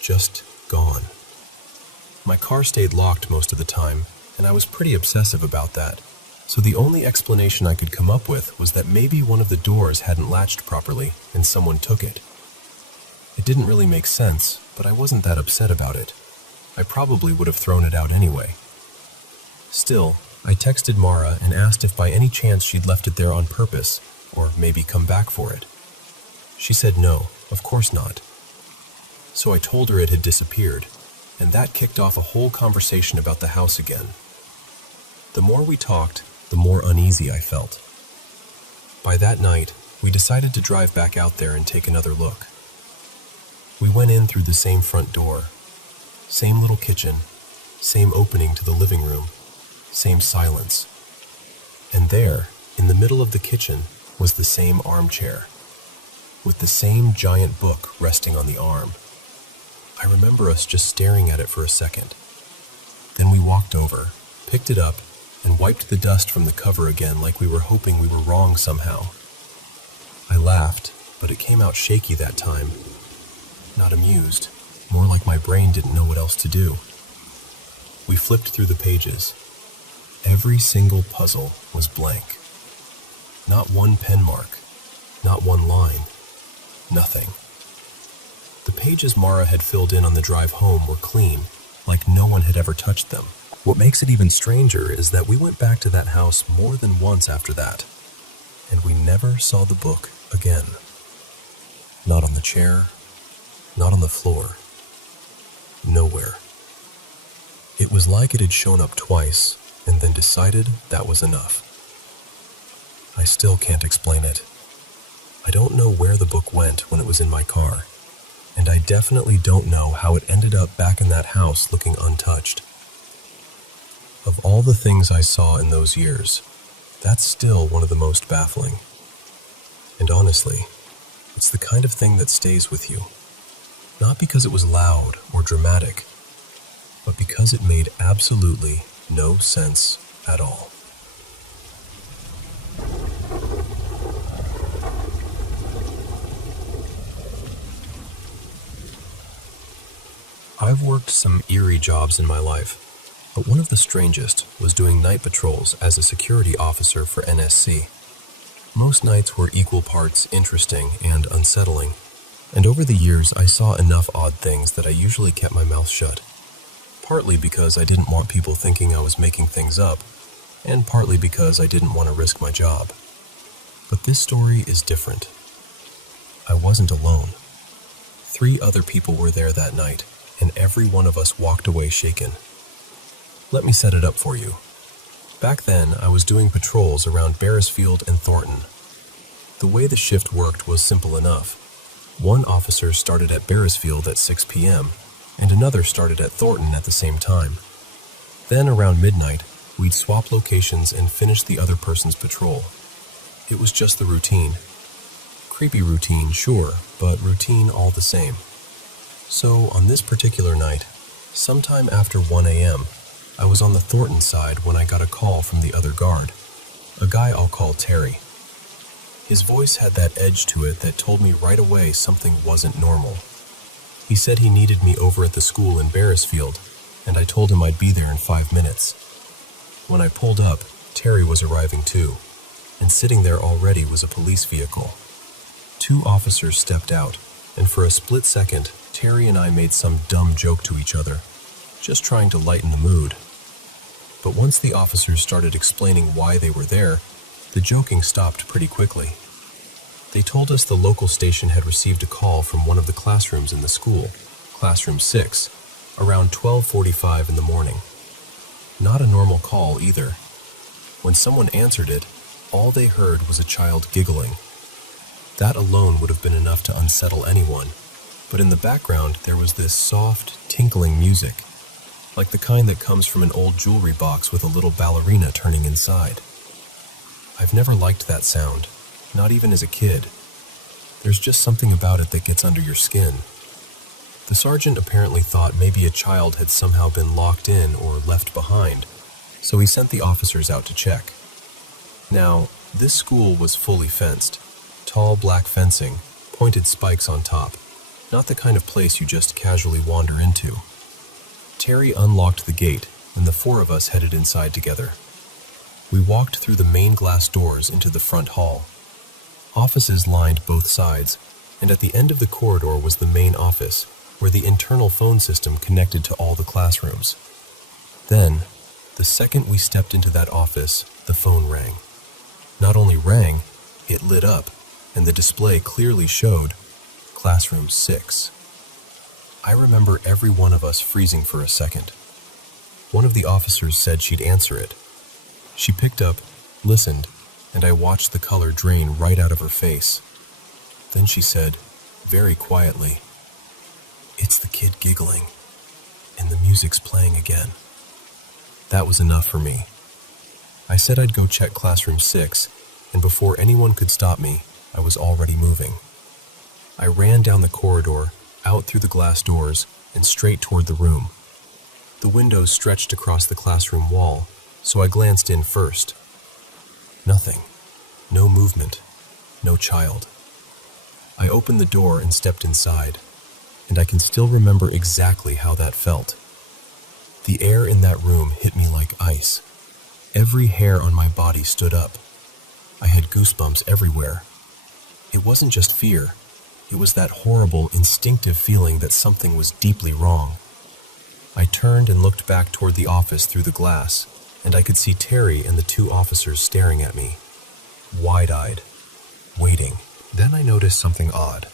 Just gone. My car stayed locked most of the time, and I was pretty obsessive about that, so the only explanation I could come up with was that maybe one of the doors hadn't latched properly and someone took it. It didn't really make sense, but I wasn't that upset about it. I probably would have thrown it out anyway. Still, I texted Mara and asked if by any chance she'd left it there on purpose, or maybe come back for it. She said no, of course not. So I told her it had disappeared, and that kicked off a whole conversation about the house again. The more we talked, the more uneasy I felt. By that night, we decided to drive back out there and take another look. We went in through the same front door, same little kitchen, same opening to the living room, same silence. And there, in the middle of the kitchen, was the same armchair, with the same giant book resting on the arm. I remember us just staring at it for a second. Then we walked over, picked it up, and wiped the dust from the cover again like we were hoping we were wrong somehow. I laughed, but it came out shaky that time. Not amused, more like my brain didn't know what else to do. We flipped through the pages. Every single puzzle was blank. Not one pen mark, not one line, nothing. The pages Mara had filled in on the drive home were clean, like no one had ever touched them. What makes it even stranger is that we went back to that house more than once after that, and we never saw the book again. Not on the chair, not on the floor, nowhere. It was like it had shown up twice and then decided that was enough. I still can't explain it. I don't know where the book went when it was in my car, and I definitely don't know how it ended up back in that house looking untouched. Of all the things I saw in those years, that's still one of the most baffling. And honestly, it's the kind of thing that stays with you. Not because it was loud or dramatic, but because it made absolutely no sense at all. I've worked some eerie jobs in my life, but one of the strangest was doing night patrols as a security officer for NSC. Most nights were equal parts interesting and unsettling, and over the years I saw enough odd things that I usually kept my mouth shut. Partly because I didn't want people thinking I was making things up, and partly because I didn't want to risk my job. But this story is different. I wasn't alone. 3 other people were there that night, and every one of us walked away shaken. Let me set it up for you. Back then, I was doing patrols around Beresfield and Thornton. The way the shift worked was simple enough. One officer started at Beresfield at 6 p.m., and another started at Thornton at the same time. Then, around midnight, we'd swap locations and finish the other person's patrol. It was just the routine. Creepy routine, sure, but routine all the same. So, on this particular night, sometime after 1 a.m., I was on the Thornton side when I got a call from the other guard, a guy I'll call Terry. His voice had that edge to it that told me right away something wasn't normal. He said he needed me over at the school in Beresfield, and I told him I'd be there in 5 minutes. When I pulled up, Terry was arriving too, and sitting there already was a police vehicle. 2 officers stepped out, and for a split second, Terry and I made some dumb joke to each other, just trying to lighten the mood. But once the officers started explaining why they were there, the joking stopped pretty quickly. They told us the local station had received a call from one of the classrooms in the school, Classroom 6, around 12:45 in the morning. Not a normal call either. When someone answered it, all they heard was a child giggling. That alone would have been enough to unsettle anyone, but in the background there was this soft, tinkling music, like the kind that comes from an old jewelry box with a little ballerina turning inside. I've never liked that sound, not even as a kid. There's just something about it that gets under your skin. The sergeant apparently thought maybe a child had somehow been locked in or left behind, so he sent the officers out to check. Now, this school was fully fenced, tall black fencing, pointed spikes on top, not the kind of place you just casually wander into. Terry unlocked the gate, and the 4 of us headed inside together. We walked through the main glass doors into the front hall. Offices lined both sides, and at the end of the corridor was the main office, where the internal phone system connected to all the classrooms. Then, the second we stepped into that office, the phone rang. Not only rang, it lit up, and the display clearly showed Classroom 6. I remember every one of us freezing for a second. One of the officers said she'd answer it. She picked up, listened, and I watched the color drain right out of her face. Then she said, very quietly, "It's the kid giggling, and the music's playing again." That was enough for me. I said I'd go check Classroom 6, and before anyone could stop me, I was already moving. I ran down the corridor, out through the glass doors, and straight toward the room. The windows stretched across the classroom wall, so I glanced in first. Nothing. No movement. No child. I opened the door and stepped inside, and I can still remember exactly how that felt. The air in that room hit me like ice. Every hair on my body stood up. I had goosebumps everywhere. It wasn't just fear. It was that horrible, instinctive feeling that something was deeply wrong. I turned and looked back toward the office through the glass, and I could see Terry and the two officers staring at me, wide-eyed, waiting. Then I noticed something odd.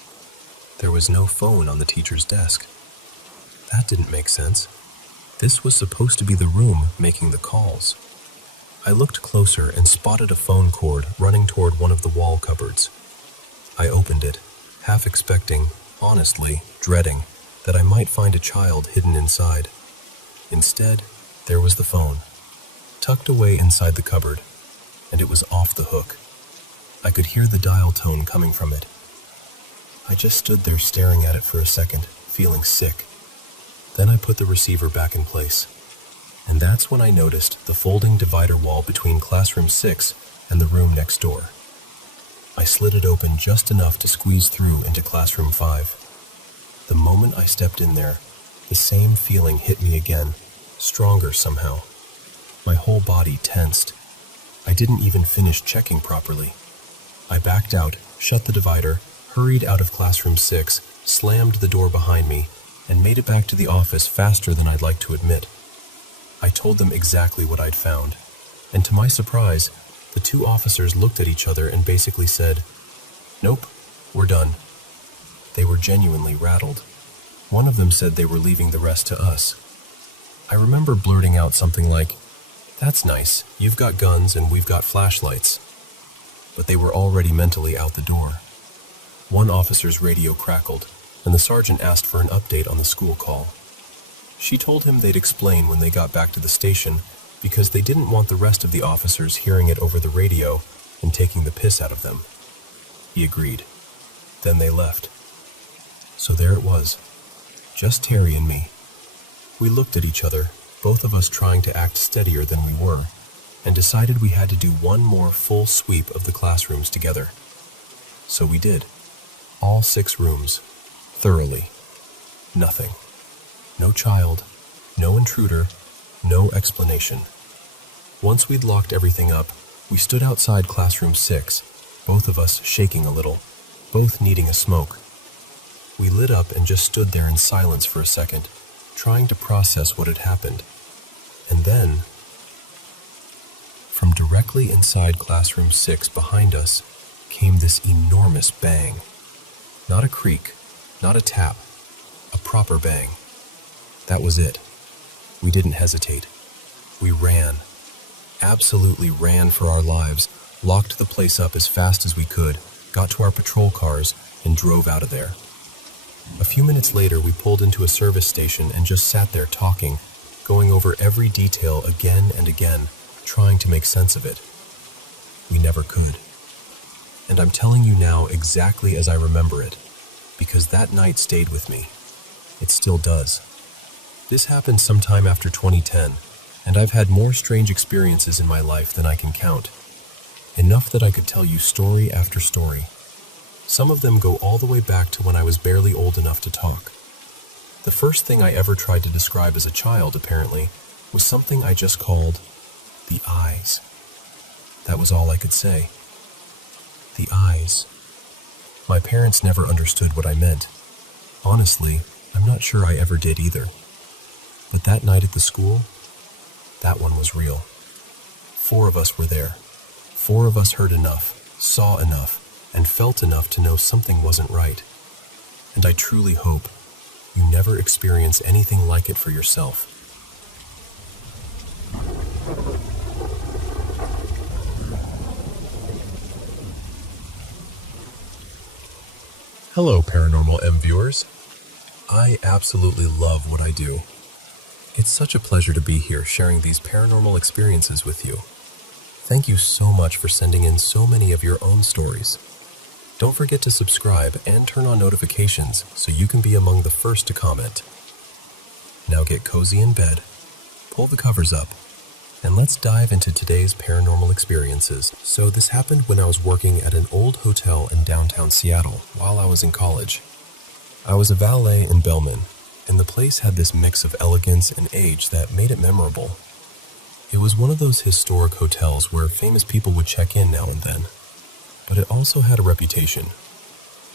There was no phone on the teacher's desk. That didn't make sense. This was supposed to be the room making the calls. I looked closer and spotted a phone cord running toward one of the wall cupboards. I opened it, half expecting, honestly, dreading, that I might find a child hidden inside. Instead, there was the phone, tucked away inside the cupboard, and it was off the hook. I could hear the dial tone coming from it. I just stood there staring at it for a second, feeling sick. Then I put the receiver back in place. And that's when I noticed the folding divider wall between Classroom 6 and the room next door. I slid it open just enough to squeeze through into Classroom 5. The moment I stepped in there, the same feeling hit me again, stronger somehow. My whole body tensed. I didn't even finish checking properly. I backed out, shut the divider, hurried out of Classroom 6, slammed the door behind me, and made it back to the office faster than I'd like to admit. I told them exactly what I'd found, and to my surprise, the two officers looked at each other and basically said, "Nope, we're done." They were genuinely rattled. One of them said they were leaving the rest to us. I remember blurting out something like, "That's nice, you've got guns and we've got flashlights." But they were already mentally out the door. One officer's radio crackled, and the sergeant asked for an update on the school call. She told him they'd explain when they got back to the station because they didn't want the rest of the officers hearing it over the radio and taking the piss out of them. He agreed. Then they left. So there it was, just Terry and me. We looked at each other, both of us trying to act steadier than we were, and decided we had to do one more full sweep of the classrooms together. So we did. All 6 rooms. Thoroughly. Nothing. No child. No intruder. No explanation. Once we'd locked everything up, we stood outside Classroom 6, both of us shaking a little, both needing a smoke. We lit up and just stood there in silence for a second, trying to process what had happened. And then, from directly inside Classroom 6 behind us, came this enormous bang. Not a creak, not a tap, a proper bang. That was it. We didn't hesitate. We ran. Absolutely ran for our lives, locked the place up as fast as we could, got to our patrol cars, and drove out of there. A few minutes later, we pulled into a service station and just sat there talking, going over every detail again and again, trying to make sense of it. We never could. And I'm telling you now exactly as I remember it, because that night stayed with me. It still does. This happened sometime after 2010, and I've had more strange experiences in my life than I can count. Enough that I could tell you story after story. Some of them go all the way back to when I was barely old enough to talk. The first thing I ever tried to describe as a child, apparently, was something I just called the eyes. That was all I could say. The eyes. My parents never understood what I meant. Honestly, I'm not sure I ever did either. But that night at the school, that one was real. 4 of us were there. 4 of us heard enough, saw enough, and felt enough to know something wasn't right. And I truly hope you never experience anything like it for yourself. Hello, Paranormal M viewers. I absolutely love what I do. It's such a pleasure to be here sharing these paranormal experiences with you. Thank you so much for sending in so many of your own stories. Don't forget to subscribe and turn on notifications so you can be among the first to comment. Now get cozy in bed, pull the covers up, and let's dive into today's paranormal experiences. So this happened when I was working at an old hotel in downtown Seattle while I was in college. I was a valet in Bellman, and the place had this mix of elegance and age that made it memorable. It was one of those historic hotels where famous people would check in now and then, but it also had a reputation.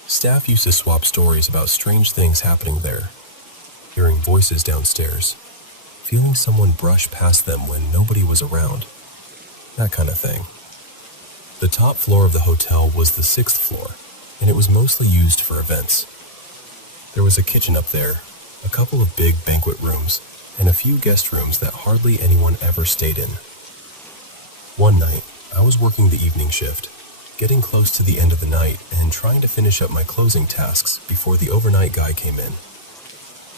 Staff used to swap stories about strange things happening there, hearing voices downstairs, feeling someone brush past them when nobody was around, that kind of thing. The top floor of the hotel was the 6th floor, and it was mostly used for events. There was a kitchen up there, a couple of big banquet rooms, and a few guest rooms that hardly anyone ever stayed in. One night, I was working the evening shift, getting close to the end of the night and trying to finish up my closing tasks before the overnight guy came in.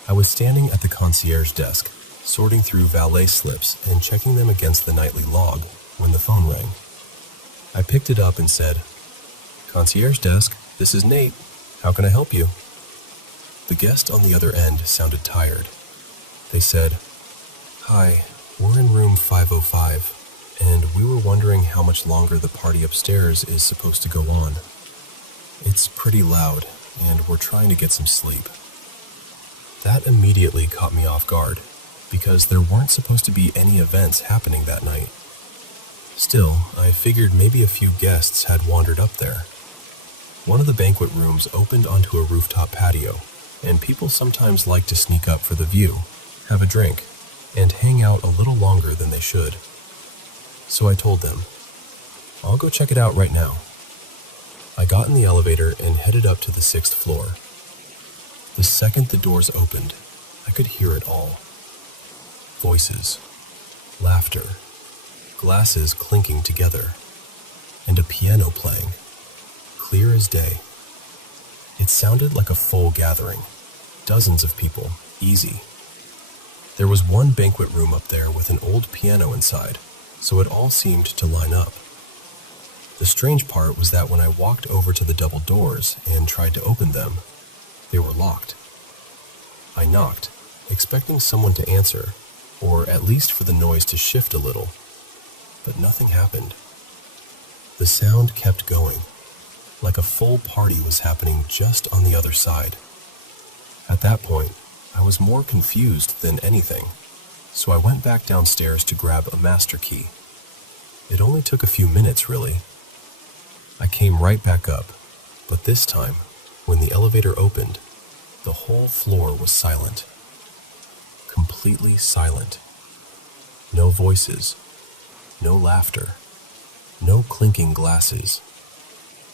I was standing at the concierge desk, sorting through valet slips and checking them against the nightly log when the phone rang. I picked it up and said, "Concierge desk, this is Nate. How can I help you?" The guest on the other end sounded tired. They said, "Hi, we're in room 505, and we were wondering how much longer the party upstairs is supposed to go on. It's pretty loud, and we're trying to get some sleep." That immediately caught me off guard, because there weren't supposed to be any events happening that night. Still, I figured maybe a few guests had wandered up there. One of the banquet rooms opened onto a rooftop patio, and people sometimes like to sneak up for the view, have a drink, and hang out a little longer than they should. So I told them, "I'll go check it out right now." I got in the elevator and headed up to the 6th floor. The second the doors opened, I could hear it all. Voices, laughter, glasses clinking together, and a piano playing, clear as day. It sounded like a full gathering, dozens of people, easy. There was one banquet room up there with an old piano inside, so it all seemed to line up. The strange part was that when I walked over to the double doors and tried to open them, they were locked. I knocked, expecting someone to answer, or at least for the noise to shift a little, but nothing happened. The sound kept going, like a full party was happening just on the other side. At that point, I was more confused than anything, so I went back downstairs to grab a master key. It only took a few minutes, really. I came right back up, but this time, when the elevator opened, the whole floor was silent. Completely silent. No voices, no laughter, no clinking glasses,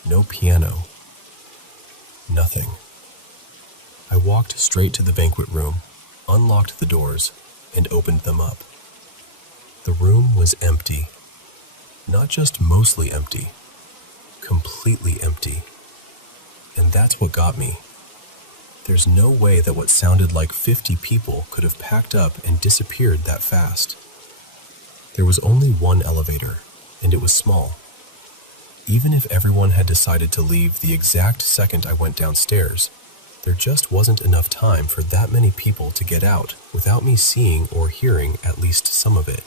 no piano, nothing. I walked straight to the banquet room, unlocked the doors, and opened them up. The room was empty. Not just mostly empty, completely empty. And that's what got me. There's no way that what sounded like 50 people could have packed up and disappeared that fast. There was only one elevator, and it was small. Even if everyone had decided to leave the exact second I went downstairs, there just wasn't enough time for that many people to get out without me seeing or hearing at least some of it.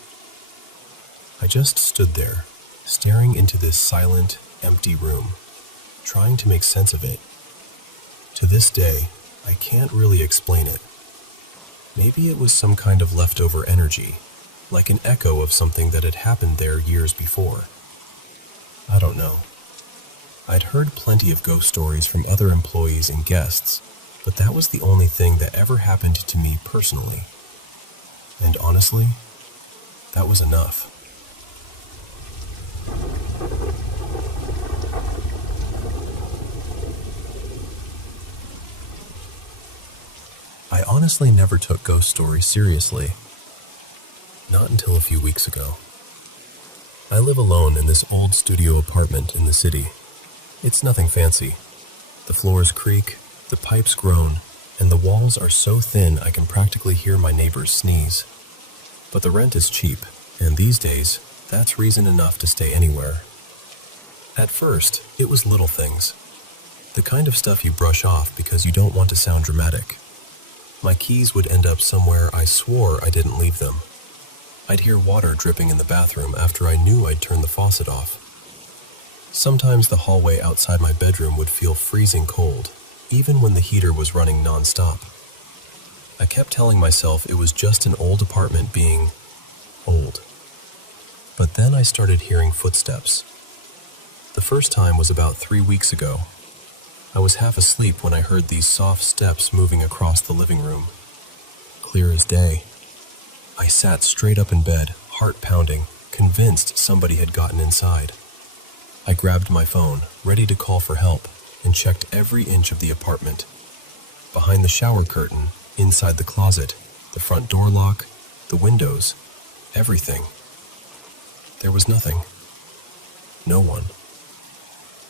I just stood there, staring into this silent, empty room, trying to make sense of it. To this day, I can't really explain it. Maybe it was some kind of leftover energy, like an echo of something that had happened there years before. I don't know. I'd heard plenty of ghost stories from other employees and guests, But that was the only thing that ever happened to me personally. And honestly, that was enough. I honestly never took ghost stories seriously. Not until a few weeks ago. I live alone in this old studio apartment in the city. It's nothing fancy. The floors creak, the pipes groan, and the walls are so thin I can practically hear my neighbors sneeze. But the rent is cheap, and these days, that's reason enough to stay anywhere. At first, it was little things. The kind of stuff you brush off because you don't want to sound dramatic. My keys would end up somewhere I swore I didn't leave them. I'd hear water dripping in the bathroom after I knew I'd turned the faucet off. Sometimes the hallway outside my bedroom would feel freezing cold, even when the heater was running non-stop. I kept telling myself it was just an old apartment being old. But then I started hearing footsteps. The first time was about 3 weeks ago. I was half asleep when I heard these soft steps moving across the living room. Clear as day. I sat straight up in bed, heart pounding, convinced somebody had gotten inside. I grabbed my phone, ready to call for help, and checked every inch of the apartment. Behind the shower curtain, inside the closet, the front door lock, the windows, everything. There was nothing. No one.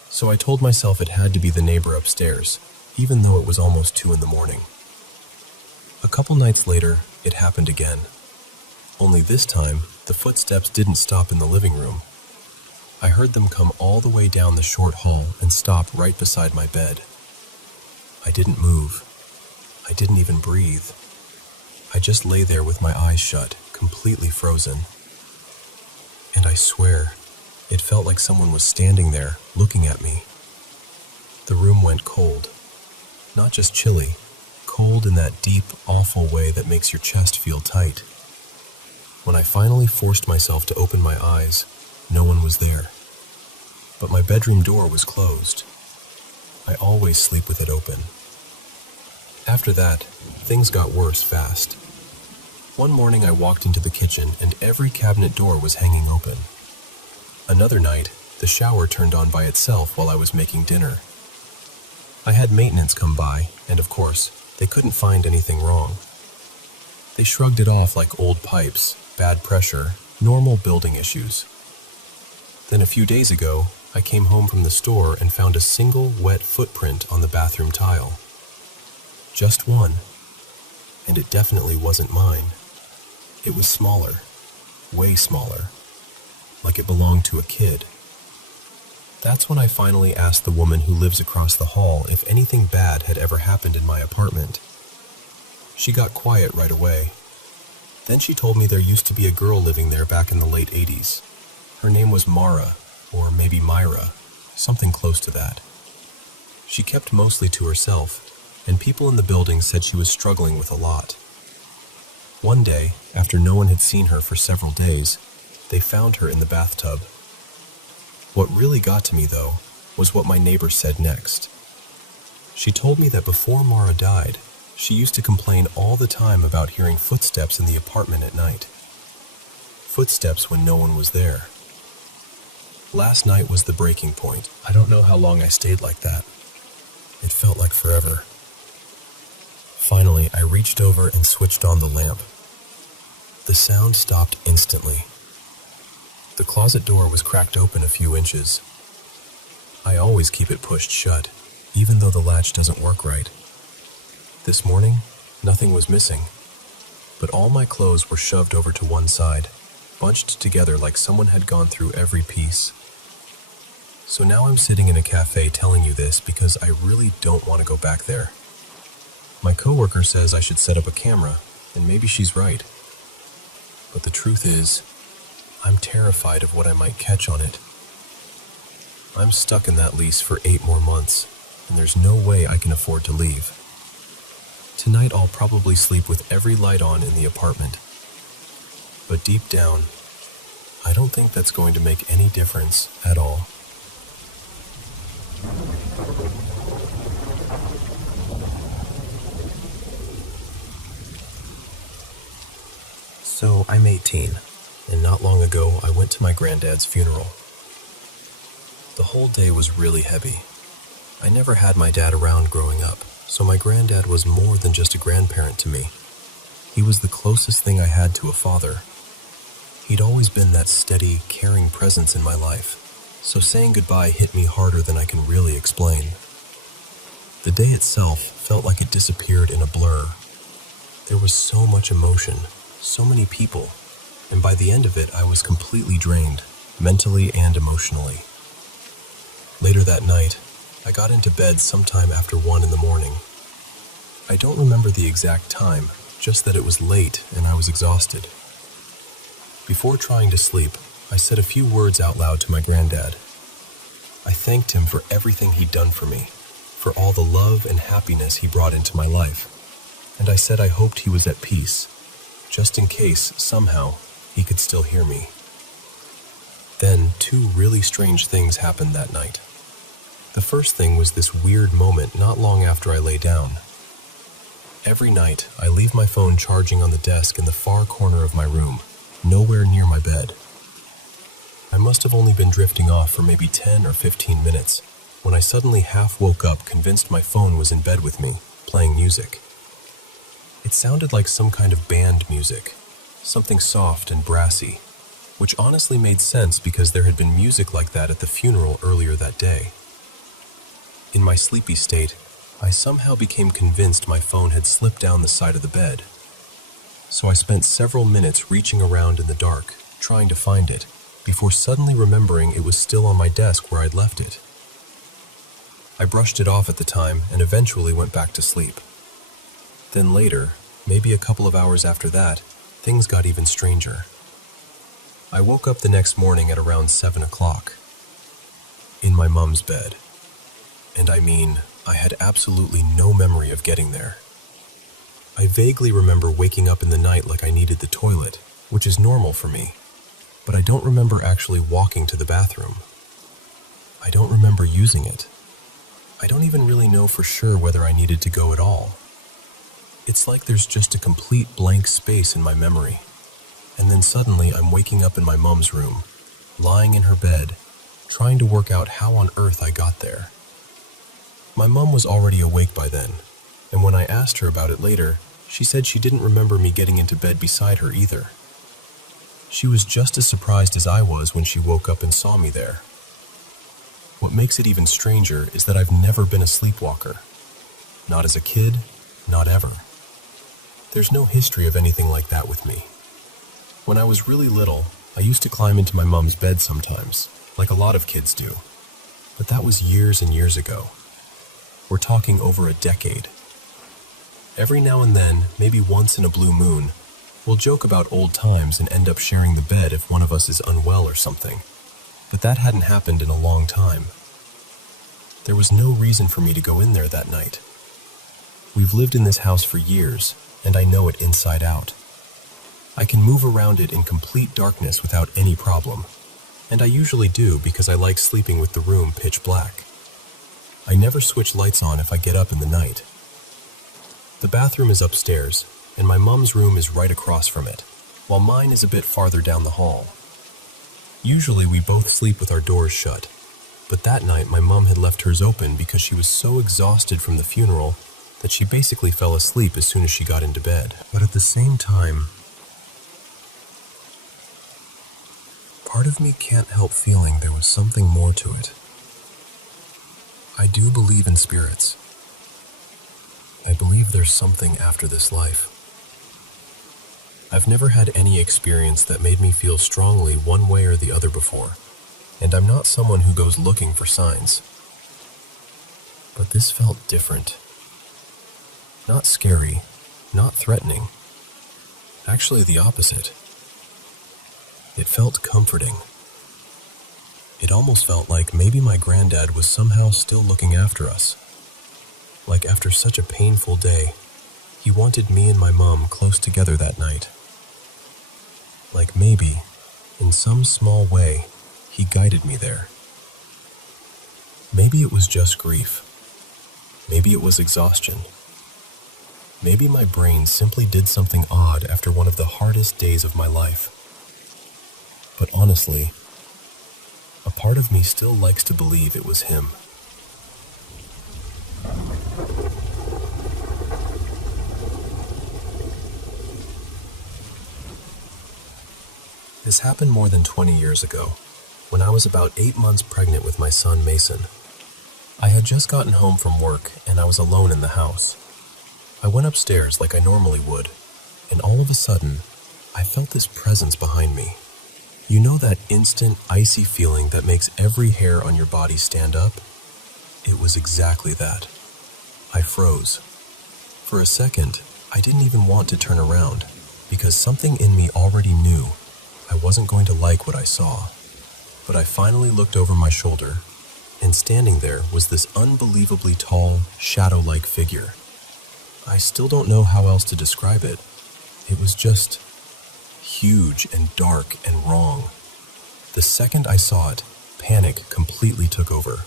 So I told myself it had to be the neighbor upstairs, even though it was almost 2 a.m. A couple nights later, it happened again. Only this time, the footsteps didn't stop in the living room. I heard them come all the way down the short hall and stop right beside my bed. I didn't move. I didn't even breathe. I just lay there with my eyes shut, completely frozen. And I swear, it felt like someone was standing there, looking at me. The room went cold. Not just chilly, cold in that deep, awful way that makes your chest feel tight. When I finally forced myself to open my eyes, no one was there. But my bedroom door was closed. I always sleep with it open. After that, things got worse fast. One morning I walked into the kitchen and every cabinet door was hanging open. Another night, the shower turned on by itself while I was making dinner. I had maintenance come by, and of course, they couldn't find anything wrong. They shrugged it off like old pipes, bad pressure, normal building issues. Then a few days ago, I came home from the store and found a single wet footprint on the bathroom tile. Just one. And it definitely wasn't mine. It was smaller, way smaller, like it belonged to a kid. That's when I finally asked the woman who lives across the hall if anything bad had ever happened in my apartment. She got quiet right away. Then she told me there used to be a girl living there back in the late 80s. Her name was Mara, or maybe Myra, something close to that. She kept mostly to herself, and people in the building said she was struggling with a lot. One day, after no one had seen her for several days, they found her in the bathtub. What really got to me, though, was what my neighbor said next. She told me that before Mara died, she used to complain all the time about hearing footsteps in the apartment at night. Footsteps when no one was there. Last night was the breaking point. I don't know how long I stayed like that. It felt like forever. Finally, I reached over and switched on the lamp. The sound stopped instantly. The closet door was cracked open a few inches. I always keep it pushed shut, even though the latch doesn't work right. This morning, nothing was missing, but all my clothes were shoved over to one side, bunched together like someone had gone through every piece. So now I'm sitting in a cafe telling you this because I really don't want to go back there. My coworker says I should set up a camera, and maybe she's right. But the truth is, I'm terrified of what I might catch on it. I'm stuck in that lease for 8 more months, and there's no way I can afford to leave. Tonight I'll probably sleep with every light on in the apartment. But deep down, I don't think that's going to make any difference at all. So I'm 18, and not long ago I went to my granddad's funeral. The whole day was really heavy. I never had my dad around growing up, so my granddad was more than just a grandparent to me. He was the closest thing I had to a father. He'd always been that steady, caring presence in my life, so saying goodbye hit me harder than I can really explain. The day itself felt like it disappeared in a blur. There was so much emotion, so many people, and by the end of it I was completely drained, mentally and emotionally. Later that night, I got into bed sometime after 1 in the morning. I don't remember the exact time, just that it was late and I was exhausted. Before trying to sleep, I said a few words out loud to my granddad. I thanked him for everything he'd done for me, for all the love and happiness he brought into my life, and I said I hoped he was at peace, just in case, somehow, he could still hear me. Then, 2 really strange things happened that night. The first thing was this weird moment not long after I lay down. Every night, I leave my phone charging on the desk in the far corner of my room, nowhere near my bed. I must have only been drifting off for maybe 10 or 15 minutes, when I suddenly half woke up convinced my phone was in bed with me, playing music. It sounded like some kind of band music, something soft and brassy, which honestly made sense because there had been music like that at the funeral earlier that day. In my sleepy state, I somehow became convinced my phone had slipped down the side of the bed. So I spent several minutes reaching around in the dark, trying to find it, before suddenly remembering it was still on my desk where I'd left it. I brushed it off at the time and eventually went back to sleep. Then later, maybe a couple of hours after that, things got even stranger. I woke up the next morning at around 7 o'clock, in my mom's bed. And I mean, I had absolutely no memory of getting there. I vaguely remember waking up in the night like I needed the toilet, which is normal for me, but I don't remember actually walking to the bathroom. I don't remember using it. I don't even really know for sure whether I needed to go at all. It's like there's just a complete blank space in my memory, and then suddenly I'm waking up in my mom's room, lying in her bed, trying to work out how on earth I got there. My mom was already awake by then, and when I asked her about it later, she said she didn't remember me getting into bed beside her either. She was just as surprised as I was when she woke up and saw me there. What makes it even stranger is that I've never been a sleepwalker. Not as a kid, not ever. There's no history of anything like that with me. When I was really little, I used to climb into my mom's bed sometimes, like a lot of kids do. But that was years and years ago. We're talking over a decade. Every now and then, maybe once in a blue moon, we'll joke about old times and end up sharing the bed if one of us is unwell or something. But that hadn't happened in a long time. There was no reason for me to go in there that night. We've lived in this house for years, and I know it inside out. I can move around it in complete darkness without any problem, and I usually do because I like sleeping with the room pitch black. I never switch lights on if I get up in the night. The bathroom is upstairs, and my mom's room is right across from it, while mine is a bit farther down the hall. Usually we both sleep with our doors shut, but that night my mom had left hers open because she was so exhausted from the funeral that she basically fell asleep as soon as she got into bed. But at the same time, part of me can't help feeling there was something more to it. I do believe in spirits. I believe there's something after this life. I've never had any experience that made me feel strongly one way or the other before, and I'm not someone who goes looking for signs. But this felt different. Not scary, not threatening. Actually, the opposite. It felt comforting. It almost felt like maybe my granddad was somehow still looking after us. Like after such a painful day, he wanted me and my mom close together that night. Like maybe, in some small way, he guided me there. Maybe it was just grief. Maybe it was exhaustion. Maybe my brain simply did something odd after one of the hardest days of my life. But honestly, a part of me still likes to believe it was him. This happened more than 20 years ago, when I was about 8 months pregnant with my son Mason. I had just gotten home from work and I was alone in the house. I went upstairs like I normally would, and all of a sudden, I felt this presence behind me. You know that instant, icy feeling that makes every hair on your body stand up? It was exactly that. I froze. For a second, I didn't even want to turn around, because something in me already knew I wasn't going to like what I saw. But I finally looked over my shoulder, and standing there was this unbelievably tall, shadow-like figure. I still don't know how else to describe it. It was just huge and dark and wrong. The second I saw it, panic completely took over.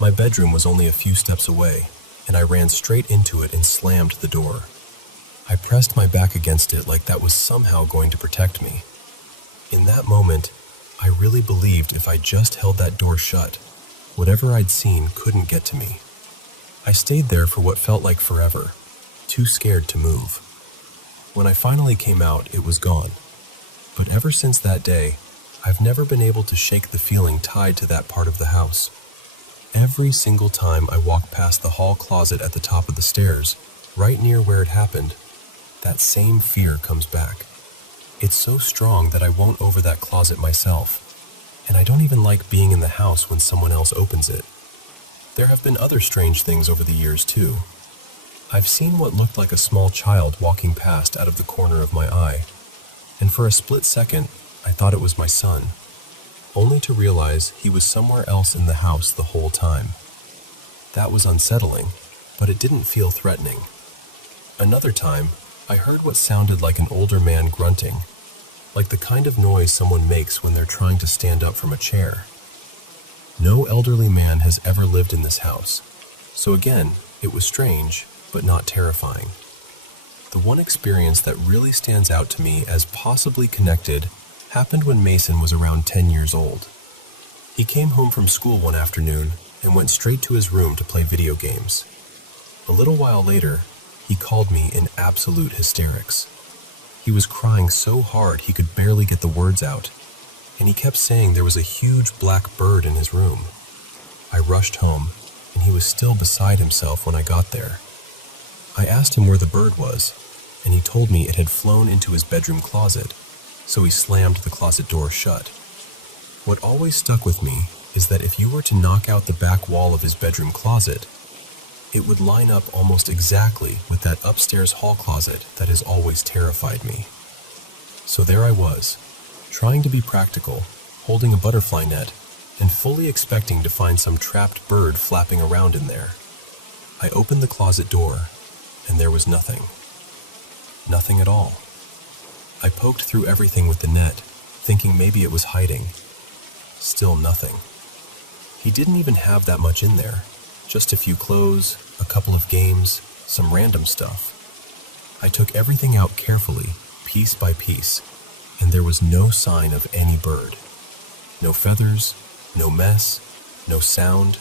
My bedroom was only a few steps away, and I ran straight into it and slammed the door. I pressed my back against it like that was somehow going to protect me. In that moment, I really believed if I just held that door shut, whatever I'd seen couldn't get to me. I stayed there for what felt like forever, too scared to move. When I finally came out, it was gone. But ever since that day, I've never been able to shake the feeling tied to that part of the house. Every single time I walk past the hall closet at the top of the stairs, right near where it happened, that same fear comes back. It's so strong that I won't over that closet myself, and I don't even like being in the house when someone else opens it. There have been other strange things over the years too. I've seen what looked like a small child walking past out of the corner of my eye, and for a split second, I thought it was my son, only to realize he was somewhere else in the house the whole time. That was unsettling, but it didn't feel threatening. Another time, I heard what sounded like an older man grunting, like the kind of noise someone makes when they're trying to stand up from a chair. No elderly man has ever lived in this house, so again, it was strange, but not terrifying. The one experience that really stands out to me as possibly connected happened when Mason was around 10 years old. He came home from school one afternoon and went straight to his room to play video games. A little while later, he called me in absolute hysterics. He was crying so hard he could barely get the words out, and he kept saying there was a huge black bird in his room. I rushed home, and he was still beside himself when I got there. I asked him where the bird was, and he told me it had flown into his bedroom closet, so he slammed the closet door shut. What always stuck with me is that if you were to knock out the back wall of his bedroom closet, it would line up almost exactly with that upstairs hall closet that has always terrified me. So there I was, trying to be practical, holding a butterfly net, and fully expecting to find some trapped bird flapping around in there. I opened the closet door, and there was nothing. Nothing at all. I poked through everything with the net, thinking maybe it was hiding. Still nothing. He didn't even have that much in there. Just a few clothes, a couple of games, some random stuff. I took everything out carefully, piece by piece, and there was no sign of any bird. No feathers, no mess, no sound,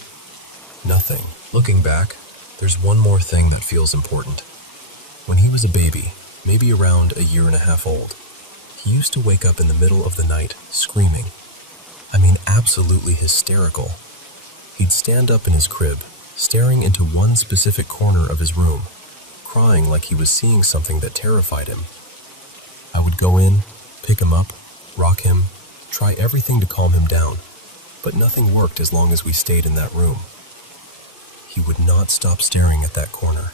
nothing. Looking back, there's one more thing that feels important. When he was a baby, maybe around 1.5 years old, he used to wake up in the middle of the night, screaming. I mean, absolutely hysterical. He'd stand up in his crib, staring into one specific corner of his room, crying like he was seeing something that terrified him. I would go in, pick him up, rock him, try everything to calm him down, but nothing worked as long as we stayed in that room. He would not stop staring at that corner.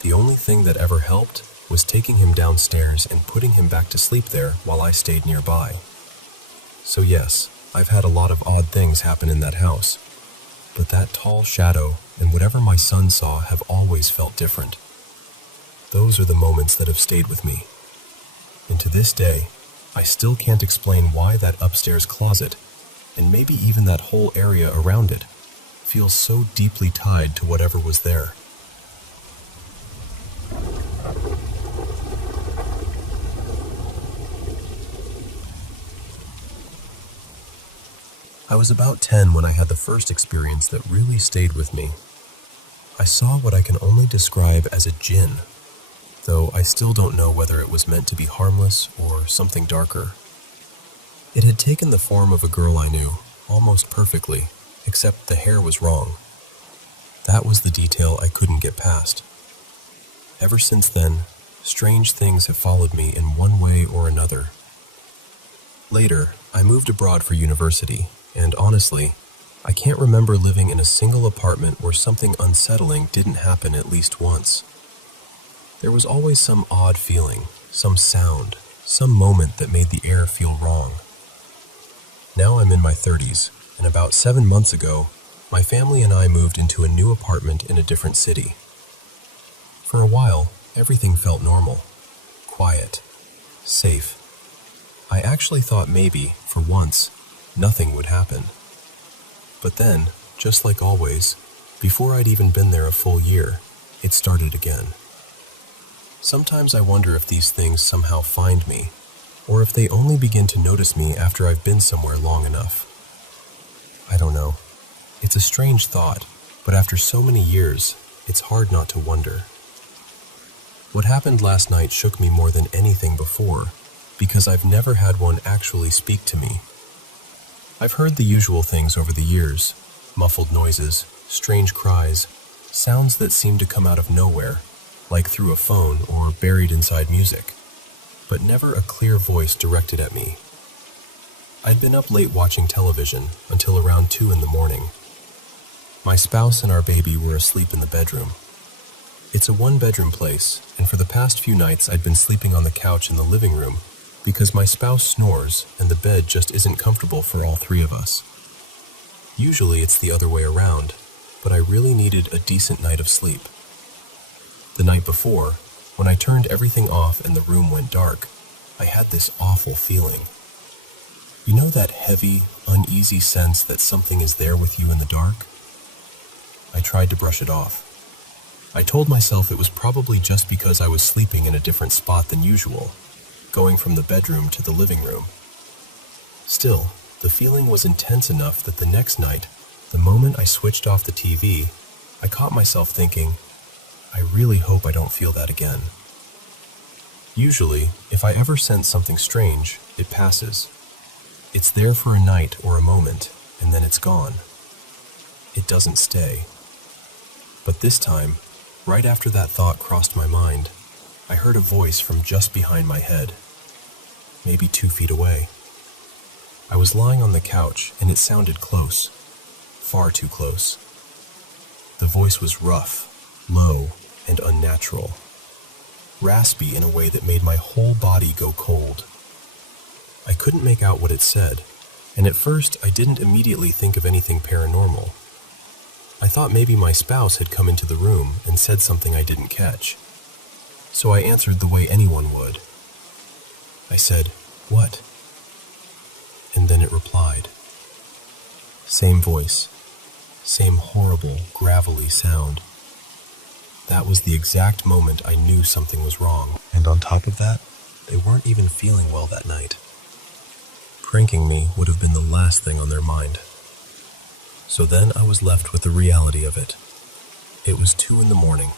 The only thing that ever helped was taking him downstairs and putting him back to sleep there while I stayed nearby. So yes, I've had a lot of odd things happen in that house, but that tall shadow and whatever my son saw have always felt different. Those are the moments that have stayed with me. And to this day, I still can't explain why that upstairs closet, and maybe even that whole area around it, feels so deeply tied to whatever was there. I was about 10 when I had the first experience that really stayed with me. I saw what I can only describe as a jinn, though I still don't know whether it was meant to be harmless or something darker. It had taken the form of a girl I knew, almost perfectly, except the hair was wrong. That was the detail I couldn't get past. Ever since then, strange things have followed me in one way or another. Later, I moved abroad for university, and honestly, I can't remember living in a single apartment where something unsettling didn't happen at least once. There was always some odd feeling, some sound, some moment that made the air feel wrong. Now I'm in my 30s, and about 7 months ago, my family and I moved into a new apartment in a different city. For a while, everything felt normal, quiet, safe. I actually thought maybe, for once, nothing would happen. But then, just like always, before I'd even been there a full year, it started again. Sometimes I wonder if these things somehow find me, or if they only begin to notice me after I've been somewhere long enough. I don't know. It's a strange thought, but after so many years, it's hard not to wonder. What happened last night shook me more than anything before, because I've never had one actually speak to me. I've heard the usual things over the years, muffled noises, strange cries, sounds that seem to come out of nowhere, like through a phone or buried inside music, but never a clear voice directed at me. I'd been up late watching television until around 2 in the morning. My spouse and our baby were asleep in the bedroom. It's a one-bedroom place, and for the past few nights I'd been sleeping on the couch in the living room because my spouse snores and the bed just isn't comfortable for all three of us. Usually it's the other way around, but I really needed a decent night of sleep. The night before, when I turned everything off and the room went dark, I had this awful feeling. You know that heavy, uneasy sense that something is there with you in the dark? I tried to brush it off. I told myself it was probably just because I was sleeping in a different spot than usual, going from the bedroom to the living room. Still, the feeling was intense enough that the next night, the moment I switched off the TV, I caught myself thinking, I really hope I don't feel that again. Usually, if I ever sense something strange, it passes. It's there for a night or a moment, and then it's gone. It doesn't stay. But this time, right after that thought crossed my mind, I heard a voice from just behind my head, maybe 2 feet away. I was lying on the couch, and it sounded close, far too close. The voice was rough, low, and unnatural, raspy in a way that made my whole body go cold. I couldn't make out what it said, and at first I didn't immediately think of anything paranormal. I thought maybe my spouse had come into the room and said something I didn't catch. So I answered the way anyone would. I said, "What?" And then it replied. Same voice, same horrible, gravelly sound. That was the exact moment I knew something was wrong. And on top of that, they weren't even feeling well that night. Pranking me would have been the last thing on their mind. So then I was left with the reality of it. It was 2 in the morning.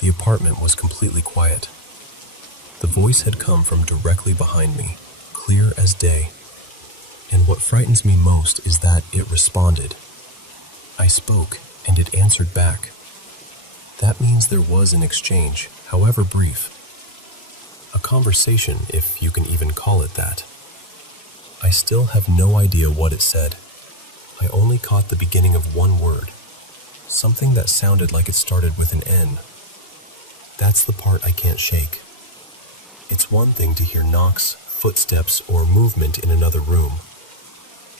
The apartment was completely quiet. The voice had come from directly behind me, clear as day. And what frightens me most is that it responded. I spoke, and it answered back. That means there was an exchange, however brief. A conversation, if you can even call it that. I still have no idea what it said. I only caught the beginning of one word, something that sounded like it started with an N. That's the part I can't shake. It's one thing to hear knocks, footsteps, or movement in another room.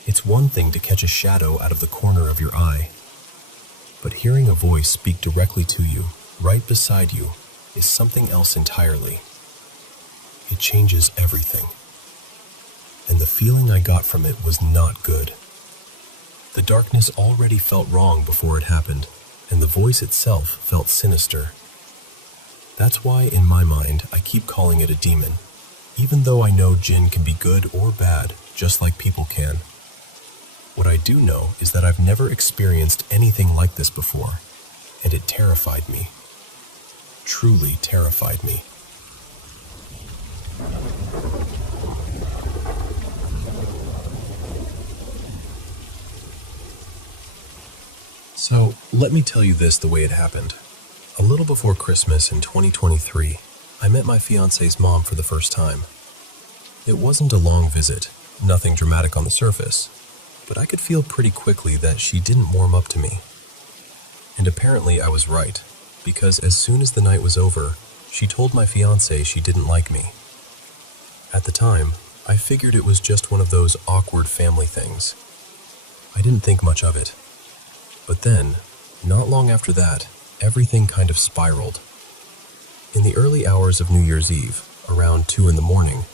It's one thing to catch a shadow out of the corner of your eye. But hearing a voice speak directly to you, right beside you, is something else entirely. It changes everything. And the feeling I got from it was not good. The darkness already felt wrong before it happened, and the voice itself felt sinister. That's why, in my mind, I keep calling it a demon, even though I know jinn can be good or bad, just like people can. What I do know is that I've never experienced anything like this before, and it terrified me. Truly terrified me. So, let me tell you this the way it happened. A little before Christmas in 2023, I met my fiance's mom for the first time. It wasn't a long visit, nothing dramatic on the surface, but I could feel pretty quickly that she didn't warm up to me. And apparently I was right, because as soon as the night was over, she told my fiance she didn't like me. At the time, I figured it was just one of those awkward family things. I didn't think much of it. But then, not long after that, everything kind of spiraled. In the early hours of New Year's Eve, around 2 in the morning,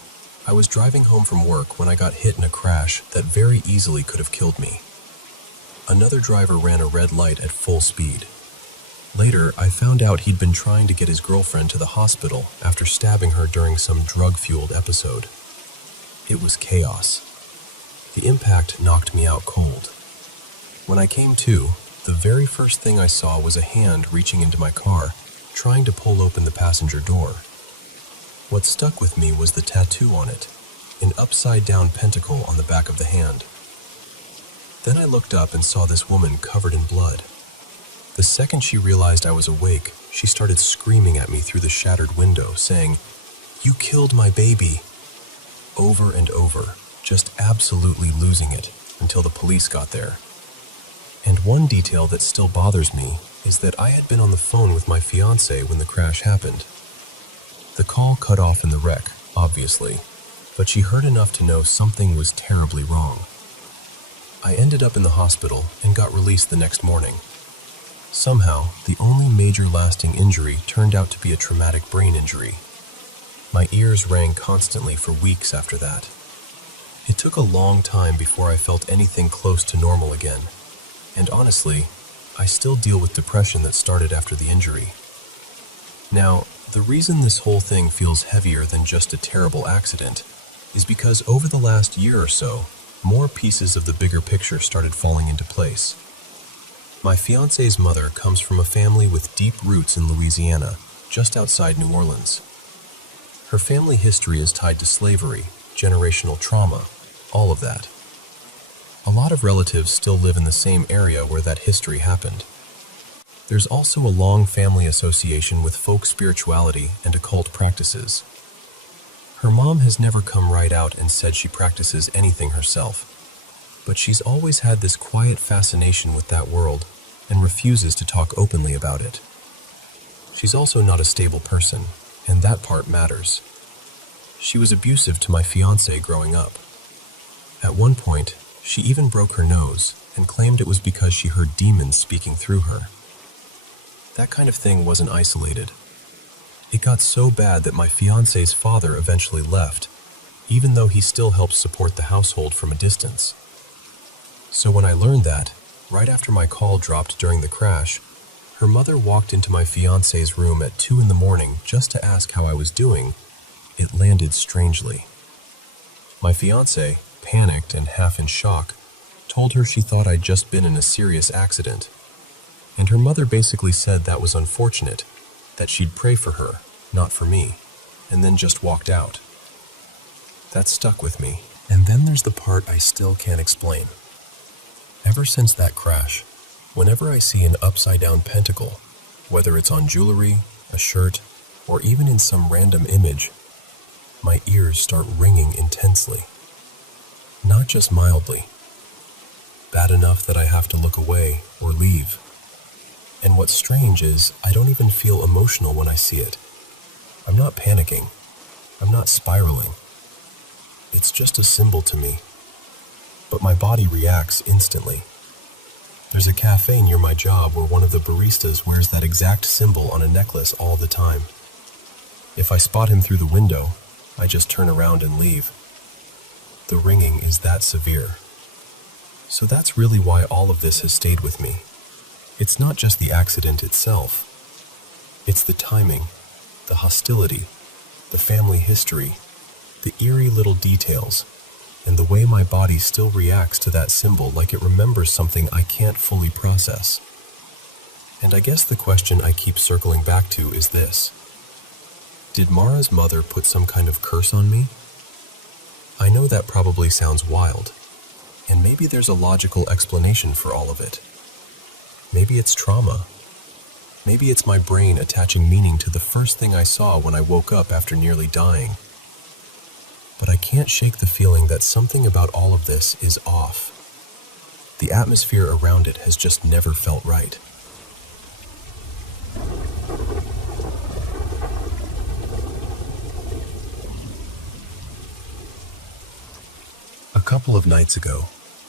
I was driving home from work when I got hit in a crash that very easily could have killed me. Another driver ran a red light at full speed. Later, I found out he'd been trying to get his girlfriend to the hospital after stabbing her during some drug-fueled episode. It was chaos. The impact knocked me out cold. When I came to, the very first thing I saw was a hand reaching into my car, trying to pull open the passenger door. What stuck with me was the tattoo on it, an upside-down pentacle on the back of the hand. Then I looked up and saw this woman covered in blood. The second she realized I was awake, she started screaming at me through the shattered window, saying, "You killed my baby," over and over, just absolutely losing it until the police got there. And one detail that still bothers me is that I had been on the phone with my fiance when the crash happened. The call cut off in the wreck, obviously, but she heard enough to know something was terribly wrong. I ended up in the hospital and got released the next morning. Somehow, the only major lasting injury turned out to be a traumatic brain injury. My ears rang constantly for weeks after that. It took a long time before I felt anything close to normal again. And honestly, I still deal with depression that started after the injury. Now, the reason this whole thing feels heavier than just a terrible accident is because over the last year or so, more pieces of the bigger picture started falling into place. My fiance's mother comes from a family with deep roots in Louisiana, just outside New Orleans. Her family history is tied to slavery, generational trauma, all of that. A lot of relatives still live in the same area where that history happened. There's also a long family association with folk spirituality and occult practices. Her mom has never come right out and said she practices anything herself, but she's always had this quiet fascination with that world and refuses to talk openly about it. She's also not a stable person, and that part matters. She was abusive to my fiancé growing up. At one point, she even broke her nose and claimed it was because she heard demons speaking through her. That kind of thing wasn't isolated. It got so bad that my fiancé's father eventually left, even though he still helped support the household from a distance. So when I learned that, right after my call dropped during the crash, her mother walked into my fiancé's room at 2 in the morning just to ask how I was doing, it landed strangely. My fiancé, panicked and half in shock, told her she thought I'd just been in a serious accident. And her mother basically said that was unfortunate, that she'd pray for her, not for me, and then just walked out. That stuck with me. And then there's the part I still can't explain. Ever since that crash, whenever I see an upside-down pentacle, whether it's on jewelry, a shirt, or even in some random image, my ears start ringing intensely. Not just mildly. Bad enough that I have to look away or leave. And what's strange is I don't even feel emotional when I see it. I'm not panicking. I'm not spiraling. It's just a symbol to me. But my body reacts instantly. There's a cafe near my job where one of the baristas wears that exact symbol on a necklace all the time. If I spot him through the window, I just turn around and leave. The ringing is that severe. So that's really why all of this has stayed with me. It's not just the accident itself. It's the timing, the hostility, the family history, the eerie little details, and the way my body still reacts to that symbol like it remembers something I can't fully process. And I guess the question I keep circling back to is this. Did Mara's mother put some kind of curse on me? I know that probably sounds wild, and maybe there's a logical explanation for all of it. Maybe it's trauma. Maybe it's my brain attaching meaning to the first thing I saw when I woke up after nearly dying. But I can't shake the feeling that something about all of this is off. The atmosphere around it has just never felt right. A couple of nights ago,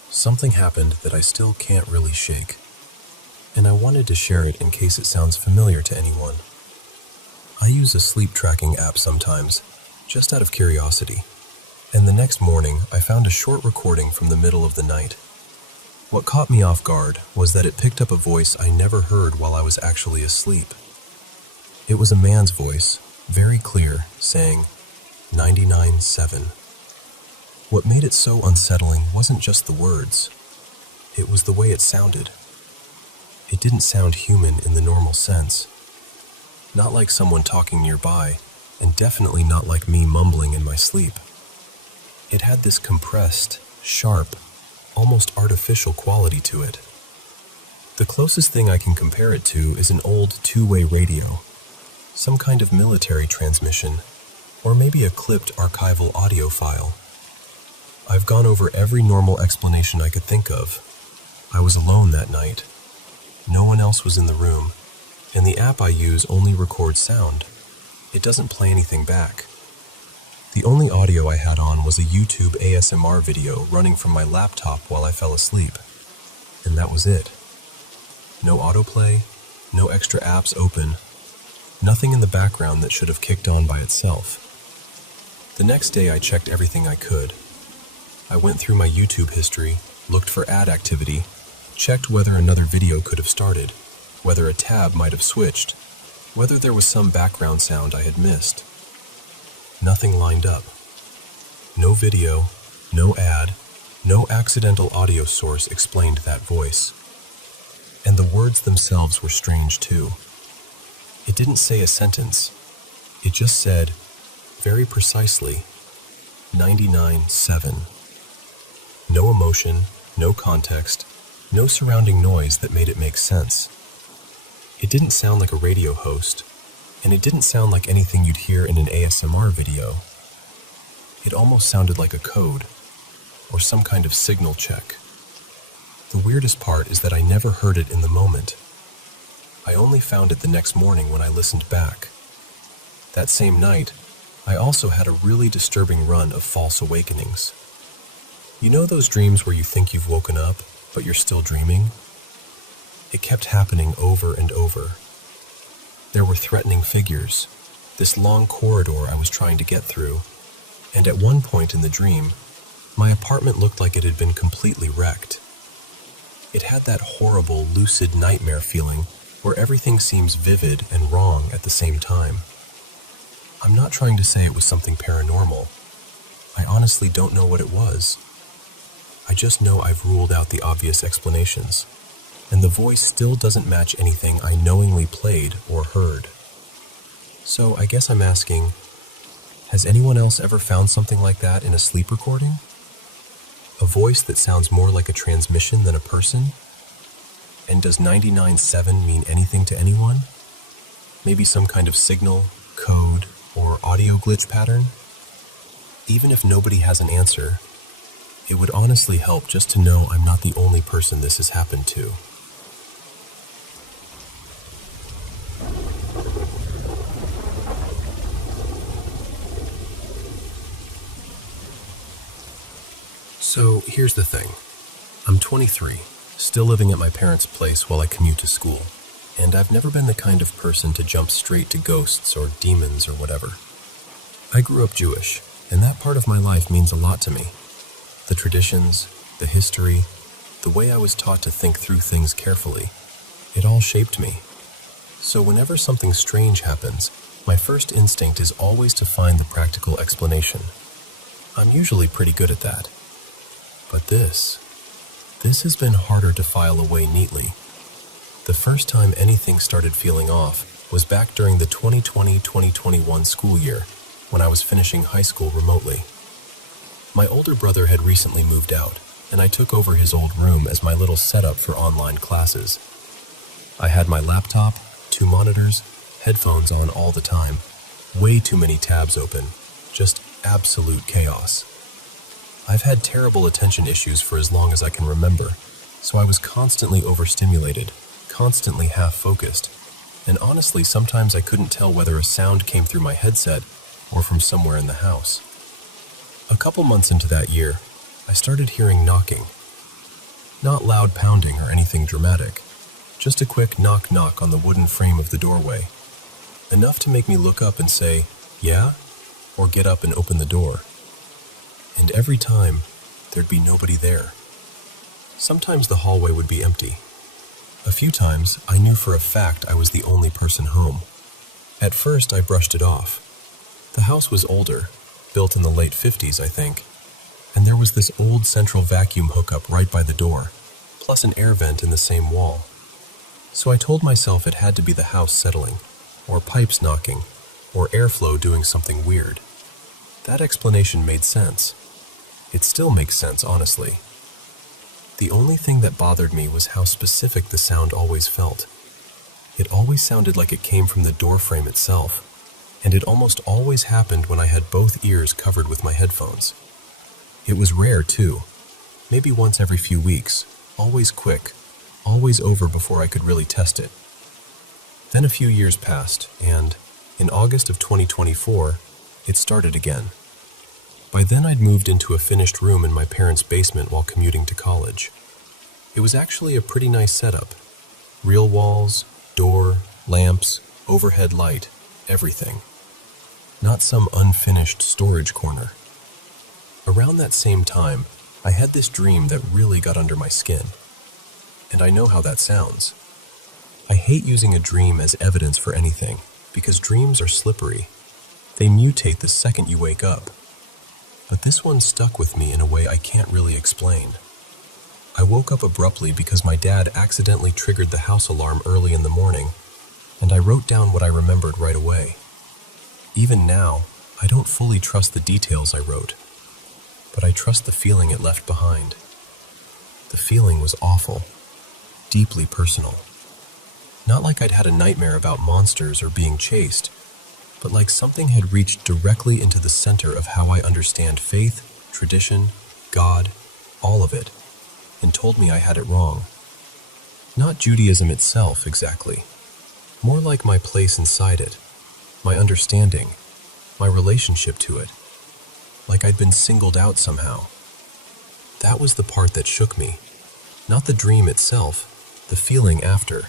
something happened that I still can't really shake, and I wanted to share it in case it sounds familiar to anyone. I use a sleep tracking app sometimes, just out of curiosity, and the next morning I found a short recording from the middle of the night. What caught me off guard was that it picked up a voice I never heard while I was actually asleep. It was a man's voice, very clear, saying 99-7. What made it so unsettling wasn't just the words. It was the way it sounded. It didn't sound human in the normal sense. Not like someone talking nearby, and definitely not like me mumbling in my sleep. It had this compressed, sharp, almost artificial quality to it. The closest thing I can compare it to is an old two-way radio, some kind of military transmission, or maybe a clipped archival audio file. I've gone over every normal explanation I could think of. I was alone that night. No one else was in the room, and the app I use only records sound. It doesn't play anything back. The only audio I had on was a YouTube ASMR video running from my laptop while I fell asleep, and that was it. No autoplay, no extra apps open, nothing in the background that should have kicked on by itself. The next day I checked everything I could. I went through my YouTube history, looked for ad activity, checked whether another video could have started, whether a tab might have switched, whether there was some background sound I had missed. Nothing lined up. No video, no ad, no accidental audio source explained that voice. And the words themselves were strange too. It didn't say a sentence. It just said, very precisely, 99-7. No emotion, no context, no surrounding noise that made it make sense. It didn't sound like a radio host, and it didn't sound like anything you'd hear in an ASMR video. It almost sounded like a code, or some kind of signal check. The weirdest part is that I never heard it in the moment. I only found it the next morning when I listened back. That same night, I also had a really disturbing run of false awakenings. You know those dreams where you think you've woken up, but you're still dreaming? It kept happening over and over. There were threatening figures, this long corridor I was trying to get through, and at one point in the dream, my apartment looked like it had been completely wrecked. It had that horrible, lucid nightmare feeling where everything seems vivid and wrong at the same time. I'm not trying to say it was something paranormal. I honestly don't know what it was. I just know I've ruled out the obvious explanations, and the voice still doesn't match anything I knowingly played or heard. So I guess I'm asking, has anyone else ever found something like that in a sleep recording? A voice that sounds more like a transmission than a person? And does 99-7 mean anything to anyone? Maybe some kind of signal, code, or audio glitch pattern? Even if nobody has an answer, it would honestly help just to know I'm not the only person this has happened to. So here's the thing. I'm 23, still living at my parents' place while I commute to school, and I've never been the kind of person to jump straight to ghosts or demons or whatever. I grew up Jewish, and that part of my life means a lot to me. The traditions, the history, the way I was taught to think through things carefully, it all shaped me. So whenever something strange happens, my first instinct is always to find the practical explanation. I'm usually pretty good at that, But this has been harder to file away neatly. The first time anything started feeling off was back during the 2020-2021 school year, when I was finishing high school remotely. My older brother had recently moved out, and I took over his old room as my little setup for online classes. I had my laptop, 2 monitors, headphones on all the time, way too many tabs open, just absolute chaos. I've had terrible attention issues for as long as I can remember, so I was constantly overstimulated, constantly half-focused, and honestly sometimes I couldn't tell whether a sound came through my headset or from somewhere in the house. A couple months into that year, I started hearing knocking. Not loud pounding or anything dramatic, just a quick knock-knock on the wooden frame of the doorway. Enough to make me look up and say, "Yeah?" or get up and open the door. And every time, there'd be nobody there. Sometimes the hallway would be empty. A few times, I knew for a fact I was the only person home. At first, I brushed it off. The house was older, built in the late 50s, I think, and there was this old central vacuum hookup right by the door, plus an air vent in the same wall. So I told myself it had to be the house settling, or pipes knocking, or airflow doing something weird. That explanation made sense. It still makes sense, honestly. The only thing that bothered me was how specific the sound always felt. It always sounded like it came from the doorframe itself, and it almost always happened when I had both ears covered with my headphones. It was rare, too. Maybe once every few weeks, always quick, always over before I could really test it. Then a few years passed, and in August of 2024, it started again. By then I'd moved into a finished room in my parents' basement while commuting to college. It was actually a pretty nice setup. Real walls, door, lamps, overhead light, everything. Not some unfinished storage corner. Around that same time, I had this dream that really got under my skin. And I know how that sounds. I hate using a dream as evidence for anything, because dreams are slippery. They mutate the second you wake up. But this one stuck with me in a way I can't really explain. I woke up abruptly because my dad accidentally triggered the house alarm early in the morning, and I wrote down what I remembered right away. Even now, I don't fully trust the details I wrote, but I trust the feeling it left behind. The feeling was awful, deeply personal. Not like I'd had a nightmare about monsters or being chased, but like something had reached directly into the center of how I understand faith, tradition, God, all of it, and told me I had it wrong. Not Judaism itself, exactly. More like my place inside it, my understanding, my relationship to it. Like I'd been singled out somehow. That was the part that shook me. Not the dream itself, the feeling after.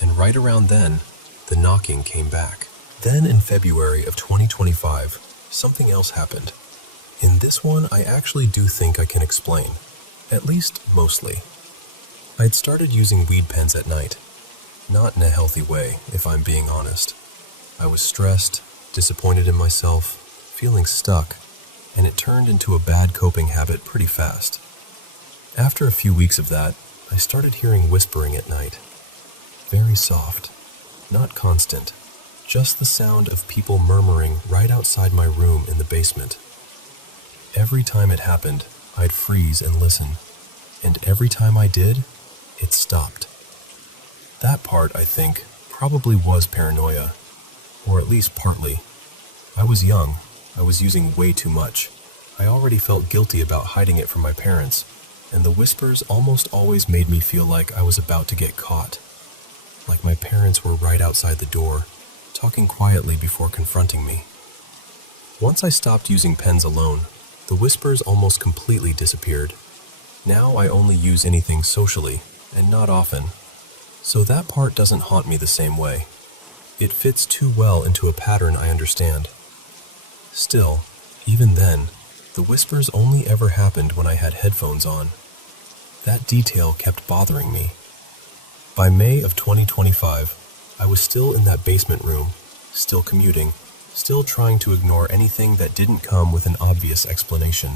And right around then, the knocking came back. Then in February of 2025, something else happened. In this one, I actually do think I can explain. At least, mostly. I'd started using weed pens at night. Not in a healthy way, if I'm being honest. I was stressed, disappointed in myself, feeling stuck, and it turned into a bad coping habit pretty fast. After a few weeks of that, I started hearing whispering at night. Very soft, not constant. Just the sound of people murmuring right outside my room in the basement. Every time it happened, I'd freeze and listen, and every time I did, it stopped. That part, I think, probably was paranoia, or at least partly. I was young, I was using way too much. I already felt guilty about hiding it from my parents, and the whispers almost always made me feel like I was about to get caught. Like my parents were right outside the door, talking quietly before confronting me. Once I stopped using pens alone, the whispers almost completely disappeared. Now I only use anything socially, and not often. So that part doesn't haunt me the same way. It fits too well into a pattern I understand. Still, even then, the whispers only ever happened when I had headphones on. That detail kept bothering me. By May of 2025, I was still in that basement room, still commuting, still trying to ignore anything that didn't come with an obvious explanation.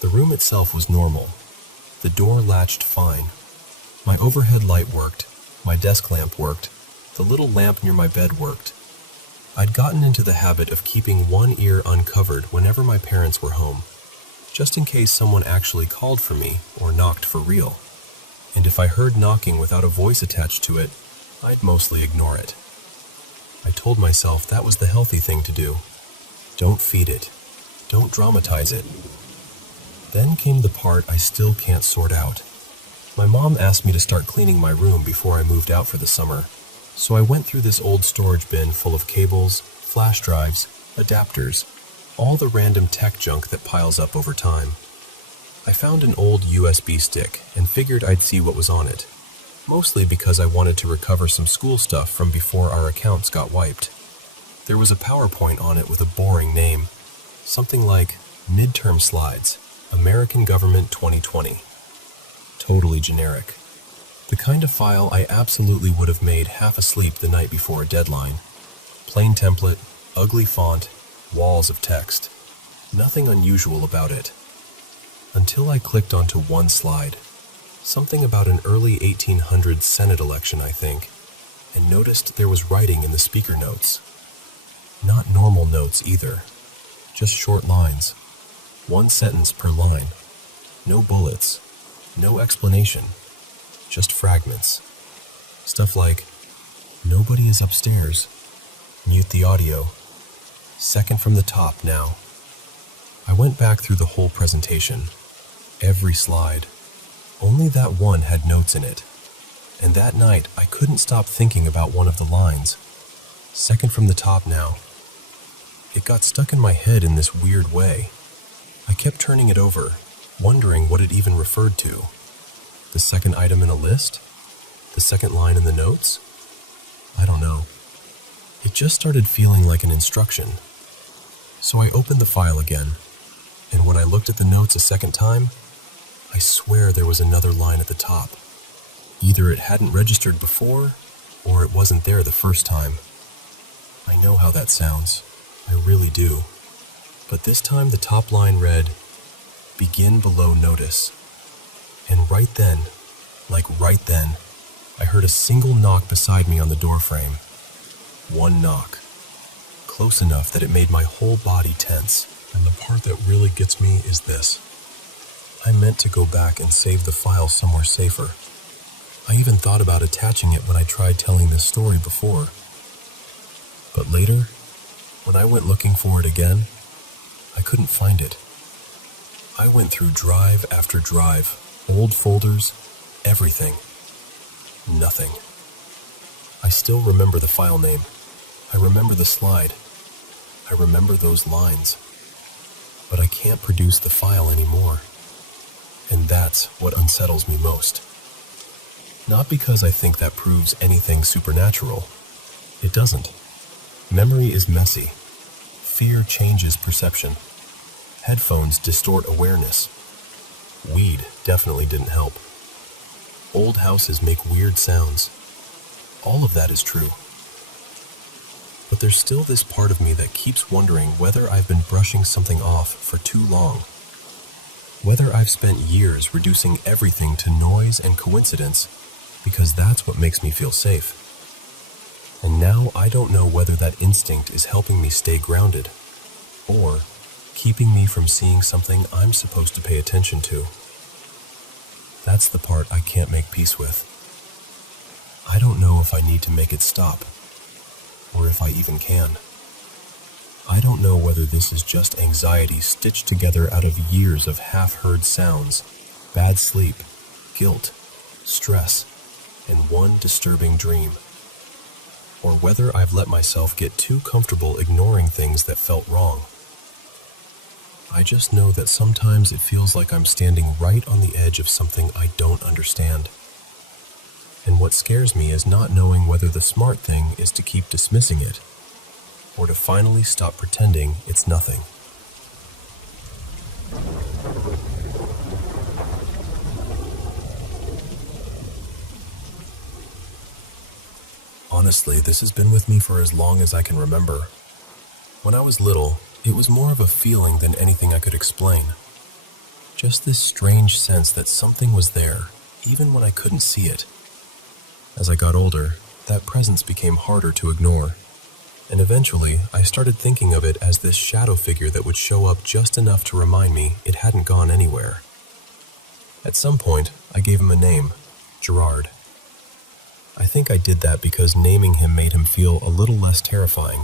The room itself was normal. The door latched fine. My overhead light worked. My desk lamp worked. The little lamp near my bed worked. I'd gotten into the habit of keeping one ear uncovered whenever my parents were home, just in case someone actually called for me or knocked for real. And if I heard knocking without a voice attached to it, I'd mostly ignore it. I told myself that was the healthy thing to do. Don't feed it. Don't dramatize it. Then came the part I still can't sort out. My mom asked me to start cleaning my room before I moved out for the summer, so I went through this old storage bin full of cables, flash drives, adapters, all the random tech junk that piles up over time. I found an old USB stick and figured I'd see what was on it, mostly because I wanted to recover some school stuff from before our accounts got wiped. There was a PowerPoint on it with a boring name, something like Midterm Slides, American Government 2020. Totally generic. The kind of file I absolutely would have made half asleep the night before a deadline. Plain template, ugly font, walls of text. Nothing unusual about it. Until I clicked onto one slide. Something about an early 1800s Senate election, I think, and noticed there was writing in the speaker notes. Not normal notes either. Just short lines. One sentence per line. No bullets. No explanation. Just fragments. Stuff like, nobody is upstairs. Mute the audio. Second from the top now. I went back through the whole presentation. Every slide. Only that one had notes in it. And that night, I couldn't stop thinking about one of the lines. Second from the top now. It got stuck in my head in this weird way. I kept turning it over, wondering what it even referred to. The second item in a list? The second line in the notes? I don't know. It just started feeling like an instruction. So I opened the file again, and when I looked at the notes a second time, I swear there was another line at the top. Either it hadn't registered before, or it wasn't there the first time. I know how that sounds. I really do. But this time the top line read, "Begin below notice." And right then, I heard a single knock beside me on the doorframe. One knock. Close enough that it made my whole body tense. And the part that really gets me is this. I meant to go back and save the file somewhere safer. I even thought about attaching it when I tried telling this story before. But later, when I went looking for it again, I couldn't find it. I went through drive after drive, old folders, everything. Nothing. I still remember the file name. I remember the slide. I remember those lines. But I can't produce the file anymore. And that's what unsettles me most. Not because I think that proves anything supernatural. It doesn't. Memory is messy. Fear changes perception. Headphones distort awareness. Weed definitely didn't help. Old houses make weird sounds. All of that is true. But there's still this part of me that keeps wondering whether I've been brushing something off for too long. Whether I've spent years reducing everything to noise and coincidence because that's what makes me feel safe. And now I don't know whether that instinct is helping me stay grounded or keeping me from seeing something I'm supposed to pay attention to. That's the part I can't make peace with. I don't know if I need to make it stop, or if I even can. I don't know whether this is just anxiety stitched together out of years of half-heard sounds, bad sleep, guilt, stress, and one disturbing dream. Or whether I've let myself get too comfortable ignoring things that felt wrong. I just know that sometimes it feels like I'm standing right on the edge of something I don't understand. And what scares me is not knowing whether the smart thing is to keep dismissing it, or to finally stop pretending it's nothing. Honestly, this has been with me for as long as I can remember. When I was little, it was more of a feeling than anything I could explain. Just this strange sense that something was there, even when I couldn't see it. As I got older, that presence became harder to ignore, and eventually I started thinking of it as this shadow figure that would show up just enough to remind me it hadn't gone anywhere. At some point, I gave him a name, Gerard. I think I did that because naming him made him feel a little less terrifying,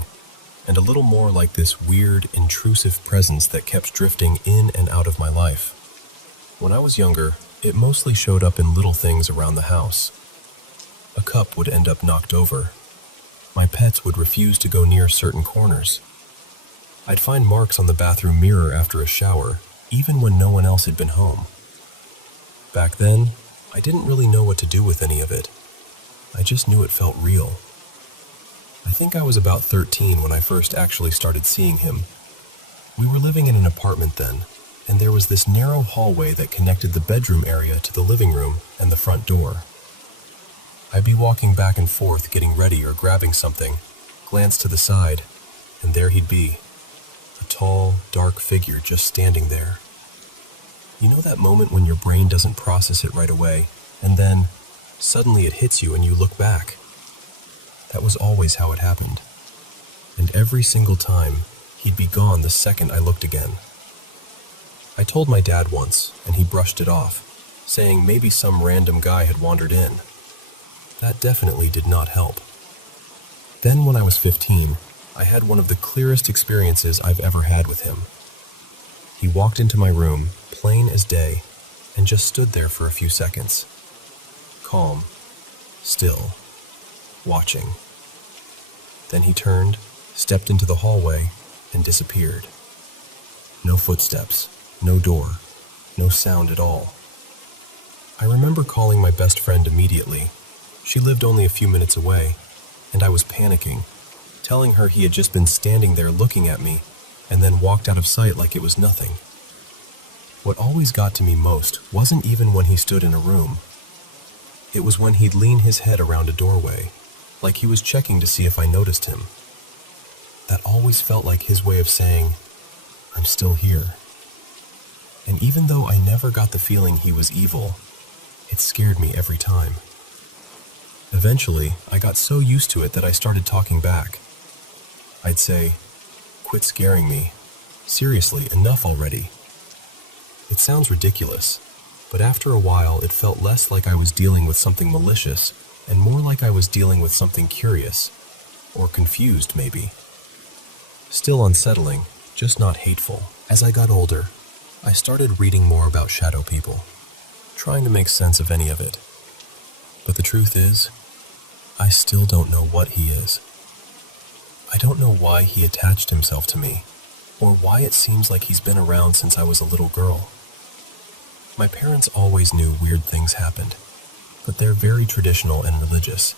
and a little more like this weird, intrusive presence that kept drifting in and out of my life. When I was younger, it mostly showed up in little things around the house. A cup would end up knocked over. My pets would refuse to go near certain corners. I'd find marks on the bathroom mirror after a shower, even when no one else had been home. Back then, I didn't really know what to do with any of it. I just knew it felt real. I think I was about 13 when I first actually started seeing him. We were living in an apartment then, and there was this narrow hallway that connected the bedroom area to the living room and the front door. I'd be walking back and forth getting ready or grabbing something, glance to the side, and there he'd be, a tall, dark figure just standing there. You know that moment when your brain doesn't process it right away, and then suddenly it hits you and you look back? That was always how it happened. And every single time, he'd be gone the second I looked again. I told my dad once, and he brushed it off, saying maybe some random guy had wandered in. That definitely did not help. Then when I was 15, I had one of the clearest experiences I've ever had with him. He walked into my room, plain as day, and just stood there for a few seconds. Calm, still, watching. Then he turned, stepped into the hallway, and disappeared. No footsteps, no door, no sound at all. I remember calling my best friend immediately. She lived only a few minutes away, and I was panicking, telling her he had just been standing there looking at me, and then walked out of sight like it was nothing. What always got to me most wasn't even when he stood in a room. It was when he'd lean his head around a doorway, like he was checking to see if I noticed him. That always felt like his way of saying, "I'm still here." And even though I never got the feeling he was evil, it scared me every time. Eventually, I got so used to it that I started talking back. I'd say, "Quit scaring me. Seriously, enough already." It sounds ridiculous, but after a while it felt less like I was dealing with something malicious and more like I was dealing with something curious, or confused maybe. Still unsettling, just not hateful. As I got older, I started reading more about shadow people, trying to make sense of any of it. But the truth is, I still don't know what he is. I don't know why he attached himself to me, or why it seems like he's been around since I was a little girl. My parents always knew weird things happened, but they're very traditional and religious,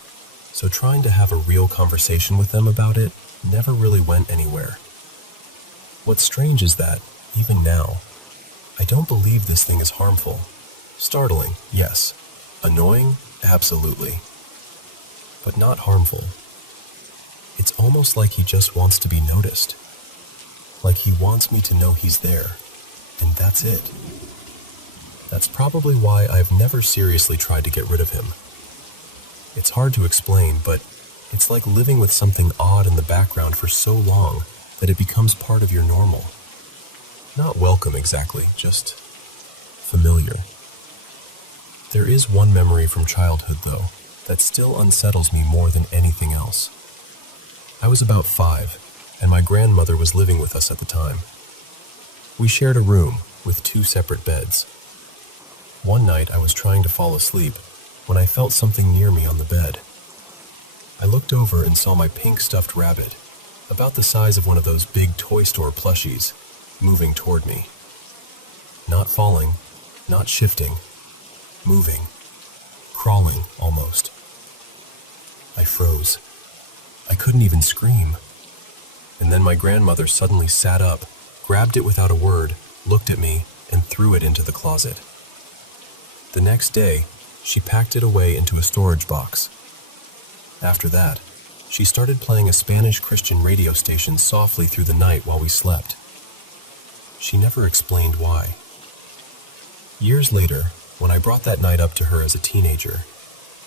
so trying to have a real conversation with them about it never really went anywhere. What's strange is that, even now, I don't believe this thing is harmful. Startling, yes. Annoying, absolutely. But not harmful. It's almost like he just wants to be noticed. Like he wants me to know he's there, and that's it. That's probably why I've never seriously tried to get rid of him. It's hard to explain, but it's like living with something odd in the background for so long that it becomes part of your normal. Not welcome exactly, just familiar. There is one memory from childhood, though, that still unsettles me more than anything else. I was about 5, and my grandmother was living with us at the time. We shared a room with 2 separate beds. One night I was trying to fall asleep when I felt something near me on the bed. I looked over and saw my pink stuffed rabbit, about the size of one of those big toy store plushies, moving toward me. Not falling, not shifting, moving, crawling almost. I froze. I couldn't even scream. And then my grandmother suddenly sat up, grabbed it without a word, looked at me, and threw it into the closet. The next day, she packed it away into a storage box. After that, she started playing a Spanish Christian radio station softly through the night while we slept. She never explained why. Years later, when I brought that night up to her as a teenager,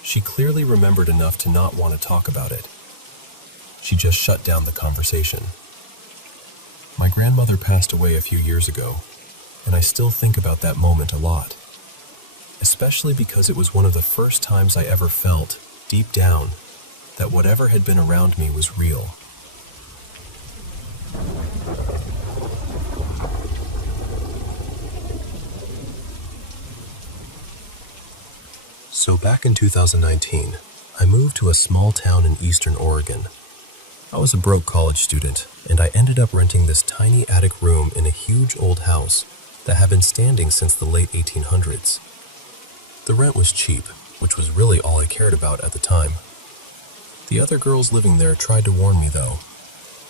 she clearly remembered enough to not want to talk about it. She just shut down the conversation. My grandmother passed away a few years ago, and I still think about that moment a lot, especially because it was one of the first times I ever felt, deep down, that whatever had been around me was real. So back in 2019, I moved to a small town in eastern Oregon. I was a broke college student, and I ended up renting this tiny attic room in a huge old house that had been standing since the late 1800s. The rent was cheap, which was really all I cared about at the time. The other girls living there tried to warn me, though.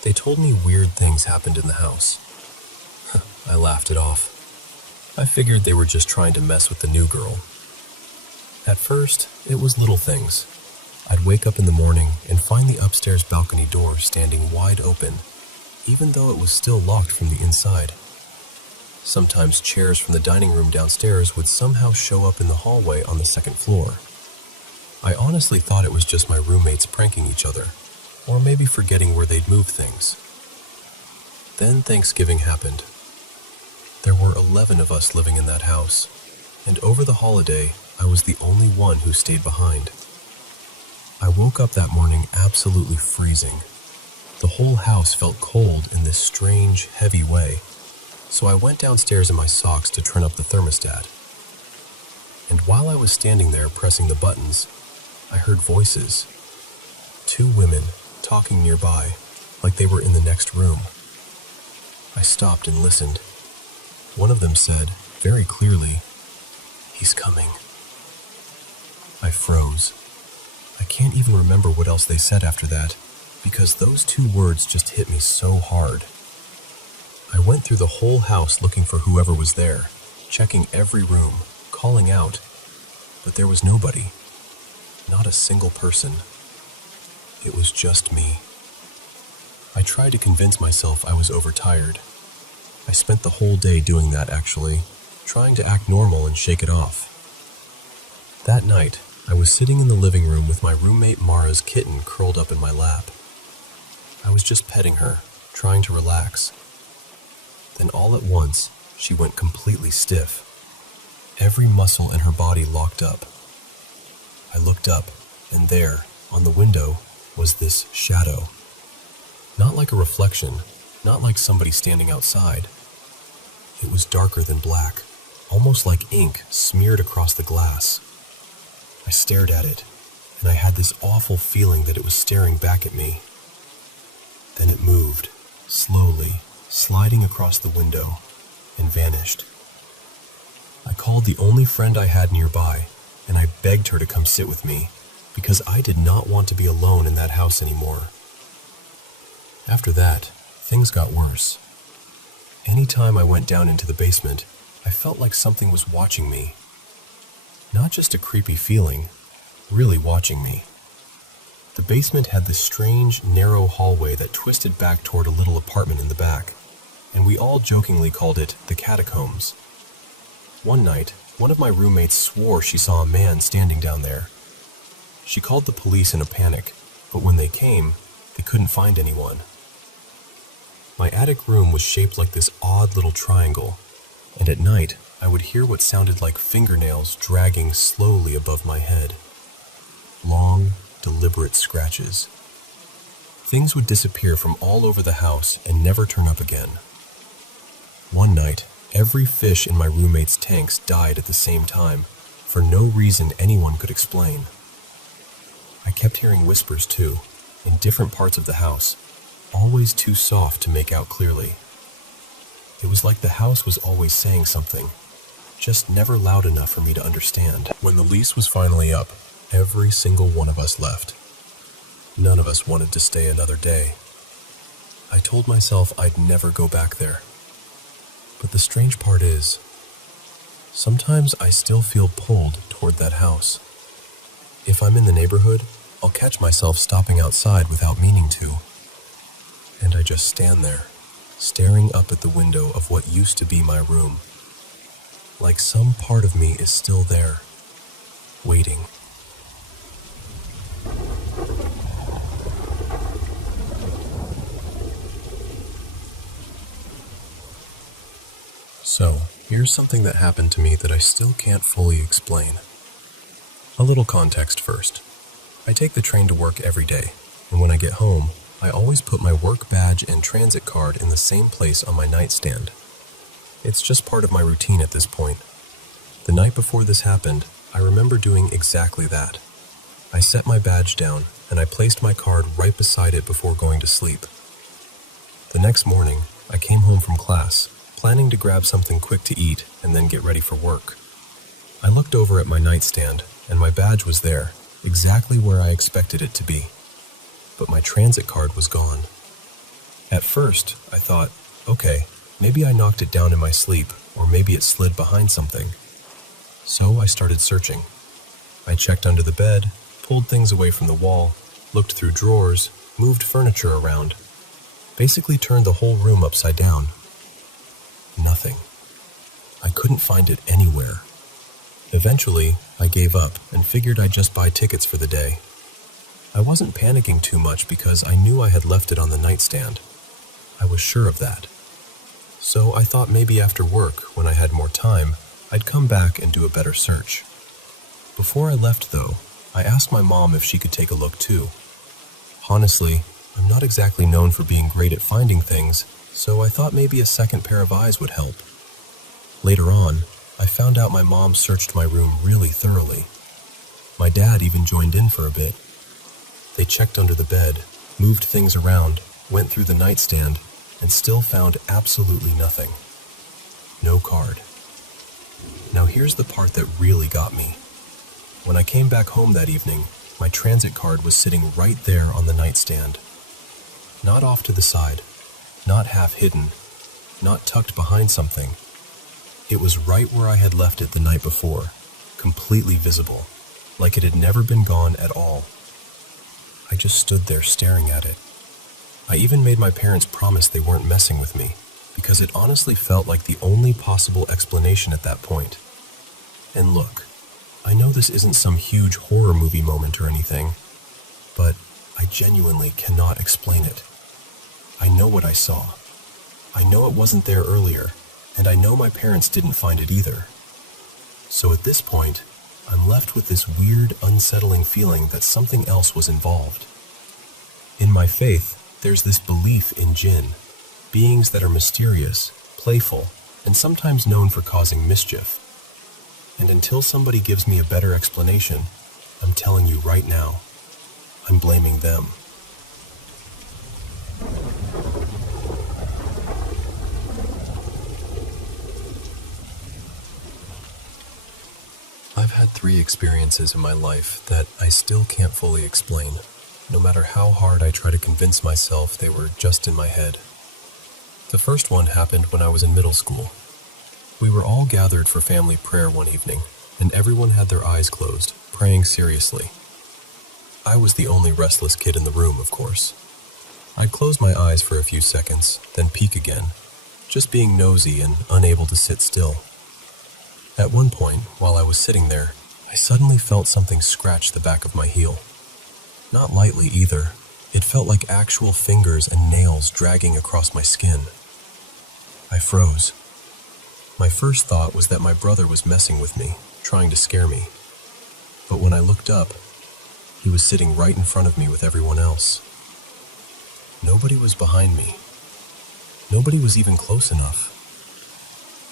They told me weird things happened in the house. I laughed it off. I figured they were just trying to mess with the new girl. At first, it was little things. I'd wake up in the morning and find the upstairs balcony door standing wide open, even though it was still locked from the inside. Sometimes chairs from the dining room downstairs would somehow show up in the hallway on the second floor. I honestly thought it was just my roommates pranking each other, or maybe forgetting where they'd moved things. Then Thanksgiving happened. There were 11 of us living in that house, and over the holiday, I was the only one who stayed behind. I woke up that morning absolutely freezing. The whole house felt cold in this strange, heavy way, so I went downstairs in my socks to turn up the thermostat. And while I was standing there pressing the buttons, I heard voices. 2 women talking nearby, like they were in the next room. I stopped and listened. One of them said, very clearly, "He's coming." I froze. I can't even remember what else they said after that, because those 2 words just hit me so hard. I went through the whole house looking for whoever was there, checking every room, calling out, but there was nobody. Not a single person. It was just me. I tried to convince myself I was overtired. I spent the whole day doing that, actually, trying to act normal and shake it off. That night, I was sitting in the living room with my roommate Mara's kitten curled up in my lap. I was just petting her, trying to relax. Then all at once, she went completely stiff. Every muscle in her body locked up. I looked up, and there, on the window, was this shadow. Not like a reflection, not like somebody standing outside. It was darker than black, almost like ink smeared across the glass. I stared at it, and I had this awful feeling that it was staring back at me. Then it moved, slowly, sliding across the window, and vanished. I called the only friend I had nearby, and I begged her to come sit with me, because I did not want to be alone in that house anymore. After that, things got worse. Anytime I went down into the basement, I felt like something was watching me. Not just a creepy feeling, really watching me. The basement had this strange, narrow hallway that twisted back toward a little apartment in the back, and we all jokingly called it the catacombs. One night, one of my roommates swore she saw a man standing down there. She called the police in a panic, but when they came, they couldn't find anyone. My attic room was shaped like this odd little triangle, and at night, I would hear what sounded like fingernails dragging slowly above my head. Long, deliberate scratches. Things would disappear from all over the house and never turn up again. One night, every fish in my roommate's tanks died at the same time, for no reason anyone could explain. I kept hearing whispers too, in different parts of the house, always too soft to make out clearly. It was like the house was always saying something, just never loud enough for me to understand. When the lease was finally up, every single one of us left. None of us wanted to stay another day. I told myself I'd never go back there. But the strange part is, sometimes I still feel pulled toward that house. If I'm in the neighborhood, I'll catch myself stopping outside without meaning to. And I just stand there, staring up at the window of what used to be my room. like some part of me is still there, waiting. So, here's something that happened to me that I still can't fully explain. A little context first. I take the train to work every day, and when I get home, I always put my work badge and transit card in the same place on my nightstand. It's just part of my routine at this point. The night before this happened, I remember doing exactly that. I set my badge down, and I placed my card right beside it before going to sleep. The next morning, I came home from class, planning to grab something quick to eat and then get ready for work. I looked over at my nightstand, and my badge was there, exactly where I expected it to be. But my transit card was gone. At first, I thought, okay, maybe I knocked it down in my sleep, or maybe it slid behind something. So I started searching. I checked under the bed, pulled things away from the wall, looked through drawers, moved furniture around, basically turned the whole room upside down. Nothing. I couldn't find it anywhere. Eventually, I gave up and figured I'd just buy tickets for the day. I wasn't panicking too much because I knew I had left it on the nightstand. I was sure of that. So I thought maybe after work, when I had more time, I'd come back and do a better search. Before I left, though, I asked my mom if she could take a look too. Honestly, I'm not exactly known for being great at finding things, so I thought maybe a second pair of eyes would help. Later on, I found out my mom searched my room really thoroughly. My dad even joined in for a bit. They checked under the bed, moved things around, went through the nightstand, and still found absolutely nothing. No card. Now here's the part that really got me. When I came back home that evening, my transit card was sitting right there on the nightstand. Not off to the side, not half hidden, not tucked behind something. It was right where I had left it the night before, completely visible, like it had never been gone at all. I just stood there staring at it. I even made my parents promise they weren't messing with me, because it honestly felt like the only possible explanation at that point. And look, I know this isn't some huge horror movie moment or anything, but I genuinely cannot explain it. I know what I saw. I know it wasn't there earlier, and I know my parents didn't find it either. So at this point, I'm left with this weird, unsettling feeling that something else was involved. In my faith, there's this belief in jinn, beings that are mysterious, playful, and sometimes known for causing mischief. And until somebody gives me a better explanation, I'm telling you right now, I'm blaming them. I've had 3 experiences in my life that I still can't fully explain, no matter how hard I try to convince myself they were just in my head. The first one happened when I was in middle school. We were all gathered for family prayer one evening, and everyone had their eyes closed, praying seriously. I was the only restless kid in the room, of course. I'd close my eyes for a few seconds, then peek again, just being nosy and unable to sit still. At one point, while I was sitting there, I suddenly felt something scratch the back of my heel. Not lightly either. It felt like actual fingers and nails dragging across my skin. I froze. My first thought was that my brother was messing with me, trying to scare me. But when I looked up, he was sitting right in front of me with everyone else. Nobody was behind me. Nobody was even close enough.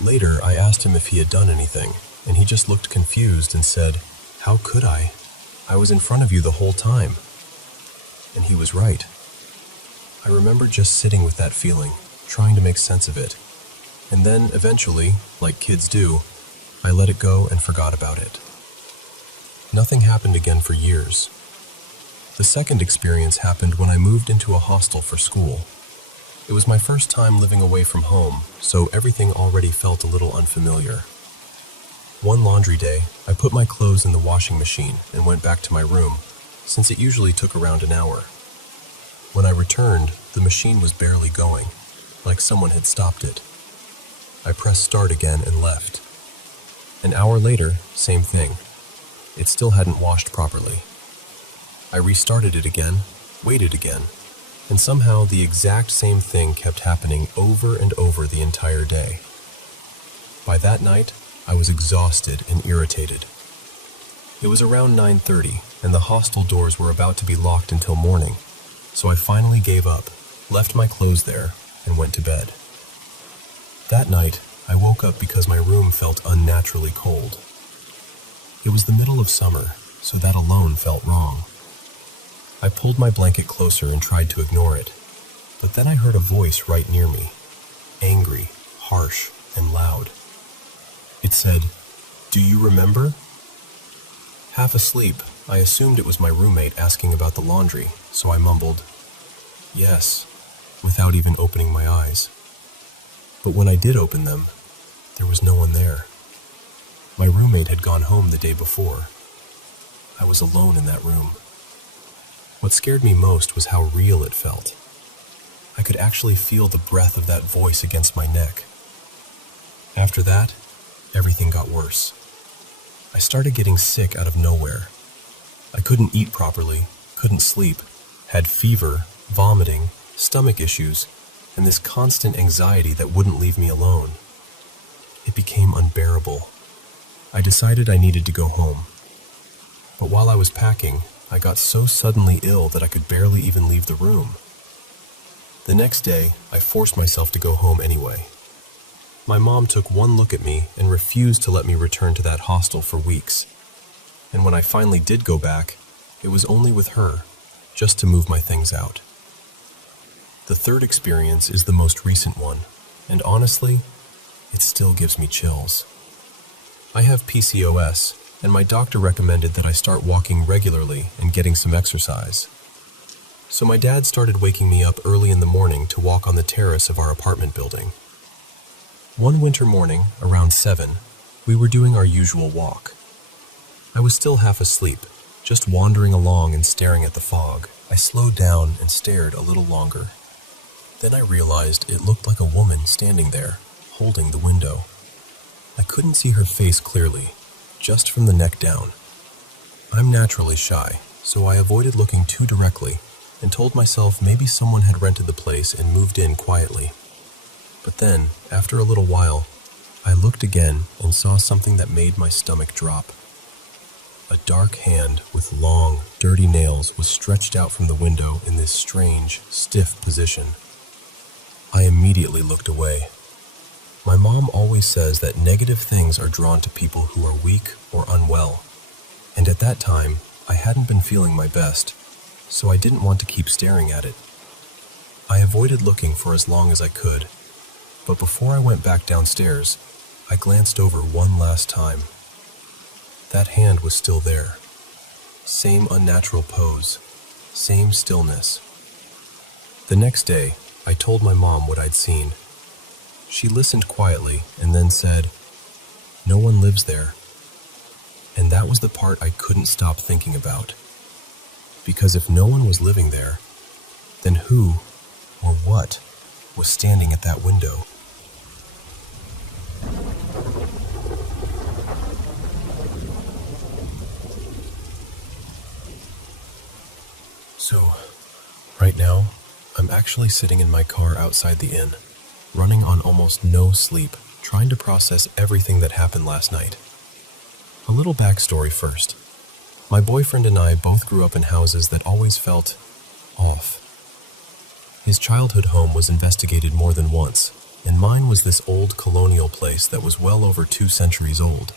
Later, I asked him if he had done anything, and he just looked confused and said, "How could I? I was in front of you the whole time." And he was right. I remember just sitting with that feeling, trying to make sense of it. And then, eventually, like kids do, I let it go and forgot about it. Nothing happened again for years. The second experience happened when I moved into a hostel for school. It was my first time living away from home, so everything already felt a little unfamiliar. One laundry day, I put my clothes in the washing machine and went back to my room, since it usually took around an hour. When I returned, the machine was barely going, like someone had stopped it. I pressed start again and left. An hour later, same thing. It still hadn't washed properly. I restarted it again, waited again, and somehow the exact same thing kept happening over and over the entire day. By that night, I was exhausted and irritated. It was around 9:30, and the hostel doors were about to be locked until morning, so I finally gave up, left my clothes there, and went to bed. That night, I woke up because my room felt unnaturally cold. It was the middle of summer, so that alone felt wrong. I pulled my blanket closer and tried to ignore it, but then I heard a voice right near me, angry, harsh, and loud. It said, "Do you remember?" Half asleep, I assumed it was my roommate asking about the laundry, so I mumbled, "Yes," without even opening my eyes. But when I did open them, there was no one there. My roommate had gone home the day before. I was alone in that room. What scared me most was how real it felt. I could actually feel the breath of that voice against my neck. After that, everything got worse. I started getting sick out of nowhere. I couldn't eat properly, couldn't sleep, had fever, vomiting, stomach issues, and this constant anxiety that wouldn't leave me alone. It became unbearable. I decided I needed to go home. But while I was packing, I got so suddenly ill that I could barely even leave the room. The next day, I forced myself to go home anyway. My mom took one look at me and refused to let me return to that hostel for weeks. And when I finally did go back, it was only with her, just to move my things out. The third experience is the most recent one, and honestly, it still gives me chills. I have PCOS, and my doctor recommended that I start walking regularly and getting some exercise. So my dad started waking me up early in the morning to walk on the terrace of our apartment building. One winter morning, around 7, we were doing our usual walk. I was still half asleep, just wandering along and staring at the fog. I slowed down and stared a little longer. Then I realized it looked like a woman standing there, holding the window. I couldn't see her face clearly, just from the neck down. I'm naturally shy, so I avoided looking too directly and told myself maybe someone had rented the place and moved in quietly. But then, after a little while, I looked again and saw something that made my stomach drop. A dark hand with long, dirty nails was stretched out from the window in this strange, stiff position. I immediately looked away. My mom always says that negative things are drawn to people who are weak or unwell, and at that time, I hadn't been feeling my best, so I didn't want to keep staring at it. I avoided looking for as long as I could, but before I went back downstairs, I glanced over one last time. That hand was still there. Same unnatural pose, same stillness. The next day, I told my mom what I'd seen. She listened quietly and then said, "No one lives there." And that was the part I couldn't stop thinking about. Because if no one was living there, then who or what was standing at that window? So, right now, I'm actually sitting in my car outside the inn, running on almost no sleep, trying to process everything that happened last night. A little backstory first. My boyfriend and I both grew up in houses that always felt off. His childhood home was investigated more than once, and mine was this old colonial place that was well over 2 centuries old.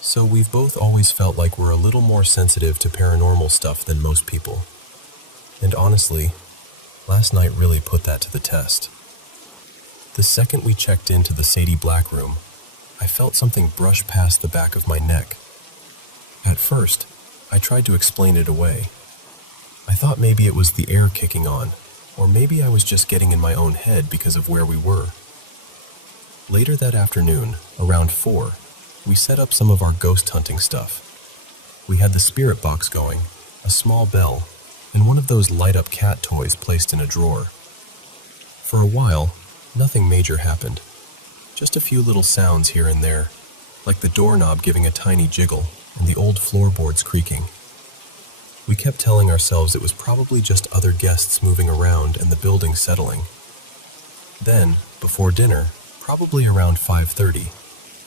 So we've both always felt like we're a little more sensitive to paranormal stuff than most people. And honestly, last night really put that to the test. The second we checked into the Sadie Black room, I felt something brush past the back of my neck. At first, I tried to explain it away. I thought maybe it was the air kicking on, or maybe I was just getting in my own head because of where we were. Later that afternoon, around 4, we set up some of our ghost hunting stuff. We had the spirit box going, a small bell, and one of those light-up cat toys placed in a drawer. For a while, nothing major happened. Just a few little sounds here and there, like the doorknob giving a tiny jiggle and the old floorboards creaking. We kept telling ourselves it was probably just other guests moving around and the building settling. Then, before dinner, probably around 5:30,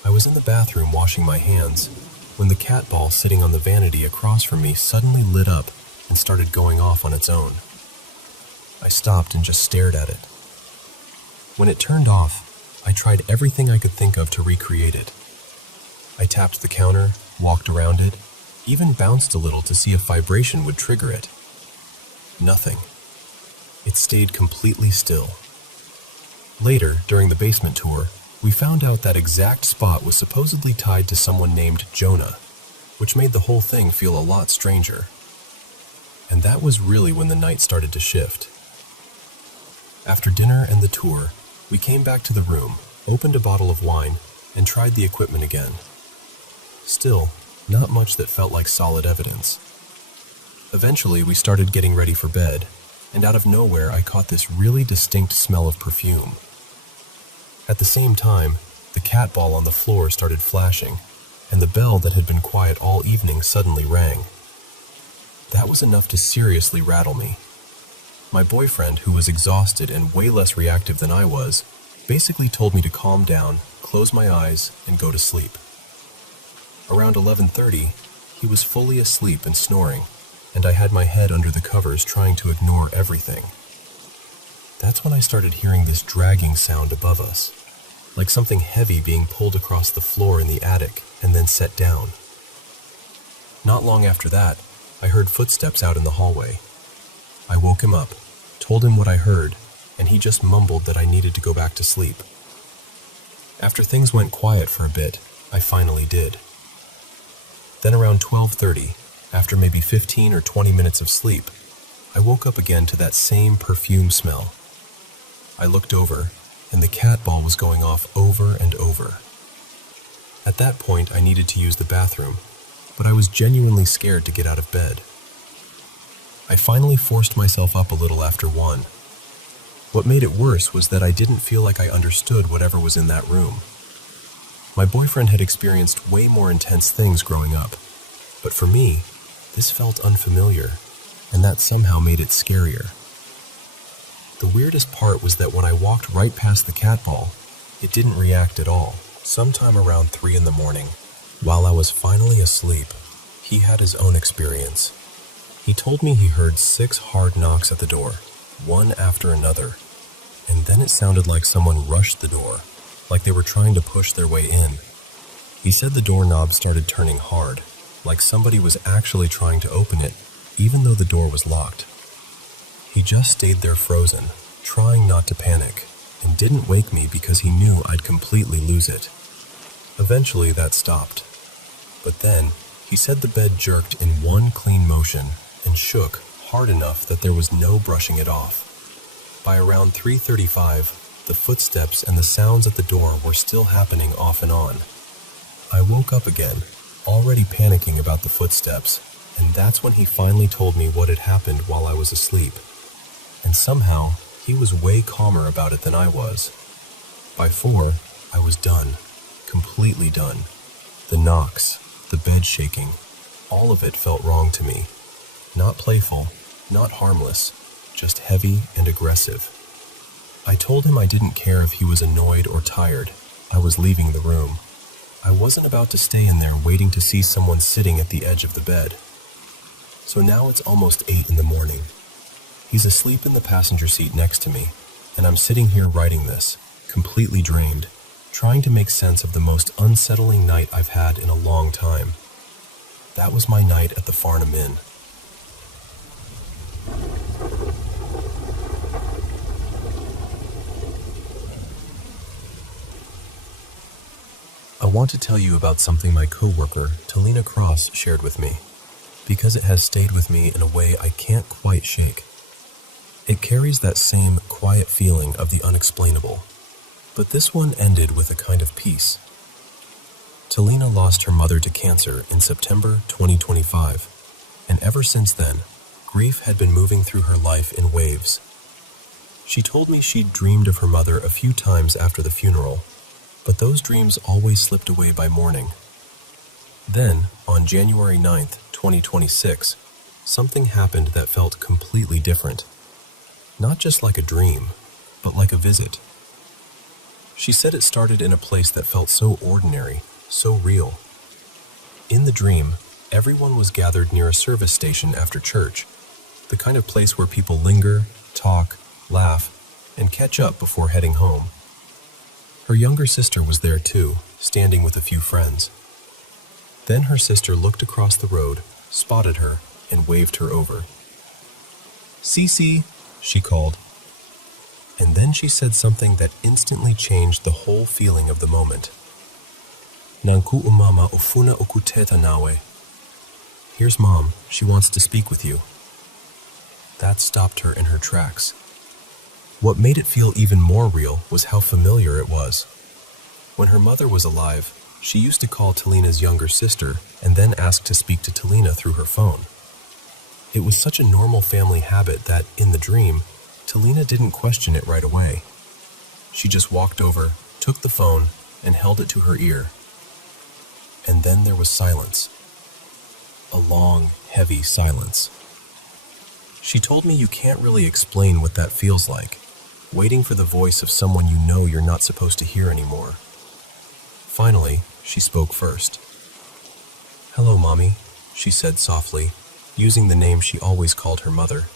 I was in the bathroom washing my hands when the cat ball sitting on the vanity across from me suddenly lit up and started going off on its own. I stopped and just stared at it. When it turned off, I tried everything I could think of to recreate it. I tapped the counter, walked around it, even bounced a little to see if vibration would trigger it. Nothing. It stayed completely still. Later, during the basement tour, we found out that exact spot was supposedly tied to someone named Jonah, which made the whole thing feel a lot stranger. And that was really when the night started to shift. After dinner and the tour, we came back to the room, opened a bottle of wine, and tried the equipment again. Still, not much that felt like solid evidence. Eventually, we started getting ready for bed, and out of nowhere I caught this really distinct smell of perfume. At the same time, the cat ball on the floor started flashing, and the bell that had been quiet all evening suddenly rang. That was enough to seriously rattle me. My boyfriend, who was exhausted and way less reactive than I was, basically told me to calm down, close my eyes, and go to sleep. Around 11:30, he was fully asleep and snoring, and I had my head under the covers trying to ignore everything. That's when I started hearing this dragging sound above us, like something heavy being pulled across the floor in the attic and then set down. Not long after that, I heard footsteps out in the hallway. I woke him up, told him what I heard, and he just mumbled that I needed to go back to sleep. After things went quiet for a bit, I finally did. Then around 12:30, after maybe 15 or 20 minutes of sleep, I woke up again to that same perfume smell. I looked over, and the cat ball was going off over and over. At that point, I needed to use the bathroom, but I was genuinely scared to get out of bed. I finally forced myself up a little after 1. What made it worse was that I didn't feel like I understood whatever was in that room. My boyfriend had experienced way more intense things growing up, but for me, this felt unfamiliar, and that somehow made it scarier. The weirdest part was that when I walked right past the cat ball, it didn't react at all. Sometime around 3 in the morning, while I was finally asleep, he had his own experience. He told me he heard 6 hard knocks at the door, one after another, and then it sounded like someone rushed the door, like they were trying to push their way in. He said the doorknob started turning hard, like somebody was actually trying to open it, even though the door was locked. He just stayed there frozen, trying not to panic, and didn't wake me because he knew I'd completely lose it. Eventually that stopped, but then he said the bed jerked in one clean motion and shook hard enough that there was no brushing it off. By around 3:35, the footsteps and the sounds at the door were still happening off and on. I woke up again, already panicking about the footsteps, and that's when he finally told me what had happened while I was asleep. And somehow, he was way calmer about it than I was. By 4, I was done, completely done. The knocks, the bed shaking, all of it felt wrong to me. Not playful, not harmless, just heavy and aggressive. I told him I didn't care if he was annoyed or tired. I was leaving the room. I wasn't about to stay in there waiting to see someone sitting at the edge of the bed. So now it's almost 8 in the morning. He's asleep in the passenger seat next to me, and I'm sitting here writing this, completely drained, trying to make sense of the most unsettling night I've had in a long time. That was my night at the Farnham Inn. I want to tell you about something my coworker, Talina Cross, shared with me, because it has stayed with me in a way I can't quite shake. It carries that same quiet feeling of the unexplainable, but this one ended with a kind of peace. Talina lost her mother to cancer in September 2025, and ever since then, grief had been moving through her life in waves. She told me she'd dreamed of her mother a few times after the funeral, But those dreams always slipped away by morning. Then, on January 9th, 2026, something happened that felt completely different. Not just like a dream, but like a visit. She said it started in a place that felt so ordinary, so real. In the dream, everyone was gathered near a service station after church, the kind of place where people linger, talk, laugh, and catch up before heading home. Her younger sister was there too, standing with a few friends. Then her sister looked across the road, spotted her, and waved her over. "Cece," she called. And then she said something that instantly changed the whole feeling of the moment. "Nanku umama ufuna ukuteta nawe." "Here's Mom, she wants to speak with you." That stopped her in her tracks. What made it feel even more real was how familiar it was. When her mother was alive, she used to call Talina's younger sister and then ask to speak to Talina through her phone. It was such a normal family habit that, in the dream, Talina didn't question it right away. She just walked over, took the phone, and held it to her ear. And then there was silence. A long, heavy silence. She told me you can't really explain what that feels like, waiting for the voice of someone you know you're not supposed to hear anymore. Finally, she spoke first. "Hello, Mommy," she said softly, using the name she always called her mother.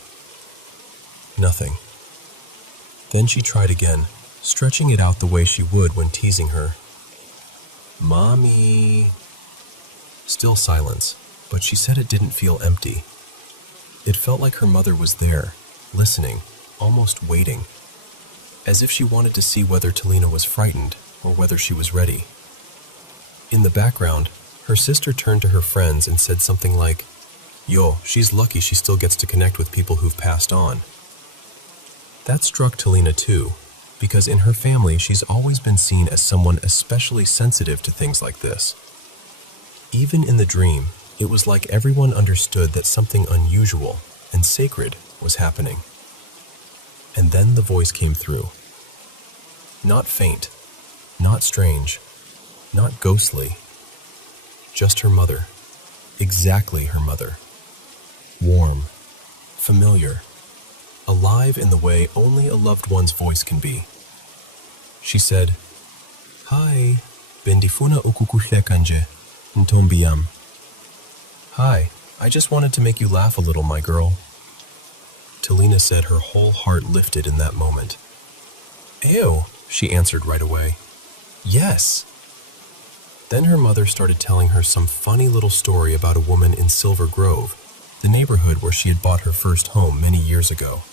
Nothing. Then she tried again, stretching it out the way she would when teasing her. "Mommy." Still silence, but she said it didn't feel empty. It felt like her mother was there, listening, almost waiting, as if she wanted to see whether Talina was frightened or whether she was ready. In the background, her sister turned to her friends and said something like, "Yo, she's lucky she still gets to connect with people who've passed on." That struck Talina too, because in her family she's always been seen as someone especially sensitive to things like this. Even in the dream, it was like everyone understood that something unusual and sacred was happening. And then the voice came through. Not faint, not strange, not ghostly. Just her mother. Exactly her mother. Warm, familiar, alive in the way only a loved one's voice can be. She said, "Hi, bendifuna ukukuhlekanje, ntombiyam." "Hi, I just wanted to make you laugh a little, my girl." Talina said her whole heart lifted in that moment. "Ew," she answered right away. "Yes." Then her mother started telling her some funny little story about a woman in Silver Grove, the neighborhood where she had bought her first home many years ago.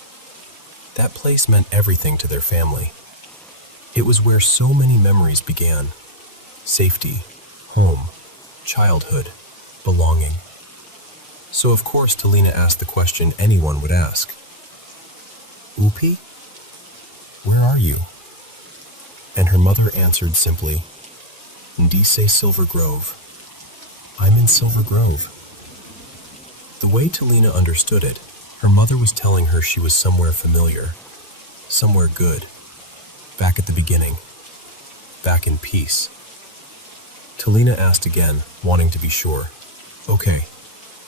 That place meant everything to their family. It was where so many memories began. Safety, home, childhood, belonging. So of course Talina asked the question anyone would ask. "Upi? Where are you?" And her mother answered simply, "Ndise Silver Grove. I'm in Silver Grove." The way Talina understood it, her mother was telling her she was somewhere familiar, somewhere good, back at the beginning, back in peace. Talina asked again, wanting to be sure, "Okay,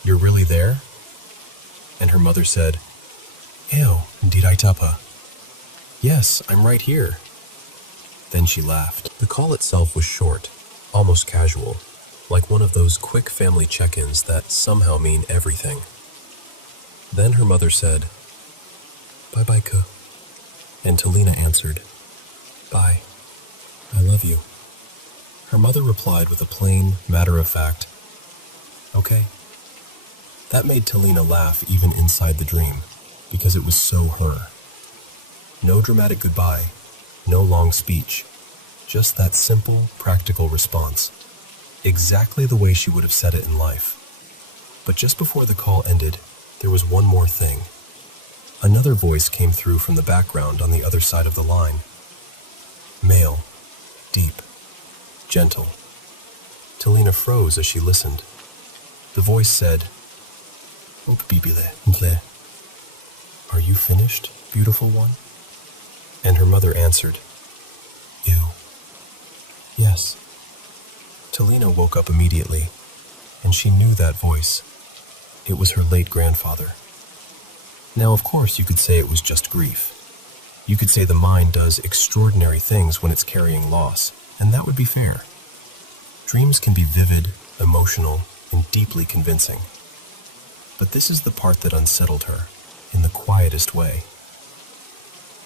you're really there?" And her mother said, "Ew, ndiraitapa. Yes, I'm right here." Then she laughed. The call itself was short, almost casual, like one of those quick family check-ins that somehow mean everything. Then her mother said, "Bye-bye, Ka." And Talina answered, "Bye. I love you." Her mother replied with a plain, matter-of-fact, "Okay." That made Talina laugh even inside the dream, because it was so her. No dramatic goodbye, no long speech, just that simple, practical response. Exactly the way she would have said it in life. But just before the call ended, there was one more thing. Another voice came through from the background on the other side of the line. Male, deep, gentle. Talina froze as she listened. The voice said, "Bibile. Are you finished, beautiful one?" And her mother answered, "Ew." mess. Talina woke up immediately, and she knew that voice. It was her late grandfather. Now, of course, you could say it was just grief. You could say the mind does extraordinary things when it's carrying loss, and that would be fair. Dreams can be vivid, emotional, and deeply convincing. But this is the part that unsettled her, in the quietest way.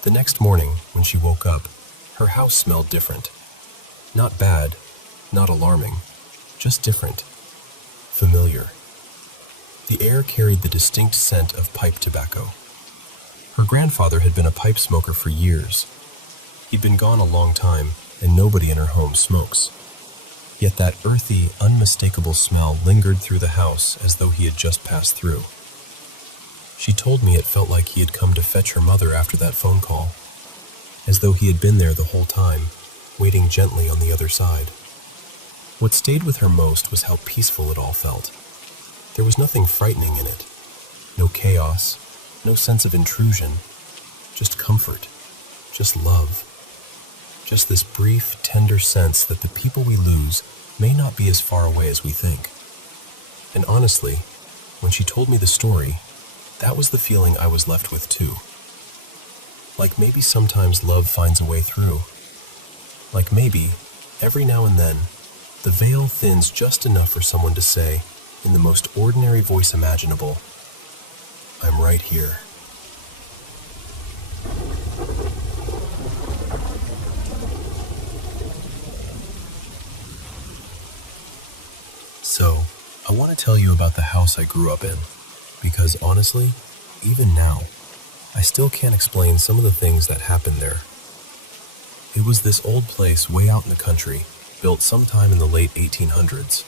The next morning, when she woke up, her house smelled different. Not bad, not alarming, just different. Familiar. The air carried the distinct scent of pipe tobacco. Her grandfather had been a pipe smoker for years. He'd been gone a long time, and nobody in her home smokes. Yet that earthy, unmistakable smell lingered through the house as though he had just passed through. She told me it felt like he had come to fetch her mother after that phone call, as though he had been there the whole time, waiting gently on the other side. What stayed with her most was how peaceful it all felt. There was nothing frightening in it. No chaos, no sense of intrusion, just comfort, just love. Just this brief, tender sense that the people we lose may not be as far away as we think. And honestly, when she told me the story, that was the feeling I was left with too. Like maybe sometimes love finds a way through. Like maybe, every now and then, the veil thins just enough for someone to say, in the most ordinary voice imaginable, "I'm right here." So, I want to tell you about the house I grew up in, because honestly, even now, I still can't explain some of the things that happened there. It was this old place way out in the country, built sometime in the late 1800s.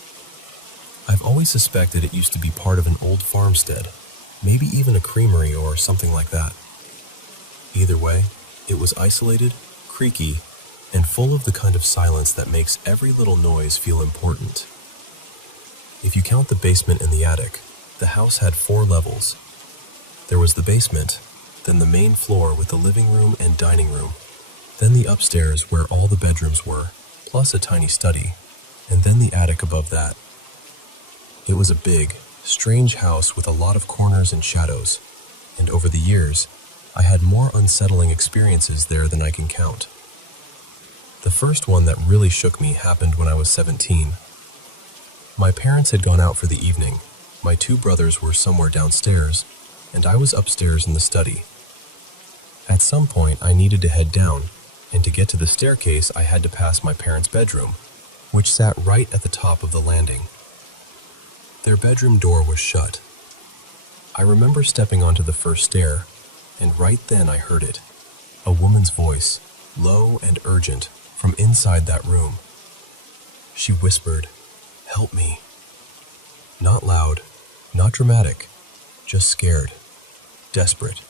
I've always suspected it used to be part of an old farmstead, maybe even a creamery or something like that. Either way, it was isolated, creaky, and full of the kind of silence that makes every little noise feel important. If you count the basement and the attic, the house had 4 levels. There was the basement, then the main floor with the living room and dining room, then the upstairs where all the bedrooms were, plus a tiny study, and then the attic above that. It was a big, strange house with a lot of corners and shadows, and over the years, I had more unsettling experiences there than I can count. The first one that really shook me happened when I was 17. My parents had gone out for the evening, my 2 brothers were somewhere downstairs, and I was upstairs in the study. At some point, I needed to head down, and to get to the staircase, I had to pass my parents' bedroom, which sat right at the top of the landing. Their bedroom door was shut. I remember stepping onto the first stair, and right then I heard it, a woman's voice, low and urgent, from inside that room. She whispered, "Help me." Not loud, not dramatic, just scared, desperate.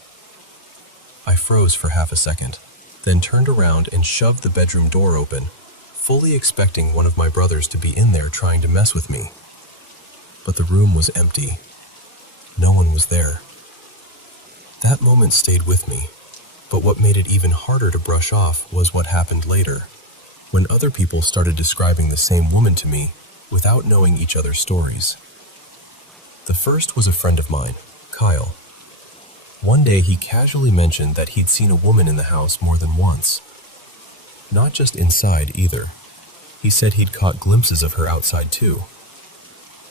I froze for half a second, then turned around and shoved the bedroom door open, fully expecting one of my brothers to be in there trying to mess with me. But the room was empty. No one was there. That moment stayed with me, but what made it even harder to brush off was what happened later, when other people started describing the same woman to me without knowing each other's stories. The first was a friend of mine, Kyle. One day he casually mentioned that he'd seen a woman in the house more than once. Not just inside either. He said he'd caught glimpses of her outside too.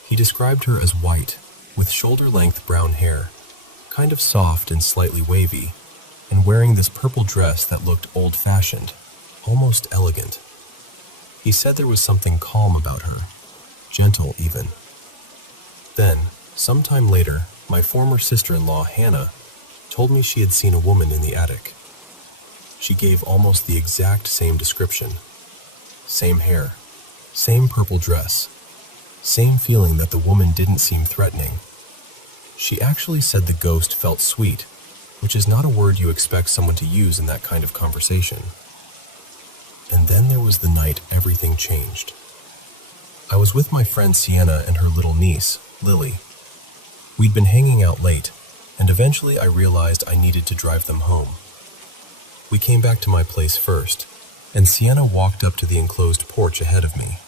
He described her as white, with shoulder-length brown hair, kind of soft and slightly wavy, and wearing this purple dress that looked old-fashioned, almost elegant. He said there was something calm about her, gentle even. Then, sometime later, my former sister-in-law, Hannah, told me she had seen a woman in the attic. She gave almost the exact same description. Same hair, same purple dress, same feeling that the woman didn't seem threatening. She actually said the ghost felt sweet, which is not a word you expect someone to use in that kind of conversation. And then there was the night everything changed. I was with my friend Sienna and her little niece, Lily. We'd been hanging out late, and eventually I realized I needed to drive them home. We came back to my place first, and Sienna walked up to the enclosed porch ahead of me.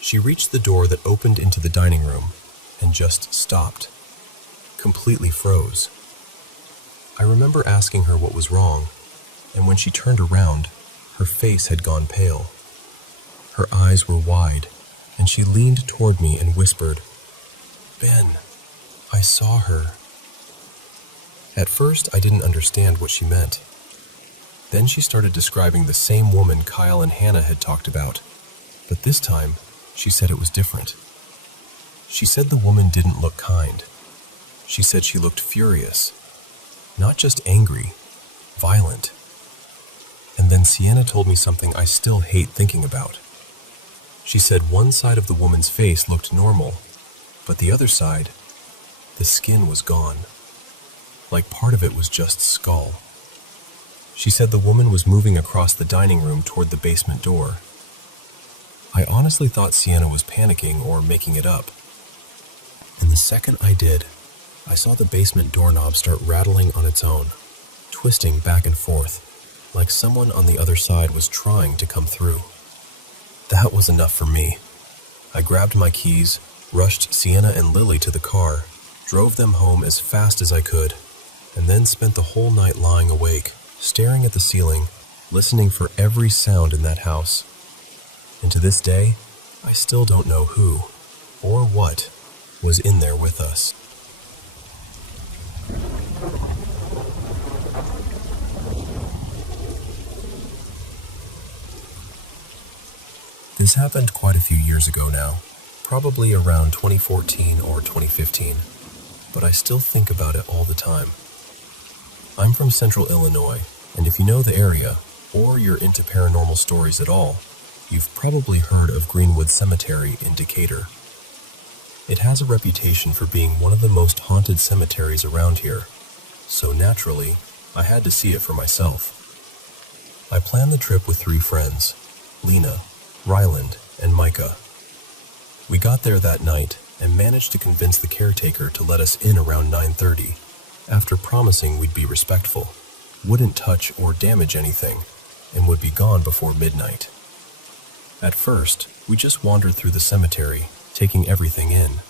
She reached the door that opened into the dining room and just stopped, completely froze. I remember asking her what was wrong, and when she turned around, her face had gone pale. Her eyes were wide, and she leaned toward me and whispered, "Ben, I saw her." At first, I didn't understand what she meant. Then she started describing the same woman Kyle and Hannah had talked about, but this time, she said it was different. She said the woman didn't look kind. She said she looked furious, not just angry, violent. And then Sienna told me something I still hate thinking about. She said one side of the woman's face looked normal, but the other side, the skin was gone. Like part of it was just skull. She said the woman was moving across the dining room toward the basement door. I honestly thought Sienna was panicking or making it up. And the second I did, I saw the basement doorknob start rattling on its own, twisting back and forth, like someone on the other side was trying to come through. That was enough for me. I grabbed my keys, rushed Sienna and Lily to the car, drove them home as fast as I could, and then spent the whole night lying awake, staring at the ceiling, listening for every sound in that house. And to this day, I still don't know who or what was in there with us. This happened quite a few years ago now, probably around 2014 or 2015, but I still think about it all the time. I'm from Central Illinois, and if you know the area, or you're into paranormal stories at all, you've probably heard of Greenwood Cemetery in Decatur. It has a reputation for being one of the most haunted cemeteries around here, so naturally, I had to see it for myself. I planned the trip with 3 friends, Lena, Ryland, and Micah. We got there that night and managed to convince the caretaker to let us in around 9:30, after promising we'd be respectful, wouldn't touch or damage anything, and would be gone before midnight. At first, we just wandered through the cemetery, taking everything in.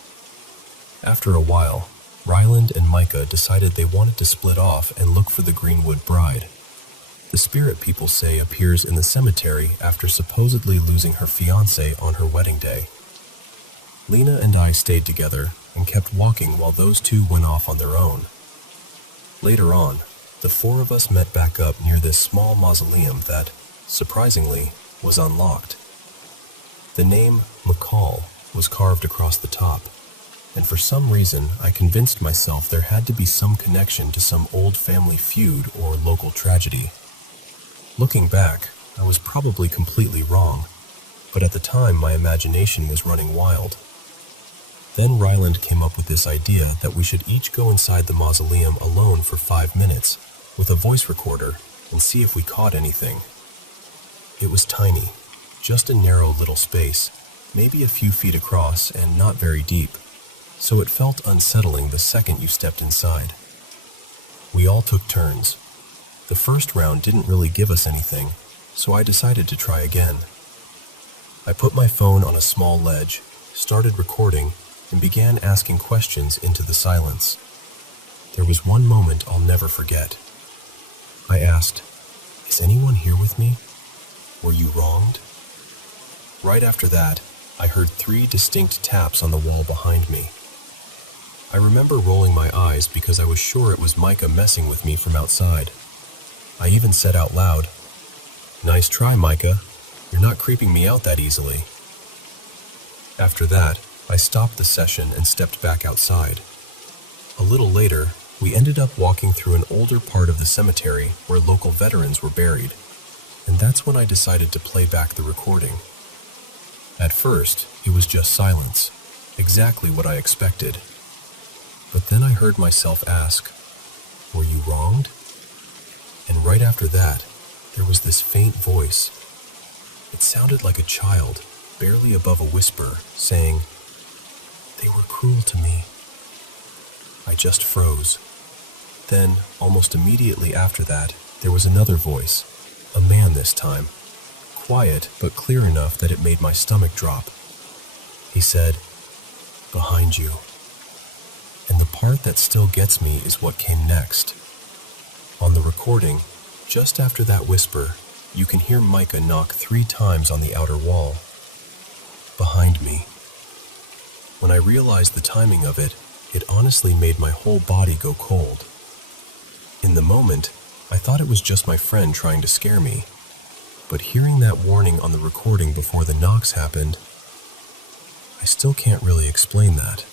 After a while, Ryland and Micah decided they wanted to split off and look for the Greenwood bride. The spirit people say appears in the cemetery after supposedly losing her fiancé on her wedding day. Lena and I stayed together and kept walking while those two went off on their own. Later on, the 4 of us met back up near this small mausoleum that, surprisingly, was unlocked. The name McCall was carved across the top, and for some reason I convinced myself there had to be some connection to some old family feud or local tragedy. Looking back, I was probably completely wrong, but at the time my imagination was running wild. Then Ryland came up with this idea that we should each go inside the mausoleum alone for 5 minutes with a voice recorder and see if we caught anything. It was tiny, just a narrow little space, maybe a few feet across and not very deep, so it felt unsettling the second you stepped inside. We all took turns. The first round didn't really give us anything, so I decided to try again. I put my phone on a small ledge, started recording, and began asking questions into the silence. There was one moment I'll never forget. I asked, "Is anyone here with me? Were you wronged?" Right after that, I heard 3 distinct taps on the wall behind me. I remember rolling my eyes because I was sure it was Micah messing with me from outside. I even said out loud, "Nice try, Micah. You're not creeping me out that easily." After that, I stopped the session and stepped back outside. A little later, we ended up walking through an older part of the cemetery where local veterans were buried, and that's when I decided to play back the recording. At first, it was just silence, exactly what I expected. But then I heard myself ask, "Were you wronged?" And right after that, there was this faint voice. It sounded like a child, barely above a whisper, saying, "They were cruel to me." I just froze. Then, almost immediately after that, there was another voice, A man this time. Quiet, but clear enough that it made my stomach drop. He said, "Behind you." And the part that still gets me is what came next. On the recording, just after that whisper, you can hear Micah knock 3 times on the outer wall. Behind me. When I realized the timing of it, it honestly made my whole body go cold. In the moment, I thought it was just my friend trying to scare me, but hearing that warning on the recording before the knocks happened, I still can't really explain that.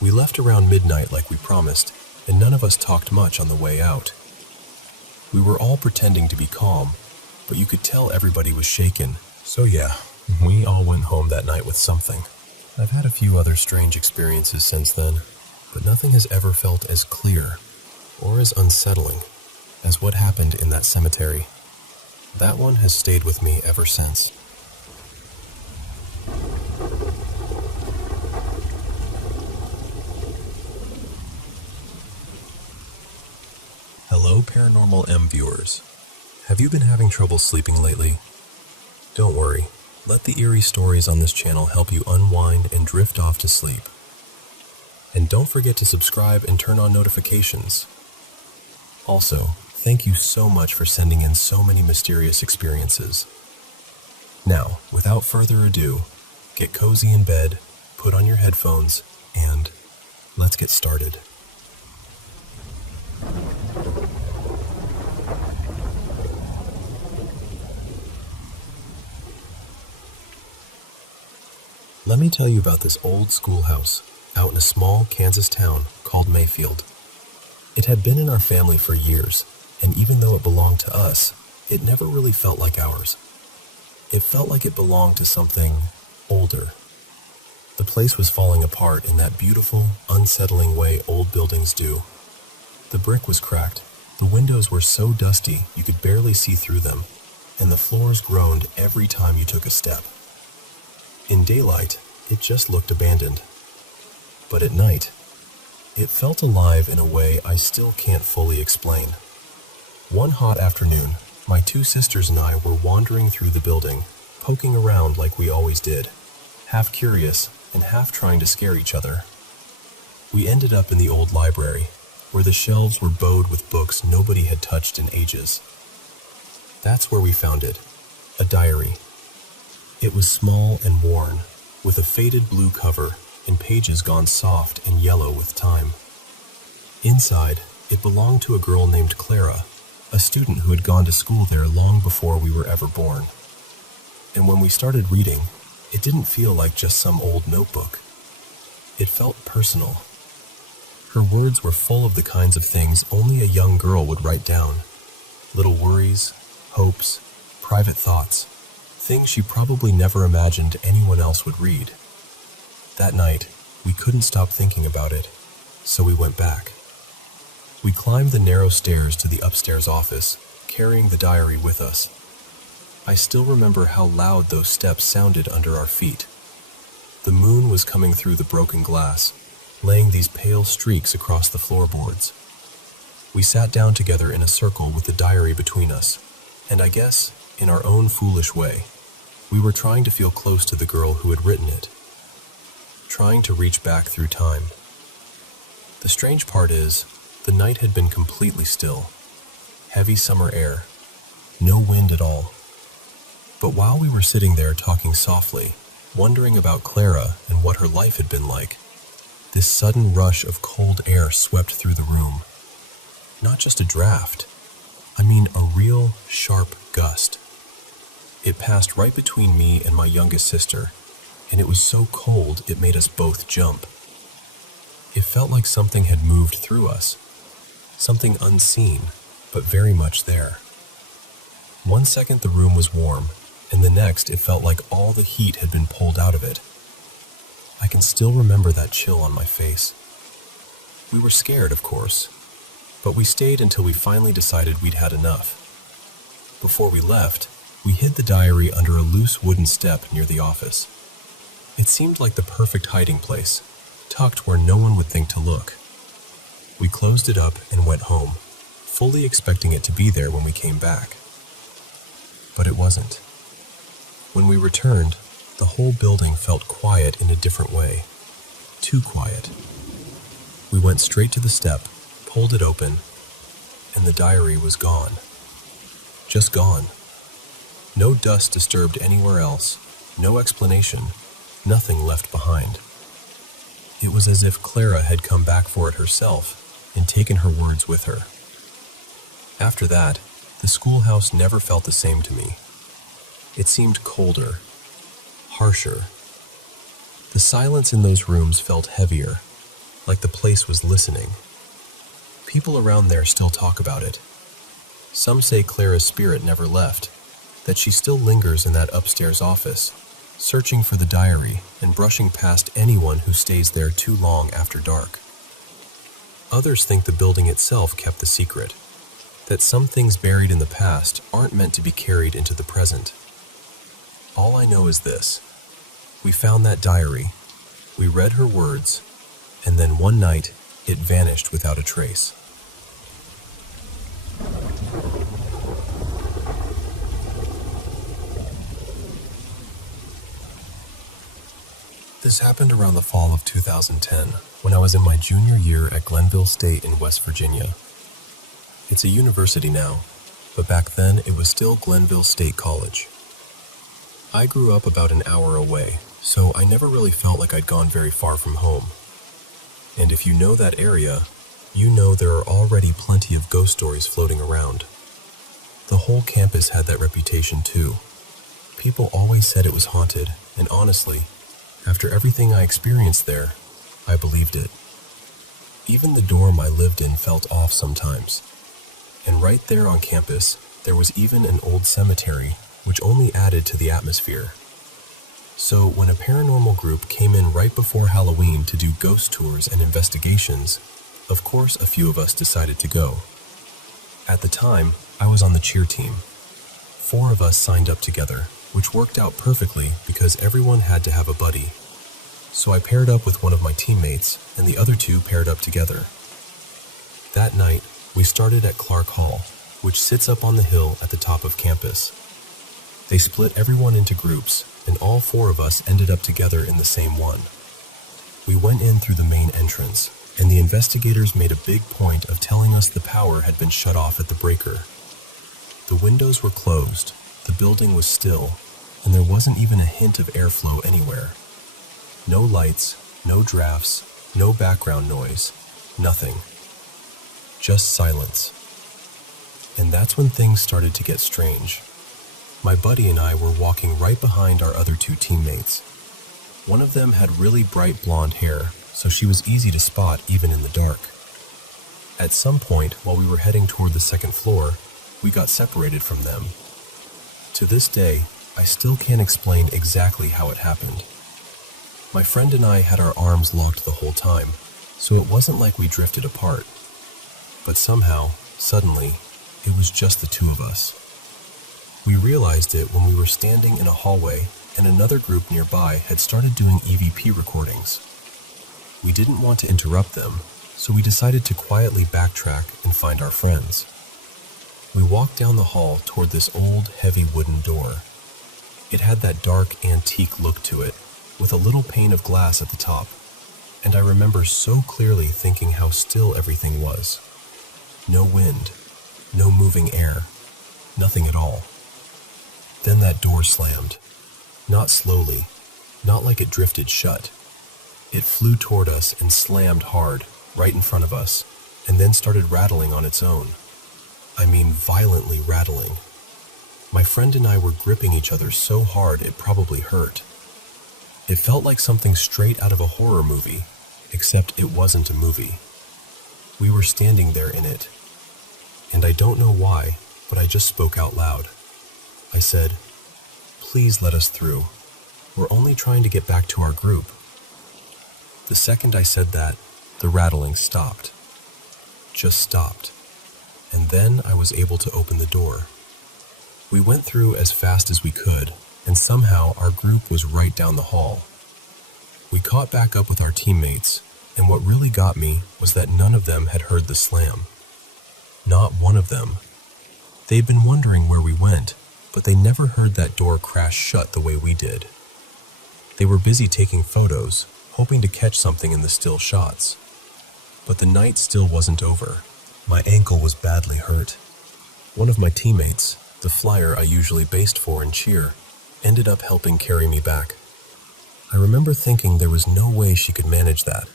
We left around midnight like we promised, and none of us talked much on the way out. We were all pretending to be calm, but you could tell everybody was shaken. So yeah, we all went home that night with something. I've had a few other strange experiences since then, but nothing has ever felt as clear or as unsettling as what happened in that cemetery. That one has stayed with me ever since. Hello, Paranormal M viewers. Have you been having trouble sleeping lately? Don't worry. Let the eerie stories on this channel help you unwind and drift off to sleep. And don't forget to subscribe and turn on notifications. Also, thank you so much for sending in so many mysterious experiences. Now, without further ado, get cozy in bed, put on your headphones, and let's get started. Let me tell you about this old schoolhouse out in a small Kansas town called Mayfield. It had been in our family for years, and even though it belonged to us, it never really felt like ours. It felt like it belonged to something older. The place was falling apart in that beautiful, unsettling way old buildings do. The brick was cracked, the windows were so dusty you could barely see through them, and the floors groaned every time you took a step. In daylight, it just looked abandoned. But at night, it felt alive in a way I still can't fully explain. One hot afternoon, my 2 sisters and I were wandering through the building, poking around like we always did, half curious and half trying to scare each other. We ended up in the old library, where the shelves were bowed with books nobody had touched in ages. That's where we found it, a diary. It was small and worn, with a faded blue cover and pages gone soft and yellow with time. Inside, it belonged to a girl named Clara, a student who had gone to school there long before we were ever born. And when we started reading, it didn't feel like just some old notebook. It felt personal. Her words were full of the kinds of things only a young girl would write down. Little worries, hopes, private thoughts. Things she probably never imagined anyone else would read. That night, we couldn't stop thinking about it, so we went back. We climbed the narrow stairs to the upstairs office, carrying the diary with us. I still remember how loud those steps sounded under our feet. The moon was coming through the broken glass, laying these pale streaks across the floorboards. We sat down together in a circle with the diary between us, and I guess, in our own foolish way, we were trying to feel close to the girl who had written it, trying to reach back through time. The strange part is, the night had been completely still. Heavy summer air, no wind at all. But while we were sitting there talking softly, wondering about Clara and what her life had been like, this sudden rush of cold air swept through the room. Not just a draft, I mean a real, sharp gust. It passed right between me and my youngest sister, and it was so cold it made us both jump. It felt like something had moved through us, something unseen, but very much there. One second the room was warm, and the next it felt like all the heat had been pulled out of it. I can still remember that chill on my face. We were scared, of course, but we stayed until we finally decided we'd had enough. Before we left, we hid the diary under a loose wooden step near the office. It seemed like the perfect hiding place, tucked where no one would think to look. We closed it up and went home, fully expecting it to be there when we came back. but it wasn't. When we returned, the whole building felt quiet in a different way. Too quiet. We went straight to the step, pulled it open, and the diary was gone. Just gone. No dust disturbed anywhere else, no explanation, nothing left behind. It was as if Clara had come back for it herself and taken her words with her. After that, the schoolhouse never felt the same to me. It seemed colder, harsher. The silence in those rooms felt heavier, like the place was listening. People around there still talk about it. Some say Clara's spirit never left, that she still lingers in that upstairs office, searching for the diary and brushing past anyone who stays there too long after dark. Others think the building itself kept the secret, that some things buried in the past aren't meant to be carried into the present. All I know is this: we found that diary, we read her words, and then one night it vanished without a trace. This happened around the fall of 2010, when I was in my junior year at Glenville State in West Virginia. It's a university now, but back then it was still Glenville State College. I grew up about an hour away, so I never really felt like I'd gone very far from home. And if you know that area, you know there are already plenty of ghost stories floating around. The whole campus had that reputation too. People always said it was haunted, and honestly, after everything I experienced there, I believed it. Even the dorm I lived in felt off sometimes. And right there on campus, there was even an old cemetery, which only added to the atmosphere. So when a paranormal group came in right before Halloween to do ghost tours and investigations, of course a few of us decided to go. At the time, I was on the cheer team. 4 of us signed up together, which worked out perfectly because everyone had to have a buddy. So I paired up with one of my teammates, and the other 2 paired up together. That night, we started at Clark Hall, which sits up on the hill at the top of campus. They split everyone into groups, and all 4 of us ended up together in the same one. We went in through the main entrance, and the investigators made a big point of telling us the power had been shut off at the breaker. The windows were closed, the building was still, and there wasn't even a hint of airflow anywhere. No lights, no drafts, no background noise, nothing. Just silence. And that's when things started to get strange. My buddy and I were walking right behind our other 2 teammates. One of them had really bright blonde hair, so she was easy to spot even in the dark. At some point, while we were heading toward the 2nd floor, we got separated from them. To this day, I still can't explain exactly how it happened. My friend and I had our arms locked the whole time, so it wasn't like we drifted apart. But somehow, suddenly, it was just the 2 of us. We realized it when we were standing in a hallway and another group nearby had started doing EVP recordings. We didn't want to interrupt them, so we decided to quietly backtrack and find our friends. We walked down the hall toward this old, heavy wooden door. It had that dark, antique look to it, with a little pane of glass at the top, and I remember so clearly thinking how still everything was. No wind, no moving air, nothing at all. Then that door slammed. Not slowly, not like it drifted shut. It flew toward us and slammed hard, right in front of us, and then started rattling on its own. I mean violently rattling. My friend and I were gripping each other so hard it probably hurt. It felt like something straight out of a horror movie, except it wasn't a movie. We were standing there in it. And I don't know why, but I just spoke out loud. I said, "Please let us through. We're only trying to get back to our group." The second I said that, the rattling stopped. Just stopped. And then I was able to open the door. We went through as fast as we could, and somehow our group was right down the hall. We caught back up with our teammates, and what really got me was that none of them had heard the slam. Not one of them. They'd been wondering where we went, but they never heard that door crash shut the way we did. They were busy taking photos, hoping to catch something in the still shots. But the night still wasn't over. My ankle was badly hurt. One of my teammates, the flyer I usually based for in cheer, ended up helping carry me back. I remember thinking there was no way she could manage that,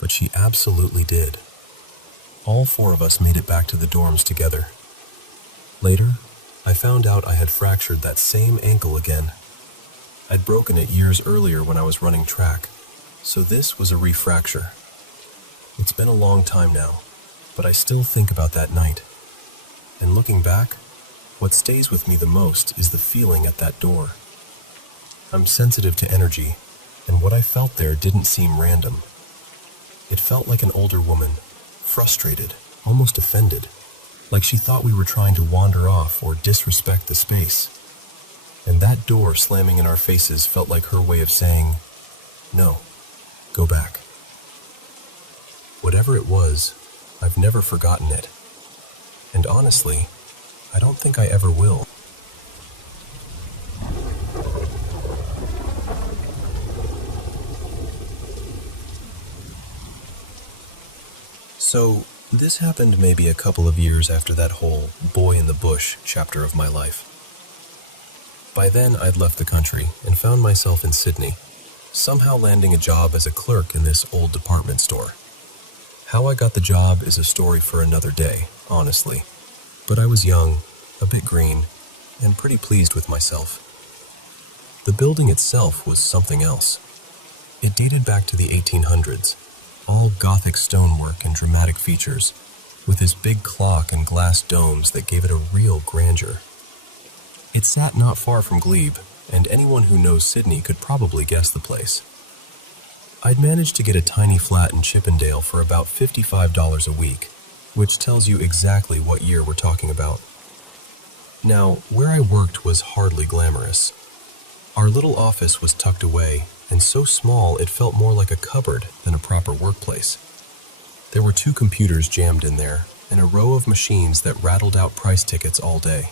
but she absolutely did. All 4 of us made it back to the dorms together. Later, I found out I had fractured that same ankle again. I'd broken it years earlier when I was running track, so this was a refracture. It's been a long time now, but I still think about that night. And looking back, what stays with me the most is the feeling at that door. I'm sensitive to energy, and what I felt there didn't seem random. It felt like an older woman, frustrated, almost offended, like she thought we were trying to wander off or disrespect the space. And that door slamming in our faces felt like her way of saying, "No, go back." Whatever it was, I've never forgotten it. And honestly, I don't think I ever will. So, this happened maybe a couple of years after that whole boy in the bush chapter of my life. By then, I'd left the country and found myself in Sydney, somehow landing a job as a clerk in this old department store. How I got the job is a story for another day, honestly. But I was young, a bit green, and pretty pleased with myself. The building itself was something else. It dated back to the 1800s, all Gothic stonework and dramatic features, with this big clock and glass domes that gave it a real grandeur. It sat not far from Glebe, and anyone who knows Sydney could probably guess the place. I'd managed to get a tiny flat in Chippendale for about $55 a week, which tells you exactly what year we're talking about. Now, where I worked was hardly glamorous. Our little office was tucked away, and so small it felt more like a cupboard than a proper workplace. There were 2 computers jammed in there, and a row of machines that rattled out price tickets all day.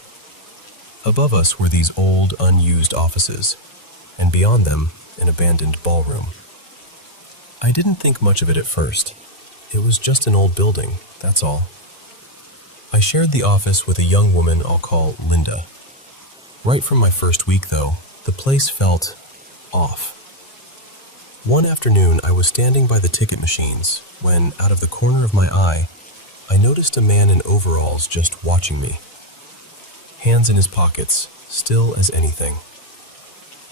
Above us were these old, unused offices, and beyond them, an abandoned ballroom. I didn't think much of it at first. It was just an old building, that's all. I shared the office with a young woman I'll call Linda. Right from my first week, though, the place felt off. One afternoon, I was standing by the ticket machines when, out of the corner of my eye, I noticed a man in overalls just watching me. Hands in his pockets, still as anything.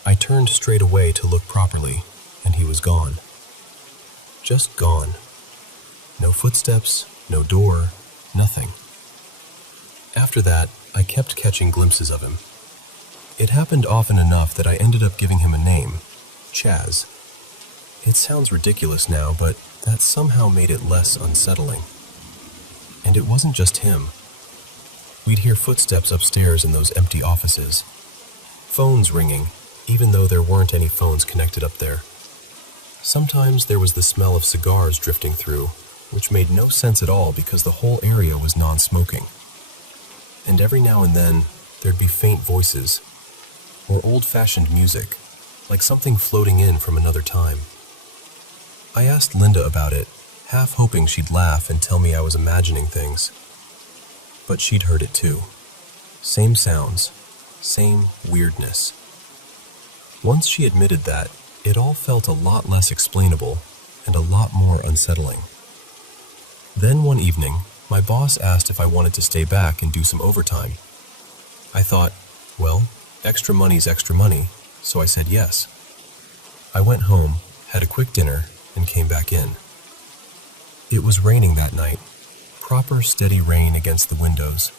I turned straight away to look properly, and he was gone. Just gone. No footsteps, no door, nothing. After that, I kept catching glimpses of him. It happened often enough that I ended up giving him a name, Chaz. It sounds ridiculous now, but that somehow made it less unsettling. And it wasn't just him. We'd hear footsteps upstairs in those empty offices. Phones ringing, even though there weren't any phones connected up there. Sometimes there was the smell of cigars drifting through, which made no sense at all because the whole area was non-smoking. And every now and then, there'd be faint voices, or old-fashioned music, like something floating in from another time. I asked Linda about it, half hoping she'd laugh and tell me I was imagining things. But she'd heard it too. Same sounds, same weirdness. Once she admitted that, it all felt a lot less explainable and a lot more unsettling. Then one evening, my boss asked if I wanted to stay back and do some overtime. I thought, well, extra money's extra money, so I said yes. I went home, had a quick dinner, and came back in. It was raining that night, proper steady rain against the windows,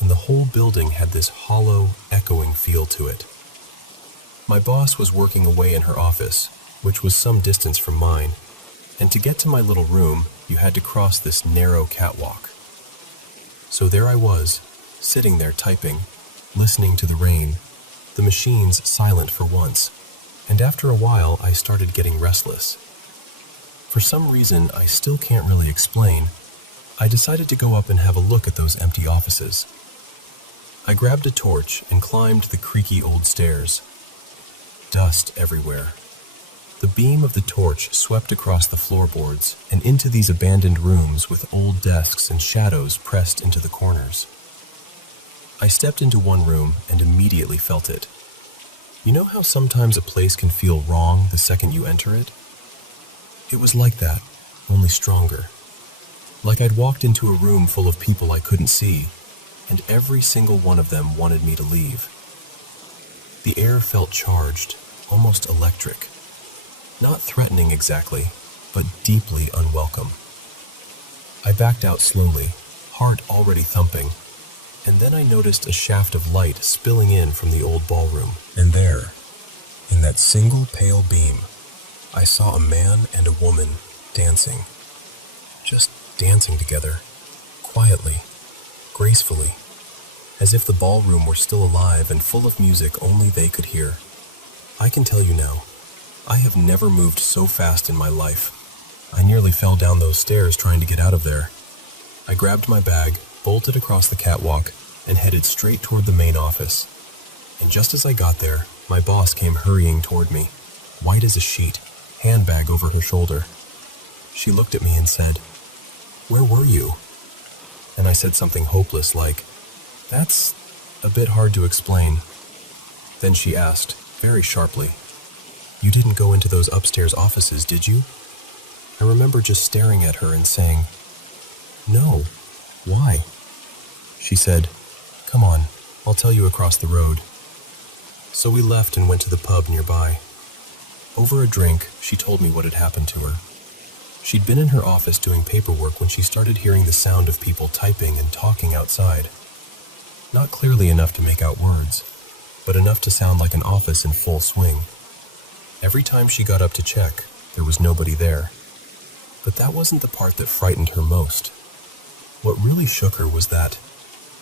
and the whole building had this hollow, echoing feel to it. My boss was working away in her office, which was some distance from mine, and to get to my little room, you had to cross this narrow catwalk. So there I was, sitting there typing, listening to the rain, the machines silent for once, and after a while I started getting restless. For some reason I still can't really explain, I decided to go up and have a look at those empty offices. I grabbed a torch and climbed the creaky old stairs. Dust everywhere. The beam of the torch swept across the floorboards and into these abandoned rooms with old desks and shadows pressed into the corners. I stepped into one room and immediately felt it. You know how sometimes a place can feel wrong the second you enter it? It was like that, only stronger. Like I'd walked into a room full of people I couldn't see, and every single one of them wanted me to leave. The air felt charged, almost electric. Not threatening exactly, but deeply unwelcome. I backed out slowly, heart already thumping, and then I noticed a shaft of light spilling in from the old ballroom. And there, in that single pale beam, I saw a man and a woman dancing. Just dancing together, quietly, gracefully, as if the ballroom were still alive and full of music only they could hear. I can tell you now, I have never moved so fast in my life. I nearly fell down those stairs trying to get out of there. I grabbed my bag, bolted across the catwalk, and headed straight toward the main office. And just as I got there, my boss came hurrying toward me, white as a sheet, handbag over her shoulder. She looked at me and said, "Where were you?" And I said something hopeless like, "That's a bit hard to explain." Then she asked, very sharply, "You didn't go into those upstairs offices, did you?" I remember just staring at her and saying, "No, why?" She said, "Come on, I'll tell you across the road." So we left and went to the pub nearby. Over a drink, she told me what had happened to her. She'd been in her office doing paperwork when she started hearing the sound of people typing and talking outside. Not clearly enough to make out words, but enough to sound like an office in full swing. Every time she got up to check, there was nobody there. But that wasn't the part that frightened her most. What really shook her was that,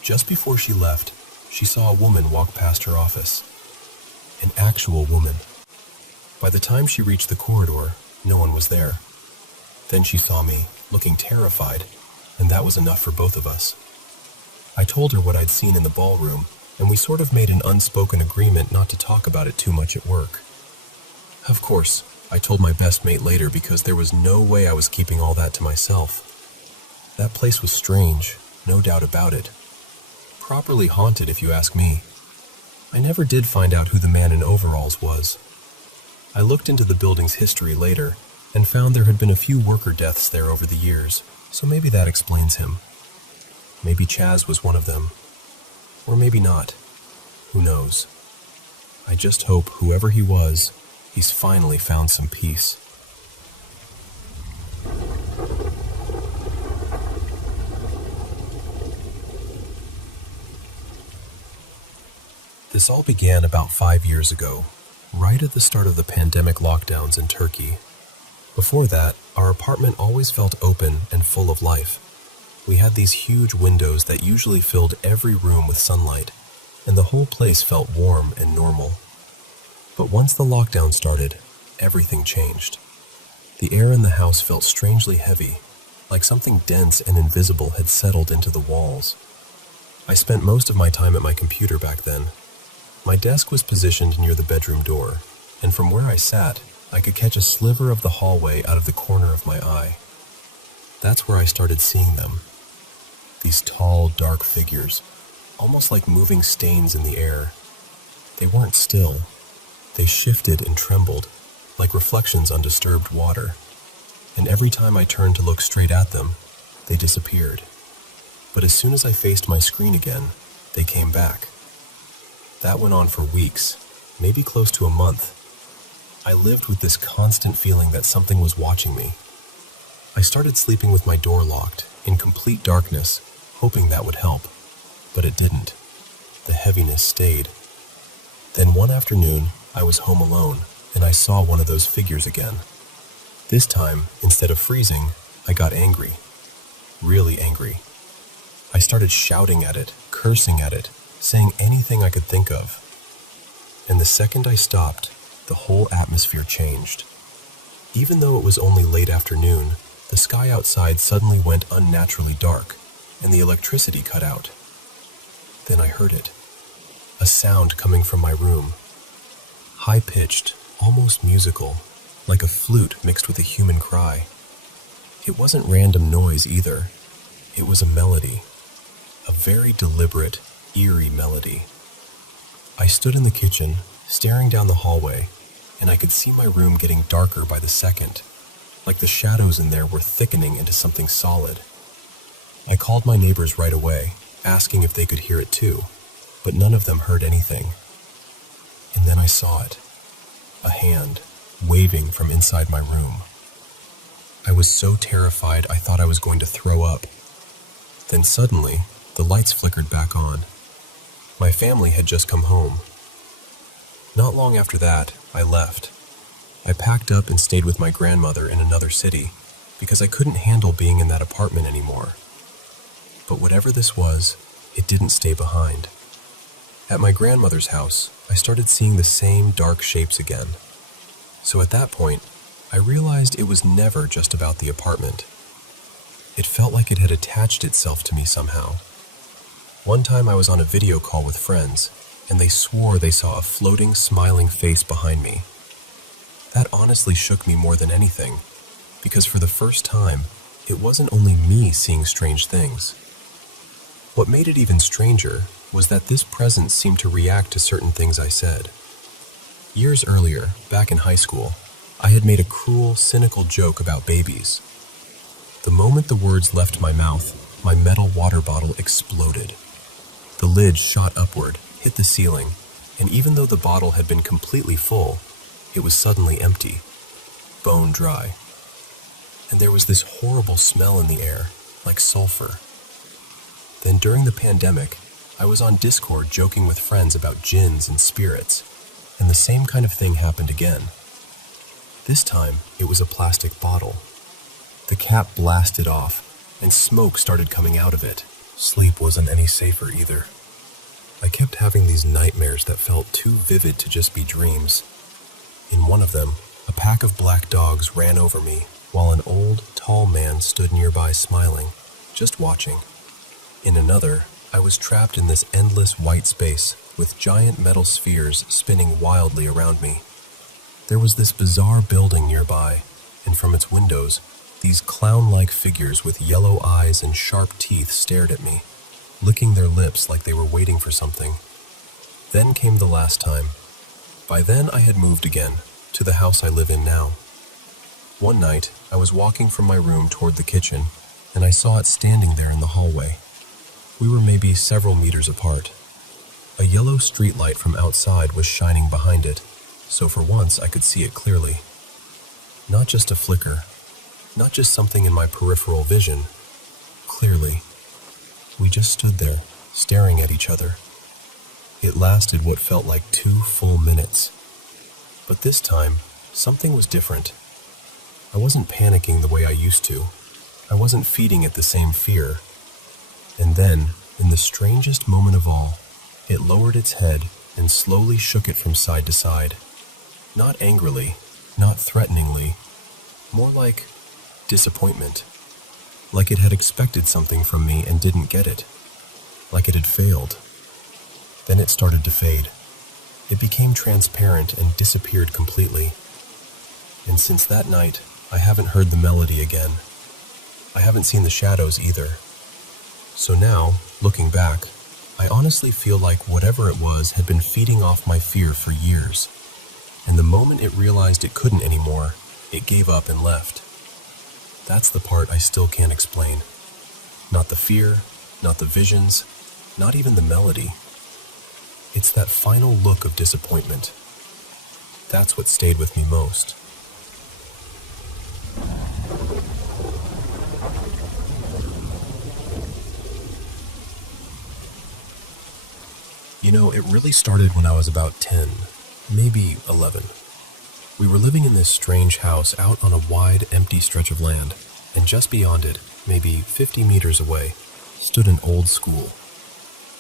just before she left, she saw a woman walk past her office. An actual woman. By the time she reached the corridor, no one was there. Then she saw me, looking terrified, and that was enough for both of us. I told her what I'd seen in the ballroom, and we sort of made an unspoken agreement not to talk about it too much at work. Of course, I told my best mate later because there was no way I was keeping all that to myself. That place was strange, no doubt about it. Properly haunted, if you ask me. I never did find out who the man in overalls was. I looked into the building's history later and found there had been a few worker deaths there over the years, so maybe that explains him. Maybe Chaz was one of them. Or maybe not. Who knows? I just hope whoever he was, he's finally found some peace. This all began about 5 years ago, right at the start of the pandemic lockdowns in Turkey. Before that, our apartment always felt open and full of life. We had these huge windows that usually filled every room with sunlight, and the whole place felt warm and normal. But once the lockdown started, everything changed. The air in the house felt strangely heavy, like something dense and invisible had settled into the walls. I spent most of my time at my computer back then. My desk was positioned near the bedroom door, and from where I sat, I could catch a sliver of the hallway out of the corner of my eye. That's where I started seeing them. These tall, dark figures, almost like moving stains in the air. They weren't still. They shifted and trembled, like reflections on disturbed water. And every time I turned to look straight at them, they disappeared. But as soon as I faced my screen again, they came back. That went on for weeks, maybe close to a month. I lived with this constant feeling that something was watching me. I started sleeping with my door locked, in complete darkness, hoping that would help. But it didn't. The heaviness stayed. Then one afternoon, I was home alone, and I saw one of those figures again. This time, instead of freezing, I got angry. Really angry. I started shouting at it, cursing at it, saying anything I could think of. And the second I stopped, the whole atmosphere changed. Even though it was only late afternoon, the sky outside suddenly went unnaturally dark, and the electricity cut out. Then I heard it. A sound coming from my room. High-pitched, almost musical, like a flute mixed with a human cry. It wasn't random noise either. It was a melody. A very deliberate, eerie melody. I stood in the kitchen, staring down the hallway, and I could see my room getting darker by the second, like the shadows in there were thickening into something solid. I called my neighbors right away, asking if they could hear it too, but none of them heard anything. And then I saw it. A hand, waving from inside my room. I was so terrified I thought I was going to throw up. Then suddenly, the lights flickered back on. My family had just come home. Not long after that, I left. I packed up and stayed with my grandmother in another city because I couldn't handle being in that apartment anymore. But whatever this was, it didn't stay behind. At my grandmother's house, I started seeing the same dark shapes again. So at that point, I realized it was never just about the apartment. It felt like it had attached itself to me somehow. One time I was on a video call with friends, and they swore they saw a floating, smiling face behind me. That honestly shook me more than anything, because for the first time, it wasn't only me seeing strange things. What made it even stranger was that this presence seemed to react to certain things I said. Years earlier, back in high school, I had made a cruel, cynical joke about babies. The moment the words left my mouth, my metal water bottle exploded. The lid shot upward, hit the ceiling, and even though the bottle had been completely full, it was suddenly empty, bone dry. And there was this horrible smell in the air, like sulfur. Then during the pandemic, I was on Discord joking with friends about jinns and spirits, and the same kind of thing happened again. This time, it was a plastic bottle. The cap blasted off, and smoke started coming out of it. Sleep wasn't any safer either. I kept having these nightmares that felt too vivid to just be dreams. In one of them, a pack of black dogs ran over me, while an old, tall man stood nearby smiling, just watching. In another, I was trapped in this endless white space with giant metal spheres spinning wildly around me. There was this bizarre building nearby, and from its windows, these clown-like figures with yellow eyes and sharp teeth stared at me, licking their lips like they were waiting for something. Then came the last time. By then I had moved again, to the house I live in now. One night, I was walking from my room toward the kitchen, and I saw it standing there in the hallway. We were maybe several meters apart. A yellow streetlight from outside was shining behind it, so for once I could see it clearly. Not just a flicker, not just something in my peripheral vision. Clearly. We just stood there, staring at each other. It lasted what felt like 2 full minutes. But this time, something was different. I wasn't panicking the way I used to. I wasn't feeding it the same fear. And then, in the strangest moment of all, it lowered its head and slowly shook it from side to side. Not angrily, not threateningly, more like disappointment. Like it had expected something from me and didn't get it. Like it had failed. Then it started to fade. It became transparent and disappeared completely. And since that night, I haven't heard the melody again. I haven't seen the shadows either. So now, looking back, I honestly feel like whatever it was had been feeding off my fear for years. And the moment it realized it couldn't anymore, it gave up and left. That's the part I still can't explain. Not the fear, not the visions, not even the melody. It's that final look of disappointment. That's what stayed with me most. You know, it really started when I was about 10, maybe 11. We were living in this strange house out on a wide, empty stretch of land, and just beyond it, maybe 50 meters away, stood an old school.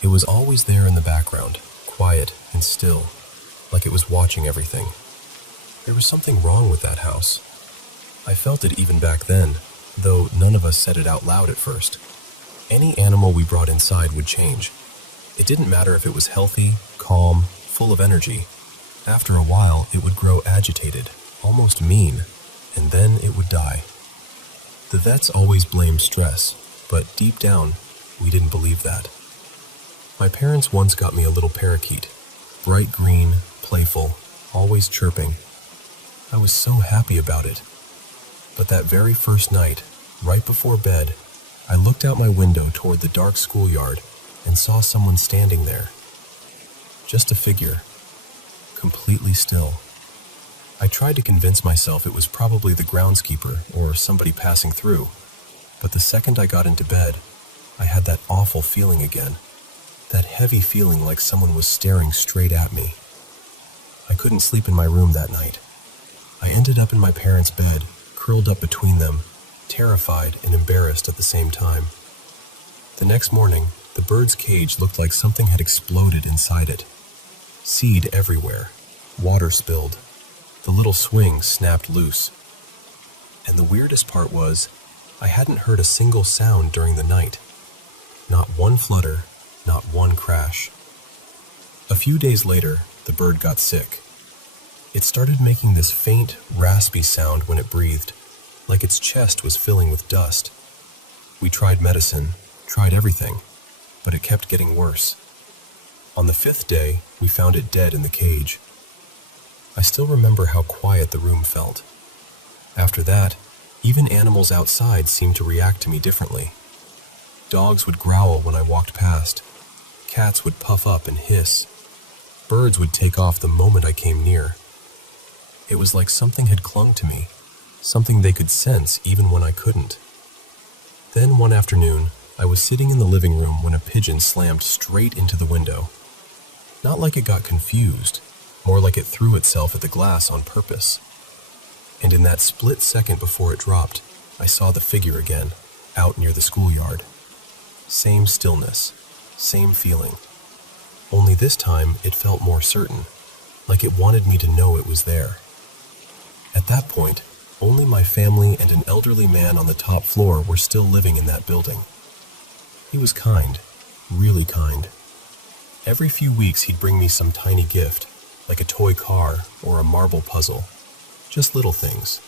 It was always there in the background, quiet and still, like it was watching everything. There was something wrong with that house. I felt it even back then, though none of us said it out loud at first. Any animal we brought inside would change. It didn't matter if it was healthy, calm, full of energy. After a while, it would grow agitated, almost mean, and then it would die. The vets always blamed stress, but deep down, we didn't believe that. My parents once got me a little parakeet, bright green, playful, always chirping. I was so happy about it. But that very first night, right before bed, I looked out my window toward the dark schoolyard and saw someone standing there. Just a figure, completely still. I tried to convince myself it was probably the groundskeeper or somebody passing through, but the second I got into bed, I had that awful feeling again, that heavy feeling like someone was staring straight at me. I couldn't sleep in my room that night. I ended up in my parents' bed, curled up between them, terrified and embarrassed at the same time. The next morning, the bird's cage looked like something had exploded inside it. Seed everywhere, water spilled. The little swing snapped loose. And the weirdest part was, I hadn't heard a single sound during the night. Not one flutter, not one crash. A few days later, the bird got sick. It started making this faint, raspy sound when it breathed, like its chest was filling with dust. We tried medicine, tried everything, but it kept getting worse. On the 5th day, we found it dead in the cage. I still remember how quiet the room felt. After that, even animals outside seemed to react to me differently. Dogs would growl when I walked past. Cats would puff up and hiss. Birds would take off the moment I came near. It was like something had clung to me, something they could sense even when I couldn't. Then one afternoon, I was sitting in the living room when a pigeon slammed straight into the window. Not like it got confused, more like it threw itself at the glass on purpose. And in that split second before it dropped, I saw the figure again, out near the schoolyard. Same stillness, same feeling. Only this time it felt more certain, like it wanted me to know it was there. At that point, only my family and an elderly man on the top floor were still living in that building. He was kind, really kind. Every few weeks he'd bring me some tiny gift, like a toy car or a marble puzzle. Just little things.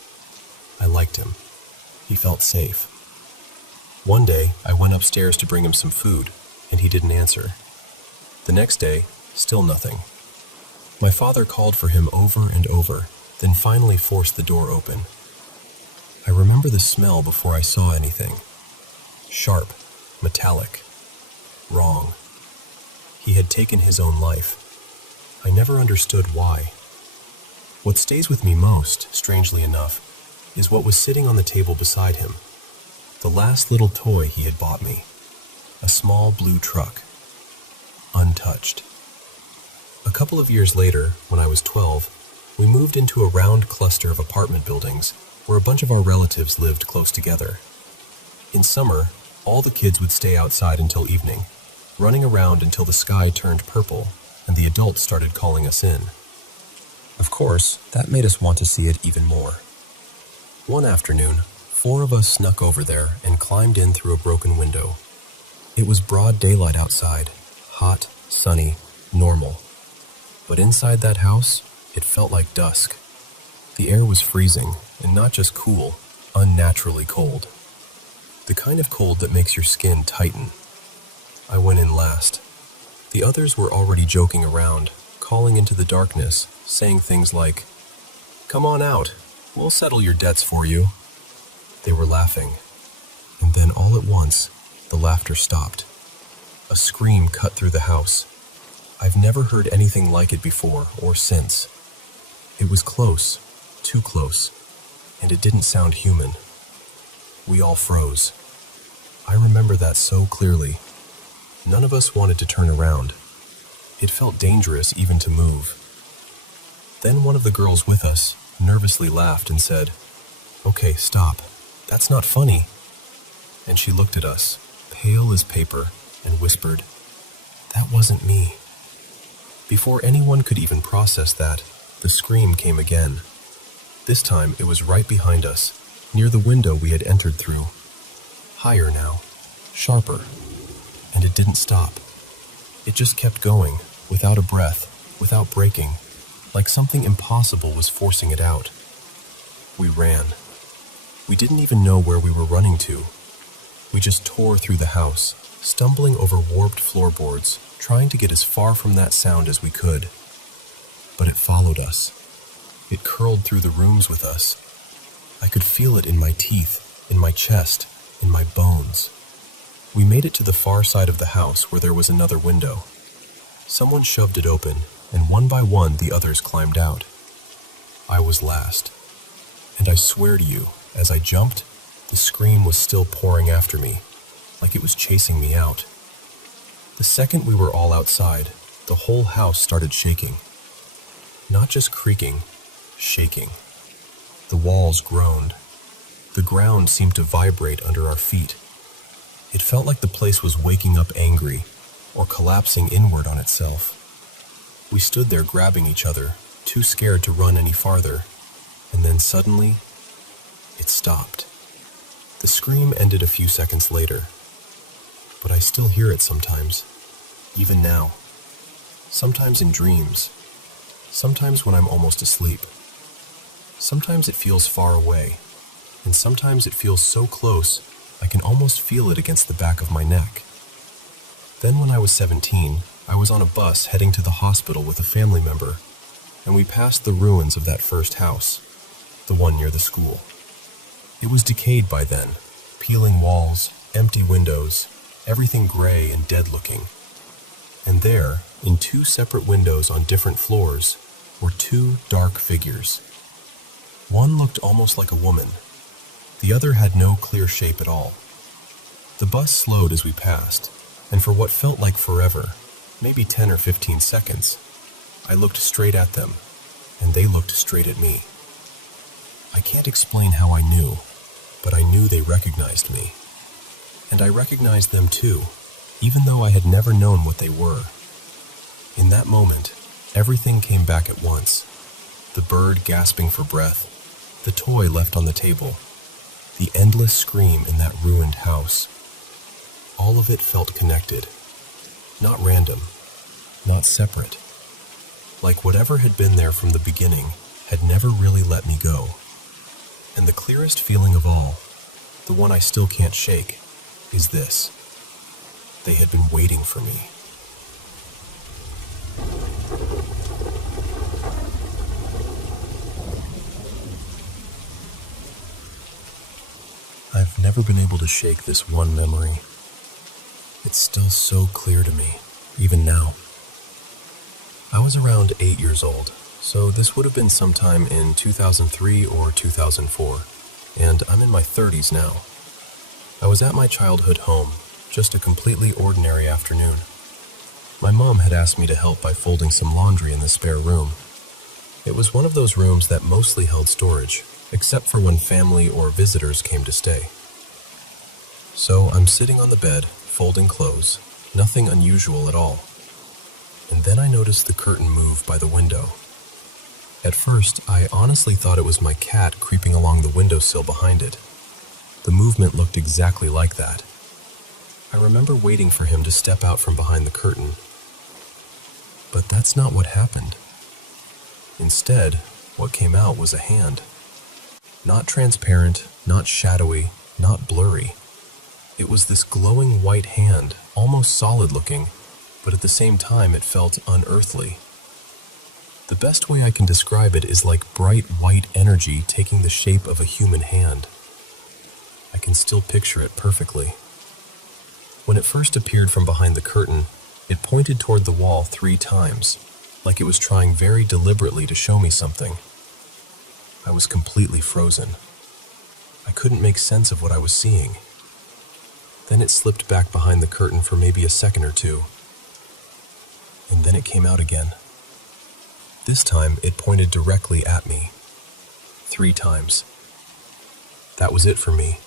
I liked him. He felt safe. One day, I went upstairs to bring him some food, and he didn't answer. The next day, still nothing. My father called for him over and over, then finally forced the door open. I remember the smell before I saw anything. Sharp, metallic, wrong. He had taken his own life. I never understood why. What stays with me most, strangely enough, is what was sitting on the table beside him. The last little toy he had bought me. A small blue truck. Untouched. A couple of years later, when I was 12, we moved into a round cluster of apartment buildings where a bunch of our relatives lived close together. In summer, all the kids would stay outside until evening, running around until the sky turned purple and the adults started calling us in. Of course, that made us want to see it even more. One afternoon, 4 of us snuck over there and climbed in through a broken window. It was broad daylight outside, hot, sunny, normal. But inside that house, it felt like dusk. The air was freezing, and not just cool, unnaturally cold. The kind of cold that makes your skin tighten. I went in last. The others were already joking around, calling into the darkness, saying things like, "Come on out, we'll settle your debts for you." They were laughing, and then all at once, the laughter stopped. A scream cut through the house. I've never heard anything like it before or since. It was close, too close, and it didn't sound human. We all froze. I remember that so clearly. None of us wanted to turn around. It felt dangerous even to move. Then one of the girls with us nervously laughed and said, "Okay, stop. That's not funny." And she looked at us, pale as paper, and whispered, "That wasn't me." Before anyone could even process that, the scream came again. This time it was right behind us, near the window we had entered through. Higher now, sharper, and it didn't stop. It just kept going, without a breath, without breaking, like something impossible was forcing it out. We ran. We didn't even know where we were running to. We just tore through the house, stumbling over warped floorboards, trying to get as far from that sound as we could. But it followed us. It curled through the rooms with us. I could feel it in my teeth, in my chest, in my bones. We made it to the far side of the house where there was another window. Someone shoved it open, and one by one the others climbed out. I was last. And I swear to you, as I jumped, the scream was still pouring after me, like it was chasing me out. The second we were all outside, the whole house started shaking. Not just creaking, shaking. The walls groaned. The ground seemed to vibrate under our feet. It felt like the place was waking up angry, or collapsing inward on itself. We stood there grabbing each other, too scared to run any farther, and then suddenly, it stopped. The scream ended a few seconds later, but I still hear it sometimes, even now. Sometimes in dreams, sometimes when I'm almost asleep. Sometimes it feels far away, and sometimes it feels so close I can almost feel it against the back of my neck. Then when I was 17, I was on a bus heading to the hospital with a family member, and we passed the ruins of that first house, the one near the school. It was decayed by then, peeling walls, empty windows, everything gray and dead-looking. And there, in two separate windows on different floors, were two dark figures. One looked almost like a woman. The other had no clear shape at all. The bus slowed as we passed, and for what felt like forever, maybe 10 or 15 seconds, I looked straight at them, and they looked straight at me. I can't explain how I knew, but I knew they recognized me. And I recognized them too, even though I had never known what they were. In that moment, everything came back at once. The bird gasping for breath, the toy left on the table, the endless scream in that ruined house. All of it felt connected, not random, not separate. Like whatever had been there from the beginning had never really let me go. And the clearest feeling of all, the one I still can't shake, is this. They had been waiting for me. I've never been able to shake this one memory. It's still so clear to me, even now. I was around 8 years old, so this would have been sometime in 2003 or 2004, and I'm in my 30s now. I was at my childhood home, just a completely ordinary afternoon. My mom had asked me to help by folding some laundry in the spare room. It was one of those rooms that mostly held storage, except for when family or visitors came to stay. So I'm sitting on the bed, folding clothes, nothing unusual at all. And then I noticed the curtain move by the window. At first, I honestly thought it was my cat creeping along the windowsill behind it. The movement looked exactly like that. I remember waiting for him to step out from behind the curtain. But that's not what happened. Instead, what came out was a hand. Not transparent, not shadowy, not blurry. It was this glowing white hand, almost solid-looking, but at the same time it felt unearthly. The best way I can describe it is like bright white energy taking the shape of a human hand. I can still picture it perfectly. When it first appeared from behind the curtain, it pointed toward the wall 3 times, like it was trying very deliberately to show me something. I was completely frozen. I couldn't make sense of what I was seeing. Then it slipped back behind the curtain for maybe a second or two. And then it came out again. This time, it pointed directly at me. 3 times. That was it for me.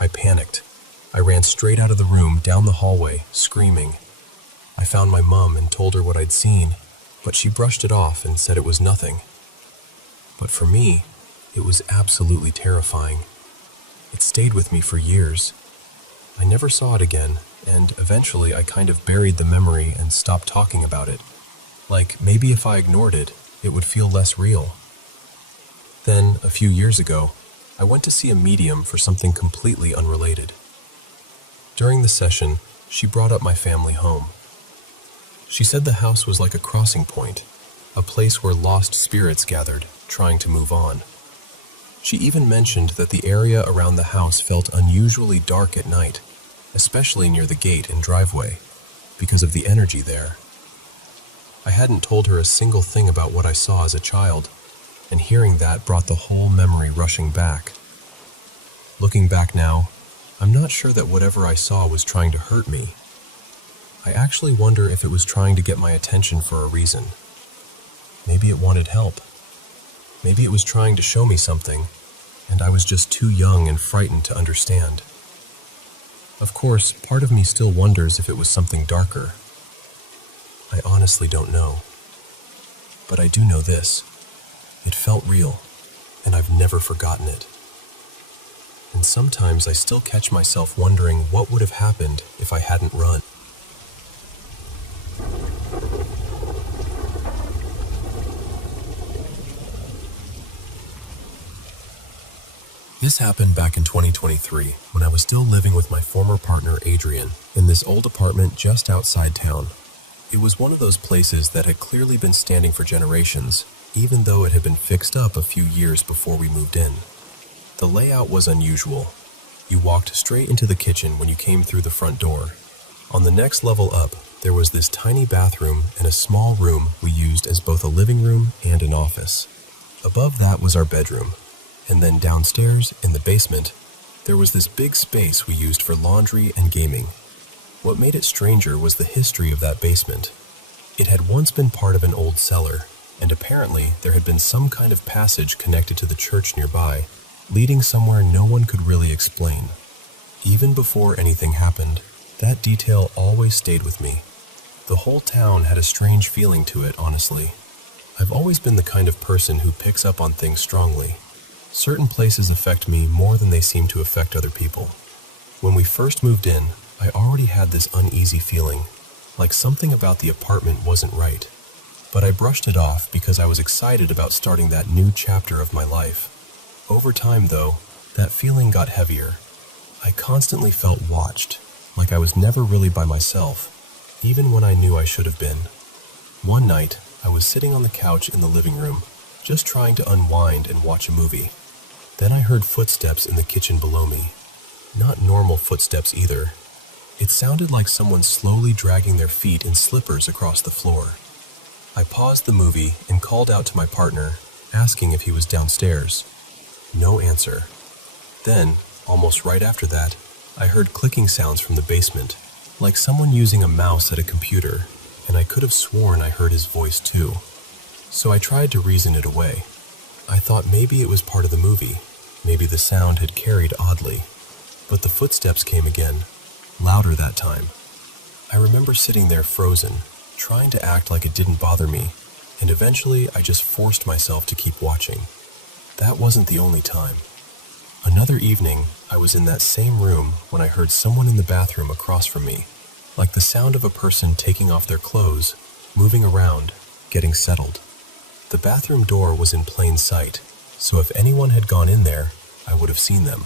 I panicked. I ran straight out of the room, down the hallway, screaming. I found my mom and told her what I'd seen, but she brushed it off and said it was nothing. But for me, it was absolutely terrifying. It stayed with me for years. I never saw it again, and eventually I kind of buried the memory and stopped talking about it. Like, maybe if I ignored it, it would feel less real. Then, a few years ago, I went to see a medium for something completely unrelated. During the session, she brought up my family home. She said the house was like a crossing point, a place where lost spirits gathered, trying to move on. She even mentioned that the area around the house felt unusually dark at night, especially near the gate and driveway, because of the energy there. I hadn't told her a single thing about what I saw as a child, and hearing that brought the whole memory rushing back. Looking back now, I'm not sure that whatever I saw was trying to hurt me. I actually wonder if it was trying to get my attention for a reason. Maybe it wanted help. Maybe it was trying to show me something, and I was just too young and frightened to understand. Of course, part of me still wonders if it was something darker. I honestly don't know. But I do know this. It felt real, and I've never forgotten it. And sometimes I still catch myself wondering what would have happened if I hadn't run. This happened back in 2023, when I was still living with my former partner Adrian in this old apartment just outside town. It was one of those places that had clearly been standing for generations, even though it had been fixed up a few years before we moved in. The layout was unusual. You walked straight into the kitchen when you came through the front door. On the next level up, there was this tiny bathroom and a small room we used as both a living room and an office. Above that was our bedroom, and then downstairs in the basement, there was this big space we used for laundry and gaming. What made it stranger was the history of that basement. It had once been part of an old cellar, and apparently there had been some kind of passage connected to the church nearby, leading somewhere no one could really explain. Even before anything happened, that detail always stayed with me. The whole town had a strange feeling to it, honestly. I've always been the kind of person who picks up on things strongly. Certain places affect me more than they seem to affect other people. When we first moved in, I already had this uneasy feeling, like something about the apartment wasn't right. But I brushed it off because I was excited about starting that new chapter of my life. Over time, though, that feeling got heavier. I constantly felt watched, like I was never really by myself, even when I knew I should have been. One night, I was sitting on the couch in the living room, just trying to unwind and watch a movie. Then I heard footsteps in the kitchen below me. Not normal footsteps either. It sounded like someone slowly dragging their feet in slippers across the floor. I paused the movie and called out to my partner, asking if he was downstairs. No answer. Then, almost right after that, I heard clicking sounds from the basement, like someone using a mouse at a computer, and I could have sworn I heard his voice too. So I tried to reason it away. I thought maybe it was part of the movie. Maybe the sound had carried oddly. But the footsteps came again, louder that time. I remember sitting there frozen, trying to act like it didn't bother me, and eventually I just forced myself to keep watching. That wasn't the only time. Another evening, I was in that same room when I heard someone in the bathroom across from me, like the sound of a person taking off their clothes, moving around, getting settled. The bathroom door was in plain sight, so if anyone had gone in there, I would have seen them.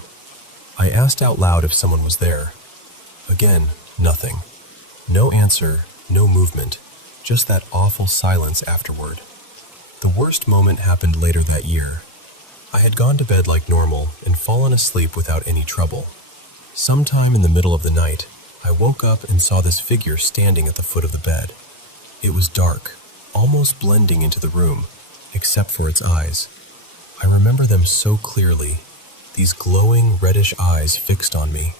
I asked out loud if someone was there. Again, nothing. No answer, no movement, just that awful silence afterward. The worst moment happened later that year. I had gone to bed like normal and fallen asleep without any trouble. Sometime in the middle of the night, I woke up and saw this figure standing at the foot of the bed. It was dark, almost blending into the room, except for its eyes. I remember them so clearly, these glowing reddish eyes fixed on me.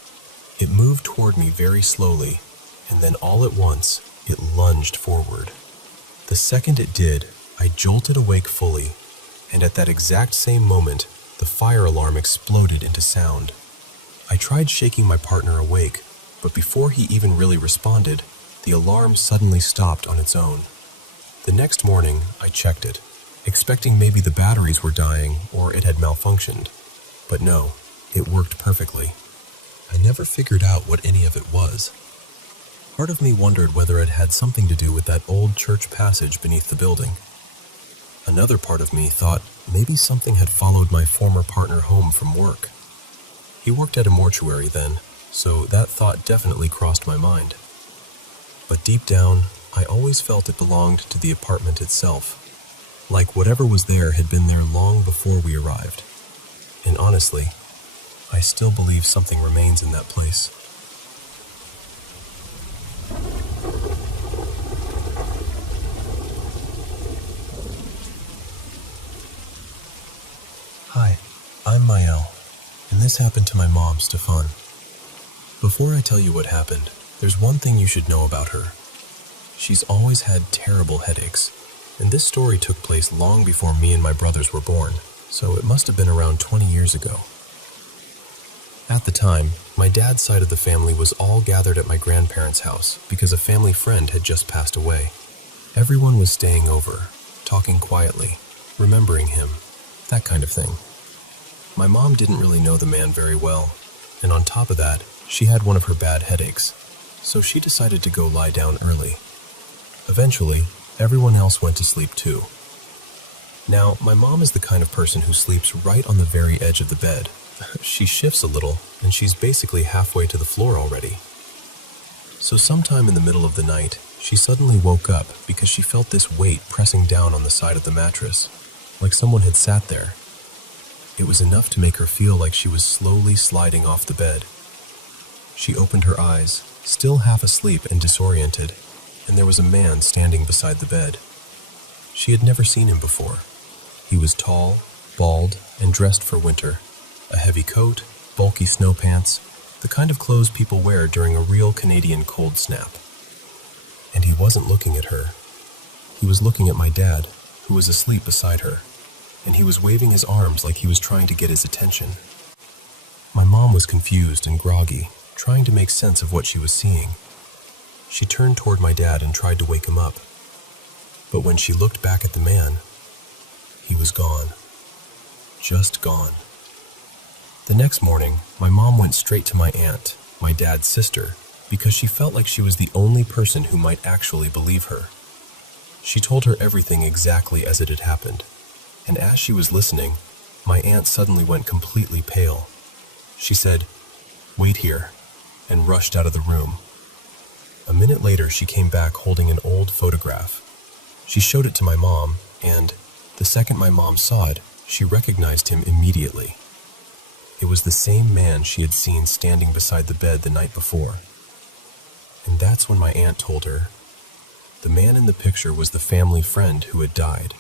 It moved toward me very slowly, and then all at once, it lunged forward. The second it did, I jolted awake fully, and at that exact same moment, the fire alarm exploded into sound. I tried shaking my partner awake, but before he even really responded, the alarm suddenly stopped on its own. The next morning, I checked it, expecting maybe the batteries were dying or it had malfunctioned. But no, it worked perfectly. I never figured out what any of it was. Part of me wondered whether it had something to do with that old church passage beneath the building. Another part of me thought maybe something had followed my former partner home from work. He worked at a mortuary then, so that thought definitely crossed my mind. But deep down, I always felt it belonged to the apartment itself, like whatever was there had been there long before we arrived. And honestly, I still believe something remains in that place. Hi, I'm Mael, and this happened to my mom, Stefan. Before I tell you what happened, there's one thing you should know about her. She's always had terrible headaches, and this story took place long before me and my brothers were born, so it must have been around 20 years ago. At the time, my dad's side of the family was all gathered at my grandparents' house because a family friend had just passed away. Everyone was staying over, talking quietly, remembering him, that kind of thing. My mom didn't really know the man very well, and on top of that, she had one of her bad headaches, so she decided to go lie down early. Eventually, everyone else went to sleep too. Now, my mom is the kind of person who sleeps right on the very edge of the bed. She shifts a little, and she's basically halfway to the floor already. So sometime in the middle of the night, she suddenly woke up because she felt this weight pressing down on the side of the mattress, like someone had sat there. It was enough to make her feel like she was slowly sliding off the bed. She opened her eyes, still half asleep and disoriented, and there was a man standing beside the bed. She had never seen him before. He was tall, bald, and dressed for winter. A heavy coat, bulky snow pants, the kind of clothes people wear during a real Canadian cold snap. And he wasn't looking at her. He was looking at my dad, who was asleep beside her, and he was waving his arms like he was trying to get his attention. My mom was confused and groggy, trying to make sense of what she was seeing. She turned toward my dad and tried to wake him up. But when she looked back at the man, he was gone. Just gone. The next morning, my mom went straight to my aunt, my dad's sister, because she felt like she was the only person who might actually believe her. She told her everything exactly as it had happened, and as she was listening, my aunt suddenly went completely pale. She said, "Wait here," and rushed out of the room. A minute later, she came back holding an old photograph. She showed it to my mom, and the second my mom saw it, she recognized him immediately. It was the same man she had seen standing beside the bed the night before. And that's when my aunt told her, the man in the picture was the family friend who had died.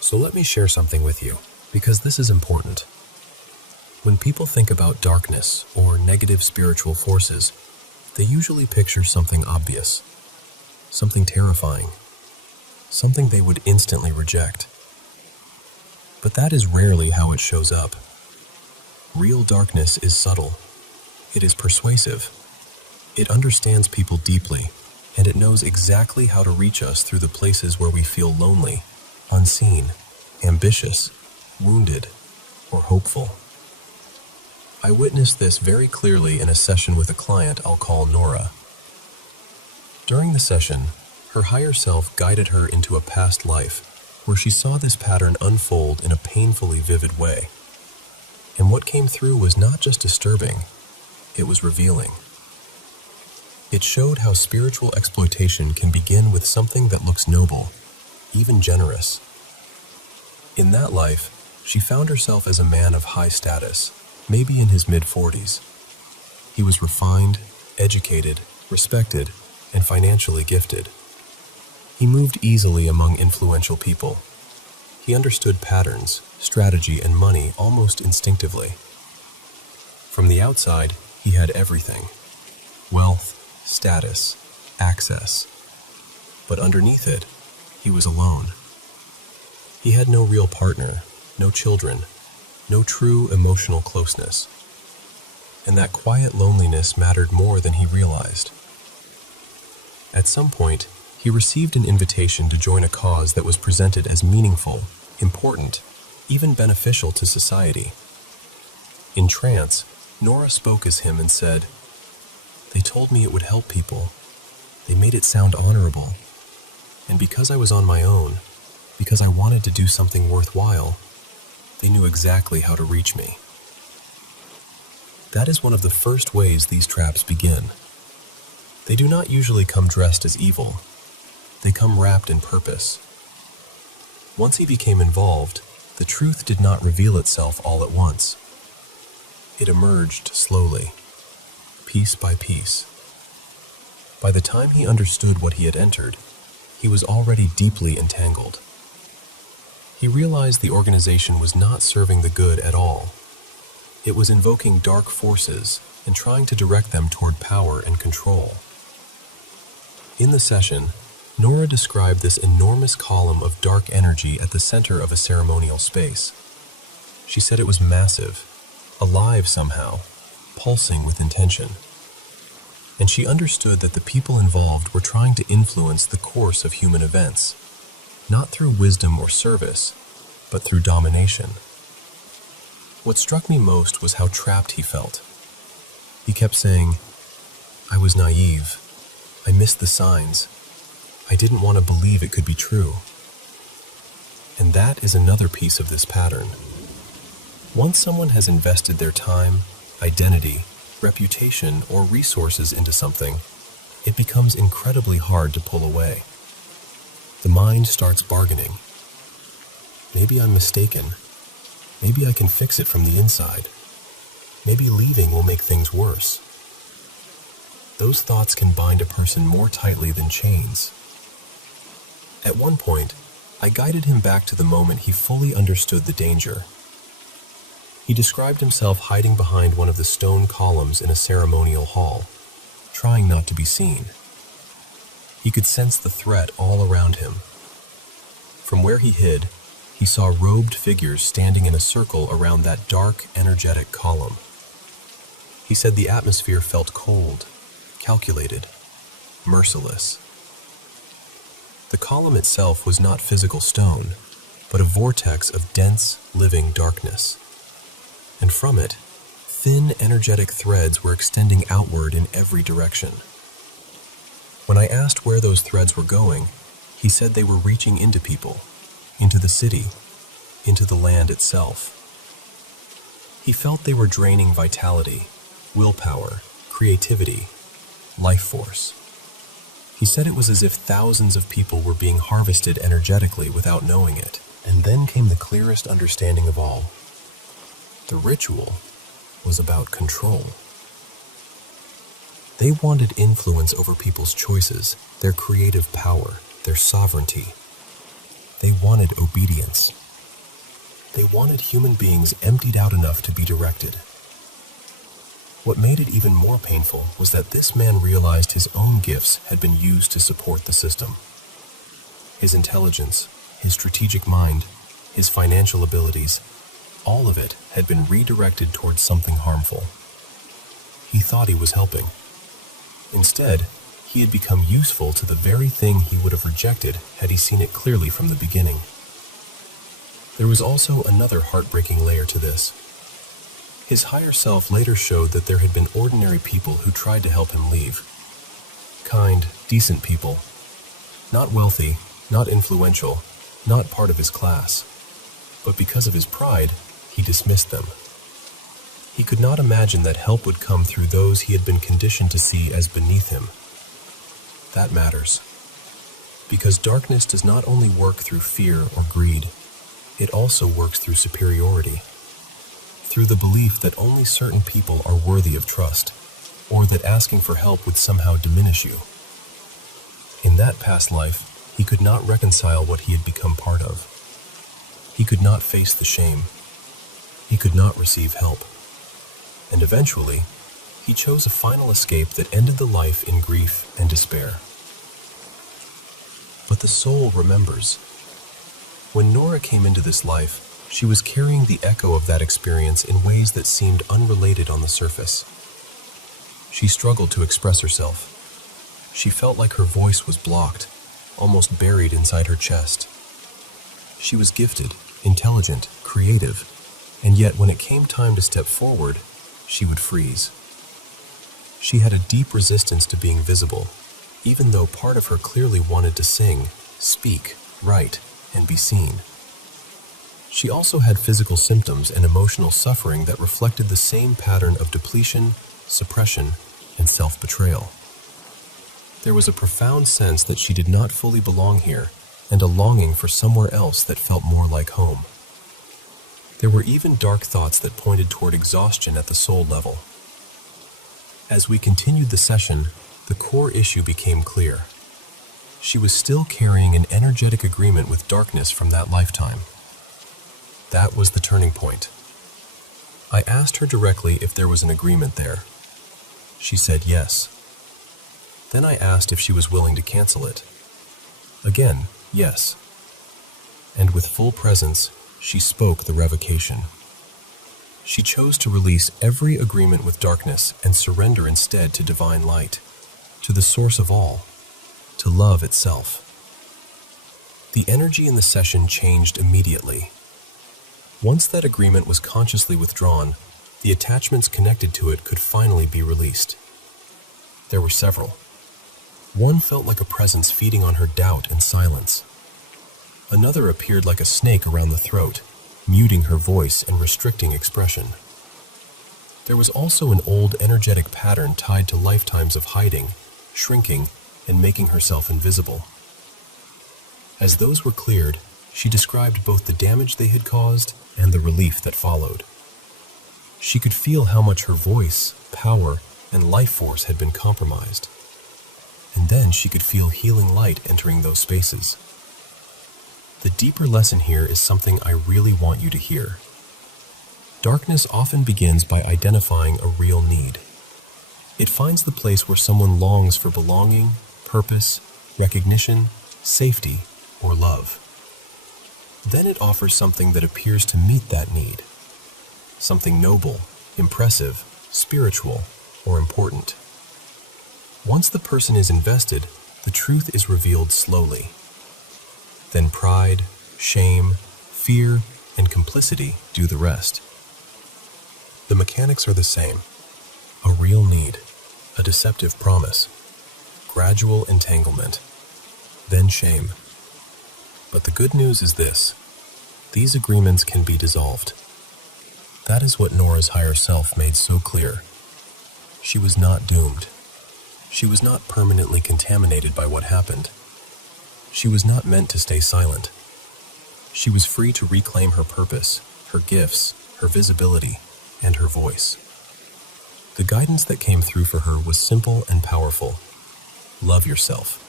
So let me share something with you, because this is important. When people think about darkness or negative spiritual forces, they usually picture something obvious, something terrifying, something they would instantly reject. But that is rarely how it shows up. Real darkness is subtle. It is persuasive. It understands people deeply, and it knows exactly how to reach us through the places where we feel lonely, unseen, ambitious, wounded, or hopeful. I witnessed this very clearly in a session with a client I'll call Nora. During the session, her higher self guided her into a past life where she saw this pattern unfold in a painfully vivid way. And what came through was not just disturbing, it was revealing. It showed how spiritual exploitation can begin with something that looks noble, even generous. In that life, she found herself as a man of high status, maybe in his mid-40s. He was refined, educated, respected, and financially gifted. He moved easily among influential people. He understood patterns, strategy, and money almost instinctively. From the outside, he had everything: wealth, status, access. But underneath it, he was alone. He had no real partner, no children, no true emotional closeness. And that quiet loneliness mattered more than he realized. At some point, he received an invitation to join a cause that was presented as meaningful, important, even beneficial to society. In trance, Nora spoke as him and said, "They told me it would help people. They made it sound honorable. And because I was on my own, because I wanted to do something worthwhile, they knew exactly how to reach me." That is one of the first ways these traps begin. They do not usually come dressed as evil. They come wrapped in purpose. Once he became involved, the truth did not reveal itself all at once. It emerged slowly, piece by piece. By the time he understood what he had entered, he was already deeply entangled. He realized the organization was not serving the good at all. It was invoking dark forces and trying to direct them toward power and control. In the session, Nora described this enormous column of dark energy at the center of a ceremonial space. She said it was massive, alive somehow, pulsing with intention. And she understood that the people involved were trying to influence the course of human events, not through wisdom or service, but through domination. What struck me most was how trapped he felt. He kept saying, "I was naive. I missed the signs. I didn't want to believe it could be true." And that is another piece of this pattern. Once someone has invested their time, identity, reputation, or resources into something, it becomes incredibly hard to pull away. The mind starts bargaining. Maybe I'm mistaken. Maybe I can fix it from the inside. Maybe leaving will make things worse. Those thoughts can bind a person more tightly than chains. At one point, I guided him back to the moment he fully understood the danger. He described himself hiding behind one of the stone columns in a ceremonial hall, trying not to be seen. He could sense the threat all around him. From where he hid, he saw robed figures standing in a circle around that dark, energetic column. He said the atmosphere felt cold, calculated, merciless. The column itself was not physical stone, but a vortex of dense, living darkness. And from it, thin, energetic threads were extending outward in every direction. When I asked where those threads were going, he said they were reaching into people, into the city, into the land itself. He felt they were draining vitality, willpower, creativity, life force. He said it was as if thousands of people were being harvested energetically without knowing it. And then came the clearest understanding of all. The ritual was about control. They wanted influence over people's choices, their creative power, their sovereignty. They wanted obedience. They wanted human beings emptied out enough to be directed. What made it even more painful was that this man realized his own gifts had been used to support the system. His intelligence, his strategic mind, his financial abilities, all of it had been redirected towards something harmful. He thought he was helping. Instead, he had become useful to the very thing he would have rejected had he seen it clearly from the beginning. There was also another heartbreaking layer to this. His higher self later showed that there had been ordinary people who tried to help him leave. Kind, decent people. Not wealthy, not influential, not part of his class. But because of his pride, he dismissed them. He could not imagine that help would come through those he had been conditioned to see as beneath him. That matters. Because darkness does not only work through fear or greed, it also works through superiority. Through the belief that only certain people are worthy of trust, or that asking for help would somehow diminish you. In that past life, he could not reconcile what he had become part of. He could not face the shame. He could not receive help. And eventually, he chose a final escape that ended the life in grief and despair. But the soul remembers. When Nora came into this life, she was carrying the echo of that experience in ways that seemed unrelated on the surface. She struggled to express herself. She felt like her voice was blocked, almost buried inside her chest. She was gifted, intelligent, creative, and yet when it came time to step forward, she would freeze. She had a deep resistance to being visible, even though part of her clearly wanted to sing, speak, write, and be seen. She also had physical symptoms and emotional suffering that reflected the same pattern of depletion, suppression, and self-betrayal. There was a profound sense that she did not fully belong here, and a longing for somewhere else that felt more like home. There were even dark thoughts that pointed toward exhaustion at the soul level. As we continued the session, the core issue became clear. She was still carrying an energetic agreement with darkness from that lifetime. That was the turning point. I asked her directly if there was an agreement there. She said yes. Then I asked if she was willing to cancel it. Again, yes. And with full presence, she spoke the revocation. She chose to release every agreement with darkness and surrender instead to divine light, to the source of all, to love itself. The energy in the session changed immediately. Once that agreement was consciously withdrawn, the attachments connected to it could finally be released. There were several. One felt like a presence feeding on her doubt and silence. Another appeared like a snake around the throat, muting her voice and restricting expression. There was also an old energetic pattern tied to lifetimes of hiding, shrinking, and making herself invisible. As those were cleared, she described both the damage they had caused and the relief that followed. She could feel how much her voice, power, and life force had been compromised. And then she could feel healing light entering those spaces. The deeper lesson here is something I really want you to hear. Darkness often begins by identifying a real need. It finds the place where someone longs for belonging, purpose, recognition, safety, or love. Then it offers something that appears to meet that need. Something noble, impressive, spiritual, or important. Once the person is invested, the truth is revealed slowly. Then pride, shame, fear, and complicity do the rest. The mechanics are the same. A real need, a deceptive promise, gradual entanglement, then shame. But the good news is this: these agreements can be dissolved. That is what Nora's higher self made so clear. She was not doomed. She was not permanently contaminated by what happened. She was not meant to stay silent. She was free to reclaim her purpose, her gifts, her visibility, and her voice. The guidance that came through for her was simple and powerful. Love yourself,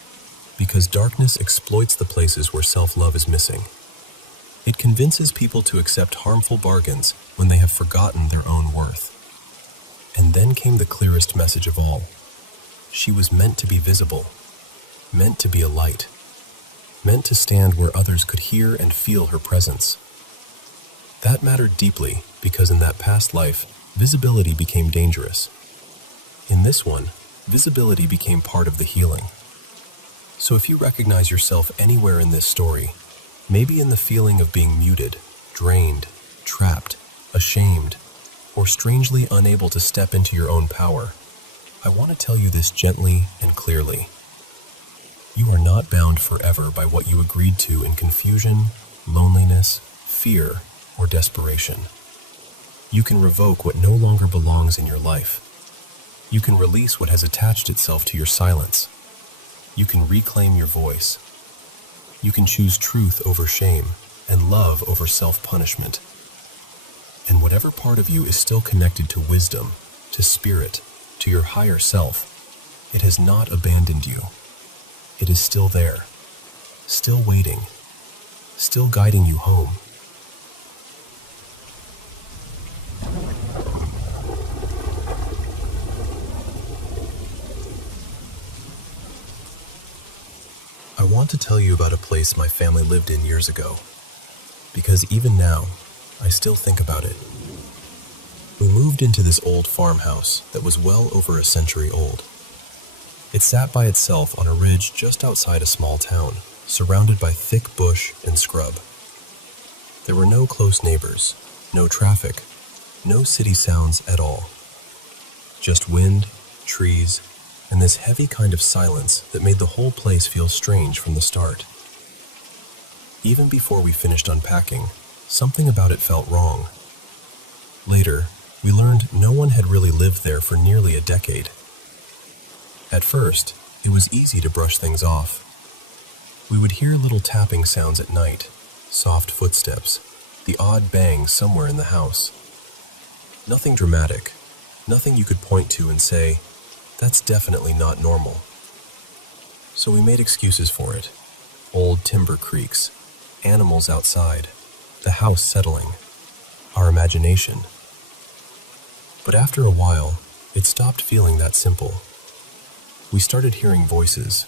because darkness exploits the places where self-love is missing. It convinces people to accept harmful bargains when they have forgotten their own worth. And then came the clearest message of all. She was meant to be visible, meant to be a light, meant to stand where others could hear and feel her presence. That mattered deeply because in that past life, visibility became dangerous. In this one, visibility became part of the healing. So if you recognize yourself anywhere in this story, maybe in the feeling of being muted, drained, trapped, ashamed, or strangely unable to step into your own power, I want to tell you this gently and clearly. You are not bound forever by what you agreed to in confusion, loneliness, fear, or desperation. You can revoke what no longer belongs in your life. You can release what has attached itself to your silence. You can reclaim your voice. You can choose truth over shame and love over self-punishment. And whatever part of you is still connected to wisdom, to spirit, to your higher self, it has not abandoned you. It is still there, still waiting, still guiding you home. I want to tell you about a place my family lived in years ago, because even now, I still think about it. We moved into this old farmhouse that was well over a century old. It sat by itself on a ridge just outside a small town, surrounded by thick bush and scrub. There were no close neighbors, no traffic, no city sounds at all. Just wind, trees, and this heavy kind of silence that made the whole place feel strange from the start. Even before we finished unpacking, something about it felt wrong. Later, we learned no one had really lived there for nearly a decade. At first, it was easy to brush things off. We would hear little tapping sounds at night, soft footsteps, the odd bang somewhere in the house. Nothing dramatic, nothing you could point to and say, "That's definitely not normal." So we made excuses for it. Old timber creaks, animals outside, the house settling, our imagination. But after a while, it stopped feeling that simple. We started hearing voices.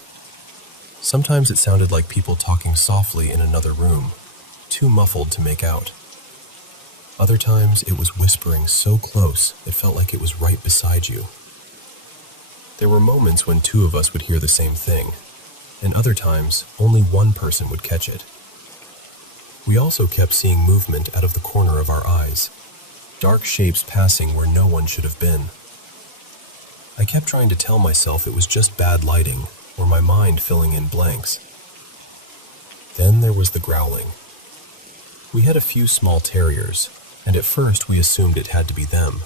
Sometimes it sounded like people talking softly in another room, too muffled to make out. Other times it was whispering so close it felt like it was right beside you. There were moments when two of us would hear the same thing, and other times only one person would catch it. We also kept seeing movement out of the corner of our eyes, dark shapes passing where no one should have been. I kept trying to tell myself it was just bad lighting or my mind filling in blanks. Then there was the growling. We had a few small terriers, and at first we assumed it had to be them.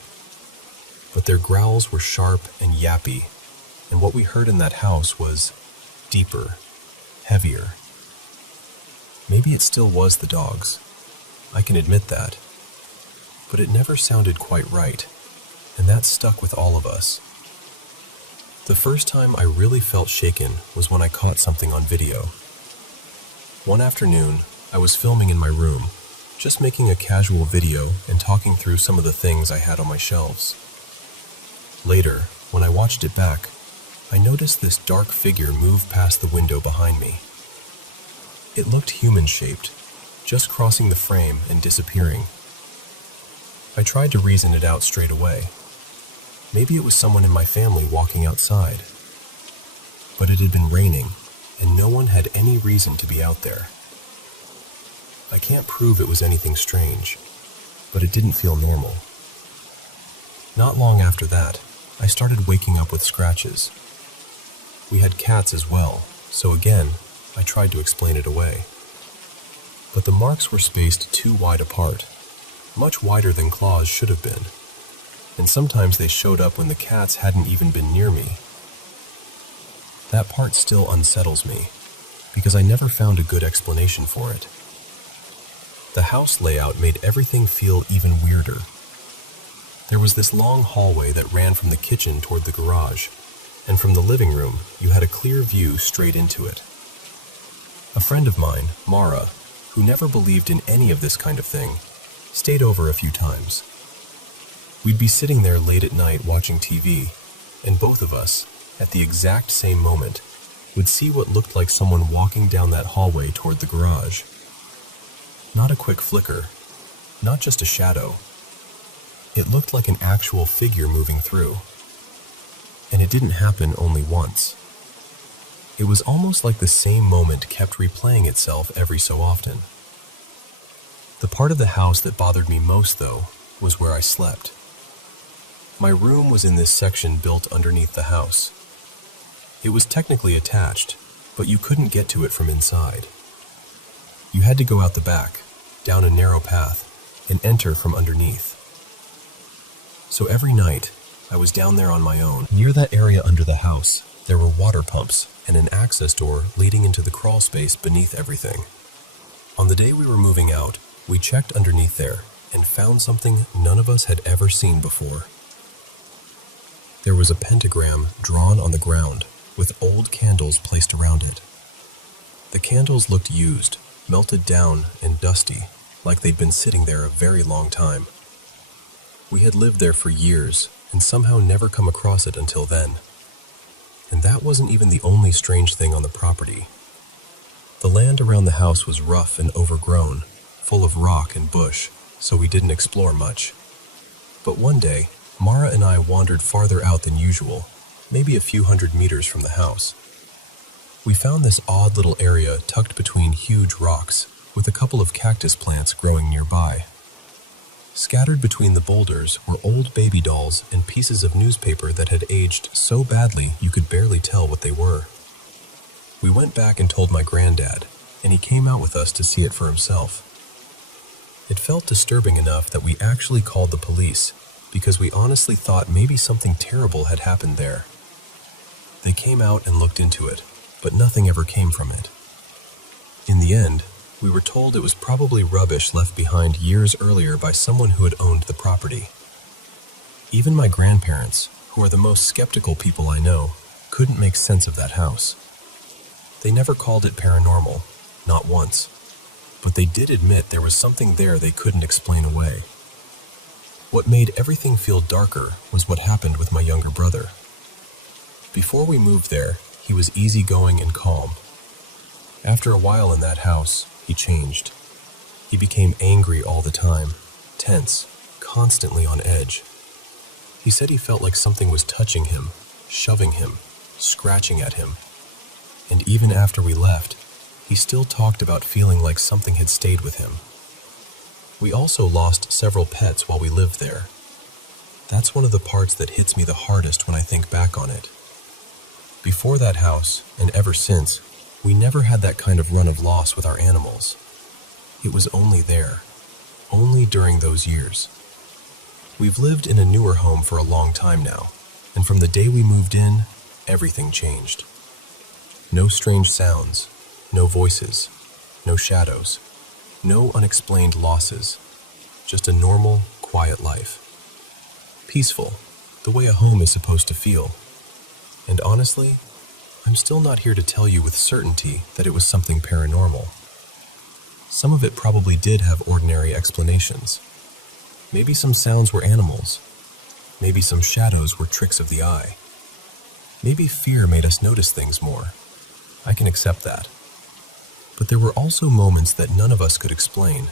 But their growls were sharp and yappy, and what we heard in that house was deeper, heavier. Maybe it still was the dogs. I can admit that. But it never sounded quite right, and that stuck with all of us. The first time I really felt shaken was when I caught something on video. One afternoon, I was filming in my room, just making a casual video and talking through some of the things I had on my shelves. Later, when I watched it back, I noticed this dark figure move past the window behind me. It looked human-shaped, just crossing the frame and disappearing. I tried to reason it out straight away. Maybe it was someone in my family walking outside. But it had been raining, and no one had any reason to be out there. I can't prove it was anything strange, but it didn't feel normal. Not long after that, I started waking up with scratches. We had cats as well, so again, I tried to explain it away. But the marks were spaced too wide apart, much wider than claws should have been. And sometimes they showed up when the cats hadn't even been near me. That part still unsettles me, because I never found a good explanation for it. The house layout made everything feel even weirder. There was this long hallway that ran from the kitchen toward the garage, and from the living room, you had a clear view straight into it. A friend of mine, Mara, who never believed in any of this kind of thing, stayed over a few times. We'd be sitting there late at night watching TV, and both of us, at the exact same moment, would see what looked like someone walking down that hallway toward the garage. Not a quick flicker, not just a shadow. It looked like an actual figure moving through. And it didn't happen only once. It was almost like the same moment kept replaying itself every so often. The part of the house that bothered me most, though, was where I slept. My room was in this section built underneath the house. It was technically attached, but you couldn't get to it from inside. You had to go out the back, down a narrow path, and enter from underneath. So every night, I was down there on my own. Near that area under the house, there were water pumps and an access door leading into the crawl space beneath everything. On the day we were moving out, we checked underneath there and found something none of us had ever seen before. There was a pentagram drawn on the ground with old candles placed around it. The candles looked used, melted down and dusty, like they'd been sitting there a very long time. We had lived there for years and somehow never come across it until then. And that wasn't even the only strange thing on the property. The land around the house was rough and overgrown, full of rock and bush, so we didn't explore much. But one day, Mara and I wandered farther out than usual, maybe a few hundred meters from the house. We found this odd little area tucked between huge rocks, with a couple of cactus plants growing nearby. Scattered between the boulders were old baby dolls and pieces of newspaper that had aged so badly you could barely tell what they were. We went back and told my granddad, and he came out with us to see it for himself. It felt disturbing enough that we actually called the police, because we honestly thought maybe something terrible had happened there. They came out and looked into it, but nothing ever came from it. In the end, we were told it was probably rubbish left behind years earlier by someone who had owned the property. Even my grandparents, who are the most skeptical people I know, couldn't make sense of that house. They never called it paranormal, not once, but they did admit there was something there they couldn't explain away. What made everything feel darker was what happened with my younger brother. Before we moved there, he was easygoing and calm. After a while in that house, he changed. He became angry all the time, tense, constantly on edge. He said he felt like something was touching him, shoving him, scratching at him. And even after we left, he still talked about feeling like something had stayed with him. We also lost several pets while we lived there. That's one of the parts that hits me the hardest when I think back on it. Before that house, and ever since, we never had that kind of run of loss with our animals. It was only there, only during those years. We've lived in a newer home for a long time now, and from the day we moved in, everything changed. No strange sounds, no voices, no shadows, no unexplained losses, just a normal, quiet life. Peaceful, the way a home is supposed to feel. And honestly, I'm still not here to tell you with certainty that it was something paranormal. Some of it probably did have ordinary explanations. Maybe some sounds were animals. Maybe some shadows were tricks of the eye. Maybe fear made us notice things more. I can accept that. But there were also moments that none of us could explain,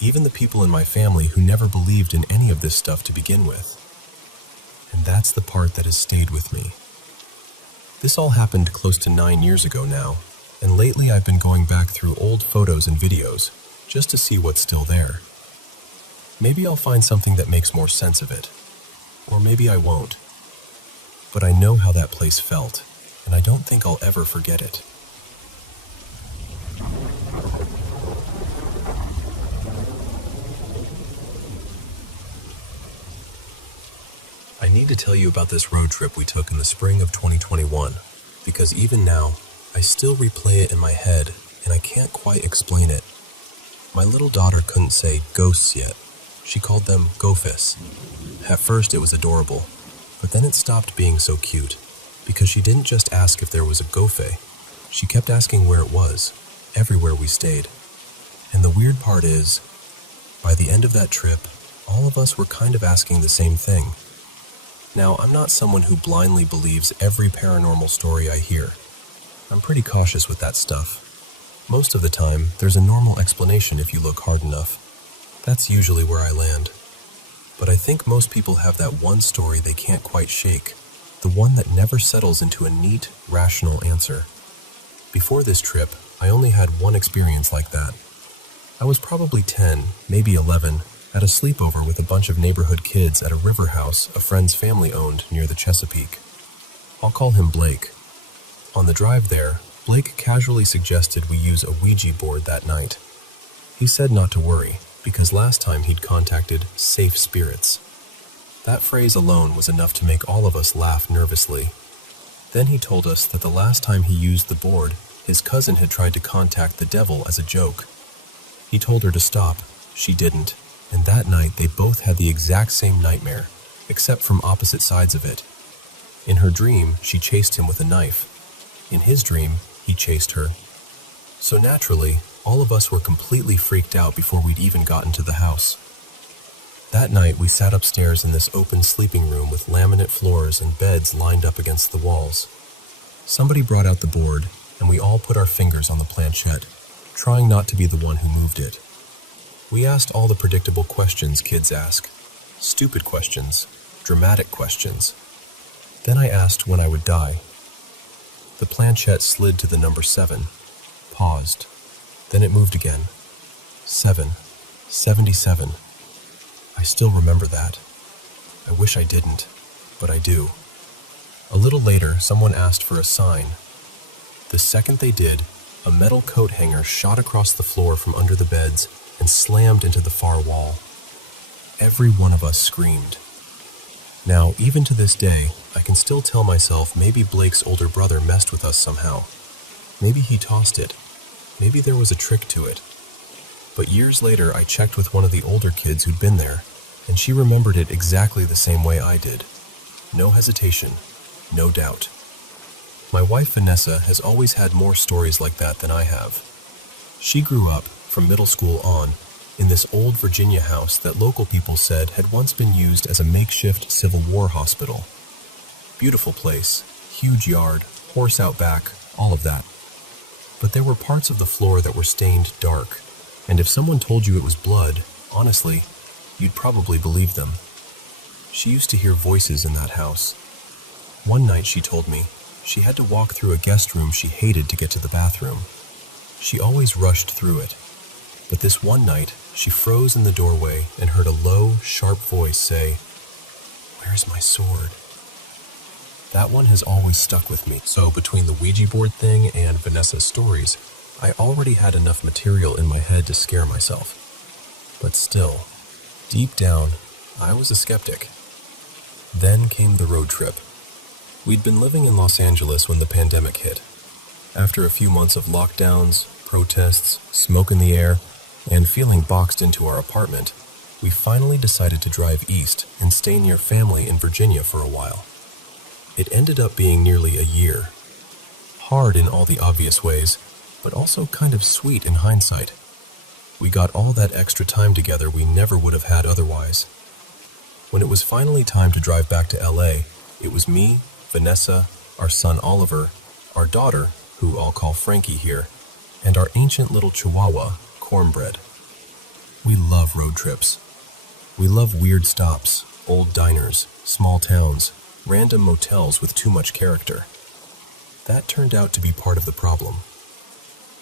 even the people in my family who never believed in any of this stuff to begin with. And that's the part that has stayed with me. This all happened close to 9 years ago now, and lately I've been going back through old photos and videos just to see what's still there. Maybe I'll find something that makes more sense of it, or maybe I won't. But I know how that place felt, and I don't think I'll ever forget it. I need to tell you about this road trip we took in the spring of 2021, because even now, I still replay it in my head, and I can't quite explain it. My little daughter couldn't say ghosts yet. She called them gofis. At first it was adorable, but then it stopped being so cute, because she didn't just ask if there was a gofe. She kept asking where it was, everywhere we stayed. And the weird part is, by the end of that trip, all of us were kind of asking the same thing. Now, I'm not someone who blindly believes every paranormal story I hear. I'm pretty cautious with that stuff. Most of the time, there's a normal explanation if you look hard enough. That's usually where I land. But I think most people have that one story they can't quite shake, the one that never settles into a neat, rational answer. Before this trip, I only had one experience like that. I was probably 10, maybe 11, at a sleepover with a bunch of neighborhood kids at a river house a friend's family owned near the Chesapeake. I'll call him Blake. On the drive there, Blake casually suggested we use a Ouija board that night. He said not to worry, because last time he'd contacted safe spirits. That phrase alone was enough to make all of us laugh nervously. Then he told us that the last time he used the board, his cousin had tried to contact the devil as a joke. He told her to stop. She didn't. And that night they both had the exact same nightmare, except from opposite sides of it. In her dream, she chased him with a knife. In his dream, he chased her. So naturally, all of us were completely freaked out before we'd even gotten to the house. That night we sat upstairs in this open sleeping room with laminate floors and beds lined up against the walls. Somebody brought out the board, and we all put our fingers on the planchette, trying not to be the one who moved it. We asked all the predictable questions kids ask. Stupid questions, dramatic questions. Then I asked when I would die. The planchette slid to the number 7, paused. Then it moved again. 7, 77. I still remember that. I wish I didn't, but I do. A little later, someone asked for a sign. The second they did, a metal coat hanger shot across the floor from under the beds and slammed into the far wall. Every one of us screamed. Now, even to this day, I can still tell myself maybe Blake's older brother messed with us somehow. Maybe he tossed it. Maybe there was a trick to it. But years later, I checked with one of the older kids who'd been there, and she remembered it exactly the same way I did. No hesitation, no doubt. My wife Vanessa has always had more stories like that than I have. She grew up, from middle school on, in this old Virginia house that local people said had once been used as a makeshift Civil War hospital. Beautiful place, huge yard, horse out back, all of that. But there were parts of the floor that were stained dark, and if someone told you it was blood, honestly, you'd probably believe them. She used to hear voices in that house. One night, she told me, she had to walk through a guest room she hated to get to the bathroom. She always rushed through it. But this one night, she froze in the doorway and heard a low, sharp voice say, "Where's my sword?" That one has always stuck with me. So between the Ouija board thing and Vanessa's stories, I already had enough material in my head to scare myself. But still, deep down, I was a skeptic. Then came the road trip. We'd been living in Los Angeles when the pandemic hit. After a few months of lockdowns, protests, smoke in the air, and feeling boxed into our apartment, we finally decided to drive east and stay near family in Virginia for a while. It ended up being nearly a year. Hard in all the obvious ways, but also kind of sweet in hindsight. We got all that extra time together we never would have had otherwise. When it was finally time to drive back to LA, it was me, Vanessa, our son Oliver, our daughter, who I'll call Frankie here, and our ancient little chihuahua, Cornbread. We love road trips. We love weird stops, old diners, small towns, random motels with too much character. That turned out to be part of the problem.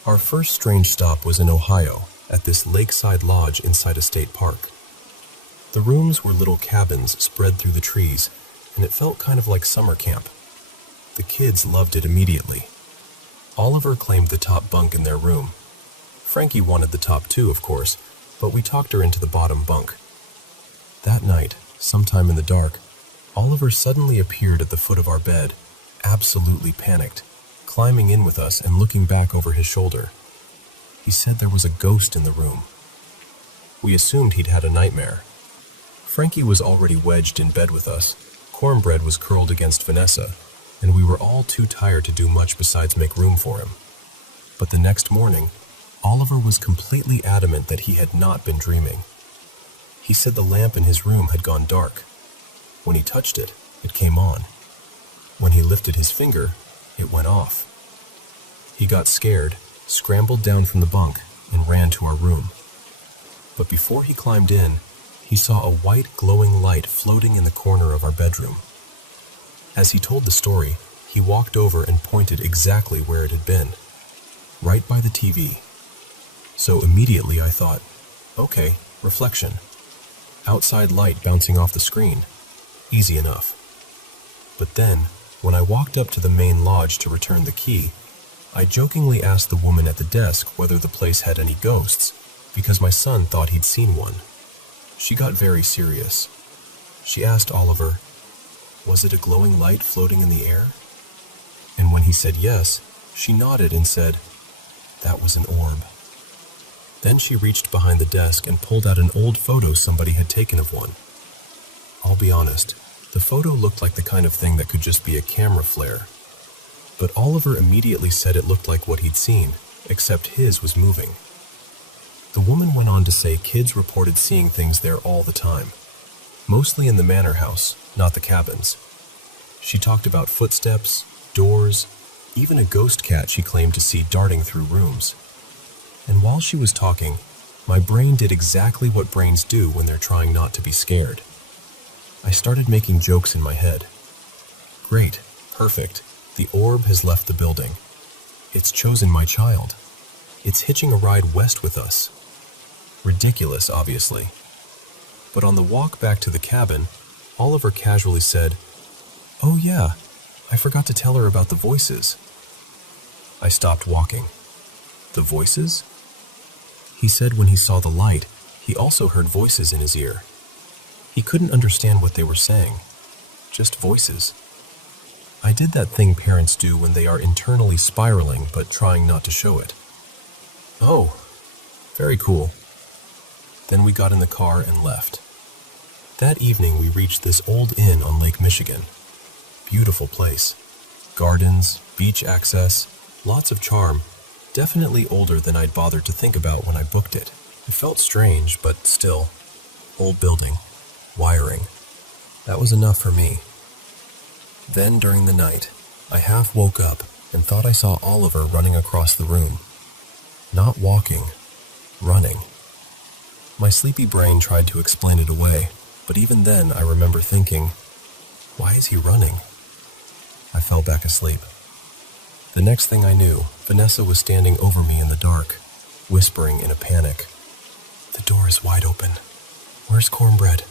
Our first strange stop was in Ohio, at this lakeside lodge inside a state park. The rooms were little cabins spread through the trees, and it felt kind of like summer camp. The kids loved it immediately. Oliver claimed the top bunk in their room. Frankie wanted the top too, of course, but we talked her into the bottom bunk. That night, sometime in the dark, Oliver suddenly appeared at the foot of our bed, absolutely panicked, climbing in with us and looking back over his shoulder. He said there was a ghost in the room. We assumed he'd had a nightmare. Frankie was already wedged in bed with us. Cornbread was curled against Vanessa, and we were all too tired to do much besides make room for him. But the next morning, Oliver was completely adamant that he had not been dreaming. He said the lamp in his room had gone dark. When he touched it, it came on. When he lifted his finger, it went off. He got scared, scrambled down from the bunk, and ran to our room. But before he climbed in, he saw a white glowing light floating in the corner of our bedroom. As he told the story, he walked over and pointed exactly where it had been, right by the TV. So immediately I thought, okay, reflection. Outside light bouncing off the screen. Easy enough. But then, when I walked up to the main lodge to return the key, I jokingly asked the woman at the desk whether the place had any ghosts, because my son thought he'd seen one. She got very serious. She asked Oliver, "Was it a glowing light floating in the air?" And when he said yes, she nodded and said, "That was an orb." Then she reached behind the desk and pulled out an old photo somebody had taken of one. I'll be honest, the photo looked like the kind of thing that could just be a camera flare. But Oliver immediately said it looked like what he'd seen, except his was moving. The woman went on to say kids reported seeing things there all the time, mostly in the manor house, not the cabins. She talked about footsteps, doors, even a ghost cat she claimed to see darting through rooms. And while she was talking, my brain did exactly what brains do when they're trying not to be scared. I started making jokes in my head. Great. Perfect. The orb has left the building. It's chosen my child. It's hitching a ride west with us. Ridiculous, obviously. But on the walk back to the cabin, Oliver casually said, "Oh yeah, I forgot to tell her about the voices." I stopped walking. The voices? He said when he saw the light, he also heard voices in his ear. He couldn't understand what they were saying. Just voices. I did that thing parents do when they are internally spiraling but trying not to show it. Oh, very cool. Then we got in the car and left. That evening we reached this old inn on Lake Michigan. Beautiful place. Gardens, beach access, lots of charm. Definitely older than I'd bothered to think about when I booked it. It felt strange, but still. Old building. Wiring. That was enough for me. Then during the night, I half woke up and thought I saw Oliver running across the room. Not walking, running. My sleepy brain tried to explain it away, but even then I remember thinking, why is he running? I fell back asleep. The next thing I knew, Vanessa was standing over me in the dark, whispering in a panic, "The door is wide open. Where's Cornbread?"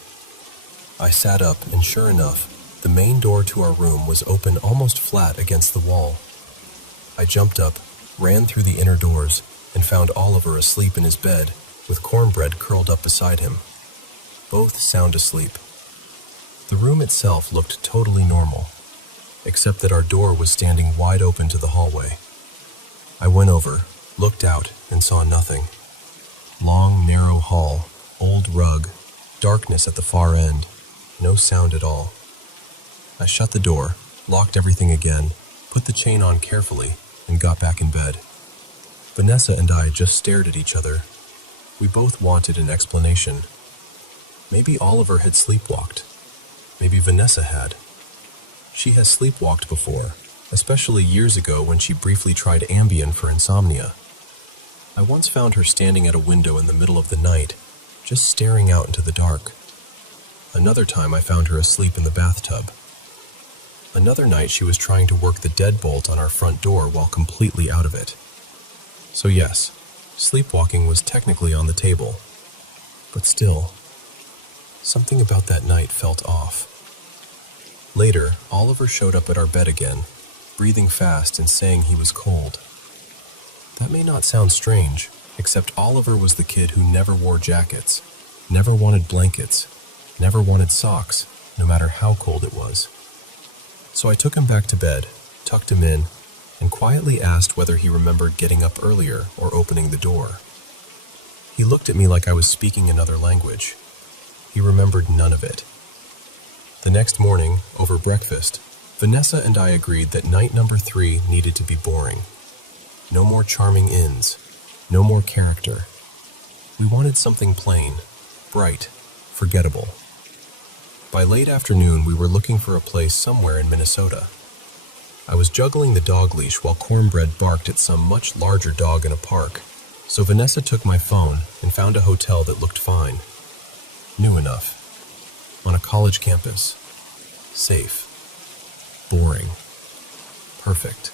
I sat up, and sure enough, the main door to our room was open almost flat against the wall. I jumped up, ran through the inner doors, and found Oliver asleep in his bed, with Cornbread curled up beside him. Both sound asleep. The room itself looked totally normal, except that our door was standing wide open to the hallway. I went over, looked out, and saw nothing. Long, narrow hall, old rug, darkness at the far end, no sound at all. I shut the door, locked everything again, put the chain on carefully, and got back in bed. Vanessa and I just stared at each other. We both wanted an explanation. Maybe Oliver had sleepwalked. Maybe Vanessa had. She has sleepwalked before, especially years ago when she briefly tried Ambien for insomnia. I once found her standing at a window in the middle of the night, just staring out into the dark. Another time I found her asleep in the bathtub. Another night she was trying to work the deadbolt on our front door while completely out of it. So yes, sleepwalking was technically on the table. But still, something about that night felt off. Later, Oliver showed up at our bed again, breathing fast and saying he was cold. That may not sound strange, except Oliver was the kid who never wore jackets, never wanted blankets, never wanted socks, no matter how cold it was. So I took him back to bed, tucked him in, and quietly asked whether he remembered getting up earlier or opening the door. He looked at me like I was speaking another language. He remembered none of it. The next morning, over breakfast, Vanessa and I agreed that night number 3 needed to be boring. No more charming inns, no more character. We wanted something plain, bright, forgettable. By late afternoon, we were looking for a place somewhere in Minnesota. I was juggling the dog leash while Cornbread barked at some much larger dog in a park, so Vanessa took my phone and found a hotel that looked fine. New enough. On a college campus. Safe. Boring. Perfect.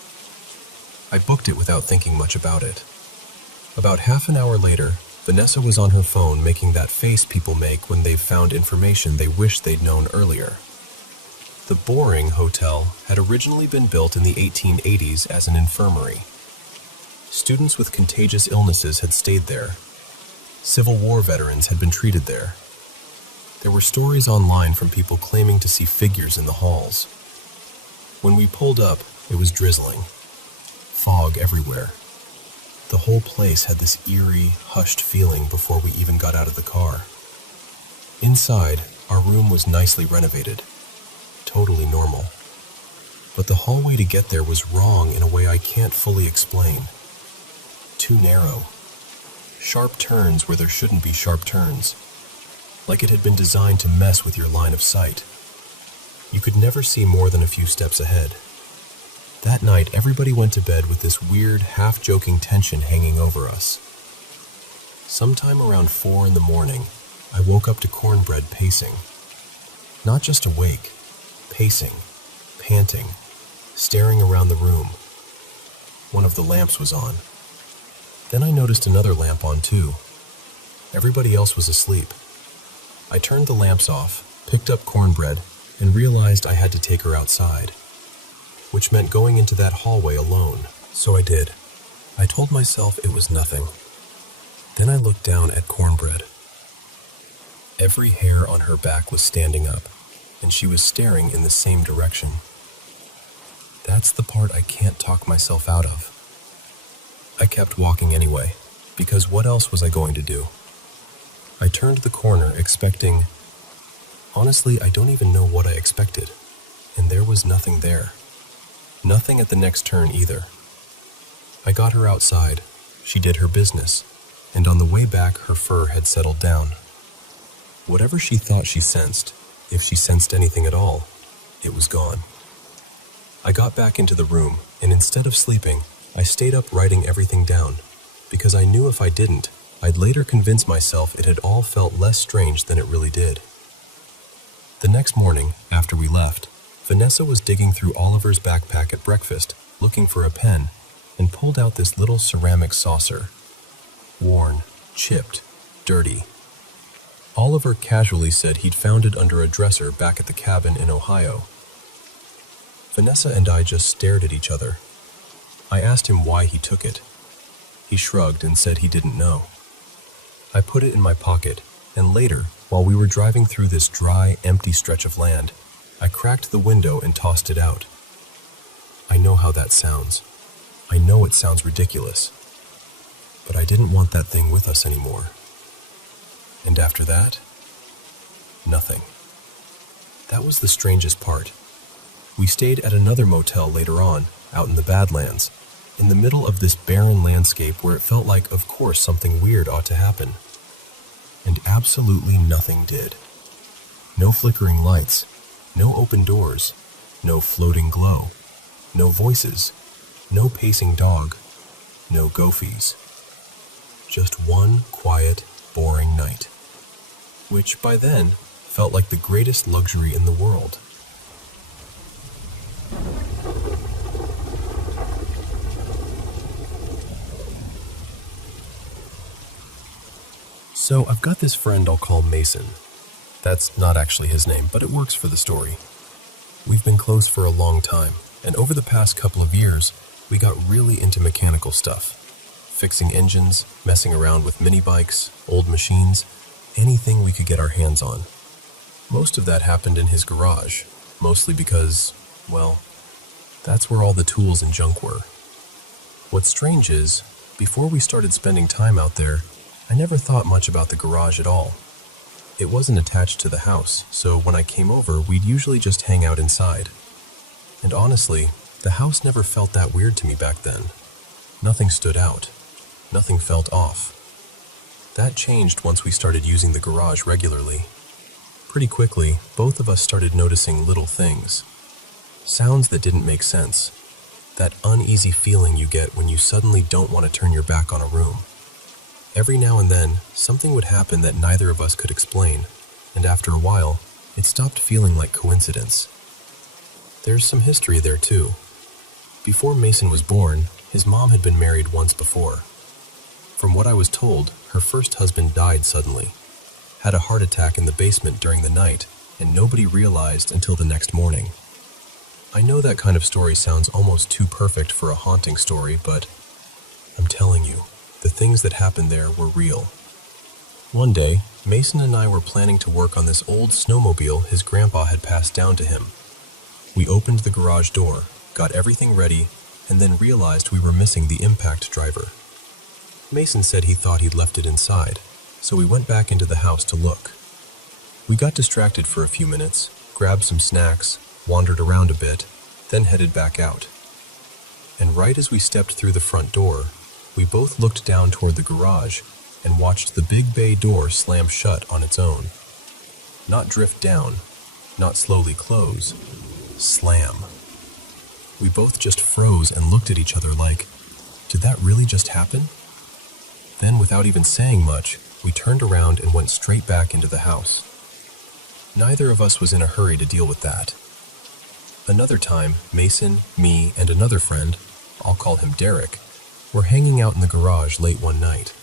I booked it without thinking much about it. About half an hour later, Vanessa was on her phone making that face people make when they've found information they wish they'd known earlier. The boring hotel had originally been built in the 1880s as an infirmary. Students with contagious illnesses had stayed there. Civil War veterans had been treated there. There were stories online from people claiming to see figures in the halls. When we pulled up, it was drizzling. Fog everywhere. The whole place had this eerie, hushed feeling before we even got out of the car. Inside, our room was nicely renovated. Totally normal. But the hallway to get there was wrong in a way I can't fully explain. Too narrow. Sharp turns where there shouldn't be sharp turns. Like it had been designed to mess with your line of sight. You could never see more than a few steps ahead. That night, everybody went to bed with this weird, half-joking tension hanging over us. Sometime around 4 in the morning, I woke up to Cornbread pacing. Not just awake, pacing. panting, staring around the room. One of the lamps was on. Then I noticed another lamp on too. Everybody else was asleep. I turned the lamps off, picked up cornbread, and realized I had to take her outside, which meant going into that hallway alone. So I did. I told myself it was nothing. Then I looked down at cornbread. Every hair on her back was standing up, and she was staring in the same direction. That's the part I can't talk myself out of. I kept walking anyway, because what else was I going to do? I turned the corner expecting... Honestly, I don't even know what I expected, and there was nothing there. Nothing at the next turn either. I got her outside, she did her business, and on the way back her fur had settled down. Whatever she thought she sensed, if she sensed anything at all, it was gone. I got back into the room, and instead of sleeping, I stayed up writing everything down, because I knew if I didn't, I'd later convince myself it had all felt less strange than it really did. The next morning, after we left, Vanessa was digging through Oliver's backpack at breakfast, looking for a pen, and pulled out this little ceramic saucer. Worn, chipped, dirty. Oliver casually said he'd found it under a dresser back at the cabin in Ohio. Vanessa and I just stared at each other. I asked him why he took it. He shrugged and said he didn't know. I put it in my pocket, and later, while we were driving through this dry, empty stretch of land, I cracked the window and tossed it out. I know how that sounds. I know it sounds ridiculous. But I didn't want that thing with us anymore. And after that, nothing. That was the strangest part. We stayed at another motel later on, out in the Badlands, in the middle of this barren landscape where it felt like, of course, something weird ought to happen. And absolutely nothing did. No flickering lights, no open doors, no floating glow, no voices, no pacing dog, no gophies. Just one quiet, boring night, which by then felt like the greatest luxury in the world. So I've got this friend I'll call Mason. That's not actually his name, but it works for the story. We've been close for a long time, and over the past couple of years, we got really into mechanical stuff. Fixing engines, messing around with mini bikes, old machines, anything we could get our hands on. Most of that happened in his garage, mostly because, well, that's where all the tools and junk were. What's strange is, before we started spending time out there, I never thought much about the garage at all. It wasn't attached to the house, so when I came over, we'd usually just hang out inside. And honestly, the house never felt that weird to me back then. Nothing stood out. Nothing felt off. That changed once we started using the garage regularly. Pretty quickly, both of us started noticing little things. Sounds that didn't make sense. That uneasy feeling you get when you suddenly don't want to turn your back on a room. Every now and then, something would happen that neither of us could explain, and after a while, it stopped feeling like coincidence. There's some history there too. Before Mason was born, his mom had been married once before. From what I was told, her first husband died suddenly, had a heart attack in the basement during the night, and nobody realized until the next morning. I know that kind of story sounds almost too perfect for a haunting story, but I'm telling you, the things that happened there were real. One day, Mason and I were planning to work on this old snowmobile his grandpa had passed down to him. We opened the garage door, got everything ready, and then realized we were missing the impact driver. Mason said he thought he'd left it inside, so we went back into the house to look. We got distracted for a few minutes, grabbed some snacks, wandered around a bit, then headed back out. And right as we stepped through the front door, we both looked down toward the garage and watched the big bay door slam shut on its own. Not drift down, not slowly close, slam. We both just froze and looked at each other like, did that really just happen? Then, without even saying much, we turned around and went straight back into the house. Neither of us was in a hurry to deal with that. Another time, Mason, me, and another friend, I'll call him Derek, were hanging out in the garage late one night.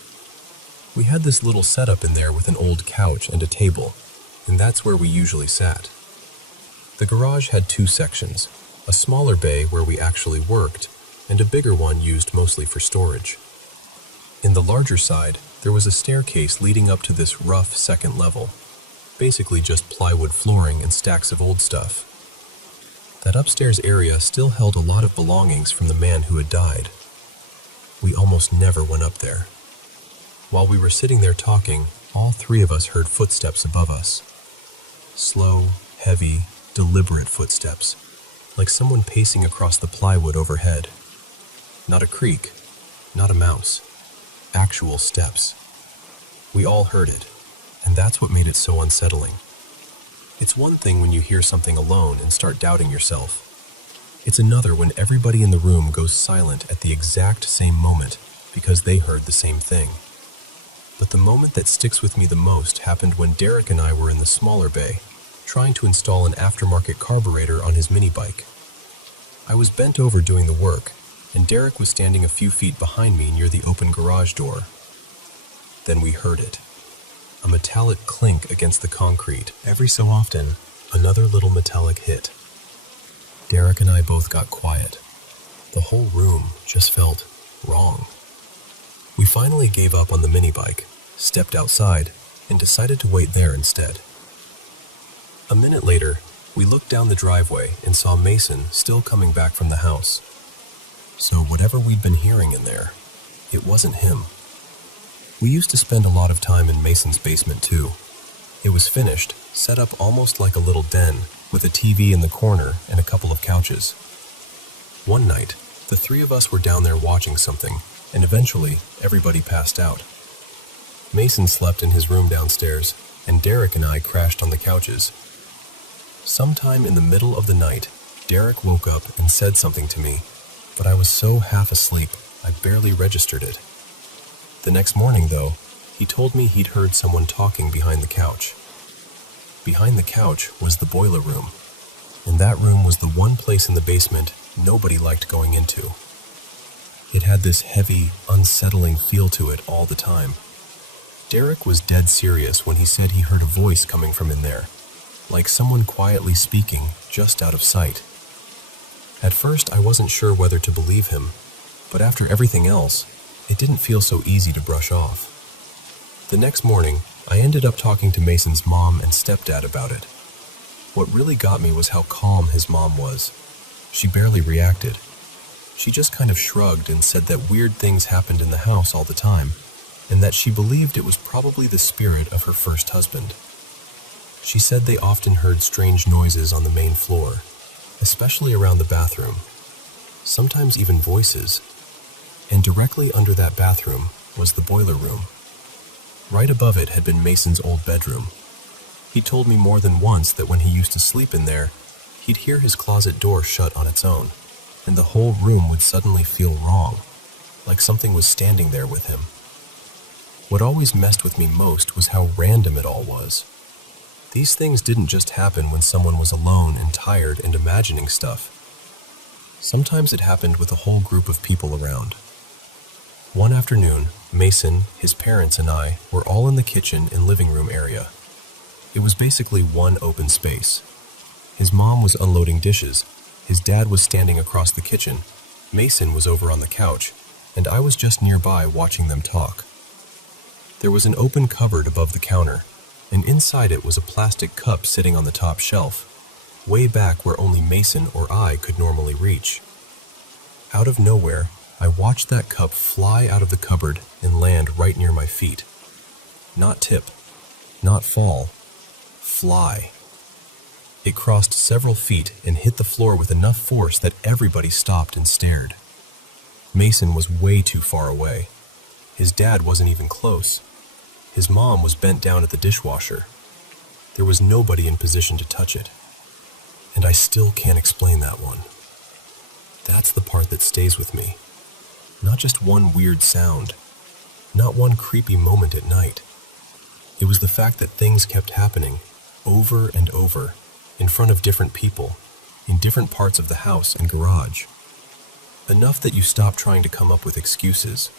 We had this little setup in there with an old couch and a table, and that's where we usually sat. The garage had two sections, a smaller bay where we actually worked, and a bigger one used mostly for storage. In the larger side, there was a staircase leading up to this rough second level, basically just plywood flooring and stacks of old stuff. That upstairs area still held a lot of belongings from the man who had died. We almost never went up there. While we were sitting there talking, all three of us heard footsteps above us. Slow, heavy, deliberate footsteps, like someone pacing across the plywood overhead. Not a creak, not a mouse. Actual steps. We all heard it, and that's what made it so unsettling. It's one thing when you hear something alone and start doubting yourself. It's another when everybody in the room goes silent at the exact same moment because they heard the same thing. But the moment that sticks with me the most happened when Derek and I were in the smaller bay, trying to install an aftermarket carburetor on his mini bike. I was bent over doing the work, and Derek was standing a few feet behind me near the open garage door. Then we heard it. A metallic clink against the concrete. Every so often, another little metallic hit. Derek and I both got quiet. The whole room just felt wrong. We finally gave up on the mini bike, stepped outside, and decided to wait there instead. A minute later, we looked down the driveway and saw Mason still coming back from the house. So whatever we'd been hearing in there, it wasn't him. We used to spend a lot of time in Mason's basement too. It was finished, set up almost like a little den, with a TV in the corner and a couple of couches. One night, the three of us were down there watching something, and eventually, everybody passed out. Mason slept in his room downstairs, and Derek and I crashed on the couches. Sometime in the middle of the night, Derek woke up and said something to me, but I was so half asleep, I barely registered it. The next morning, though, he told me he'd heard someone talking behind the couch. Behind the couch was the boiler room, and that room was the one place in the basement nobody liked going into. It had this heavy, unsettling feel to it all the time. Derek was dead serious when he said he heard a voice coming from in there, like someone quietly speaking just out of sight. At first, I wasn't sure whether to believe him, but after everything else, it didn't feel so easy to brush off. The next morning, I ended up talking to Mason's mom and stepdad about it. What really got me was how calm his mom was. She barely reacted. She just kind of shrugged and said that weird things happened in the house all the time, and that she believed it was probably the spirit of her first husband. She said they often heard strange noises on the main floor, especially around the bathroom, sometimes even voices. And directly under that bathroom was the boiler room. Right above it had been Mason's old bedroom. He told me more than once that when he used to sleep in there, he'd hear his closet door shut on its own, and the whole room would suddenly feel wrong, like something was standing there with him. What always messed with me most was how random it all was. These things didn't just happen when someone was alone and tired and imagining stuff. Sometimes it happened with a whole group of people around. One afternoon, Mason, his parents, and I were all in the kitchen and living room area. It was basically one open space. His mom was unloading dishes, his dad was standing across the kitchen, Mason was over on the couch, and I was just nearby watching them talk. There was an open cupboard above the counter, and inside it was a plastic cup sitting on the top shelf, way back where only Mason or I could normally reach. Out of nowhere, I watched that cup fly out of the cupboard and land right near my feet. Not tip, not fall, fly. It crossed several feet and hit the floor with enough force that everybody stopped and stared. Mason was way too far away. His dad wasn't even close. His mom was bent down at the dishwasher. There was nobody in position to touch it. And I still can't explain that one. That's the part that stays with me. Not just one weird sound. Not one creepy moment at night. It was the fact that things kept happening, over and over, in front of different people, in different parts of the house and garage. Enough that you stop trying to come up with excuses.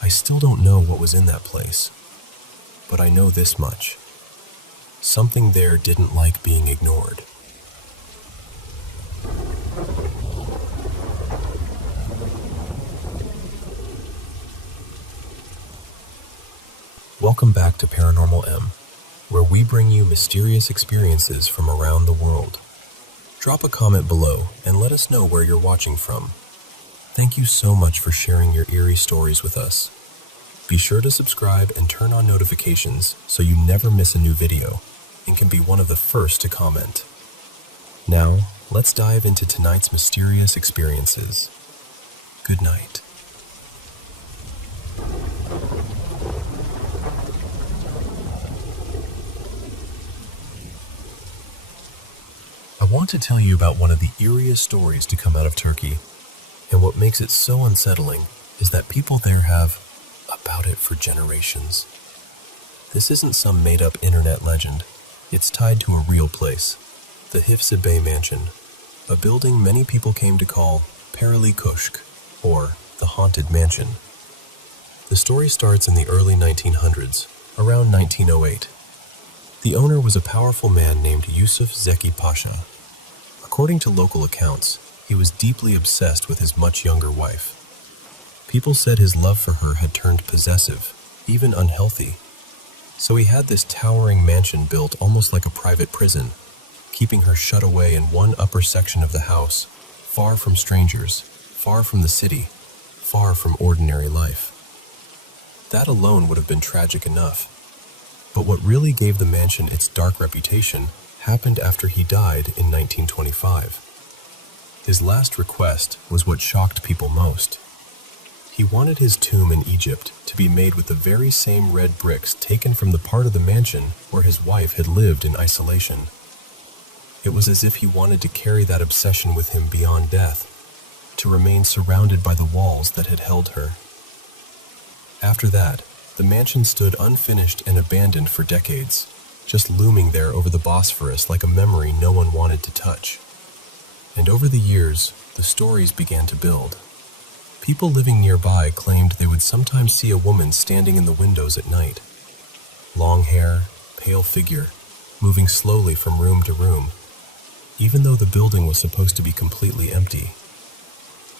I still don't know what was in that place, but I know this much. Something there didn't like being ignored. Welcome back to Paranormal M, where we bring you mysterious experiences from around the world. Drop a comment below and let us know where you're watching from. Thank you so much for sharing your eerie stories with us. Be sure to subscribe and turn on notifications so you never miss a new video and can be one of the first to comment. Now, let's dive into tonight's mysterious experiences. Good night. I want to tell you about one of the eeriest stories to come out of Turkey, and what makes it so unsettling is that people there have about it for generations. This isn't some made-up internet legend. It's tied to a real place, the Hifze Bey Mansion, a building many people came to call Paranormal Köşk, or the Haunted Mansion. The story starts in the early 1900s, around 1908. The owner was a powerful man named Yusuf Zeki Pasha. According to local accounts, he was deeply obsessed with his much younger wife. People said his love for her had turned possessive, even unhealthy. So he had this towering mansion built almost like a private prison, keeping her shut away in one upper section of the house, far from strangers, far from the city, far from ordinary life. That alone would have been tragic enough. But what really gave the mansion its dark reputation happened after he died in 1925. His last request was what shocked people most. He wanted his tomb in Egypt to be made with the very same red bricks taken from the part of the mansion where his wife had lived in isolation. It was as if he wanted to carry that obsession with him beyond death, to remain surrounded by the walls that had held her. After that, the mansion stood unfinished and abandoned for decades, just looming there over the Bosphorus like a memory no one wanted to touch. And over the years, the stories began to build. People living nearby claimed they would sometimes see a woman standing in the windows at night. Long hair, pale figure, moving slowly from room to room, even though the building was supposed to be completely empty.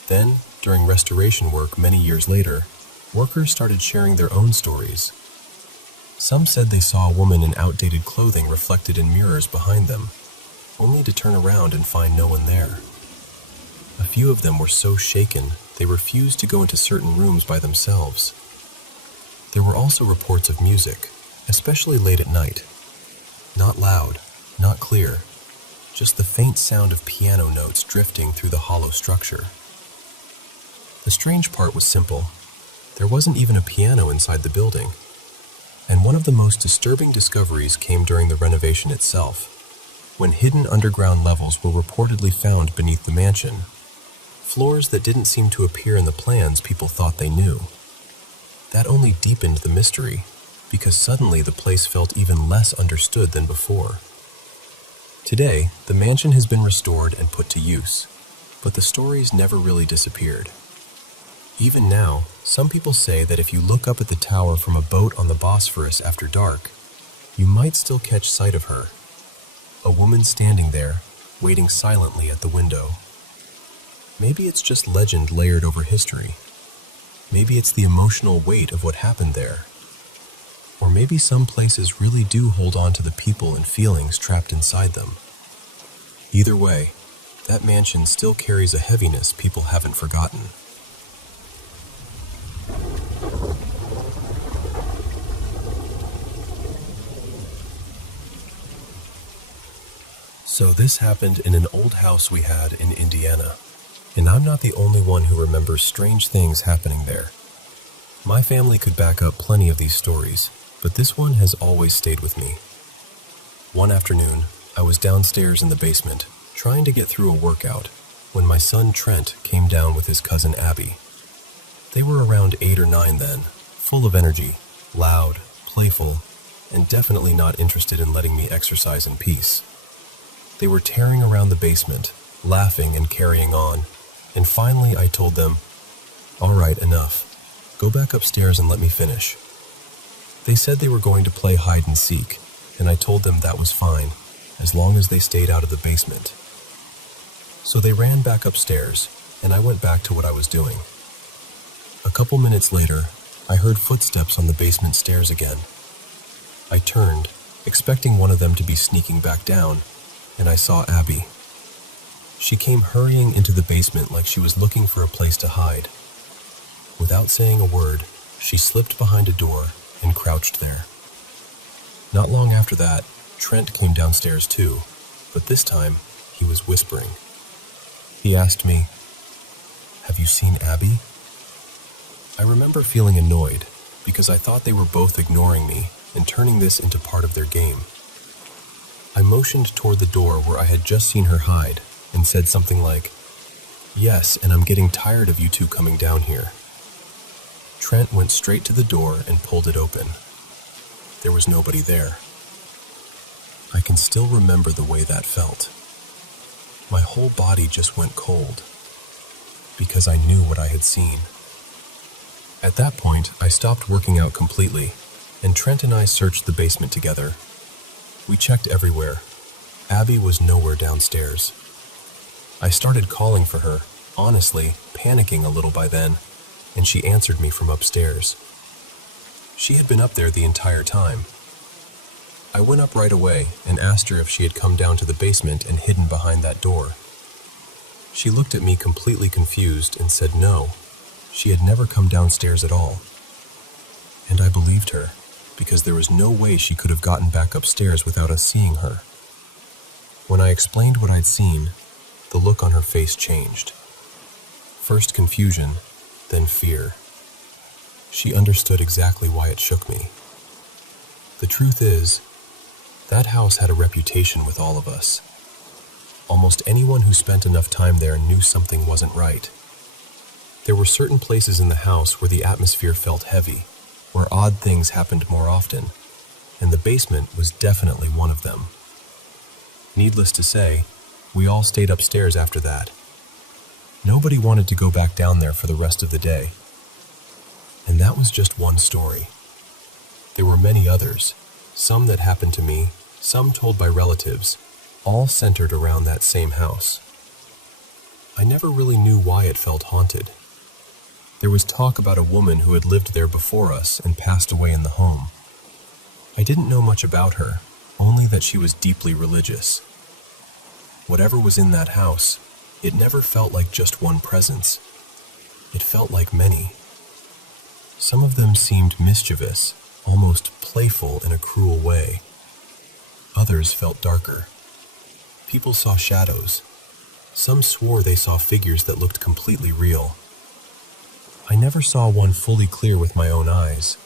Then, during restoration work many years later, workers started sharing their own stories. Some said they saw a woman in outdated clothing reflected in mirrors behind them, only to turn around and find no one there. A few of them were so shaken they refused to go into certain rooms by themselves. There were also reports of music, especially late at night. Not loud, not clear, just the faint sound of piano notes drifting through the hollow structure. The strange part was simple. There wasn't even a piano inside the building. And one of the most disturbing discoveries came during the renovation itself, when hidden underground levels were reportedly found beneath the mansion, floors that didn't seem to appear in the plans people thought they knew. That only deepened the mystery, because suddenly the place felt even less understood than before. Today, the mansion has been restored and put to use, but the stories never really disappeared. Even now, some people say that if you look up at the tower from a boat on the Bosphorus after dark, you might still catch sight of her. A woman standing there, waiting silently at the window. Maybe it's just legend layered over history. Maybe it's the emotional weight of what happened there. Or maybe some places really do hold on to the people and feelings trapped inside them. Either way, that mansion still carries a heaviness people haven't forgotten. So this happened in an old house we had in Indiana, and I'm not the only one who remembers strange things happening there. My family could back up plenty of these stories, but this one has always stayed with me. One afternoon, I was downstairs in the basement, trying to get through a workout, when my son Trent came down with his cousin Abby. They were around 8 or 9 then, full of energy, loud, playful, and definitely not interested in letting me exercise in peace. They were tearing around the basement, laughing and carrying on, and finally I told them, "All right, enough. Go back upstairs and let me finish." They said they were going to play hide and seek, and I told them that was fine, as long as they stayed out of the basement. So they ran back upstairs, and I went back to what I was doing. A couple minutes later, I heard footsteps on the basement stairs again. I turned, expecting one of them to be sneaking back down, and I saw Abby. She came hurrying into the basement like she was looking for a place to hide. Without saying a word, she slipped behind a door and crouched there. Not long after that, Trent came downstairs too, but this time he was whispering. He asked me, "Have you seen Abby?" I remember feeling annoyed because I thought they were both ignoring me and turning this into part of their game. I motioned toward the door where I had just seen her hide and said something like, "Yes, and I'm getting tired of you two coming down here." Trent went straight to the door and pulled it open. There was nobody there. I can still remember the way that felt. My whole body just went cold because I knew what I had seen. At that point, I stopped working out completely, and Trent and I searched the basement together. We checked everywhere. Abby was nowhere downstairs. I started calling for her, honestly, panicking a little by then, and she answered me from upstairs. She had been up there the entire time. I went up right away and asked her if she had come down to the basement and hidden behind that door. She looked at me completely confused and said no, she had never come downstairs at all. And I believed her, because there was no way she could have gotten back upstairs without us seeing her. When I explained what I'd seen, the look on her face changed. First confusion, then fear. She understood exactly why it shook me. The truth is, that house had a reputation with all of us. Almost anyone who spent enough time there knew something wasn't right. There were certain places in the house where the atmosphere felt heavy, where odd things happened more often, and the basement was definitely one of them. Needless to say, we all stayed upstairs after that. Nobody wanted to go back down there for the rest of the day. And that was just one story. There were many others, some that happened to me, some told by relatives, all centered around that same house. I never really knew why it felt haunted. There was talk about a woman who had lived there before us and passed away in the home. I didn't know much about her, only that she was deeply religious. Whatever was in that house, it never felt like just one presence. It felt like many. Some of them seemed mischievous, almost playful in a cruel way. Others felt darker. People saw shadows. Some swore they saw figures that looked completely real. I never saw one fully clear with my own eyes,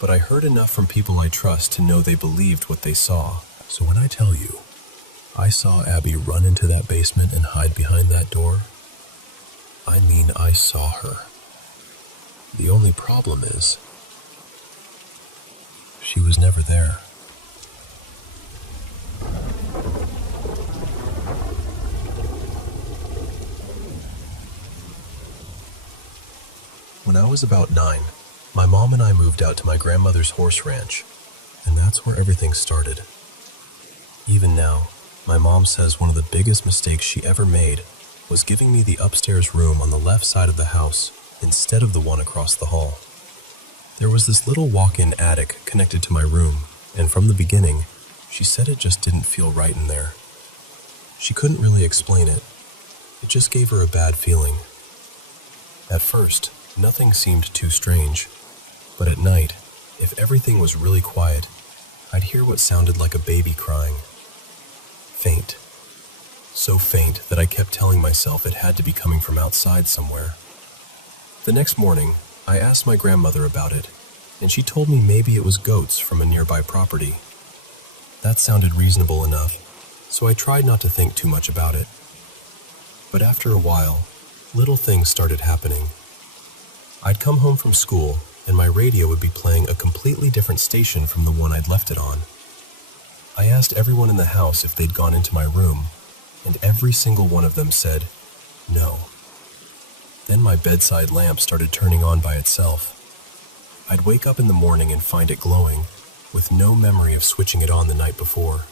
but I heard enough from people I trust to know they believed what they saw. So when I tell you, I saw Abby run into that basement and hide behind that door, I mean I saw her. The only problem is, she was never there. When I was about 9, my mom and I moved out to my grandmother's horse ranch, and that's where everything started. Even now, my mom says one of the biggest mistakes she ever made was giving me the upstairs room on the left side of the house instead of the one across the hall. There was this little walk-in attic connected to my room, and from the beginning, she said it just didn't feel right in there. She couldn't really explain it. It just gave her a bad feeling. At first, nothing seemed too strange, but at night, if everything was really quiet, I'd hear what sounded like a baby crying. Faint. So faint that I kept telling myself it had to be coming from outside somewhere. The next morning, I asked my grandmother about it, and she told me maybe it was goats from a nearby property. That sounded reasonable enough, so I tried not to think too much about it. But after a while, little things started happening. I'd come home from school, and my radio would be playing a completely different station from the one I'd left it on. I asked everyone in the house if they'd gone into my room, and every single one of them said, no. Then my bedside lamp started turning on by itself. I'd wake up in the morning and find it glowing, with no memory of switching it on the night before.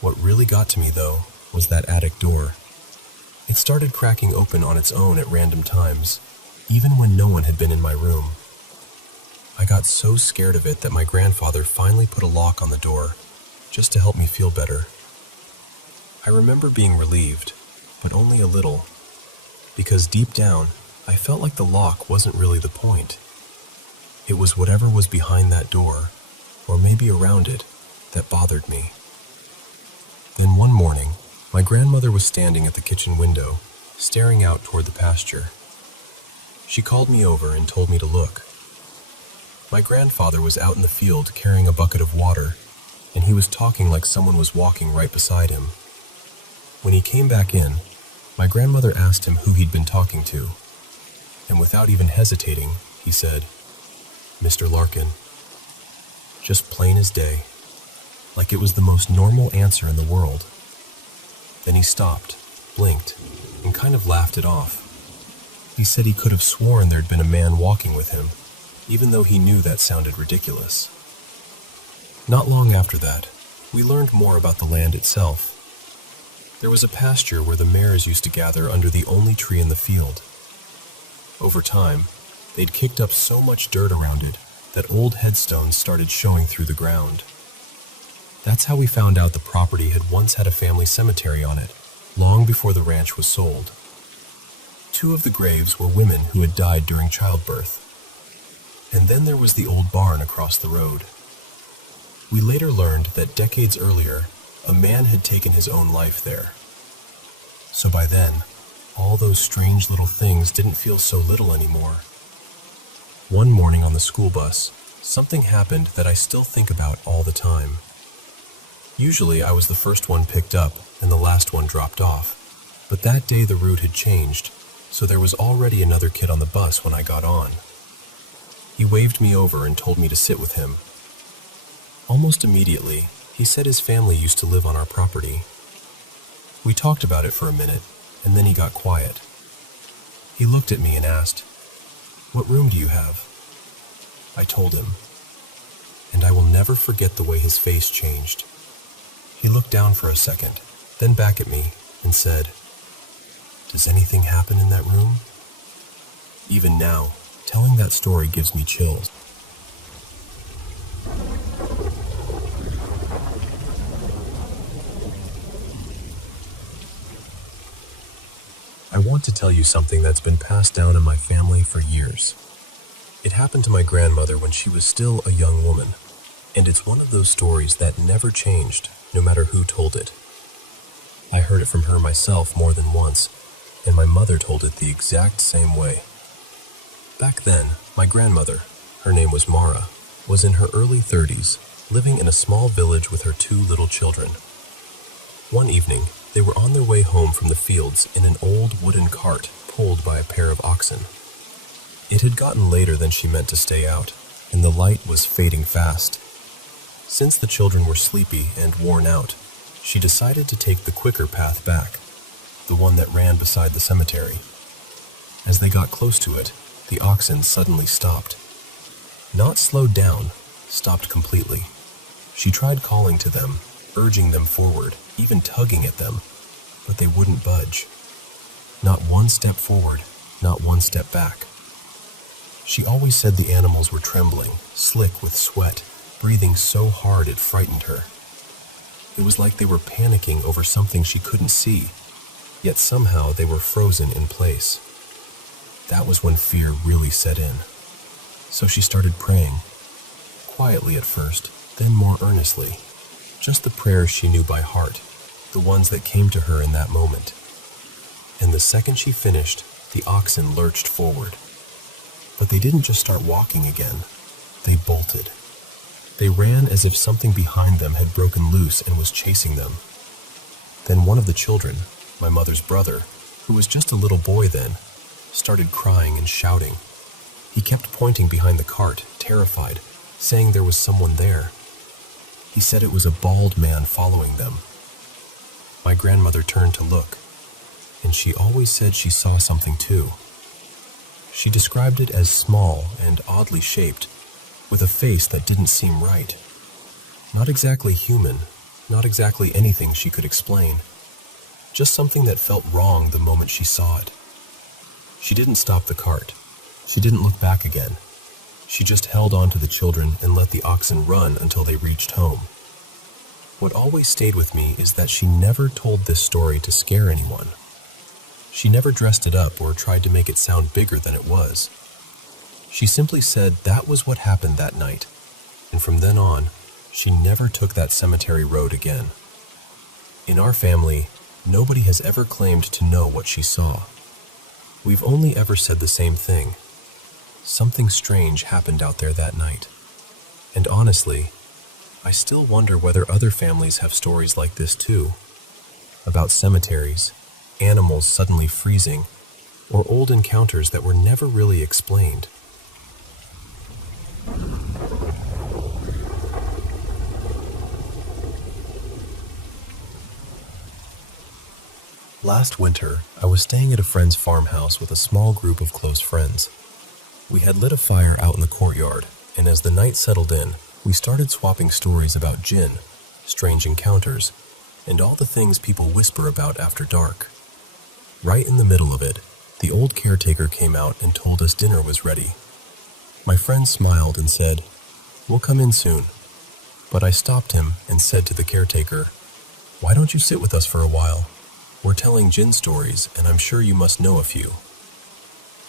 What really got to me, though, was that attic door. It started cracking open on its own at random times, even when no one had been in my room. I got so scared of it that my grandfather finally put a lock on the door, just to help me feel better. I remember being relieved, but only a little, because deep down, I felt like the lock wasn't really the point. It was whatever was behind that door, or maybe around it, that bothered me. Then one morning, my grandmother was standing at the kitchen window, staring out toward the pasture. She called me over and told me to look. My grandfather was out in the field carrying a bucket of water, and he was talking like someone was walking right beside him. When he came back in, my grandmother asked him who he'd been talking to, and without even hesitating, he said, "Mr. Larkin." Just plain as day, like it was the most normal answer in the world. Then he stopped, blinked, and kind of laughed it off. He said he could have sworn there'd been a man walking with him, even though he knew that sounded ridiculous. Not long after that, we learned more about the land itself. There was a pasture where the mares used to gather under the only tree in the field. Over time, they'd kicked up so much dirt around it that old headstones started showing through the ground. That's how we found out the property had once had a family cemetery on it, long before the ranch was sold. 2 of the graves were women who had died during childbirth. And then there was the old barn across the road. We later learned that decades earlier, a man had taken his own life there. So by then, all those strange little things didn't feel so little anymore. One morning on the school bus, something happened that I still think about all the time. Usually I was the first one picked up and the last one dropped off, but that day the route had changed, so there was already another kid on the bus when I got on. He waved me over and told me to sit with him. Almost immediately, he said his family used to live on our property. We talked about it for a minute, and then he got quiet. He looked at me and asked, "What room do you have?" I told him, and I will never forget the way his face changed. He looked down for a second, then back at me, and said, "Does anything happen in that room?" Even now, telling that story gives me chills. I want to tell you something that's been passed down in my family for years. It happened to my grandmother when she was still a young woman, and it's one of those stories that never changed, no matter who told it. I heard it from her myself more than once, and my mother told it the exact same way. Back then, my grandmother, her name was Mara, was in her early 30s, living in a small village with her 2 little children. One evening, they were on their way home from the fields in an old wooden cart pulled by a pair of oxen. It had gotten later than she meant to stay out, and the light was fading fast. Since the children were sleepy and worn out, she decided to take the quicker path back, the one that ran beside the cemetery. As they got close to it, the oxen suddenly stopped. Not slowed down, stopped completely. She tried calling to them, urging them forward, even tugging at them, but they wouldn't budge. Not one step forward, not one step back. She always said the animals were trembling, slick with sweat, breathing so hard it frightened her. It was like they were panicking over something she couldn't see, yet somehow they were frozen in place. That was when fear really set in. So she started praying, quietly at first, then more earnestly. Just the prayers she knew by heart, the ones that came to her in that moment. And the second she finished, the oxen lurched forward. But they didn't just start walking again, they bolted. They ran as if something behind them had broken loose and was chasing them. Then one of the children, my mother's brother, who was just a little boy then, started crying and shouting. He kept pointing behind the cart, terrified, saying there was someone there. He said it was a bald man following them. My grandmother turned to look, and she always said she saw something too. She described it as small and oddly shaped, with a face that didn't seem right. Not exactly human, not exactly anything she could explain. Just something that felt wrong the moment she saw it. She didn't stop the cart. She didn't look back again. She just held on to the children and let the oxen run until they reached home. What always stayed with me is that she never told this story to scare anyone. She never dressed it up or tried to make it sound bigger than it was. She simply said that was what happened that night, and from then on, she never took that cemetery road again. In our family, nobody has ever claimed to know what she saw. We've only ever said the same thing. Something strange happened out there that night. And honestly, I still wonder whether other families have stories like this too, about cemeteries, animals suddenly freezing, or old encounters that were never really explained. Last winter, I was staying at a friend's farmhouse with a small group of close friends. We had lit a fire out in the courtyard, and as the night settled in, we started swapping stories about jinn, strange encounters, and all the things people whisper about after dark. Right in the middle of it, the old caretaker came out and told us dinner was ready. My friend smiled and said, "We'll come in soon." But I stopped him and said to the caretaker, "Why don't you sit with us for a while? We're telling jinn stories, and I'm sure you must know a few."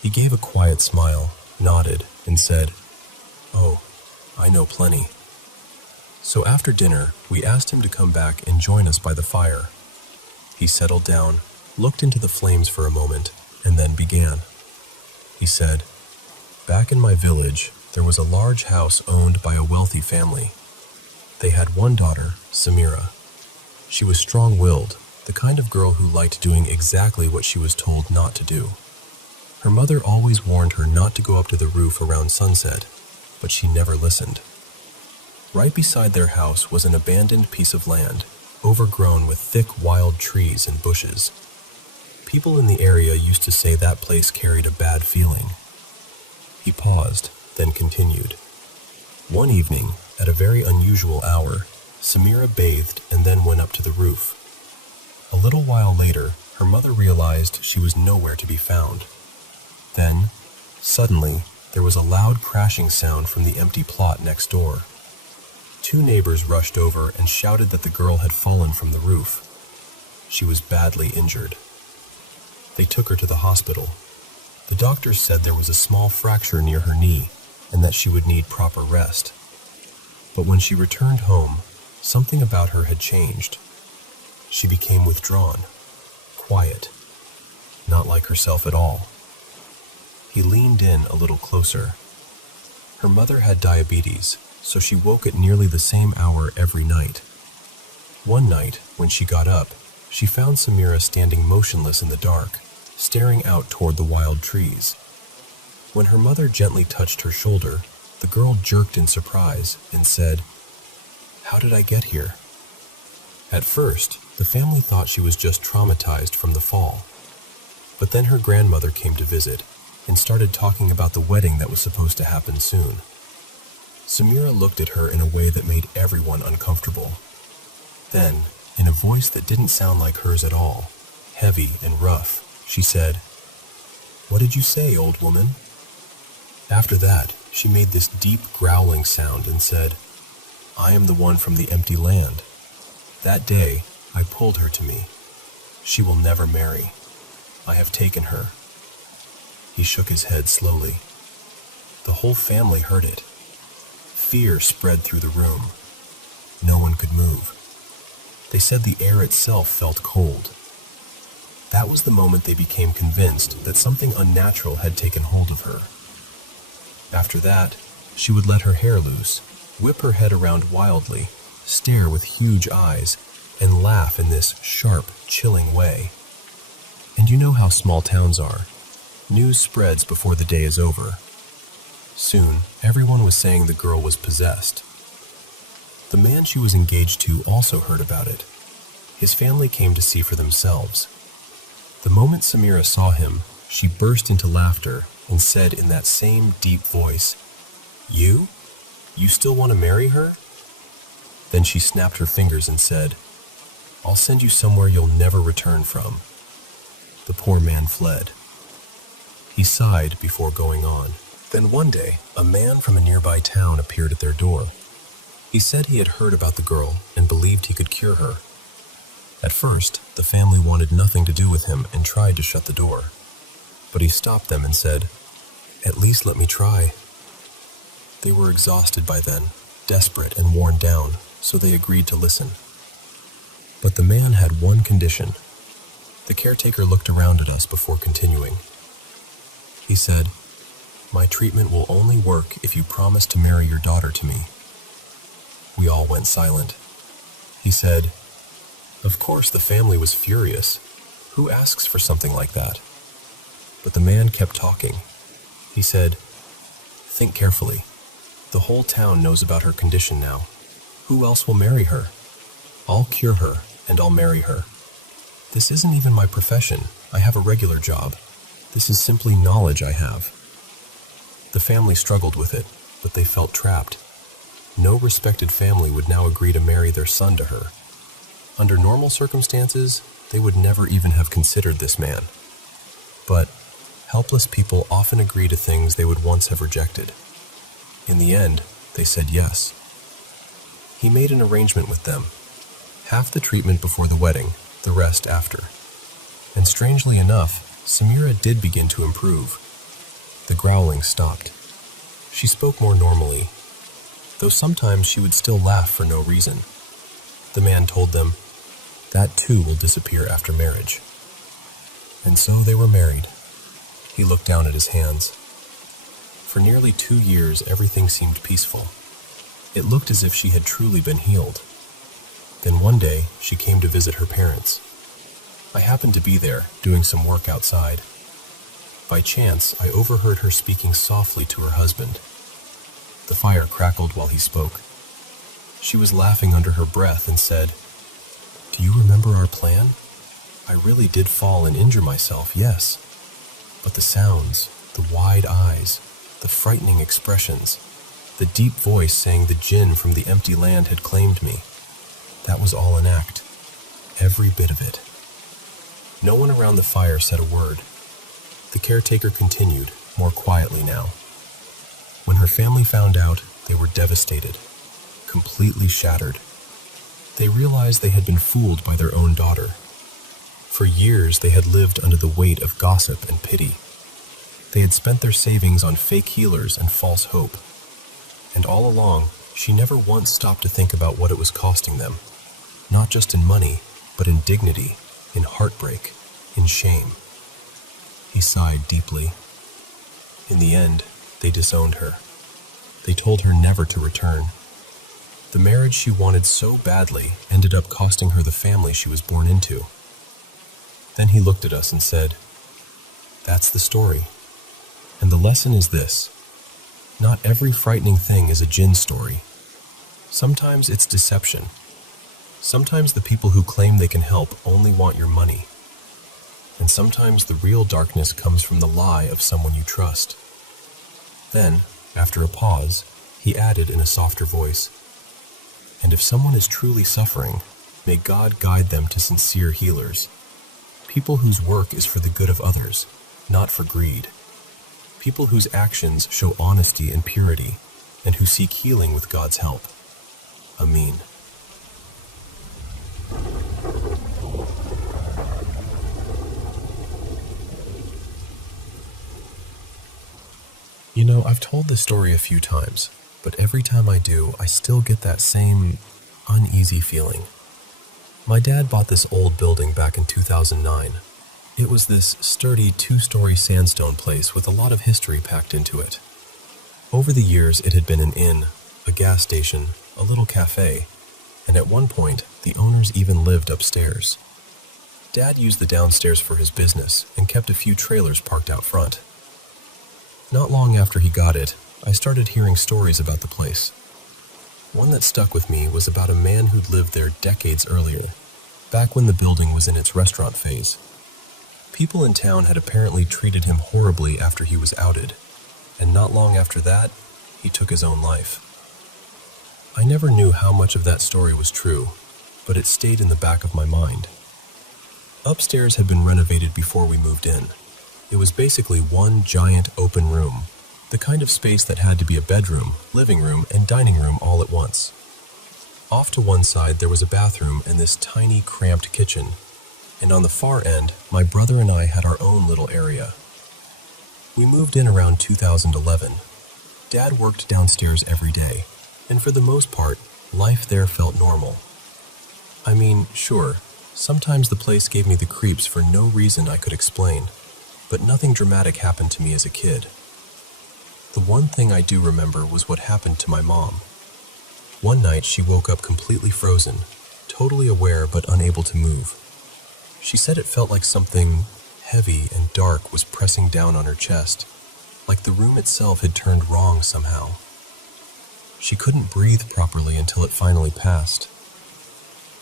He gave a quiet smile, nodded, and said, "Oh, I know plenty." So after dinner, we asked him to come back and join us by the fire. He settled down, looked into the flames for a moment, and then began. He said, "Back in my village, there was a large house owned by a wealthy family. They had one daughter, Samira. She was strong-willed, the kind of girl who liked doing exactly what she was told not to do. Her mother always warned her not to go up to the roof around sunset, but she never listened. Right beside their house was an abandoned piece of land, overgrown with thick wild trees and bushes. People in the area used to say that place carried a bad feeling." He paused, then continued. "One evening, at a very unusual hour, Samira bathed and then went up to the roof. A little while later, her mother realized she was nowhere to be found. Then, suddenly, there was a loud crashing sound from the empty plot next door. Two neighbors rushed over and shouted that the girl had fallen from the roof. She was badly injured. They took her to the hospital. The doctors said there was a small fracture near her knee and that she would need proper rest. But when she returned home, something about her had changed. She became withdrawn, quiet, not like herself at all." He leaned in a little closer. Her mother had diabetes, so she woke at nearly the same hour every night. One night, when she got up, she found Samira standing motionless in the dark, staring out toward the wild trees. When her mother gently touched her shoulder, the girl jerked in surprise and said, "How did I get here?" At first, the family thought she was just traumatized from the fall. But then her grandmother came to visit and started talking about the wedding that was supposed to happen soon. Samira looked at her in a way that made everyone uncomfortable. Then, in a voice that didn't sound like hers at all, heavy and rough, she said, "What did you say, old woman?" After that, she made this deep growling sound and said, "I am the one from the empty land. That day, I pulled her to me. She will never marry. I have taken her." He shook his head slowly. The whole family heard it. Fear spread through the room. No one could move. They said the air itself felt cold. That was the moment they became convinced that something unnatural had taken hold of her. After that, she would let her hair loose, whip her head around wildly, stare with huge eyes, and laugh in this sharp, chilling way. And you know how small towns are. News spreads before the day is over. Soon, everyone was saying the girl was possessed. The man she was engaged to also heard about it. His family came to see for themselves. The moment Samira saw him, she burst into laughter and said in that same deep voice, "You? You still want to marry her?" Then she snapped her fingers and said, "I'll send you somewhere you'll never return from." The poor man fled. He sighed before going on. Then one day, a man from a nearby town appeared at their door. He said he had heard about the girl and believed he could cure her. At first, the family wanted nothing to do with him and tried to shut the door. But he stopped them and said, "At least let me try." They were exhausted by then, desperate and worn down, so they agreed to listen. But the man had one condition. The caretaker looked around at us before continuing. He said, "My treatment will only work if you promise to marry your daughter to me." We all went silent. He said, "Of course the family was furious. Who asks for something like that?" But the man kept talking. He said, "Think carefully. The whole town knows about her condition now. Who else will marry her? I'll cure her, and I'll marry her. This isn't even my profession. I have a regular job. This is simply knowledge I have." The family struggled with it, but they felt trapped. No respected family would now agree to marry their son to her. Under normal circumstances, they would never even have considered this man. But helpless people often agree to things they would once have rejected. In the end, they said yes. He made an arrangement with them. Half the treatment before the wedding, the rest after. And strangely enough, Samira did begin to improve. The growling stopped. She spoke more normally, though sometimes she would still laugh for no reason. The man told them, that too will disappear after marriage. And so they were married. He looked down at his hands. For nearly 2 years, everything seemed peaceful. It looked as if she had truly been healed. Then one day, she came to visit her parents. I happened to be there, doing some work outside. By chance, I overheard her speaking softly to her husband. The fire crackled while he spoke. She was laughing under her breath and said, "Do you remember our plan? I really did fall and injure myself, yes. But the sounds, the wide eyes, the frightening expressions, the deep voice saying the jinn from the empty land had claimed me. That was all an act. Every bit of it." No one around the fire said a word. The caretaker continued, more quietly now. When her family found out, they were devastated, completely shattered. They realized they had been fooled by their own daughter. For years, they had lived under the weight of gossip and pity. They had spent their savings on fake healers and false hope. And all along, she never once stopped to think about what it was costing them. Not just in money, but in dignity, in heartbreak, in shame. He sighed deeply. In the end, they disowned her. They told her never to return. The marriage she wanted so badly ended up costing her the family she was born into. Then he looked at us and said, "That's the story. And the lesson is this. Not every frightening thing is a jinn story. Sometimes it's deception. Sometimes the people who claim they can help only want your money. And sometimes the real darkness comes from the lie of someone you trust." Then, after a pause, he added in a softer voice, "And if someone is truly suffering, may God guide them to sincere healers. People whose work is for the good of others, not for greed. People whose actions show honesty and purity, and who seek healing with God's help. Amen." You know, I've told this story a few times, but every time I do, I still get that same uneasy feeling. My dad bought this old building back in 2009. It was this sturdy 2-story sandstone place with a lot of history packed into it. Over the years, it had been an inn, a gas station, a little cafe, and at one point, the owners even lived upstairs. Dad used the downstairs for his business and kept a few trailers parked out front. Not long after he got it, I started hearing stories about the place. One that stuck with me was about a man who'd lived there decades earlier, back when the building was in its restaurant phase. People in town had apparently treated him horribly after he was outed, and not long after that, he took his own life. I never knew how much of that story was true, but it stayed in the back of my mind. Upstairs had been renovated before we moved in. It was basically one giant open room, the kind of space that had to be a bedroom, living room, and dining room all at once. Off to one side there was a bathroom and this tiny, cramped kitchen, and on the far end, my brother and I had our own little area. We moved in around 2011. Dad worked downstairs every day, and for the most part, life there felt normal. I mean, sure, sometimes the place gave me the creeps for no reason I could explain, but nothing dramatic happened to me as a kid. The one thing I do remember was what happened to my mom. One night she woke up completely frozen, totally aware but unable to move. She said it felt like something heavy and dark was pressing down on her chest, like the room itself had turned wrong somehow. She couldn't breathe properly until it finally passed.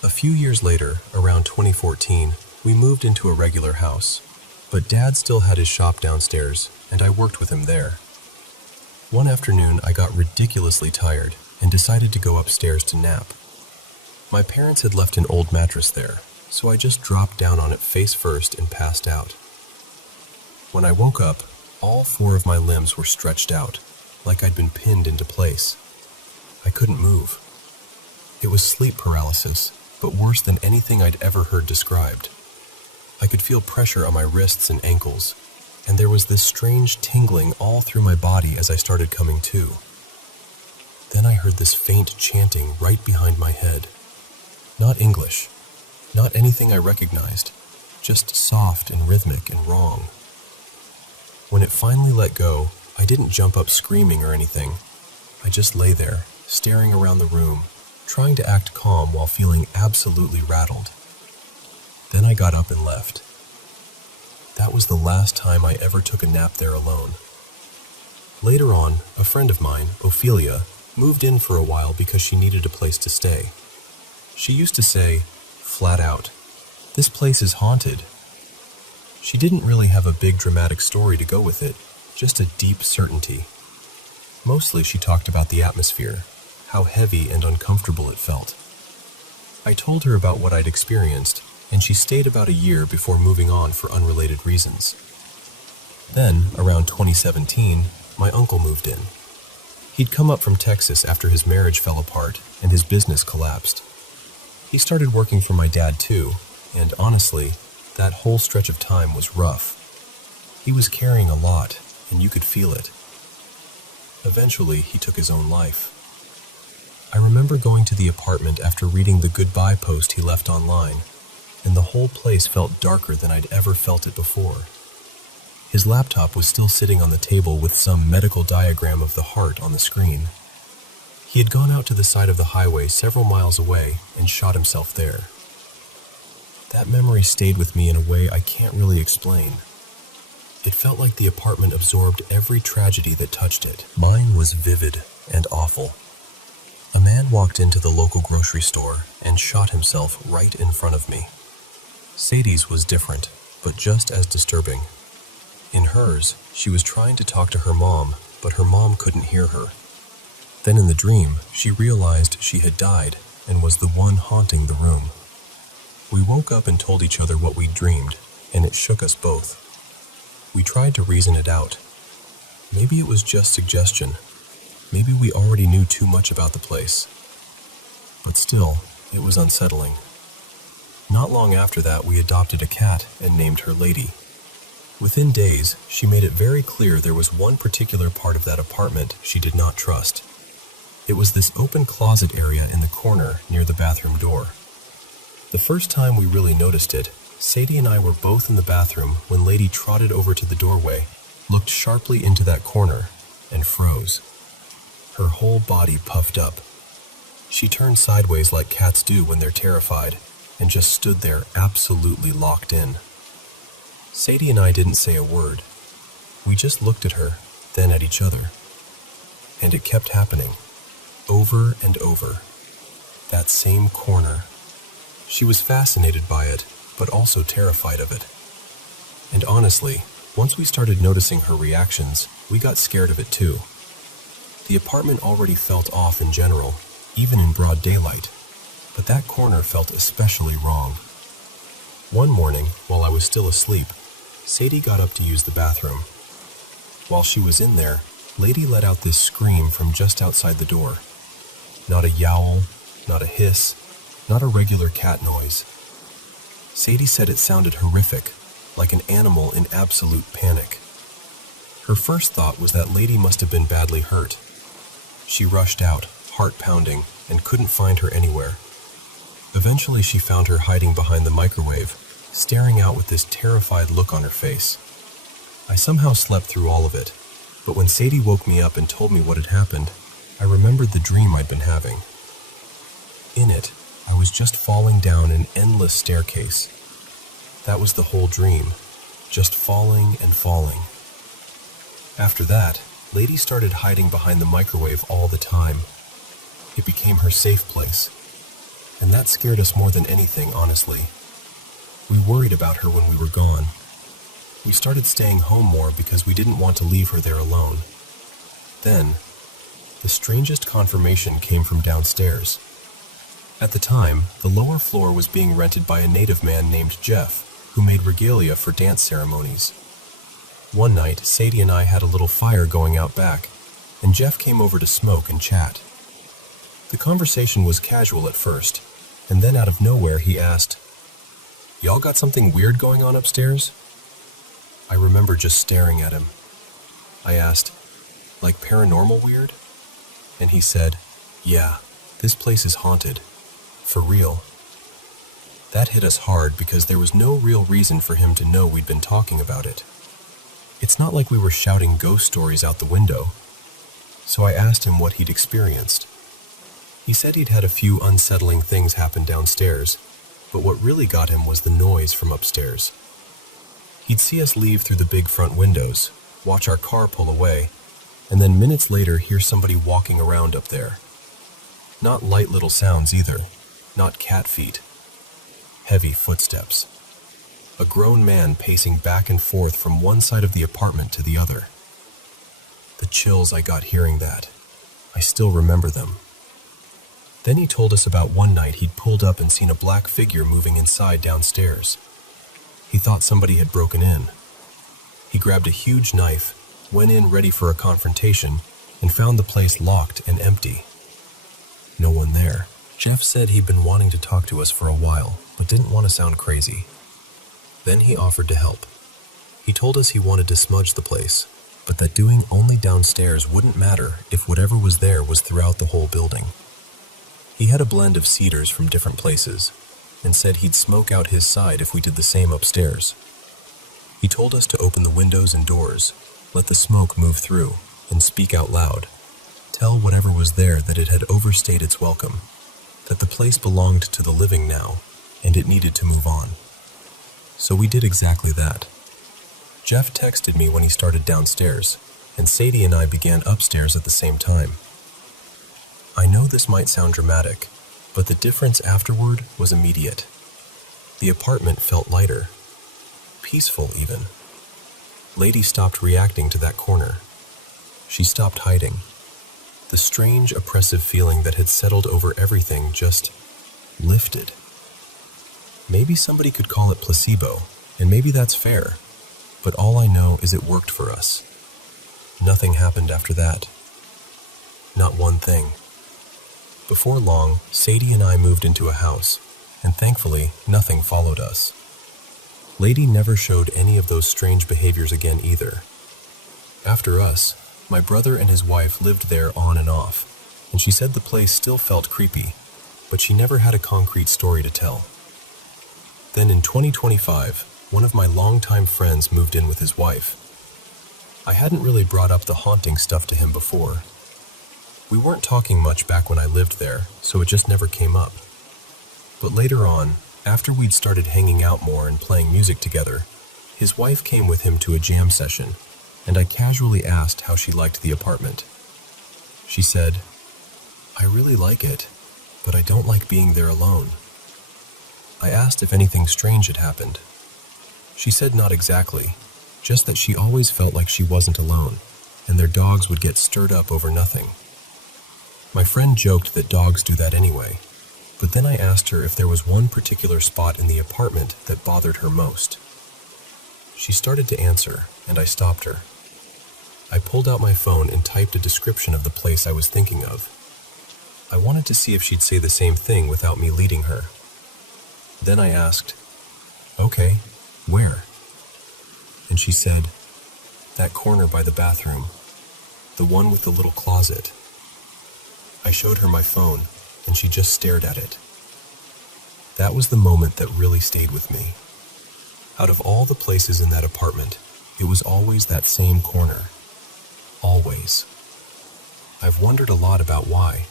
A few years later, around 2014, we moved into a regular house, but Dad still had his shop downstairs, and I worked with him there. One afternoon, I got ridiculously tired and decided to go upstairs to nap. My parents had left an old mattress there, so I just dropped down on it face first and passed out. When I woke up, all 4 of my limbs were stretched out, like I'd been pinned into place. I couldn't move. It was sleep paralysis, but worse than anything I'd ever heard described. I could feel pressure on my wrists and ankles, and there was this strange tingling all through my body as I started coming to. Then I heard this faint chanting right behind my head. Not English, not anything I recognized, just soft and rhythmic and wrong. When it finally let go, I didn't jump up screaming or anything. I just lay there, staring around the room, trying to act calm while feeling absolutely rattled. Then I got up and left. That was the last time I ever took a nap there alone. Later on, a friend of mine, Ophelia, moved in for a while because she needed a place to stay. She used to say, flat out, "This place is haunted." She didn't really have a big dramatic story to go with it, just a deep certainty. Mostly she talked about the atmosphere, how heavy and uncomfortable it felt. I told her about what I'd experienced, and she stayed about a year before moving on for unrelated reasons. Then, around 2017, my uncle moved in. He'd come up from Texas after his marriage fell apart and his business collapsed. He started working for my dad too, and honestly, that whole stretch of time was rough. He was carrying a lot, and you could feel it. Eventually, he took his own life. I remember going to the apartment after reading the goodbye post he left online, and the whole place felt darker than I'd ever felt it before. His laptop was still sitting on the table with some medical diagram of the heart on the screen. He had gone out to the side of the highway several miles away and shot himself there. That memory stayed with me in a way I can't really explain. It felt like the apartment absorbed every tragedy that touched it. Mine was vivid and awful. A man walked into the local grocery store and shot himself right in front of me. Sadie's was different, but just as disturbing. In hers, she was trying to talk to her mom, but her mom couldn't hear her. Then in the dream, she realized she had died and was the one haunting the room. We woke up and told each other what we'd dreamed, and it shook us both. We tried to reason it out. Maybe it was just suggestion. Maybe we already knew too much about the place. But still, it was unsettling. Not long after that, we adopted a cat and named her Lady. Within days, she made it very clear there was one particular part of that apartment she did not trust. It was this open closet area in the corner near the bathroom door. The first time we really noticed it, Sadie and I were both in the bathroom when Lady trotted over to the doorway, looked sharply into that corner, and froze. Her whole body puffed up. She turned sideways like cats do when they're terrified, and just stood there absolutely locked in. Sadie and I didn't say a word. We just looked at her, then at each other. And it kept happening. over and over. That same corner. She was fascinated by it, but also terrified of it. And honestly, once we started noticing her reactions, we got scared of it too. The apartment already felt off in general, even in broad daylight, but that corner felt especially wrong. One morning, while I was still asleep, Sadie got up to use the bathroom. While she was in there, Lady let out this scream from just outside the door. Not a yowl, not a hiss, not a regular cat noise. Sadie said it sounded horrific, like an animal in absolute panic. Her first thought was that Lady must have been badly hurt. She rushed out, heart pounding, and couldn't find her anywhere. Eventually she found her hiding behind the microwave, staring out with this terrified look on her face. I somehow slept through all of it, but when Sadie woke me up and told me what had happened, I remembered the dream I'd been having. In it, I was just falling down an endless staircase. That was the whole dream, just falling and falling. After that, Lady started hiding behind the microwave all the time. It became her safe place. And that scared us more than anything, honestly. We worried about her when we were gone. We started staying home more because we didn't want to leave her there alone. Then, the strangest confirmation came from downstairs. At the time, the lower floor was being rented by a native man named Jeff, who made regalia for dance ceremonies. One night, Sadie and I had a little fire going out back, and Jeff came over to smoke and chat. The conversation was casual at first, and then out of nowhere he asked, "Y'all got something weird going on upstairs?" I remember just staring at him. I asked, "Like paranormal weird?" And he said, "Yeah, this place is haunted. For real." That hit us hard because there was no real reason for him to know we'd been talking about it. It's not like we were shouting ghost stories out the window. So I asked him what he'd experienced. He said he'd had a few unsettling things happen downstairs, but what really got him was the noise from upstairs. He'd see us leave through the big front windows, watch our car pull away, and then minutes later hear somebody walking around up there. Not light little sounds either, not cat feet. Heavy footsteps. A grown man pacing back and forth from one side of the apartment to the other. The chills I got hearing that. I still remember them. Then he told us about one night he'd pulled up and seen a black figure moving inside downstairs. He thought somebody had broken in. He grabbed a huge knife, went in ready for a confrontation, and found the place locked and empty. No one there. Jeff said he'd been wanting to talk to us for a while, but didn't want to sound crazy. Then he offered to help. He told us he wanted to smudge the place, but that doing only downstairs wouldn't matter if whatever was there was throughout the whole building. He had a blend of cedars from different places, and said he'd smoke out his side if we did the same upstairs. He told us to open the windows and doors, let the smoke move through, and speak out loud. Tell whatever was there that it had overstayed its welcome, that the place belonged to the living now, and it needed to move on. So we did exactly that. Jeff texted me when he started downstairs, and Sadie and I began upstairs at the same time. I know this might sound dramatic, but the difference afterward was immediate. The apartment felt lighter, peaceful even. Lady stopped reacting to that corner. She stopped hiding. The strange, oppressive feeling that had settled over everything just lifted. Maybe somebody could call it placebo, and maybe that's fair, but all I know is it worked for us. Nothing happened after that. Not one thing. Before long, Sadie and I moved into a house, and thankfully, nothing followed us. Lady never showed any of those strange behaviors again either. After us, my brother and his wife lived there on and off, and she said the place still felt creepy, but she never had a concrete story to tell. Then in 2025, one of my longtime friends moved in with his wife. I hadn't really brought up the haunting stuff to him before. We weren't talking much back when I lived there, so it just never came up. But later on, after we'd started hanging out more and playing music together, his wife came with him to a jam session, and I casually asked how she liked the apartment. She said, I really like it, but I don't like being there alone. I asked if anything strange had happened. She said not exactly, just that she always felt like she wasn't alone, and their dogs would get stirred up over nothing. My friend joked that dogs do that anyway, but then I asked her if there was one particular spot in the apartment that bothered her most. She started to answer, and I stopped her. I pulled out my phone and typed a description of the place I was thinking of. I wanted to see if she'd say the same thing without me leading her. Then I asked, "Okay, where?" And she said, "That corner by the bathroom, the one with the little closet." I showed her my phone, and she just stared at it. That was the moment that really stayed with me. Out of all the places in that apartment, it was always that same corner. Always. I've wondered a lot about why.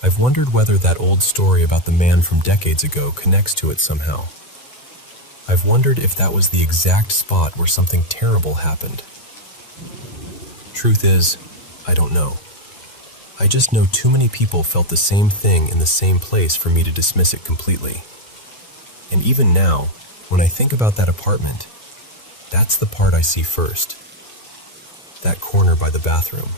I've wondered whether that old story about the man from decades ago connects to it somehow. I've wondered if that was the exact spot where something terrible happened. Truth is, I don't know. I just know too many people felt the same thing in the same place for me to dismiss it completely. And even now, when I think about that apartment, that's the part I see first. That corner by the bathroom.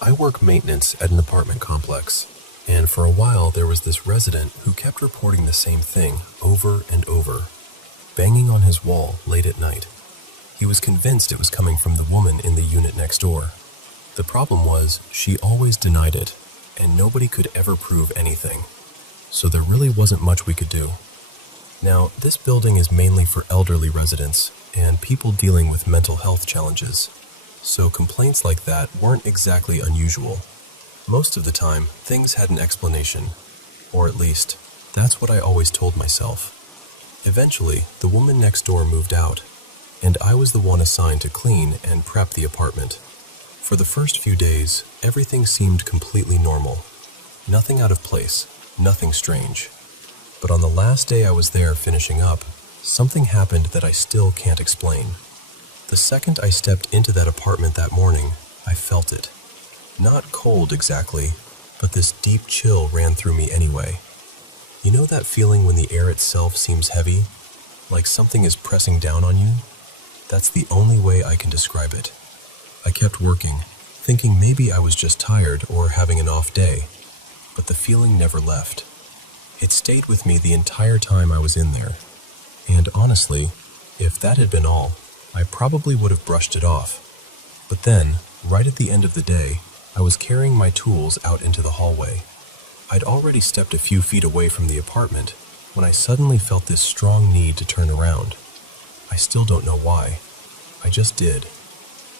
I work maintenance at an apartment complex, and for a while there was this resident who kept reporting the same thing over and over, banging on his wall late at night. He was convinced it was coming from the woman in the unit next door. The problem was, she always denied it, and nobody could ever prove anything, so there really wasn't much we could do. Now, this building is mainly for elderly residents and people dealing with mental health challenges, so complaints like that weren't exactly unusual. Most of the time, things had an explanation, or at least, that's what I always told myself. Eventually, the woman next door moved out, and I was the one assigned to clean and prep the apartment. For the first few days, everything seemed completely normal. Nothing out of place, nothing strange. But on the last day I was there finishing up, something happened that I still can't explain. The second I stepped into that apartment that morning, I felt it. Not cold exactly, but this deep chill ran through me anyway. You know that feeling when the air itself seems heavy, like something is pressing down on you? That's the only way I can describe it. I kept working, thinking maybe I was just tired or having an off day, but the feeling never left. It stayed with me the entire time I was in there, and honestly, if that had been all, I probably would have brushed it off. But then, right at the end of the day, I was carrying my tools out into the hallway. I'd already stepped a few feet away from the apartment when I suddenly felt this strong need to turn around. I still don't know why. I just did.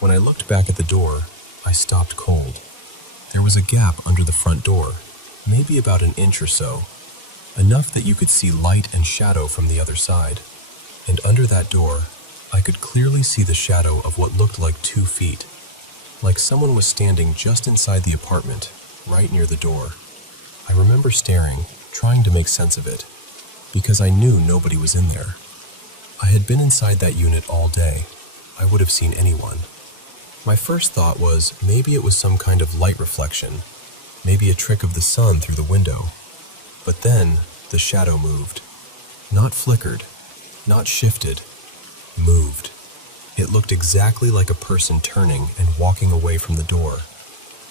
When I looked back at the door, I stopped cold. There was a gap under the front door, maybe about an inch or so, enough that you could see light and shadow from the other side. And under that door, I could clearly see the shadow of what looked like 2 feet, like someone was standing just inside the apartment, right near the door. I remember staring, trying to make sense of it, because I knew nobody was in there. I had been inside that unit all day. I would have seen anyone. My first thought was maybe it was some kind of light reflection, maybe a trick of the sun through the window. But then, the shadow moved. Not flickered, not shifted, moved. It looked exactly like a person turning and walking away from the door.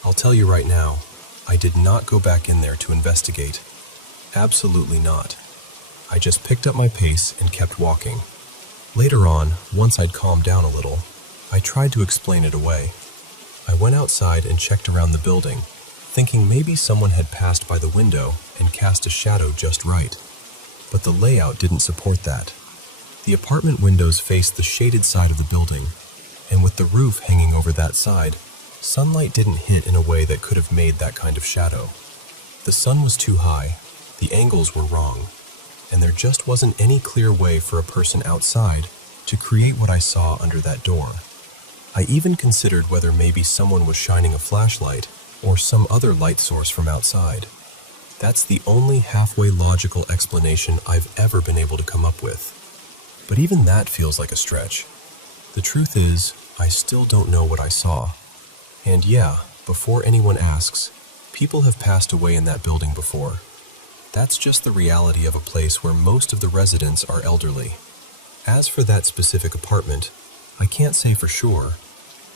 I'll tell you right now, I did not go back in there to investigate. Absolutely not. I just picked up my pace and kept walking. Later on, once I'd calmed down a little, I tried to explain it away. I went outside and checked around the building, thinking maybe someone had passed by the window and cast a shadow just right. But the layout didn't support that. The apartment windows faced the shaded side of the building, and with the roof hanging over that side, sunlight didn't hit in a way that could have made that kind of shadow. The sun was too high, the angles were wrong, and there just wasn't any clear way for a person outside to create what I saw under that door. I even considered whether maybe someone was shining a flashlight or some other light source from outside. That's the only halfway logical explanation I've ever been able to come up with. But even that feels like a stretch. The truth is, I still don't know what I saw. And yeah, before anyone asks, people have passed away in that building before. That's just the reality of a place where most of the residents are elderly. As for that specific apartment, I can't say for sure,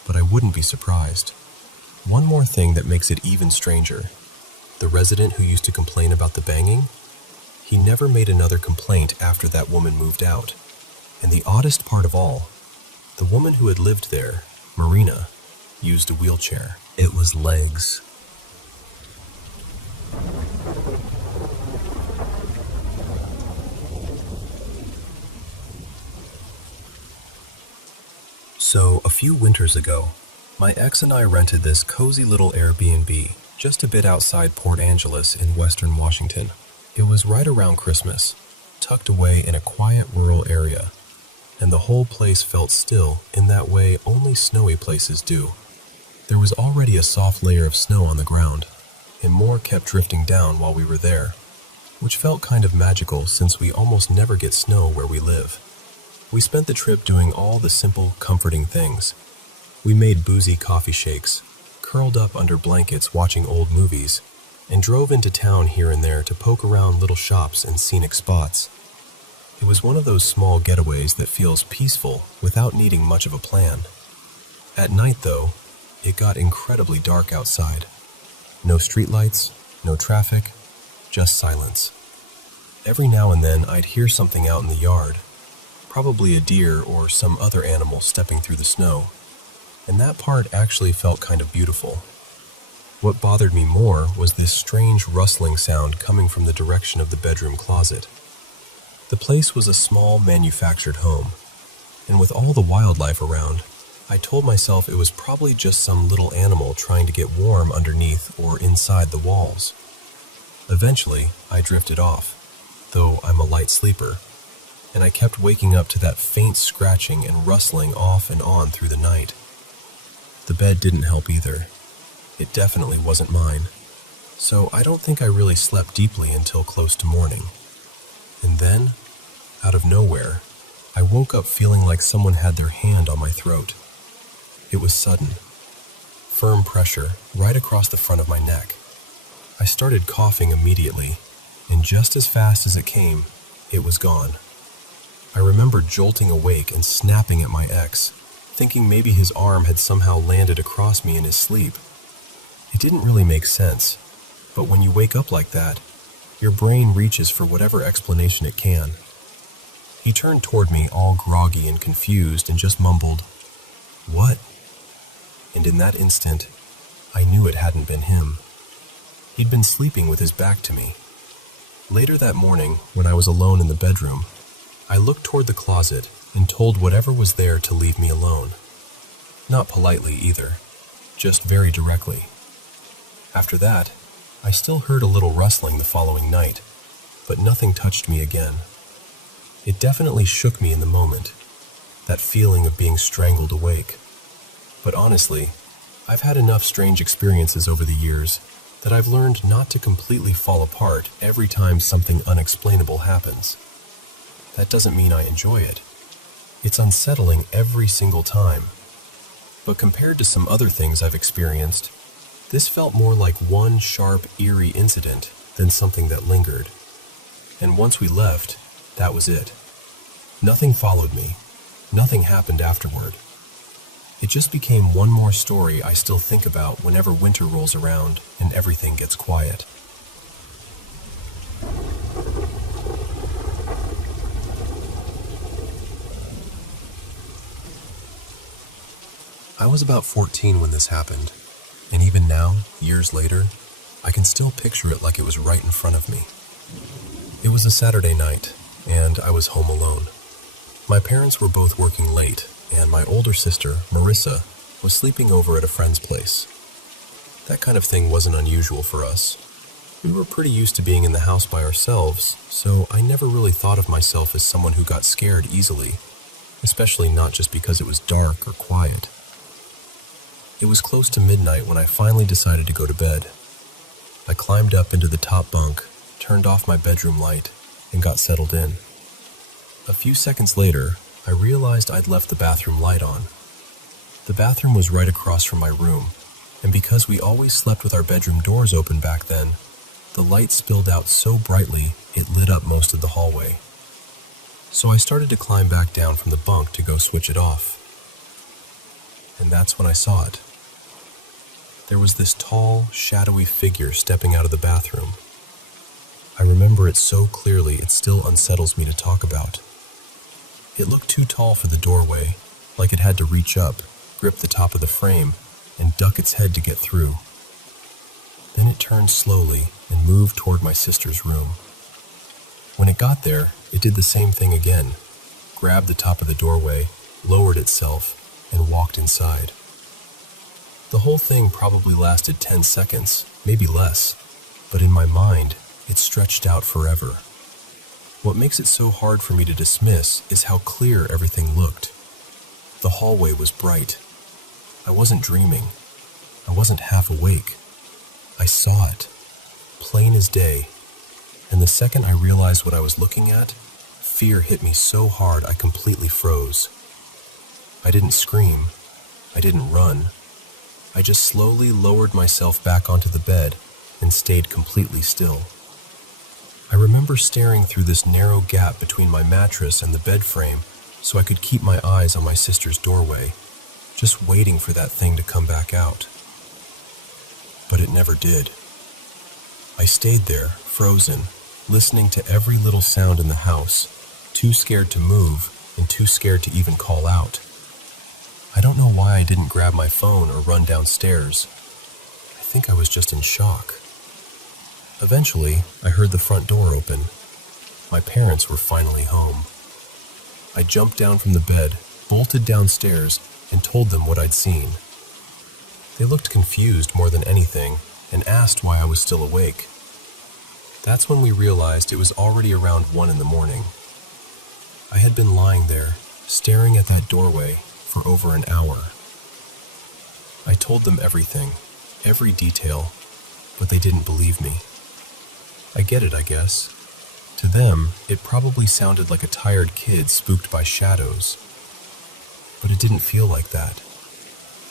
but I wouldn't be surprised. One more thing that makes it even stranger. The resident who used to complain about the banging, he never made another complaint after that woman moved out. And the oddest part of all, the woman who had lived there, Marina, used a wheelchair. It was legs. So, a few winters ago, my ex and I rented this cozy little Airbnb just a bit outside Port Angeles in western Washington. It was right around Christmas, tucked away in a quiet rural area, and the whole place felt still in that way only snowy places do. There was already a soft layer of snow on the ground, and more kept drifting down while we were there, which felt kind of magical since we almost never get snow where we live. We spent the trip doing all the simple, comforting things. We made boozy coffee shakes, curled up under blankets watching old movies, and drove into town here and there to poke around little shops and scenic spots. It was one of those small getaways that feels peaceful without needing much of a plan. At night, though, it got incredibly dark outside. No streetlights, no traffic, just silence. Every now and then I'd hear something out in the yard, probably a deer or some other animal stepping through the snow, and that part actually felt kind of beautiful. What bothered me more was this strange rustling sound coming from the direction of the bedroom closet. The place was a small manufactured home, and with all the wildlife around, I told myself it was probably just some little animal trying to get warm underneath or inside the walls. Eventually, I drifted off, though I'm a light sleeper, and I kept waking up to that faint scratching and rustling off and on through the night. The bed didn't help either. It definitely wasn't mine, so I don't think I really slept deeply until close to morning. And then, out of nowhere, I woke up feeling like someone had their hand on my throat. It was sudden, firm pressure right across the front of my neck. I started coughing immediately, and just as fast as it came, it was gone. I remember jolting awake and snapping at my ex, thinking maybe his arm had somehow landed across me in his sleep. It didn't really make sense, but when you wake up like that, your brain reaches for whatever explanation it can. He turned toward me all groggy and confused and just mumbled, "What?" And in that instant, I knew it hadn't been him. He'd been sleeping with his back to me. Later that morning, when I was alone in the bedroom, I looked toward the closet and told whatever was there to leave me alone. Not politely either, just very directly. After that, I still heard a little rustling the following night, but nothing touched me again. It definitely shook me in the moment, that feeling of being strangled awake. But honestly, I've had enough strange experiences over the years that I've learned not to completely fall apart every time something unexplainable happens. That doesn't mean I enjoy it. It's unsettling every single time. But compared to some other things I've experienced, this felt more like one sharp, eerie incident than something that lingered. And once we left, that was it. Nothing followed me. Nothing happened afterward. It just became one more story I still think about whenever winter rolls around and everything gets quiet. I was about 14 when this happened, and even now, years later, I can still picture it like it was right in front of me. It was a Saturday night, and I was home alone. My parents were both working late, and my older sister, Marissa, was sleeping over at a friend's place. That kind of thing wasn't unusual for us. We were pretty used to being in the house by ourselves, so I never really thought of myself as someone who got scared easily, especially not just because it was dark or quiet. It was close to midnight when I finally decided to go to bed. I climbed up into the top bunk, turned off my bedroom light, and got settled in. A few seconds later, I realized I'd left the bathroom light on. The bathroom was right across from my room, and because we always slept with our bedroom doors open back then, the light spilled out so brightly it lit up most of the hallway. So I started to climb back down from the bunk to go switch it off. And that's when I saw it. There was this tall, shadowy figure stepping out of the bathroom. I remember it so clearly it still unsettles me to talk about. It looked too tall for the doorway, like it had to reach up, grip the top of the frame, and duck its head to get through. Then it turned slowly and moved toward my sister's room. When it got there, it did the same thing again, grabbed the top of the doorway, lowered itself, and walked inside. The whole thing probably lasted 10 seconds, maybe less, but in my mind, it stretched out forever. What makes it so hard for me to dismiss is how clear everything looked. The hallway was bright. I wasn't dreaming. I wasn't half awake. I saw it, plain as day, and the second I realized what I was looking at, fear hit me so hard I completely froze. I didn't scream. I didn't run. I just slowly lowered myself back onto the bed and stayed completely still. I remember staring through this narrow gap between my mattress and the bed frame so I could keep my eyes on my sister's doorway, just waiting for that thing to come back out. But it never did. I stayed there, frozen, listening to every little sound in the house, too scared to move and too scared to even call out. I don't know why I didn't grab my phone or run downstairs. I think I was just in shock. Eventually, I heard the front door open. My parents were finally home. I jumped down from the bed, bolted downstairs, and told them what I'd seen. They looked confused more than anything and asked why I was still awake. That's when we realized it was already around 1 in the morning. I had been lying there, staring at that doorway, for over an hour. I told them everything, every detail, but they didn't believe me. I get it, I guess. To them, it probably sounded like a tired kid spooked by shadows. But it didn't feel like that.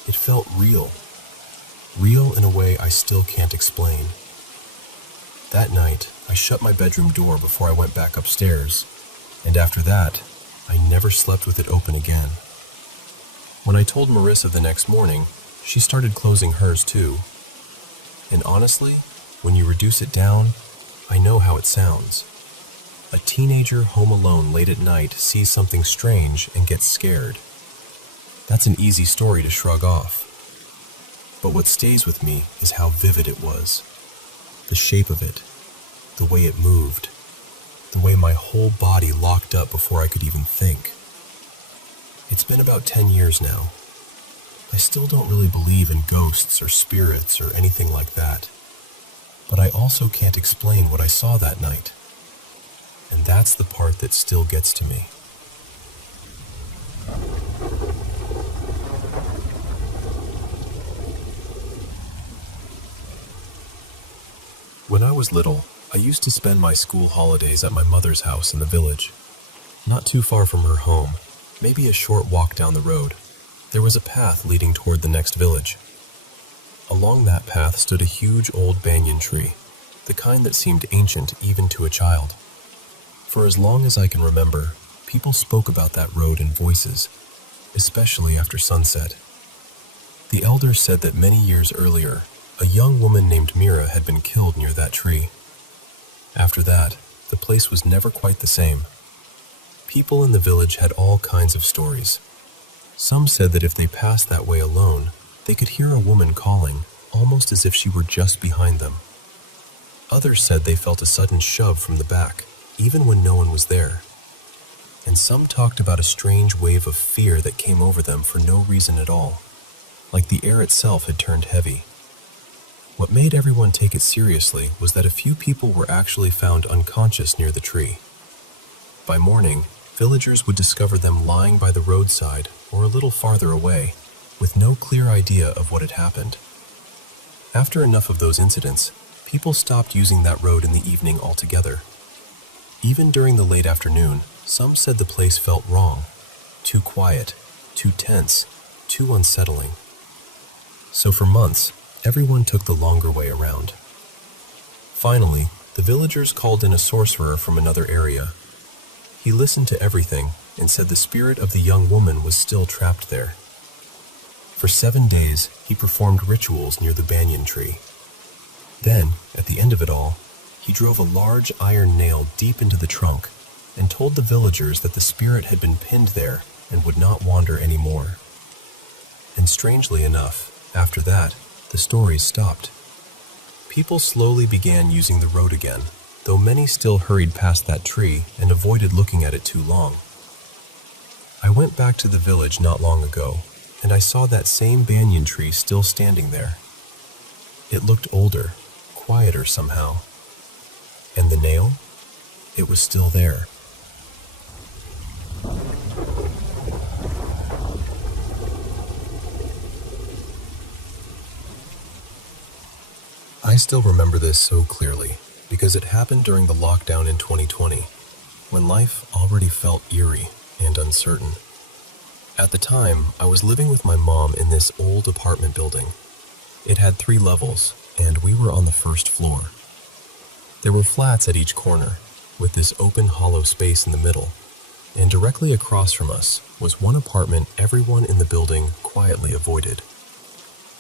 It felt real. Real in a way I still can't explain. That night, I shut my bedroom door before I went back upstairs, and after that, I never slept with it open again. When I told Marissa the next morning, she started closing hers too. And honestly, when you reduce it down, I know how it sounds. A teenager home alone late at night sees something strange and gets scared. That's an easy story to shrug off. But what stays with me is how vivid it was. The shape of it, the way it moved, the way my whole body locked up before I could even think. It's been about 10 years now. I still don't really believe in ghosts or spirits or anything like that. But I also can't explain what I saw that night. And that's the part that still gets to me. When I was little, I used to spend my school holidays at my mother's house in the village. Not too far from her home, maybe a short walk down the road, there was a path leading toward the next village. Along that path stood a huge old banyan tree, the kind that seemed ancient even to a child. For as long as I can remember, people spoke about that road in voices, especially after sunset. The elders said that many years earlier, a young woman named Mira had been killed near that tree. After that, the place was never quite the same. People in the village had all kinds of stories. Some said that if they passed that way alone, they could hear a woman calling, almost as if she were just behind them. Others said they felt a sudden shove from the back, even when no one was there. And some talked about a strange wave of fear that came over them for no reason at all, like the air itself had turned heavy. What made everyone take it seriously was that a few people were actually found unconscious near the tree. By morning, villagers would discover them lying by the roadside or a little farther away, with no clear idea of what had happened. After enough of those incidents, people stopped using that road in the evening altogether. Even during the late afternoon, some said the place felt wrong, too quiet, too tense, too unsettling. So for months, everyone took the longer way around. Finally, the villagers called in a sorcerer from another area. He listened to everything and said the spirit of the young woman was still trapped there. For 7 days, he performed rituals near the banyan tree. Then, at the end of it all, he drove a large iron nail deep into the trunk and told the villagers that the spirit had been pinned there and would not wander anymore. And strangely enough, after that, the stories stopped. People slowly began using the road again, though many still hurried past that tree and avoided looking at it too long. I went back to the village not long ago, and I saw that same banyan tree still standing there. It looked older, quieter somehow. And the nail? It was still there. I still remember this so clearly because it happened during the lockdown in 2020, when life already felt eerie and uncertain. At the time, I was living with my mom in this old apartment building. It had 3 levels, and we were on the first floor. There were flats at each corner, with this open hollow space in the middle, and directly across from us was one apartment everyone in the building quietly avoided.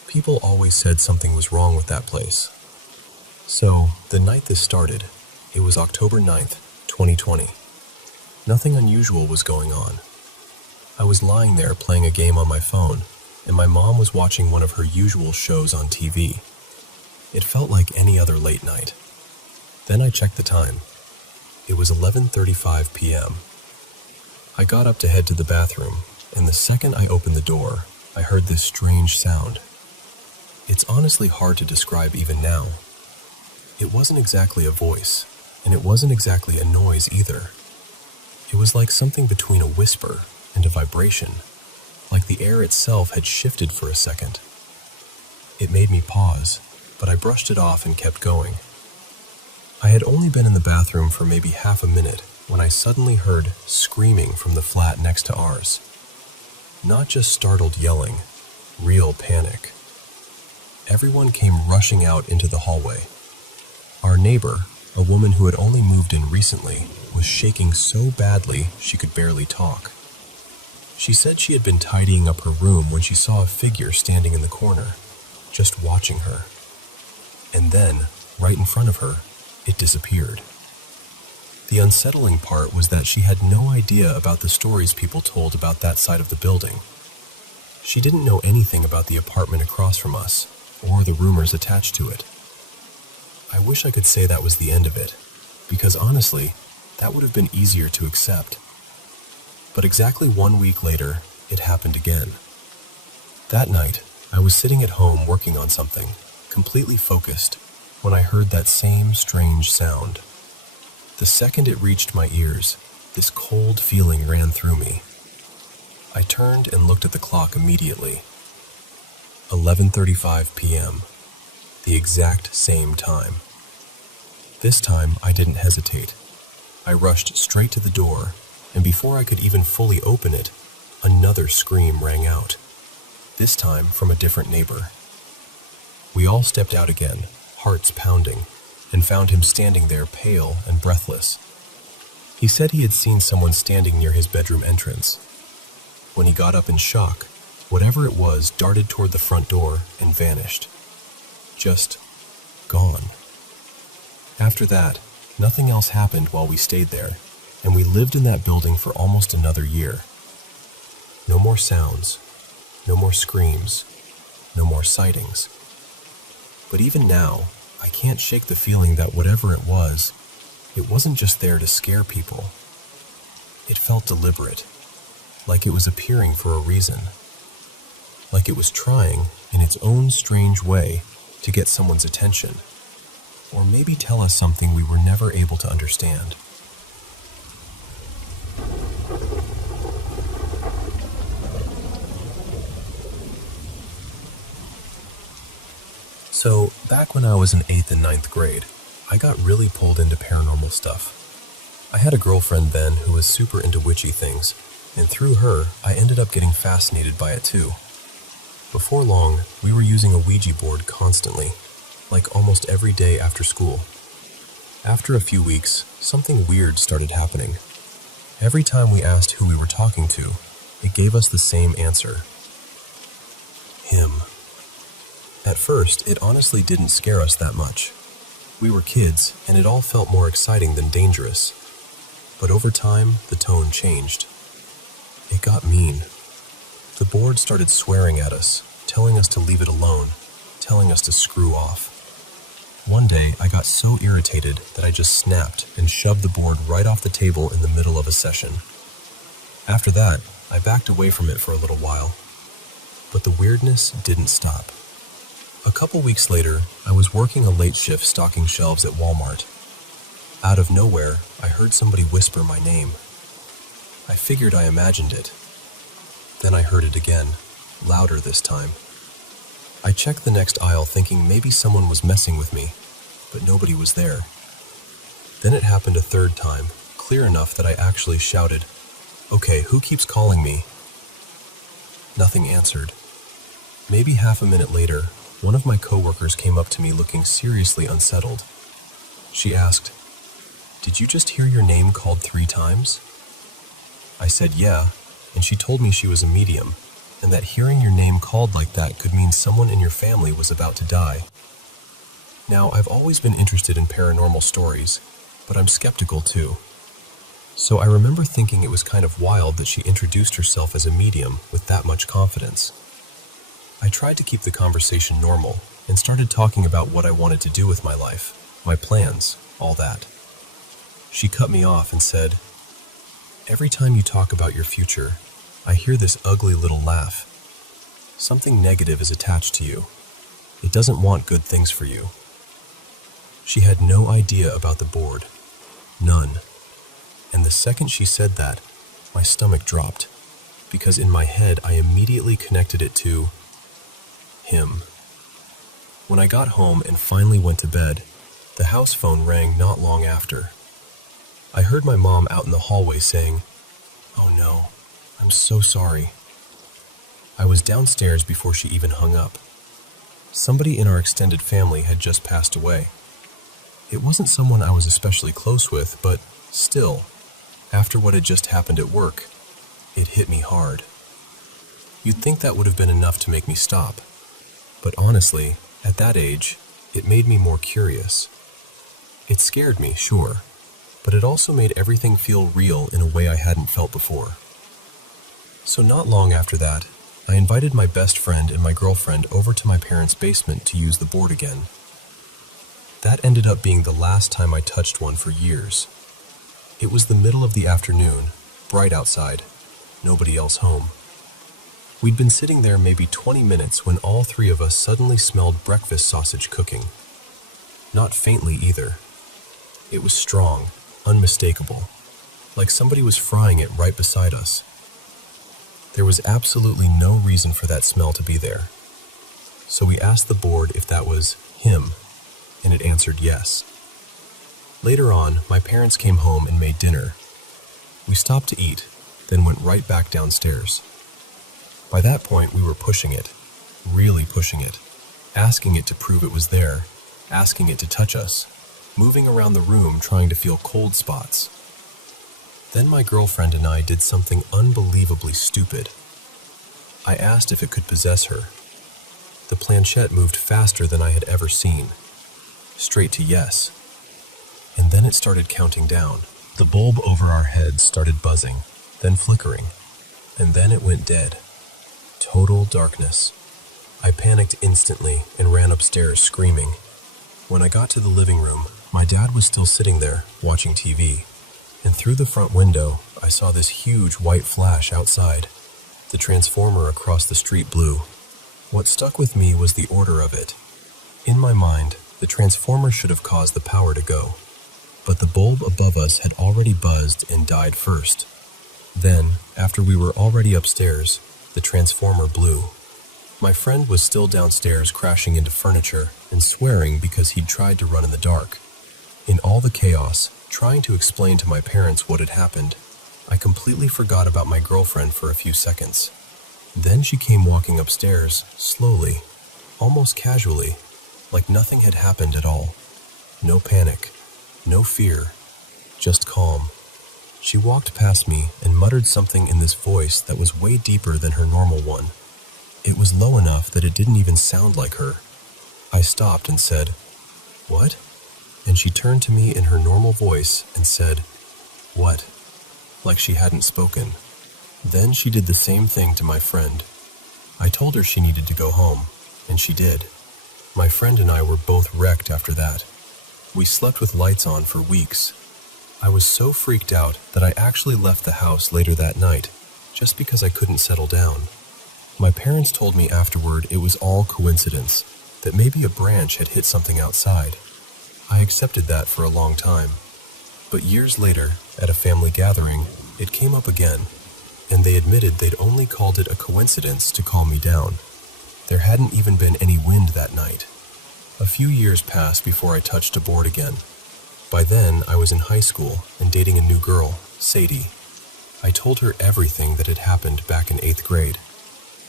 People always said something was wrong with that place. So, the night this started, it was October 9th, 2020. Nothing unusual was going on. I was lying there playing a game on my phone, and my mom was watching one of her usual shows on TV. It felt like any other late night. Then I checked the time. It was 11:35 p.m. I got up to head to the bathroom, and the second I opened the door, I heard this strange sound. It's honestly hard to describe even now. It wasn't exactly a voice, and it wasn't exactly a noise either. It was like something between a whisper and a vibration, like the air itself had shifted for a second. It made me pause, but I brushed it off and kept going. I had only been in the bathroom for maybe half a minute when I suddenly heard screaming from the flat next to ours. Not just startled yelling, real panic. Everyone came rushing out into the hallway. Our neighbor, a woman who had only moved in recently, was shaking so badly she could barely talk. She said she had been tidying up her room when she saw a figure standing in the corner, just watching her. And then, right in front of her, it disappeared. The unsettling part was that she had no idea about the stories people told about that side of the building. She didn't know anything about the apartment across from us, or the rumors attached to it. I wish I could say that was the end of it, because honestly, that would have been easier to accept. But exactly 1 week later, it happened again. That night, I was sitting at home working on something, completely focused, when I heard that same strange sound. The second it reached my ears, this cold feeling ran through me. I turned and looked at the clock immediately. 11:35 p.m., the exact same time. This time, I didn't hesitate. I rushed straight to the door, and before I could even fully open it, another scream rang out, this time from a different neighbor. We all stepped out again, hearts pounding, and found him standing there pale and breathless. He said he had seen someone standing near his bedroom entrance. When he got up in shock, whatever it was darted toward the front door and vanished. Just gone. After that, nothing else happened while we stayed there, and we lived in that building for almost another year. No more sounds, no more screams, no more sightings. But even now, I can't shake the feeling that whatever it wasn't just there to scare people. It felt deliberate, like it was appearing for a reason. Like it was trying, in its own strange way, to get someone's attention, or maybe tell us something we were never able to understand. So, back when I was in 8th and 9th grade, I got really pulled into paranormal stuff. I had a girlfriend then who was super into witchy things, and through her, I ended up getting fascinated by it too. Before long, we were using a Ouija board constantly, like almost every day after school. After a few weeks, something weird started happening. Every time we asked who we were talking to, it gave us the same answer. Him. At first, it honestly didn't scare us that much. We were kids, and it all felt more exciting than dangerous. But over time, the tone changed. It got mean. The board started swearing at us, telling us to leave it alone, telling us to screw off. One day, I got so irritated that I just snapped and shoved the board right off the table in the middle of a session. After that, I backed away from it for a little while. But the weirdness didn't stop. A couple weeks later, I was working a late shift stocking shelves at Walmart. Out of nowhere, I heard somebody whisper my name. I figured I imagined it. Then I heard it again, louder this time. I checked the next aisle thinking maybe someone was messing with me, but nobody was there. Then it happened a third time, clear enough that I actually shouted, "Okay, who keeps calling me?" Nothing answered. Maybe half a minute later, one of my coworkers came up to me looking seriously unsettled. She asked, "Did you just hear your name called 3 times?" I said yeah, and she told me she was a medium, and that hearing your name called like that could mean someone in your family was about to die. Now, I've always been interested in paranormal stories, but I'm skeptical too. So I remember thinking it was kind of wild that she introduced herself as a medium with that much confidence. I tried to keep the conversation normal and started talking about what I wanted to do with my life, my plans, all that. She cut me off and said, "Every time you talk about your future, I hear this ugly little laugh. Something negative is attached to you. It doesn't want good things for you." She had no idea about the board. None. And the second she said that, my stomach dropped, because in my head I immediately connected it to him. When I got home and finally went to bed, the house phone rang not long after. I heard my mom out in the hallway saying, "Oh no, I'm so sorry." I was downstairs before she even hung up. Somebody in our extended family had just passed away. It wasn't someone I was especially close with, but still, after what had just happened at work, it hit me hard. You'd think that would have been enough to make me stop. But honestly, at that age, it made me more curious. It scared me, sure, but it also made everything feel real in a way I hadn't felt before. So not long after that, I invited my best friend and my girlfriend over to my parents' basement to use the board again. That ended up being the last time I touched one for years. It was the middle of the afternoon, bright outside, nobody else home. We'd been sitting there maybe 20 minutes when all 3 of us suddenly smelled breakfast sausage cooking. Not faintly either. It was strong, unmistakable, like somebody was frying it right beside us. There was absolutely no reason for that smell to be there. So we asked the board if that was him, and it answered yes. Later on, my parents came home and made dinner. We stopped to eat, then went right back downstairs. By that point, we were pushing it, really pushing it, asking it to prove it was there, asking it to touch us, moving around the room trying to feel cold spots. Then my girlfriend and I did something unbelievably stupid. I asked if it could possess her. The planchette moved faster than I had ever seen, straight to yes. And then it started counting down. The bulb over our heads started buzzing, then flickering, and then it went dead. Total darkness. I panicked instantly and ran upstairs screaming. When I got to the living room, my dad was still sitting there, watching TV, and through the front window, I saw this huge white flash outside. The transformer across the street blew. What stuck with me was the order of it. In my mind, the transformer should have caused the power to go, but the bulb above us had already buzzed and died first. Then, after we were already upstairs, the transformer blew. My friend was still downstairs crashing into furniture and swearing because he'd tried to run in the dark. In all the chaos, Trying to explain to my parents what had happened, I completely forgot about my girlfriend for a few seconds. Then she came walking upstairs, slowly, almost casually, like nothing had happened at all. No panic, no fear, just calm. She walked past me and muttered something in this voice that was way deeper than her normal one. It was low enough that it didn't even sound like her. I stopped and said, "What?" And she turned to me in her normal voice and said, "What?" like she hadn't spoken. Then she did the same thing to my friend. I told her she needed to go home, and she did. My friend and I were both wrecked after that. We slept with lights on for weeks. I was so freaked out that I actually left the house later that night, just because I couldn't settle down. My parents told me afterward it was all coincidence, that maybe a branch had hit something outside. I accepted that for a long time. But years later, at a family gathering, it came up again, and they admitted they'd only called it a coincidence to calm me down. There hadn't even been any wind that night. A few years passed before I touched a board again. By then, I was in high school and dating a new girl, Sadie. I told her everything that had happened back in 8th grade.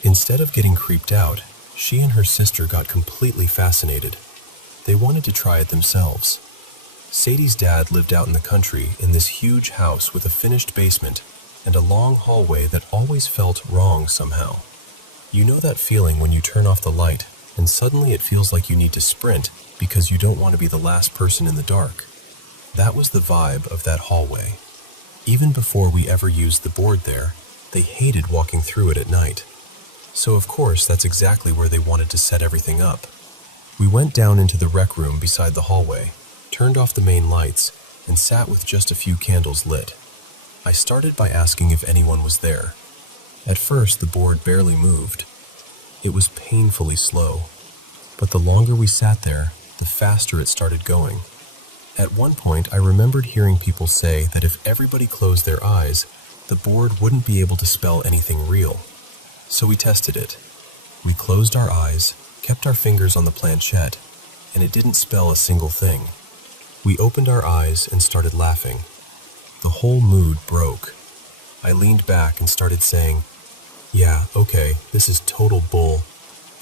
Instead of getting creeped out, she and her sister got completely fascinated. They wanted to try it themselves. Sadie's dad lived out in the country in this huge house with a finished basement and a long hallway that always felt wrong somehow. You know that feeling when you turn off the light and suddenly it feels like you need to sprint because you don't want to be the last person in the dark? That was the vibe of that hallway. Even before we ever used the board there, they hated walking through it at night. So of course that's exactly where they wanted to set everything up. We went down into the rec room beside the hallway, turned off the main lights, and sat with just a few candles lit. I started by asking if anyone was there. At first, the board barely moved. It was painfully slow, but the longer we sat there, the faster it started going. At one point, I remembered hearing people say that if everybody closed their eyes, the board wouldn't be able to spell anything real. So we tested it. We closed our eyes, kept our fingers on the planchette, and it didn't spell a single thing. We opened our eyes and started laughing. The whole mood broke. I leaned back and started saying, "Yeah, okay, this is total bull."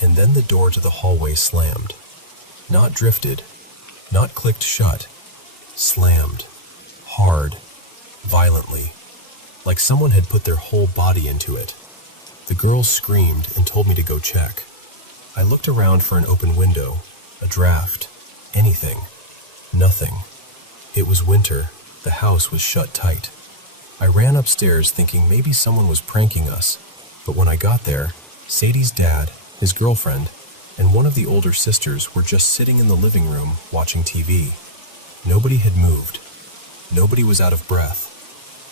And then the door to the hallway slammed. Not drifted, not clicked shut. Slammed. Hard. Violently. Like someone had put their whole body into it. The girls screamed and told me to go check. I looked around for an open window, a draft, anything. Nothing. It was winter. The house was shut tight. I ran upstairs thinking maybe someone was pranking us, but when I got there, Sadie's dad, his girlfriend, and one of the older sisters were just sitting in the living room watching TV. Nobody had moved. Nobody was out of breath.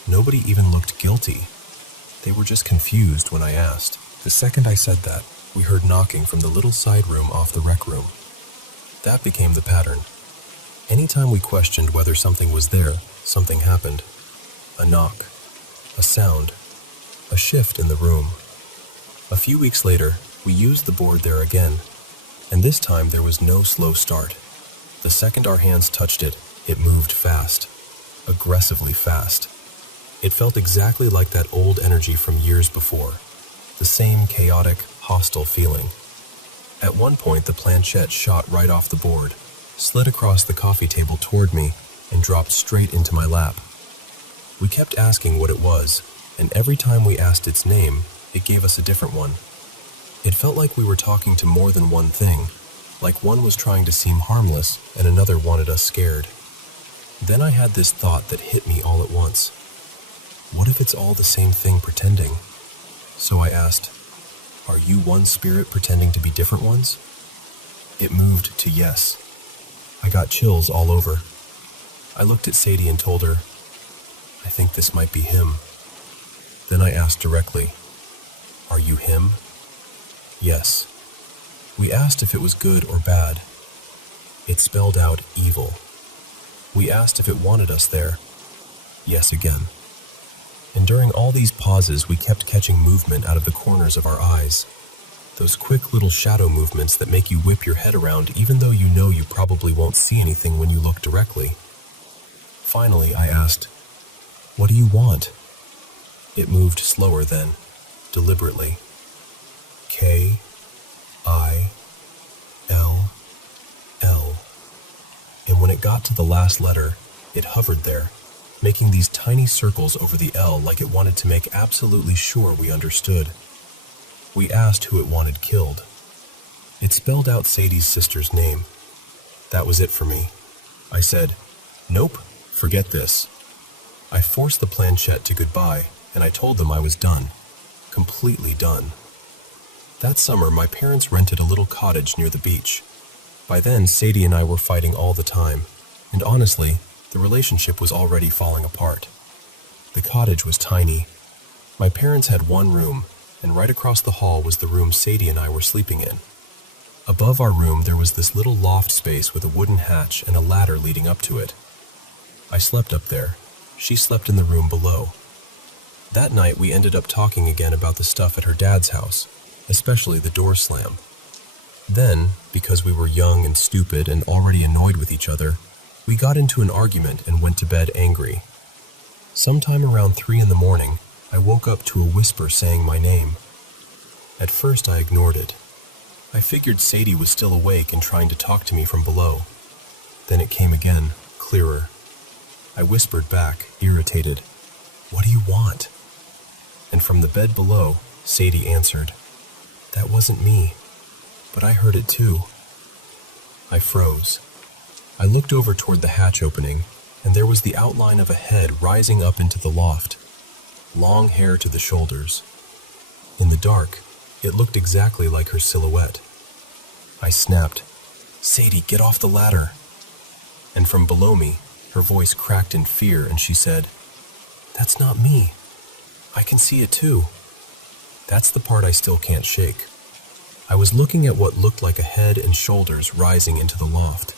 Nobody even looked guilty. They were just confused when I asked. The second I said that, we heard knocking from the little side room off the rec room. That became the pattern. Anytime we questioned whether something was there, something happened. A knock, a sound, a shift in the room. A few weeks later, we used the board there again, and this time there was no slow start. The second our hands touched it, it moved fast, aggressively fast. It felt exactly like that old energy from years before, the same chaotic, hostile feeling. At one point, the planchette shot right off the board, slid across the coffee table toward me, and dropped straight into my lap. We kept asking what it was, and every time we asked its name, it gave us a different one. It felt like we were talking to more than one thing, like one was trying to seem harmless and another wanted us scared. Then I had this thought that hit me all at once. What if it's all the same thing pretending? So I asked, "Are you one spirit pretending to be different ones?" It moved to yes. I got chills all over. I looked at Sadie and told her, "I think this might be him." Then I asked directly, "Are you him?" Yes. We asked if it was good or bad. It spelled out evil. We asked if it wanted us there. Yes again. And during all these pauses, we kept catching movement out of the corners of our eyes. Those quick little shadow movements that make you whip your head around even though you know you probably won't see anything when you look directly. Finally, I asked, "What do you want?" It moved slower then, deliberately. K-I-L-L. And when it got to the last letter, it hovered there, making these tiny circles over the L like it wanted to make absolutely sure we understood. We asked who it wanted killed. It spelled out Sadie's sister's name. That was it for me. I said, "Nope, forget this." I forced the planchette to goodbye, and I told them I was done. Completely done. That summer, my parents rented a little cottage near the beach. By then, Sadie and I were fighting all the time, and honestly, the relationship was already falling apart. The cottage was tiny. My parents had one room, and right across the hall was the room Sadie and I were sleeping in. Above our room, there was this little loft space with a wooden hatch and a ladder leading up to it. I slept up there. She slept in the room below. That night, we ended up talking again about the stuff at her dad's house, especially the door slam. Then, because we were young and stupid and already annoyed with each other, we got into an argument and went to bed angry. Sometime around 3 in the morning, I woke up to a whisper saying my name. At first, I ignored it. I figured Sadie was still awake and trying to talk to me from below. Then it came again, clearer. I whispered back, irritated, "What do you want?" And from the bed below, Sadie answered, "That wasn't me, but I heard it too." I froze. I looked over toward the hatch opening, and there was the outline of a head rising up into the loft. Long hair to the shoulders. In the dark, it looked exactly like her silhouette. I snapped, "Sadie, get off the ladder." And from below me, her voice cracked in fear, and she said, "That's not me. I can see it too." That's the part I still can't shake. I was looking at what looked like a head and shoulders rising into the loft.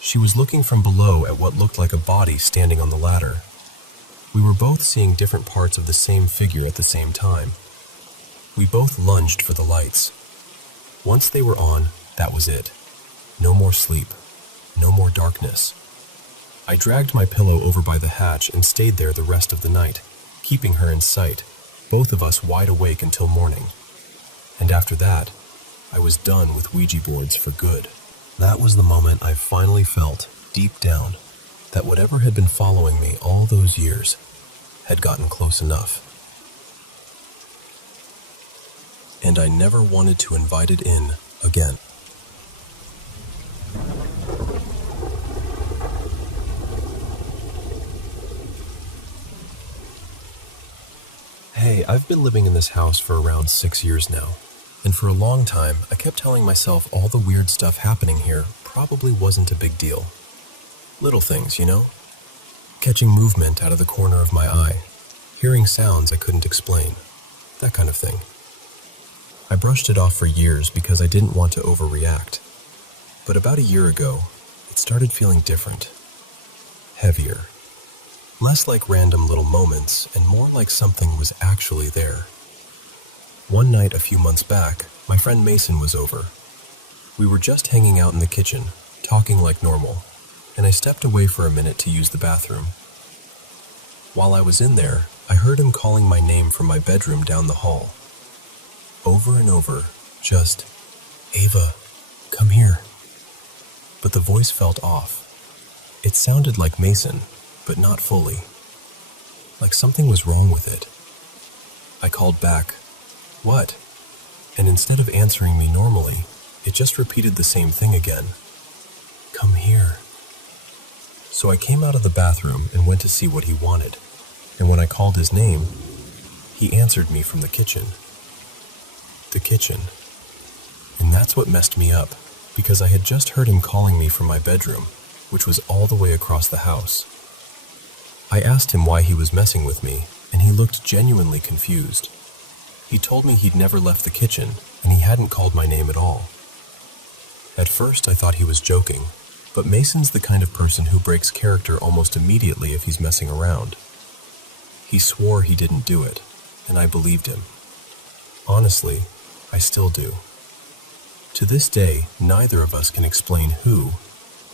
She was looking from below at what looked like a body standing on the ladder. We were both seeing different parts of the same figure at the same time. We both lunged for the lights. Once they were on, that was it. No more sleep. No more darkness. I dragged my pillow over by the hatch and stayed there the rest of the night, keeping her in sight, both of us wide awake until morning. And after that, I was done with Ouija boards for good. That was the moment I finally felt, deep down, that whatever had been following me all those years had gotten close enough. And I never wanted to invite it in again. Hey, I've been living in this house for around 6 years now, and for a long time, I kept telling myself all the weird stuff happening here probably wasn't a big deal. Little things, you know? Catching movement out of the corner of my eye, hearing sounds I couldn't explain, that kind of thing. I brushed it off for years because I didn't want to overreact. But about a year ago, it started feeling different. Heavier. Less like random little moments and more like something was actually there. One night a few months back, my friend Mason was over. We were just hanging out in the kitchen, talking like normal, and I stepped away for a minute to use the bathroom. While I was in there, I heard him calling my name from my bedroom down the hall. Over and over, just, "Ava, come here." But the voice felt off. It sounded like Mason, but not fully. Like something was wrong with it. I called back, "What?" And instead of answering me normally, it just repeated the same thing again. "Come here." So I came out of the bathroom and went to see what he wanted. And when I called his name, he answered me from the kitchen. The kitchen. And that's what messed me up, because I had just heard him calling me from my bedroom, which was all the way across the house. I asked him why he was messing with me, and he looked genuinely confused. He told me he'd never left the kitchen, and he hadn't called my name at all. At first, I thought he was joking, but Mason's the kind of person who breaks character almost immediately if he's messing around. He swore he didn't do it, and I believed him. Honestly, I still do. To this day, neither of us can explain who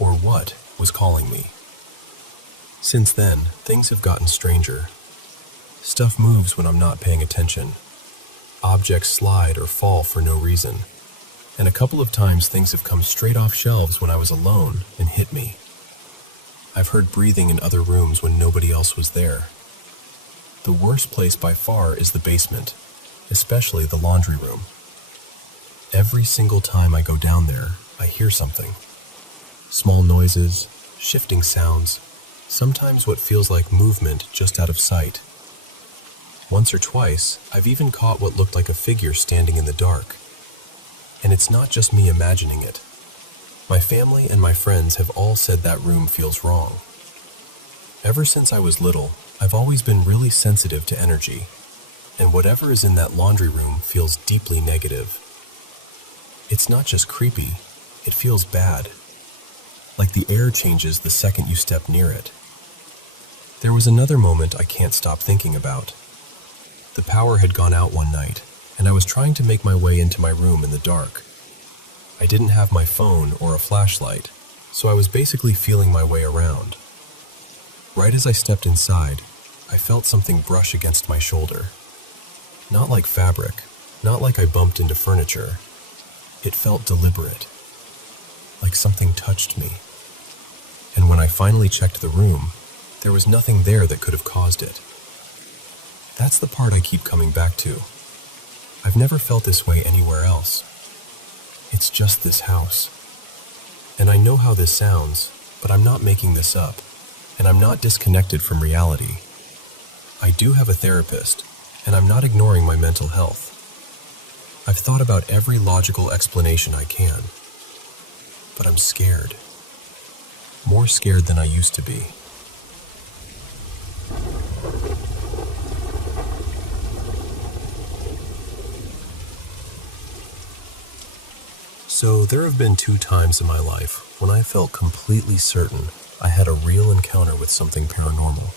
or what was calling me. Since then, things have gotten stranger. Stuff moves when I'm not paying attention. Objects slide or fall for no reason. And a couple of times things have come straight off shelves when I was alone and hit me. I've heard breathing in other rooms when nobody else was there. The worst place by far is the basement, especially the laundry room. Every single time I go down there, I hear something. Small noises, shifting sounds, sometimes what feels like movement just out of sight. Once or twice, I've even caught what looked like a figure standing in the dark. And it's not just me imagining it. My family and my friends have all said that room feels wrong. Ever since I was little, I've always been really sensitive to energy, and whatever is in that laundry room feels deeply negative. It's not just creepy, it feels bad. Like the air changes the second you step near it. There was another moment I can't stop thinking about. The power had gone out one night, and I was trying to make my way into my room in the dark. I didn't have my phone or a flashlight, so I was basically feeling my way around. Right as I stepped inside, I felt something brush against my shoulder. Not like fabric, not like I bumped into furniture. It felt deliberate, like something touched me. And when I finally checked the room, there was nothing there that could have caused it. That's the part I keep coming back to. I've never felt this way anywhere else. It's just this house. And I know how this sounds, but I'm not making this up, and I'm not disconnected from reality. I do have a therapist, and I'm not ignoring my mental health. I've thought about every logical explanation I can, but I'm scared. More scared than I used to be. So there have been 2 times in my life when I felt completely certain I had a real encounter with something paranormal.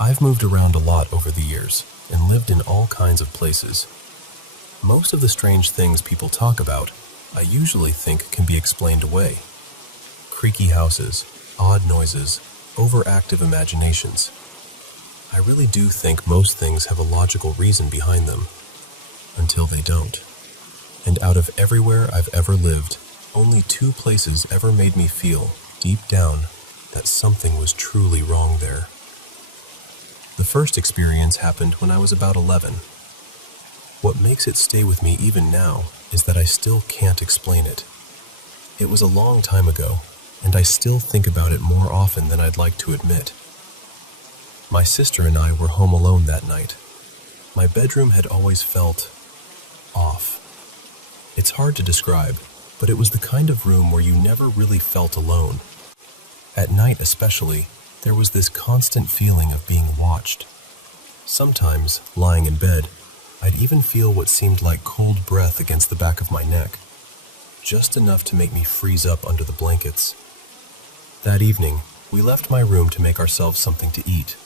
I've moved around a lot over the years and lived in all kinds of places. Most of the strange things people talk about, I usually think can be explained away. Creaky houses, odd noises, overactive imaginations. I really do think most things have a logical reason behind them, until they don't. And out of everywhere I've ever lived, only 2 places ever made me feel, deep down, that something was truly wrong there. The first experience happened when I was about 11. What makes it stay with me even now is that I still can't explain it. It was a long time ago, and I still think about it more often than I'd like to admit. My sister and I were home alone that night. My bedroom had always felt off. It's hard to describe, but it was the kind of room where you never really felt alone. At night especially, there was this constant feeling of being watched. Sometimes, lying in bed, I'd even feel what seemed like cold breath against the back of my neck, just enough to make me freeze up under the blankets. That evening, we left my room to make ourselves something to eat.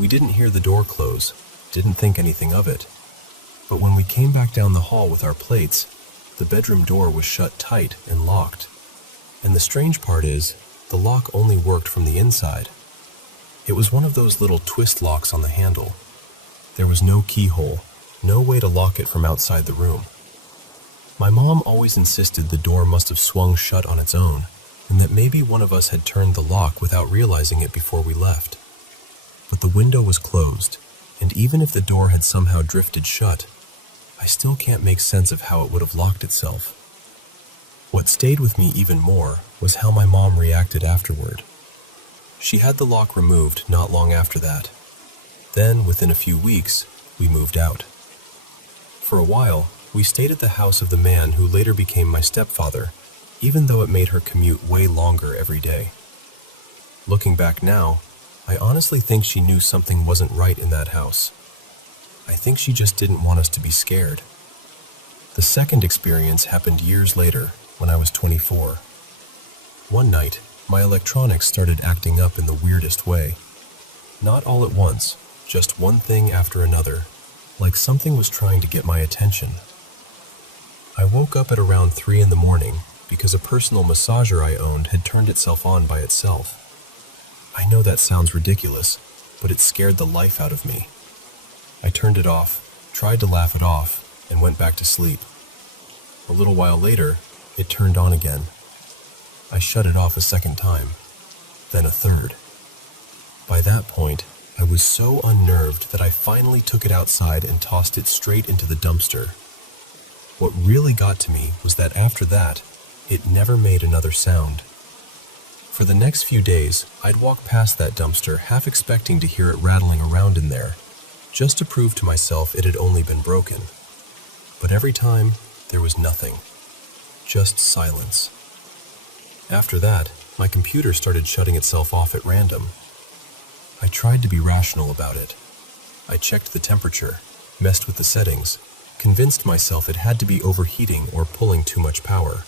We didn't hear the door close, didn't think anything of it. But when we came back down the hall with our plates, the bedroom door was shut tight and locked. And the strange part is, the lock only worked from the inside. It was one of those little twist locks on the handle. There was no keyhole, no way to lock it from outside the room. My mom always insisted the door must have swung shut on its own, and that maybe one of us had turned the lock without realizing it before we left. But the window was closed, and even if the door had somehow drifted shut, I still can't make sense of how it would have locked itself. What stayed with me even more was how my mom reacted afterward. She had the lock removed not long after that. Then, within a few weeks, we moved out. For a while, we stayed at the house of the man who later became my stepfather, even though it made her commute way longer every day. Looking back now, I honestly think she knew something wasn't right in that house. I think she just didn't want us to be scared. The second experience happened years later, when I was 24. One night, my electronics started acting up in the weirdest way. Not all at once, just one thing after another, like something was trying to get my attention. I woke up at around 3 a.m. because a personal massager I owned had turned itself on by itself. I know that sounds ridiculous, but it scared the life out of me. I turned it off, tried to laugh it off, and went back to sleep. A little while later, it turned on again. I shut it off a second time, then a third. By that point, I was so unnerved that I finally took it outside and tossed it straight into the dumpster. What really got to me was that after that, it never made another sound. For the next few days, I'd walk past that dumpster half expecting to hear it rattling around in there, just to prove to myself it had only been broken. But every time, there was nothing. Just silence. After that, my computer started shutting itself off at random. I tried to be rational about it. I checked the temperature, messed with the settings, convinced myself it had to be overheating or pulling too much power.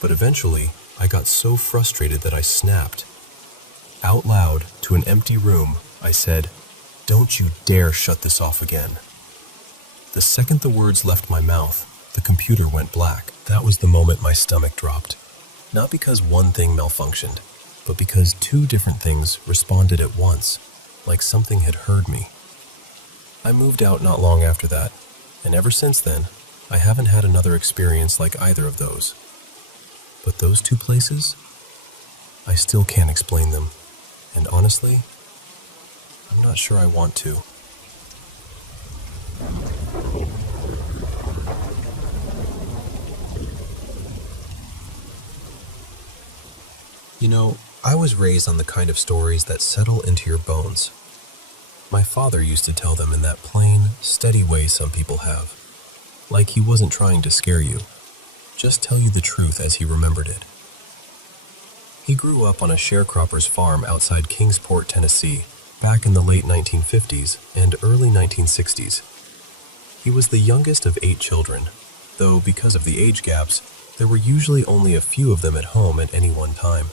But eventually, I got so frustrated that I snapped. Out loud, to an empty room, I said, "Don't you dare shut this off again." The second the words left my mouth, the computer went black. That was the moment my stomach dropped. Not because one thing malfunctioned, but because two different things responded at once, like something had heard me. I moved out not long after that, and ever since then, I haven't had another experience like either of those. But those two places, I still can't explain them, and honestly, I'm not sure I want to. You know, I was raised on the kind of stories that settle into your bones. My father used to tell them in that plain, steady way some people have. Like he wasn't trying to scare you, just tell you the truth as he remembered it. He grew up on a sharecropper's farm outside Kingsport, Tennessee, back in the late 1950s and early 1960s. He was the youngest of 8 children, though because of the age gaps, there were usually only a few of them at home at any one time.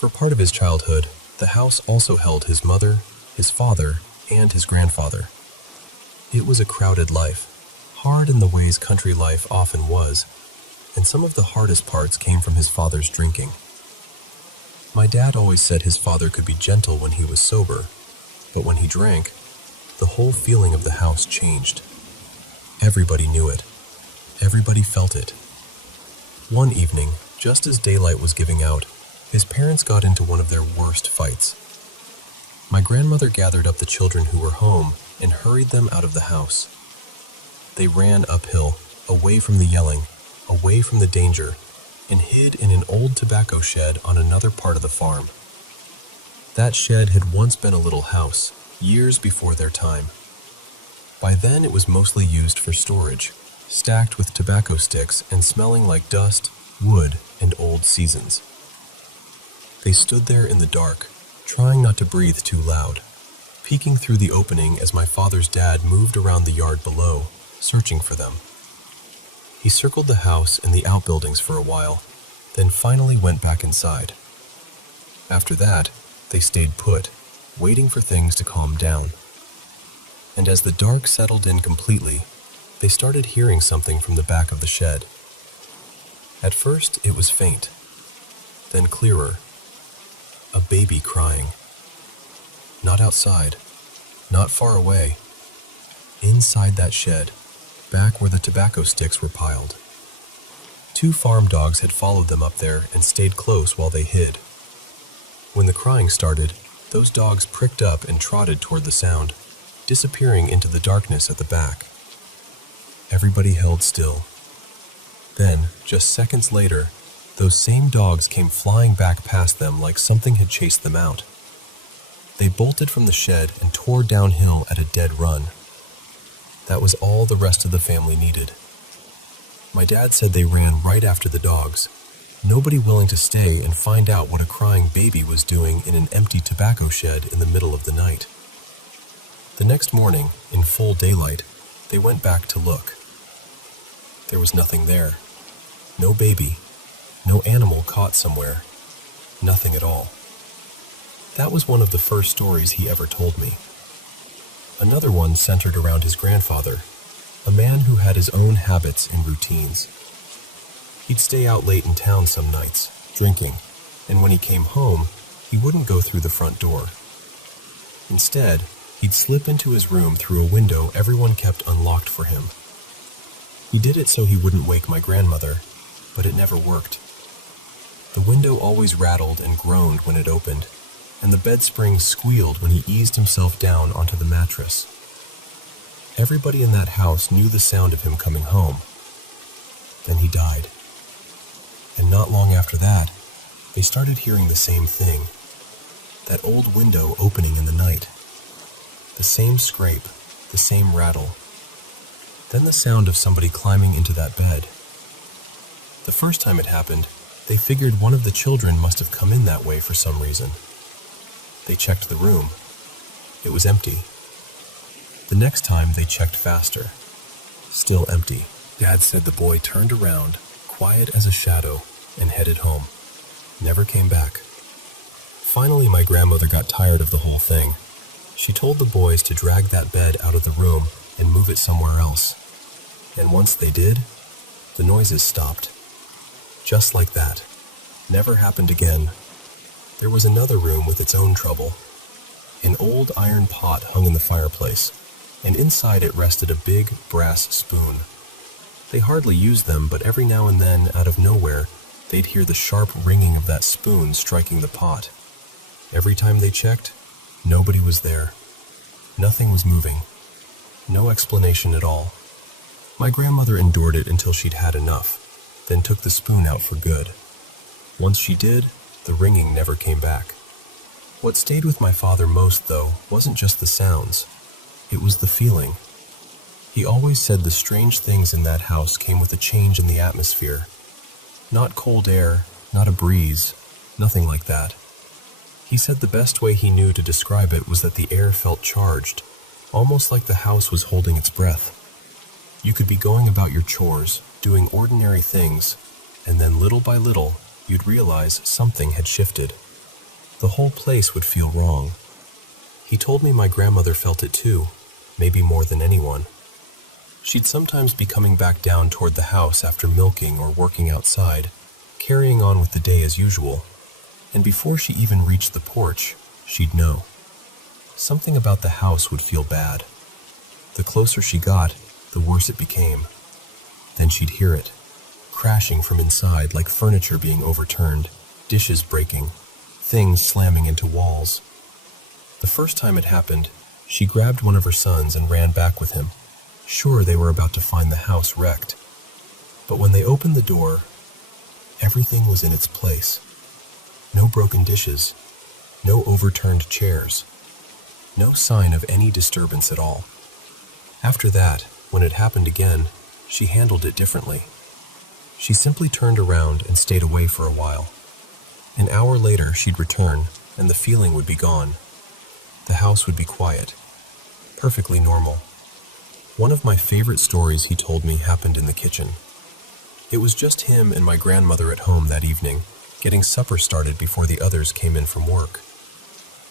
For part of his childhood, the house also held his mother, his father, and his grandfather. It was a crowded life, hard in the ways country life often was, and some of the hardest parts came from his father's drinking. My dad always said his father could be gentle when he was sober, but when he drank, the whole feeling of the house changed. Everybody knew it. Everybody felt it. One evening, just as daylight was giving out, his parents got into one of their worst fights. My grandmother gathered up the children who were home and hurried them out of the house. They ran uphill, away from the yelling, away from the danger, and hid in an old tobacco shed on another part of the farm. That shed had once been a little house, years before their time. By then it was mostly used for storage, stacked with tobacco sticks and smelling like dust, wood, and old seasons. They stood there in the dark, trying not to breathe too loud, peeking through the opening as my father's dad moved around the yard below, searching for them. He circled the house and the outbuildings for a while, then finally went back inside. After that, they stayed put, waiting for things to calm down. And as the dark settled in completely, they started hearing something from the back of the shed. At first, it was faint, then clearer. A baby crying. Not outside, not far away. Inside that shed, back where the tobacco sticks were piled. 2 farm dogs had followed them up there and stayed close while they hid. When the crying started, those dogs pricked up and trotted toward the sound, disappearing into the darkness at the back. Everybody held still. Then, just seconds later, those same dogs came flying back past them like something had chased them out. They bolted from the shed and tore downhill at a dead run. That was all the rest of the family needed. My dad said they ran right after the dogs, nobody willing to stay and find out what a crying baby was doing in an empty tobacco shed in the middle of the night. The next morning, in full daylight, they went back to look. There was nothing there. No baby. No animal caught somewhere. Nothing at all. That was one of the first stories he ever told me. Another one centered around his grandfather, a man who had his own habits and routines. He'd stay out late in town some nights, drinking, and when he came home, he wouldn't go through the front door. Instead, he'd slip into his room through a window everyone kept unlocked for him. He did it so he wouldn't wake my grandmother, but it never worked. The window always rattled and groaned when it opened, and the bed springs squealed when he eased himself down onto the mattress. Everybody in that house knew the sound of him coming home. Then he died. And not long after that, they started hearing the same thing. That old window opening in the night. The same scrape, the same rattle. Then the sound of somebody climbing into that bed. The first time it happened, they figured one of the children must have come in that way for some reason. They checked the room. It was empty. The next time they checked faster. Still empty. Dad said the boy turned around, quiet as a shadow, and headed home. Never came back. Finally, my grandmother got tired of the whole thing. She told the boys to drag that bed out of the room and move it somewhere else. And once they did, the noises stopped. Just like that. Never happened again. There was another room with its own trouble. An old iron pot hung in the fireplace, and inside it rested a big brass spoon. They hardly used them, but every now and then, out of nowhere, they'd hear the sharp ringing of that spoon striking the pot. Every time they checked, nobody was there. Nothing was moving. No explanation at all. My grandmother endured it until she'd had enough, then took the spoon out for good. Once she did, the ringing never came back. What stayed with my father most, though, wasn't just the sounds. It was the feeling. He always said the strange things in that house came with a change in the atmosphere. Not cold air, not a breeze, nothing like that. He said the best way he knew to describe it was that the air felt charged, almost like the house was holding its breath. You could be going about your chores, doing ordinary things, and then little by little, you'd realize something had shifted. The whole place would feel wrong. He told me my grandmother felt it too, maybe more than anyone. She'd sometimes be coming back down toward the house after milking or working outside, carrying on with the day as usual, and before she even reached the porch, she'd know. Something about the house would feel bad. The closer she got, the worse it became. Then she'd hear it, crashing from inside like furniture being overturned, dishes breaking, things slamming into walls. The first time it happened, she grabbed one of her sons and ran back with him, sure they were about to find the house wrecked. But when they opened the door, everything was in its place. No broken dishes, no overturned chairs, no sign of any disturbance at all. After that, when it happened again, she handled it differently. She simply turned around and stayed away for a while. An hour later, she'd return, and the feeling would be gone. The house would be quiet, perfectly normal. One of my favorite stories he told me happened in the kitchen. It was just him and my grandmother at home that evening, getting supper started before the others came in from work.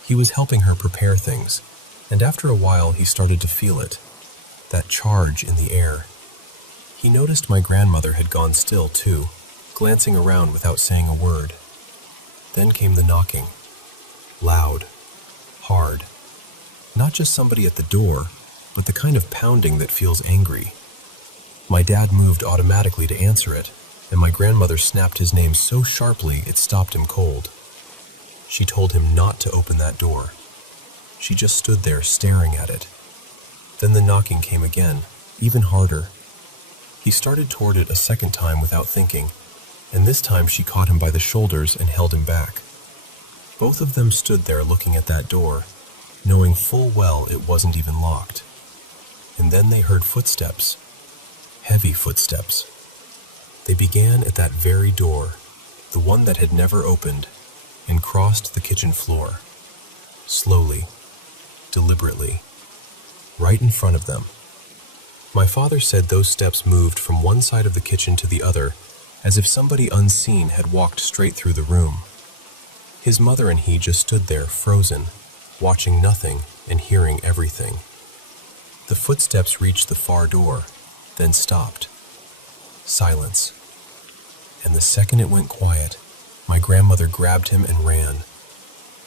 He was helping her prepare things, and after a while he started to feel it, that charge in the air. He noticed my grandmother had gone still too, glancing around without saying a word. Then came the knocking. Loud, hard. Not just somebody at the door, but the kind of pounding that feels angry. My dad moved automatically to answer it, and my grandmother snapped his name so sharply it stopped him cold. She told him not to open that door. She just stood there staring at it. Then the knocking came again, even harder. He started toward it a second time without thinking, and this time she caught him by the shoulders and held him back. Both of them stood there looking at that door, knowing full well it wasn't even locked. And then they heard footsteps. Heavy footsteps. They began at that very door, the one that had never opened, and crossed the kitchen floor. Slowly, deliberately, right in front of them. My father said those steps moved from one side of the kitchen to the other, as if somebody unseen had walked straight through the room. His mother and he just stood there frozen, watching nothing and hearing everything. The footsteps reached the far door, then stopped. Silence. And the second it went quiet, my grandmother grabbed him and ran.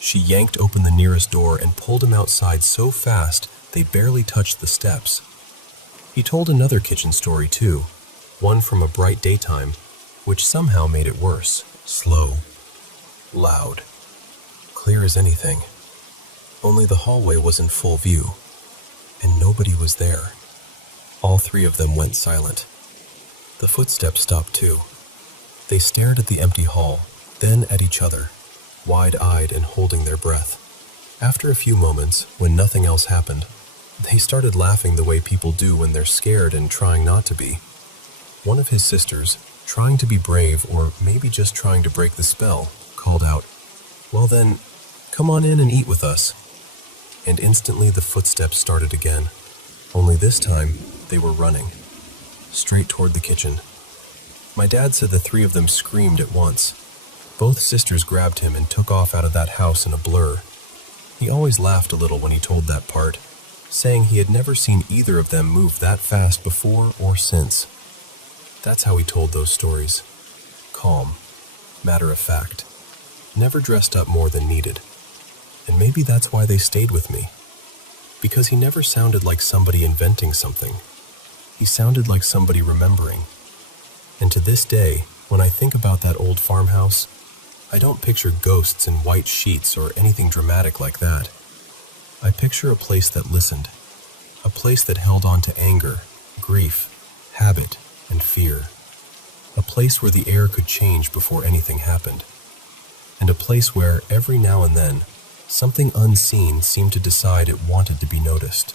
She yanked open the nearest door and pulled him outside so fast they barely touched the steps. He told another kitchen story too, one from a bright daytime, which somehow made it worse. Slow, loud, clear as anything. Only the hallway was in full view, and nobody was there. All three of them went silent. The footsteps stopped too. They stared at the empty hall, then at each other, wide-eyed and holding their breath. After a few moments, when nothing else happened, they started laughing the way people do when they're scared and trying not to be. One of his sisters, trying to be brave or maybe just trying to break the spell, called out, "Well then, come on in and eat with us." And instantly the footsteps started again, only this time they were running, straight toward the kitchen. My dad said the three of them screamed at once. Both sisters grabbed him and took off out of that house in a blur. He always laughed a little when he told that part, saying he had never seen either of them move that fast before or since. That's how he told those stories. Calm, matter of fact, never dressed up more than needed. And maybe that's why they stayed with me. Because he never sounded like somebody inventing something. He sounded like somebody remembering. And to this day, when I think about that old farmhouse, I don't picture ghosts in white sheets or anything dramatic like that. I picture a place that listened, a place that held on to anger, grief, habit, and fear. A place where the air could change before anything happened. And a place where, every now and then, something unseen seemed to decide it wanted to be noticed.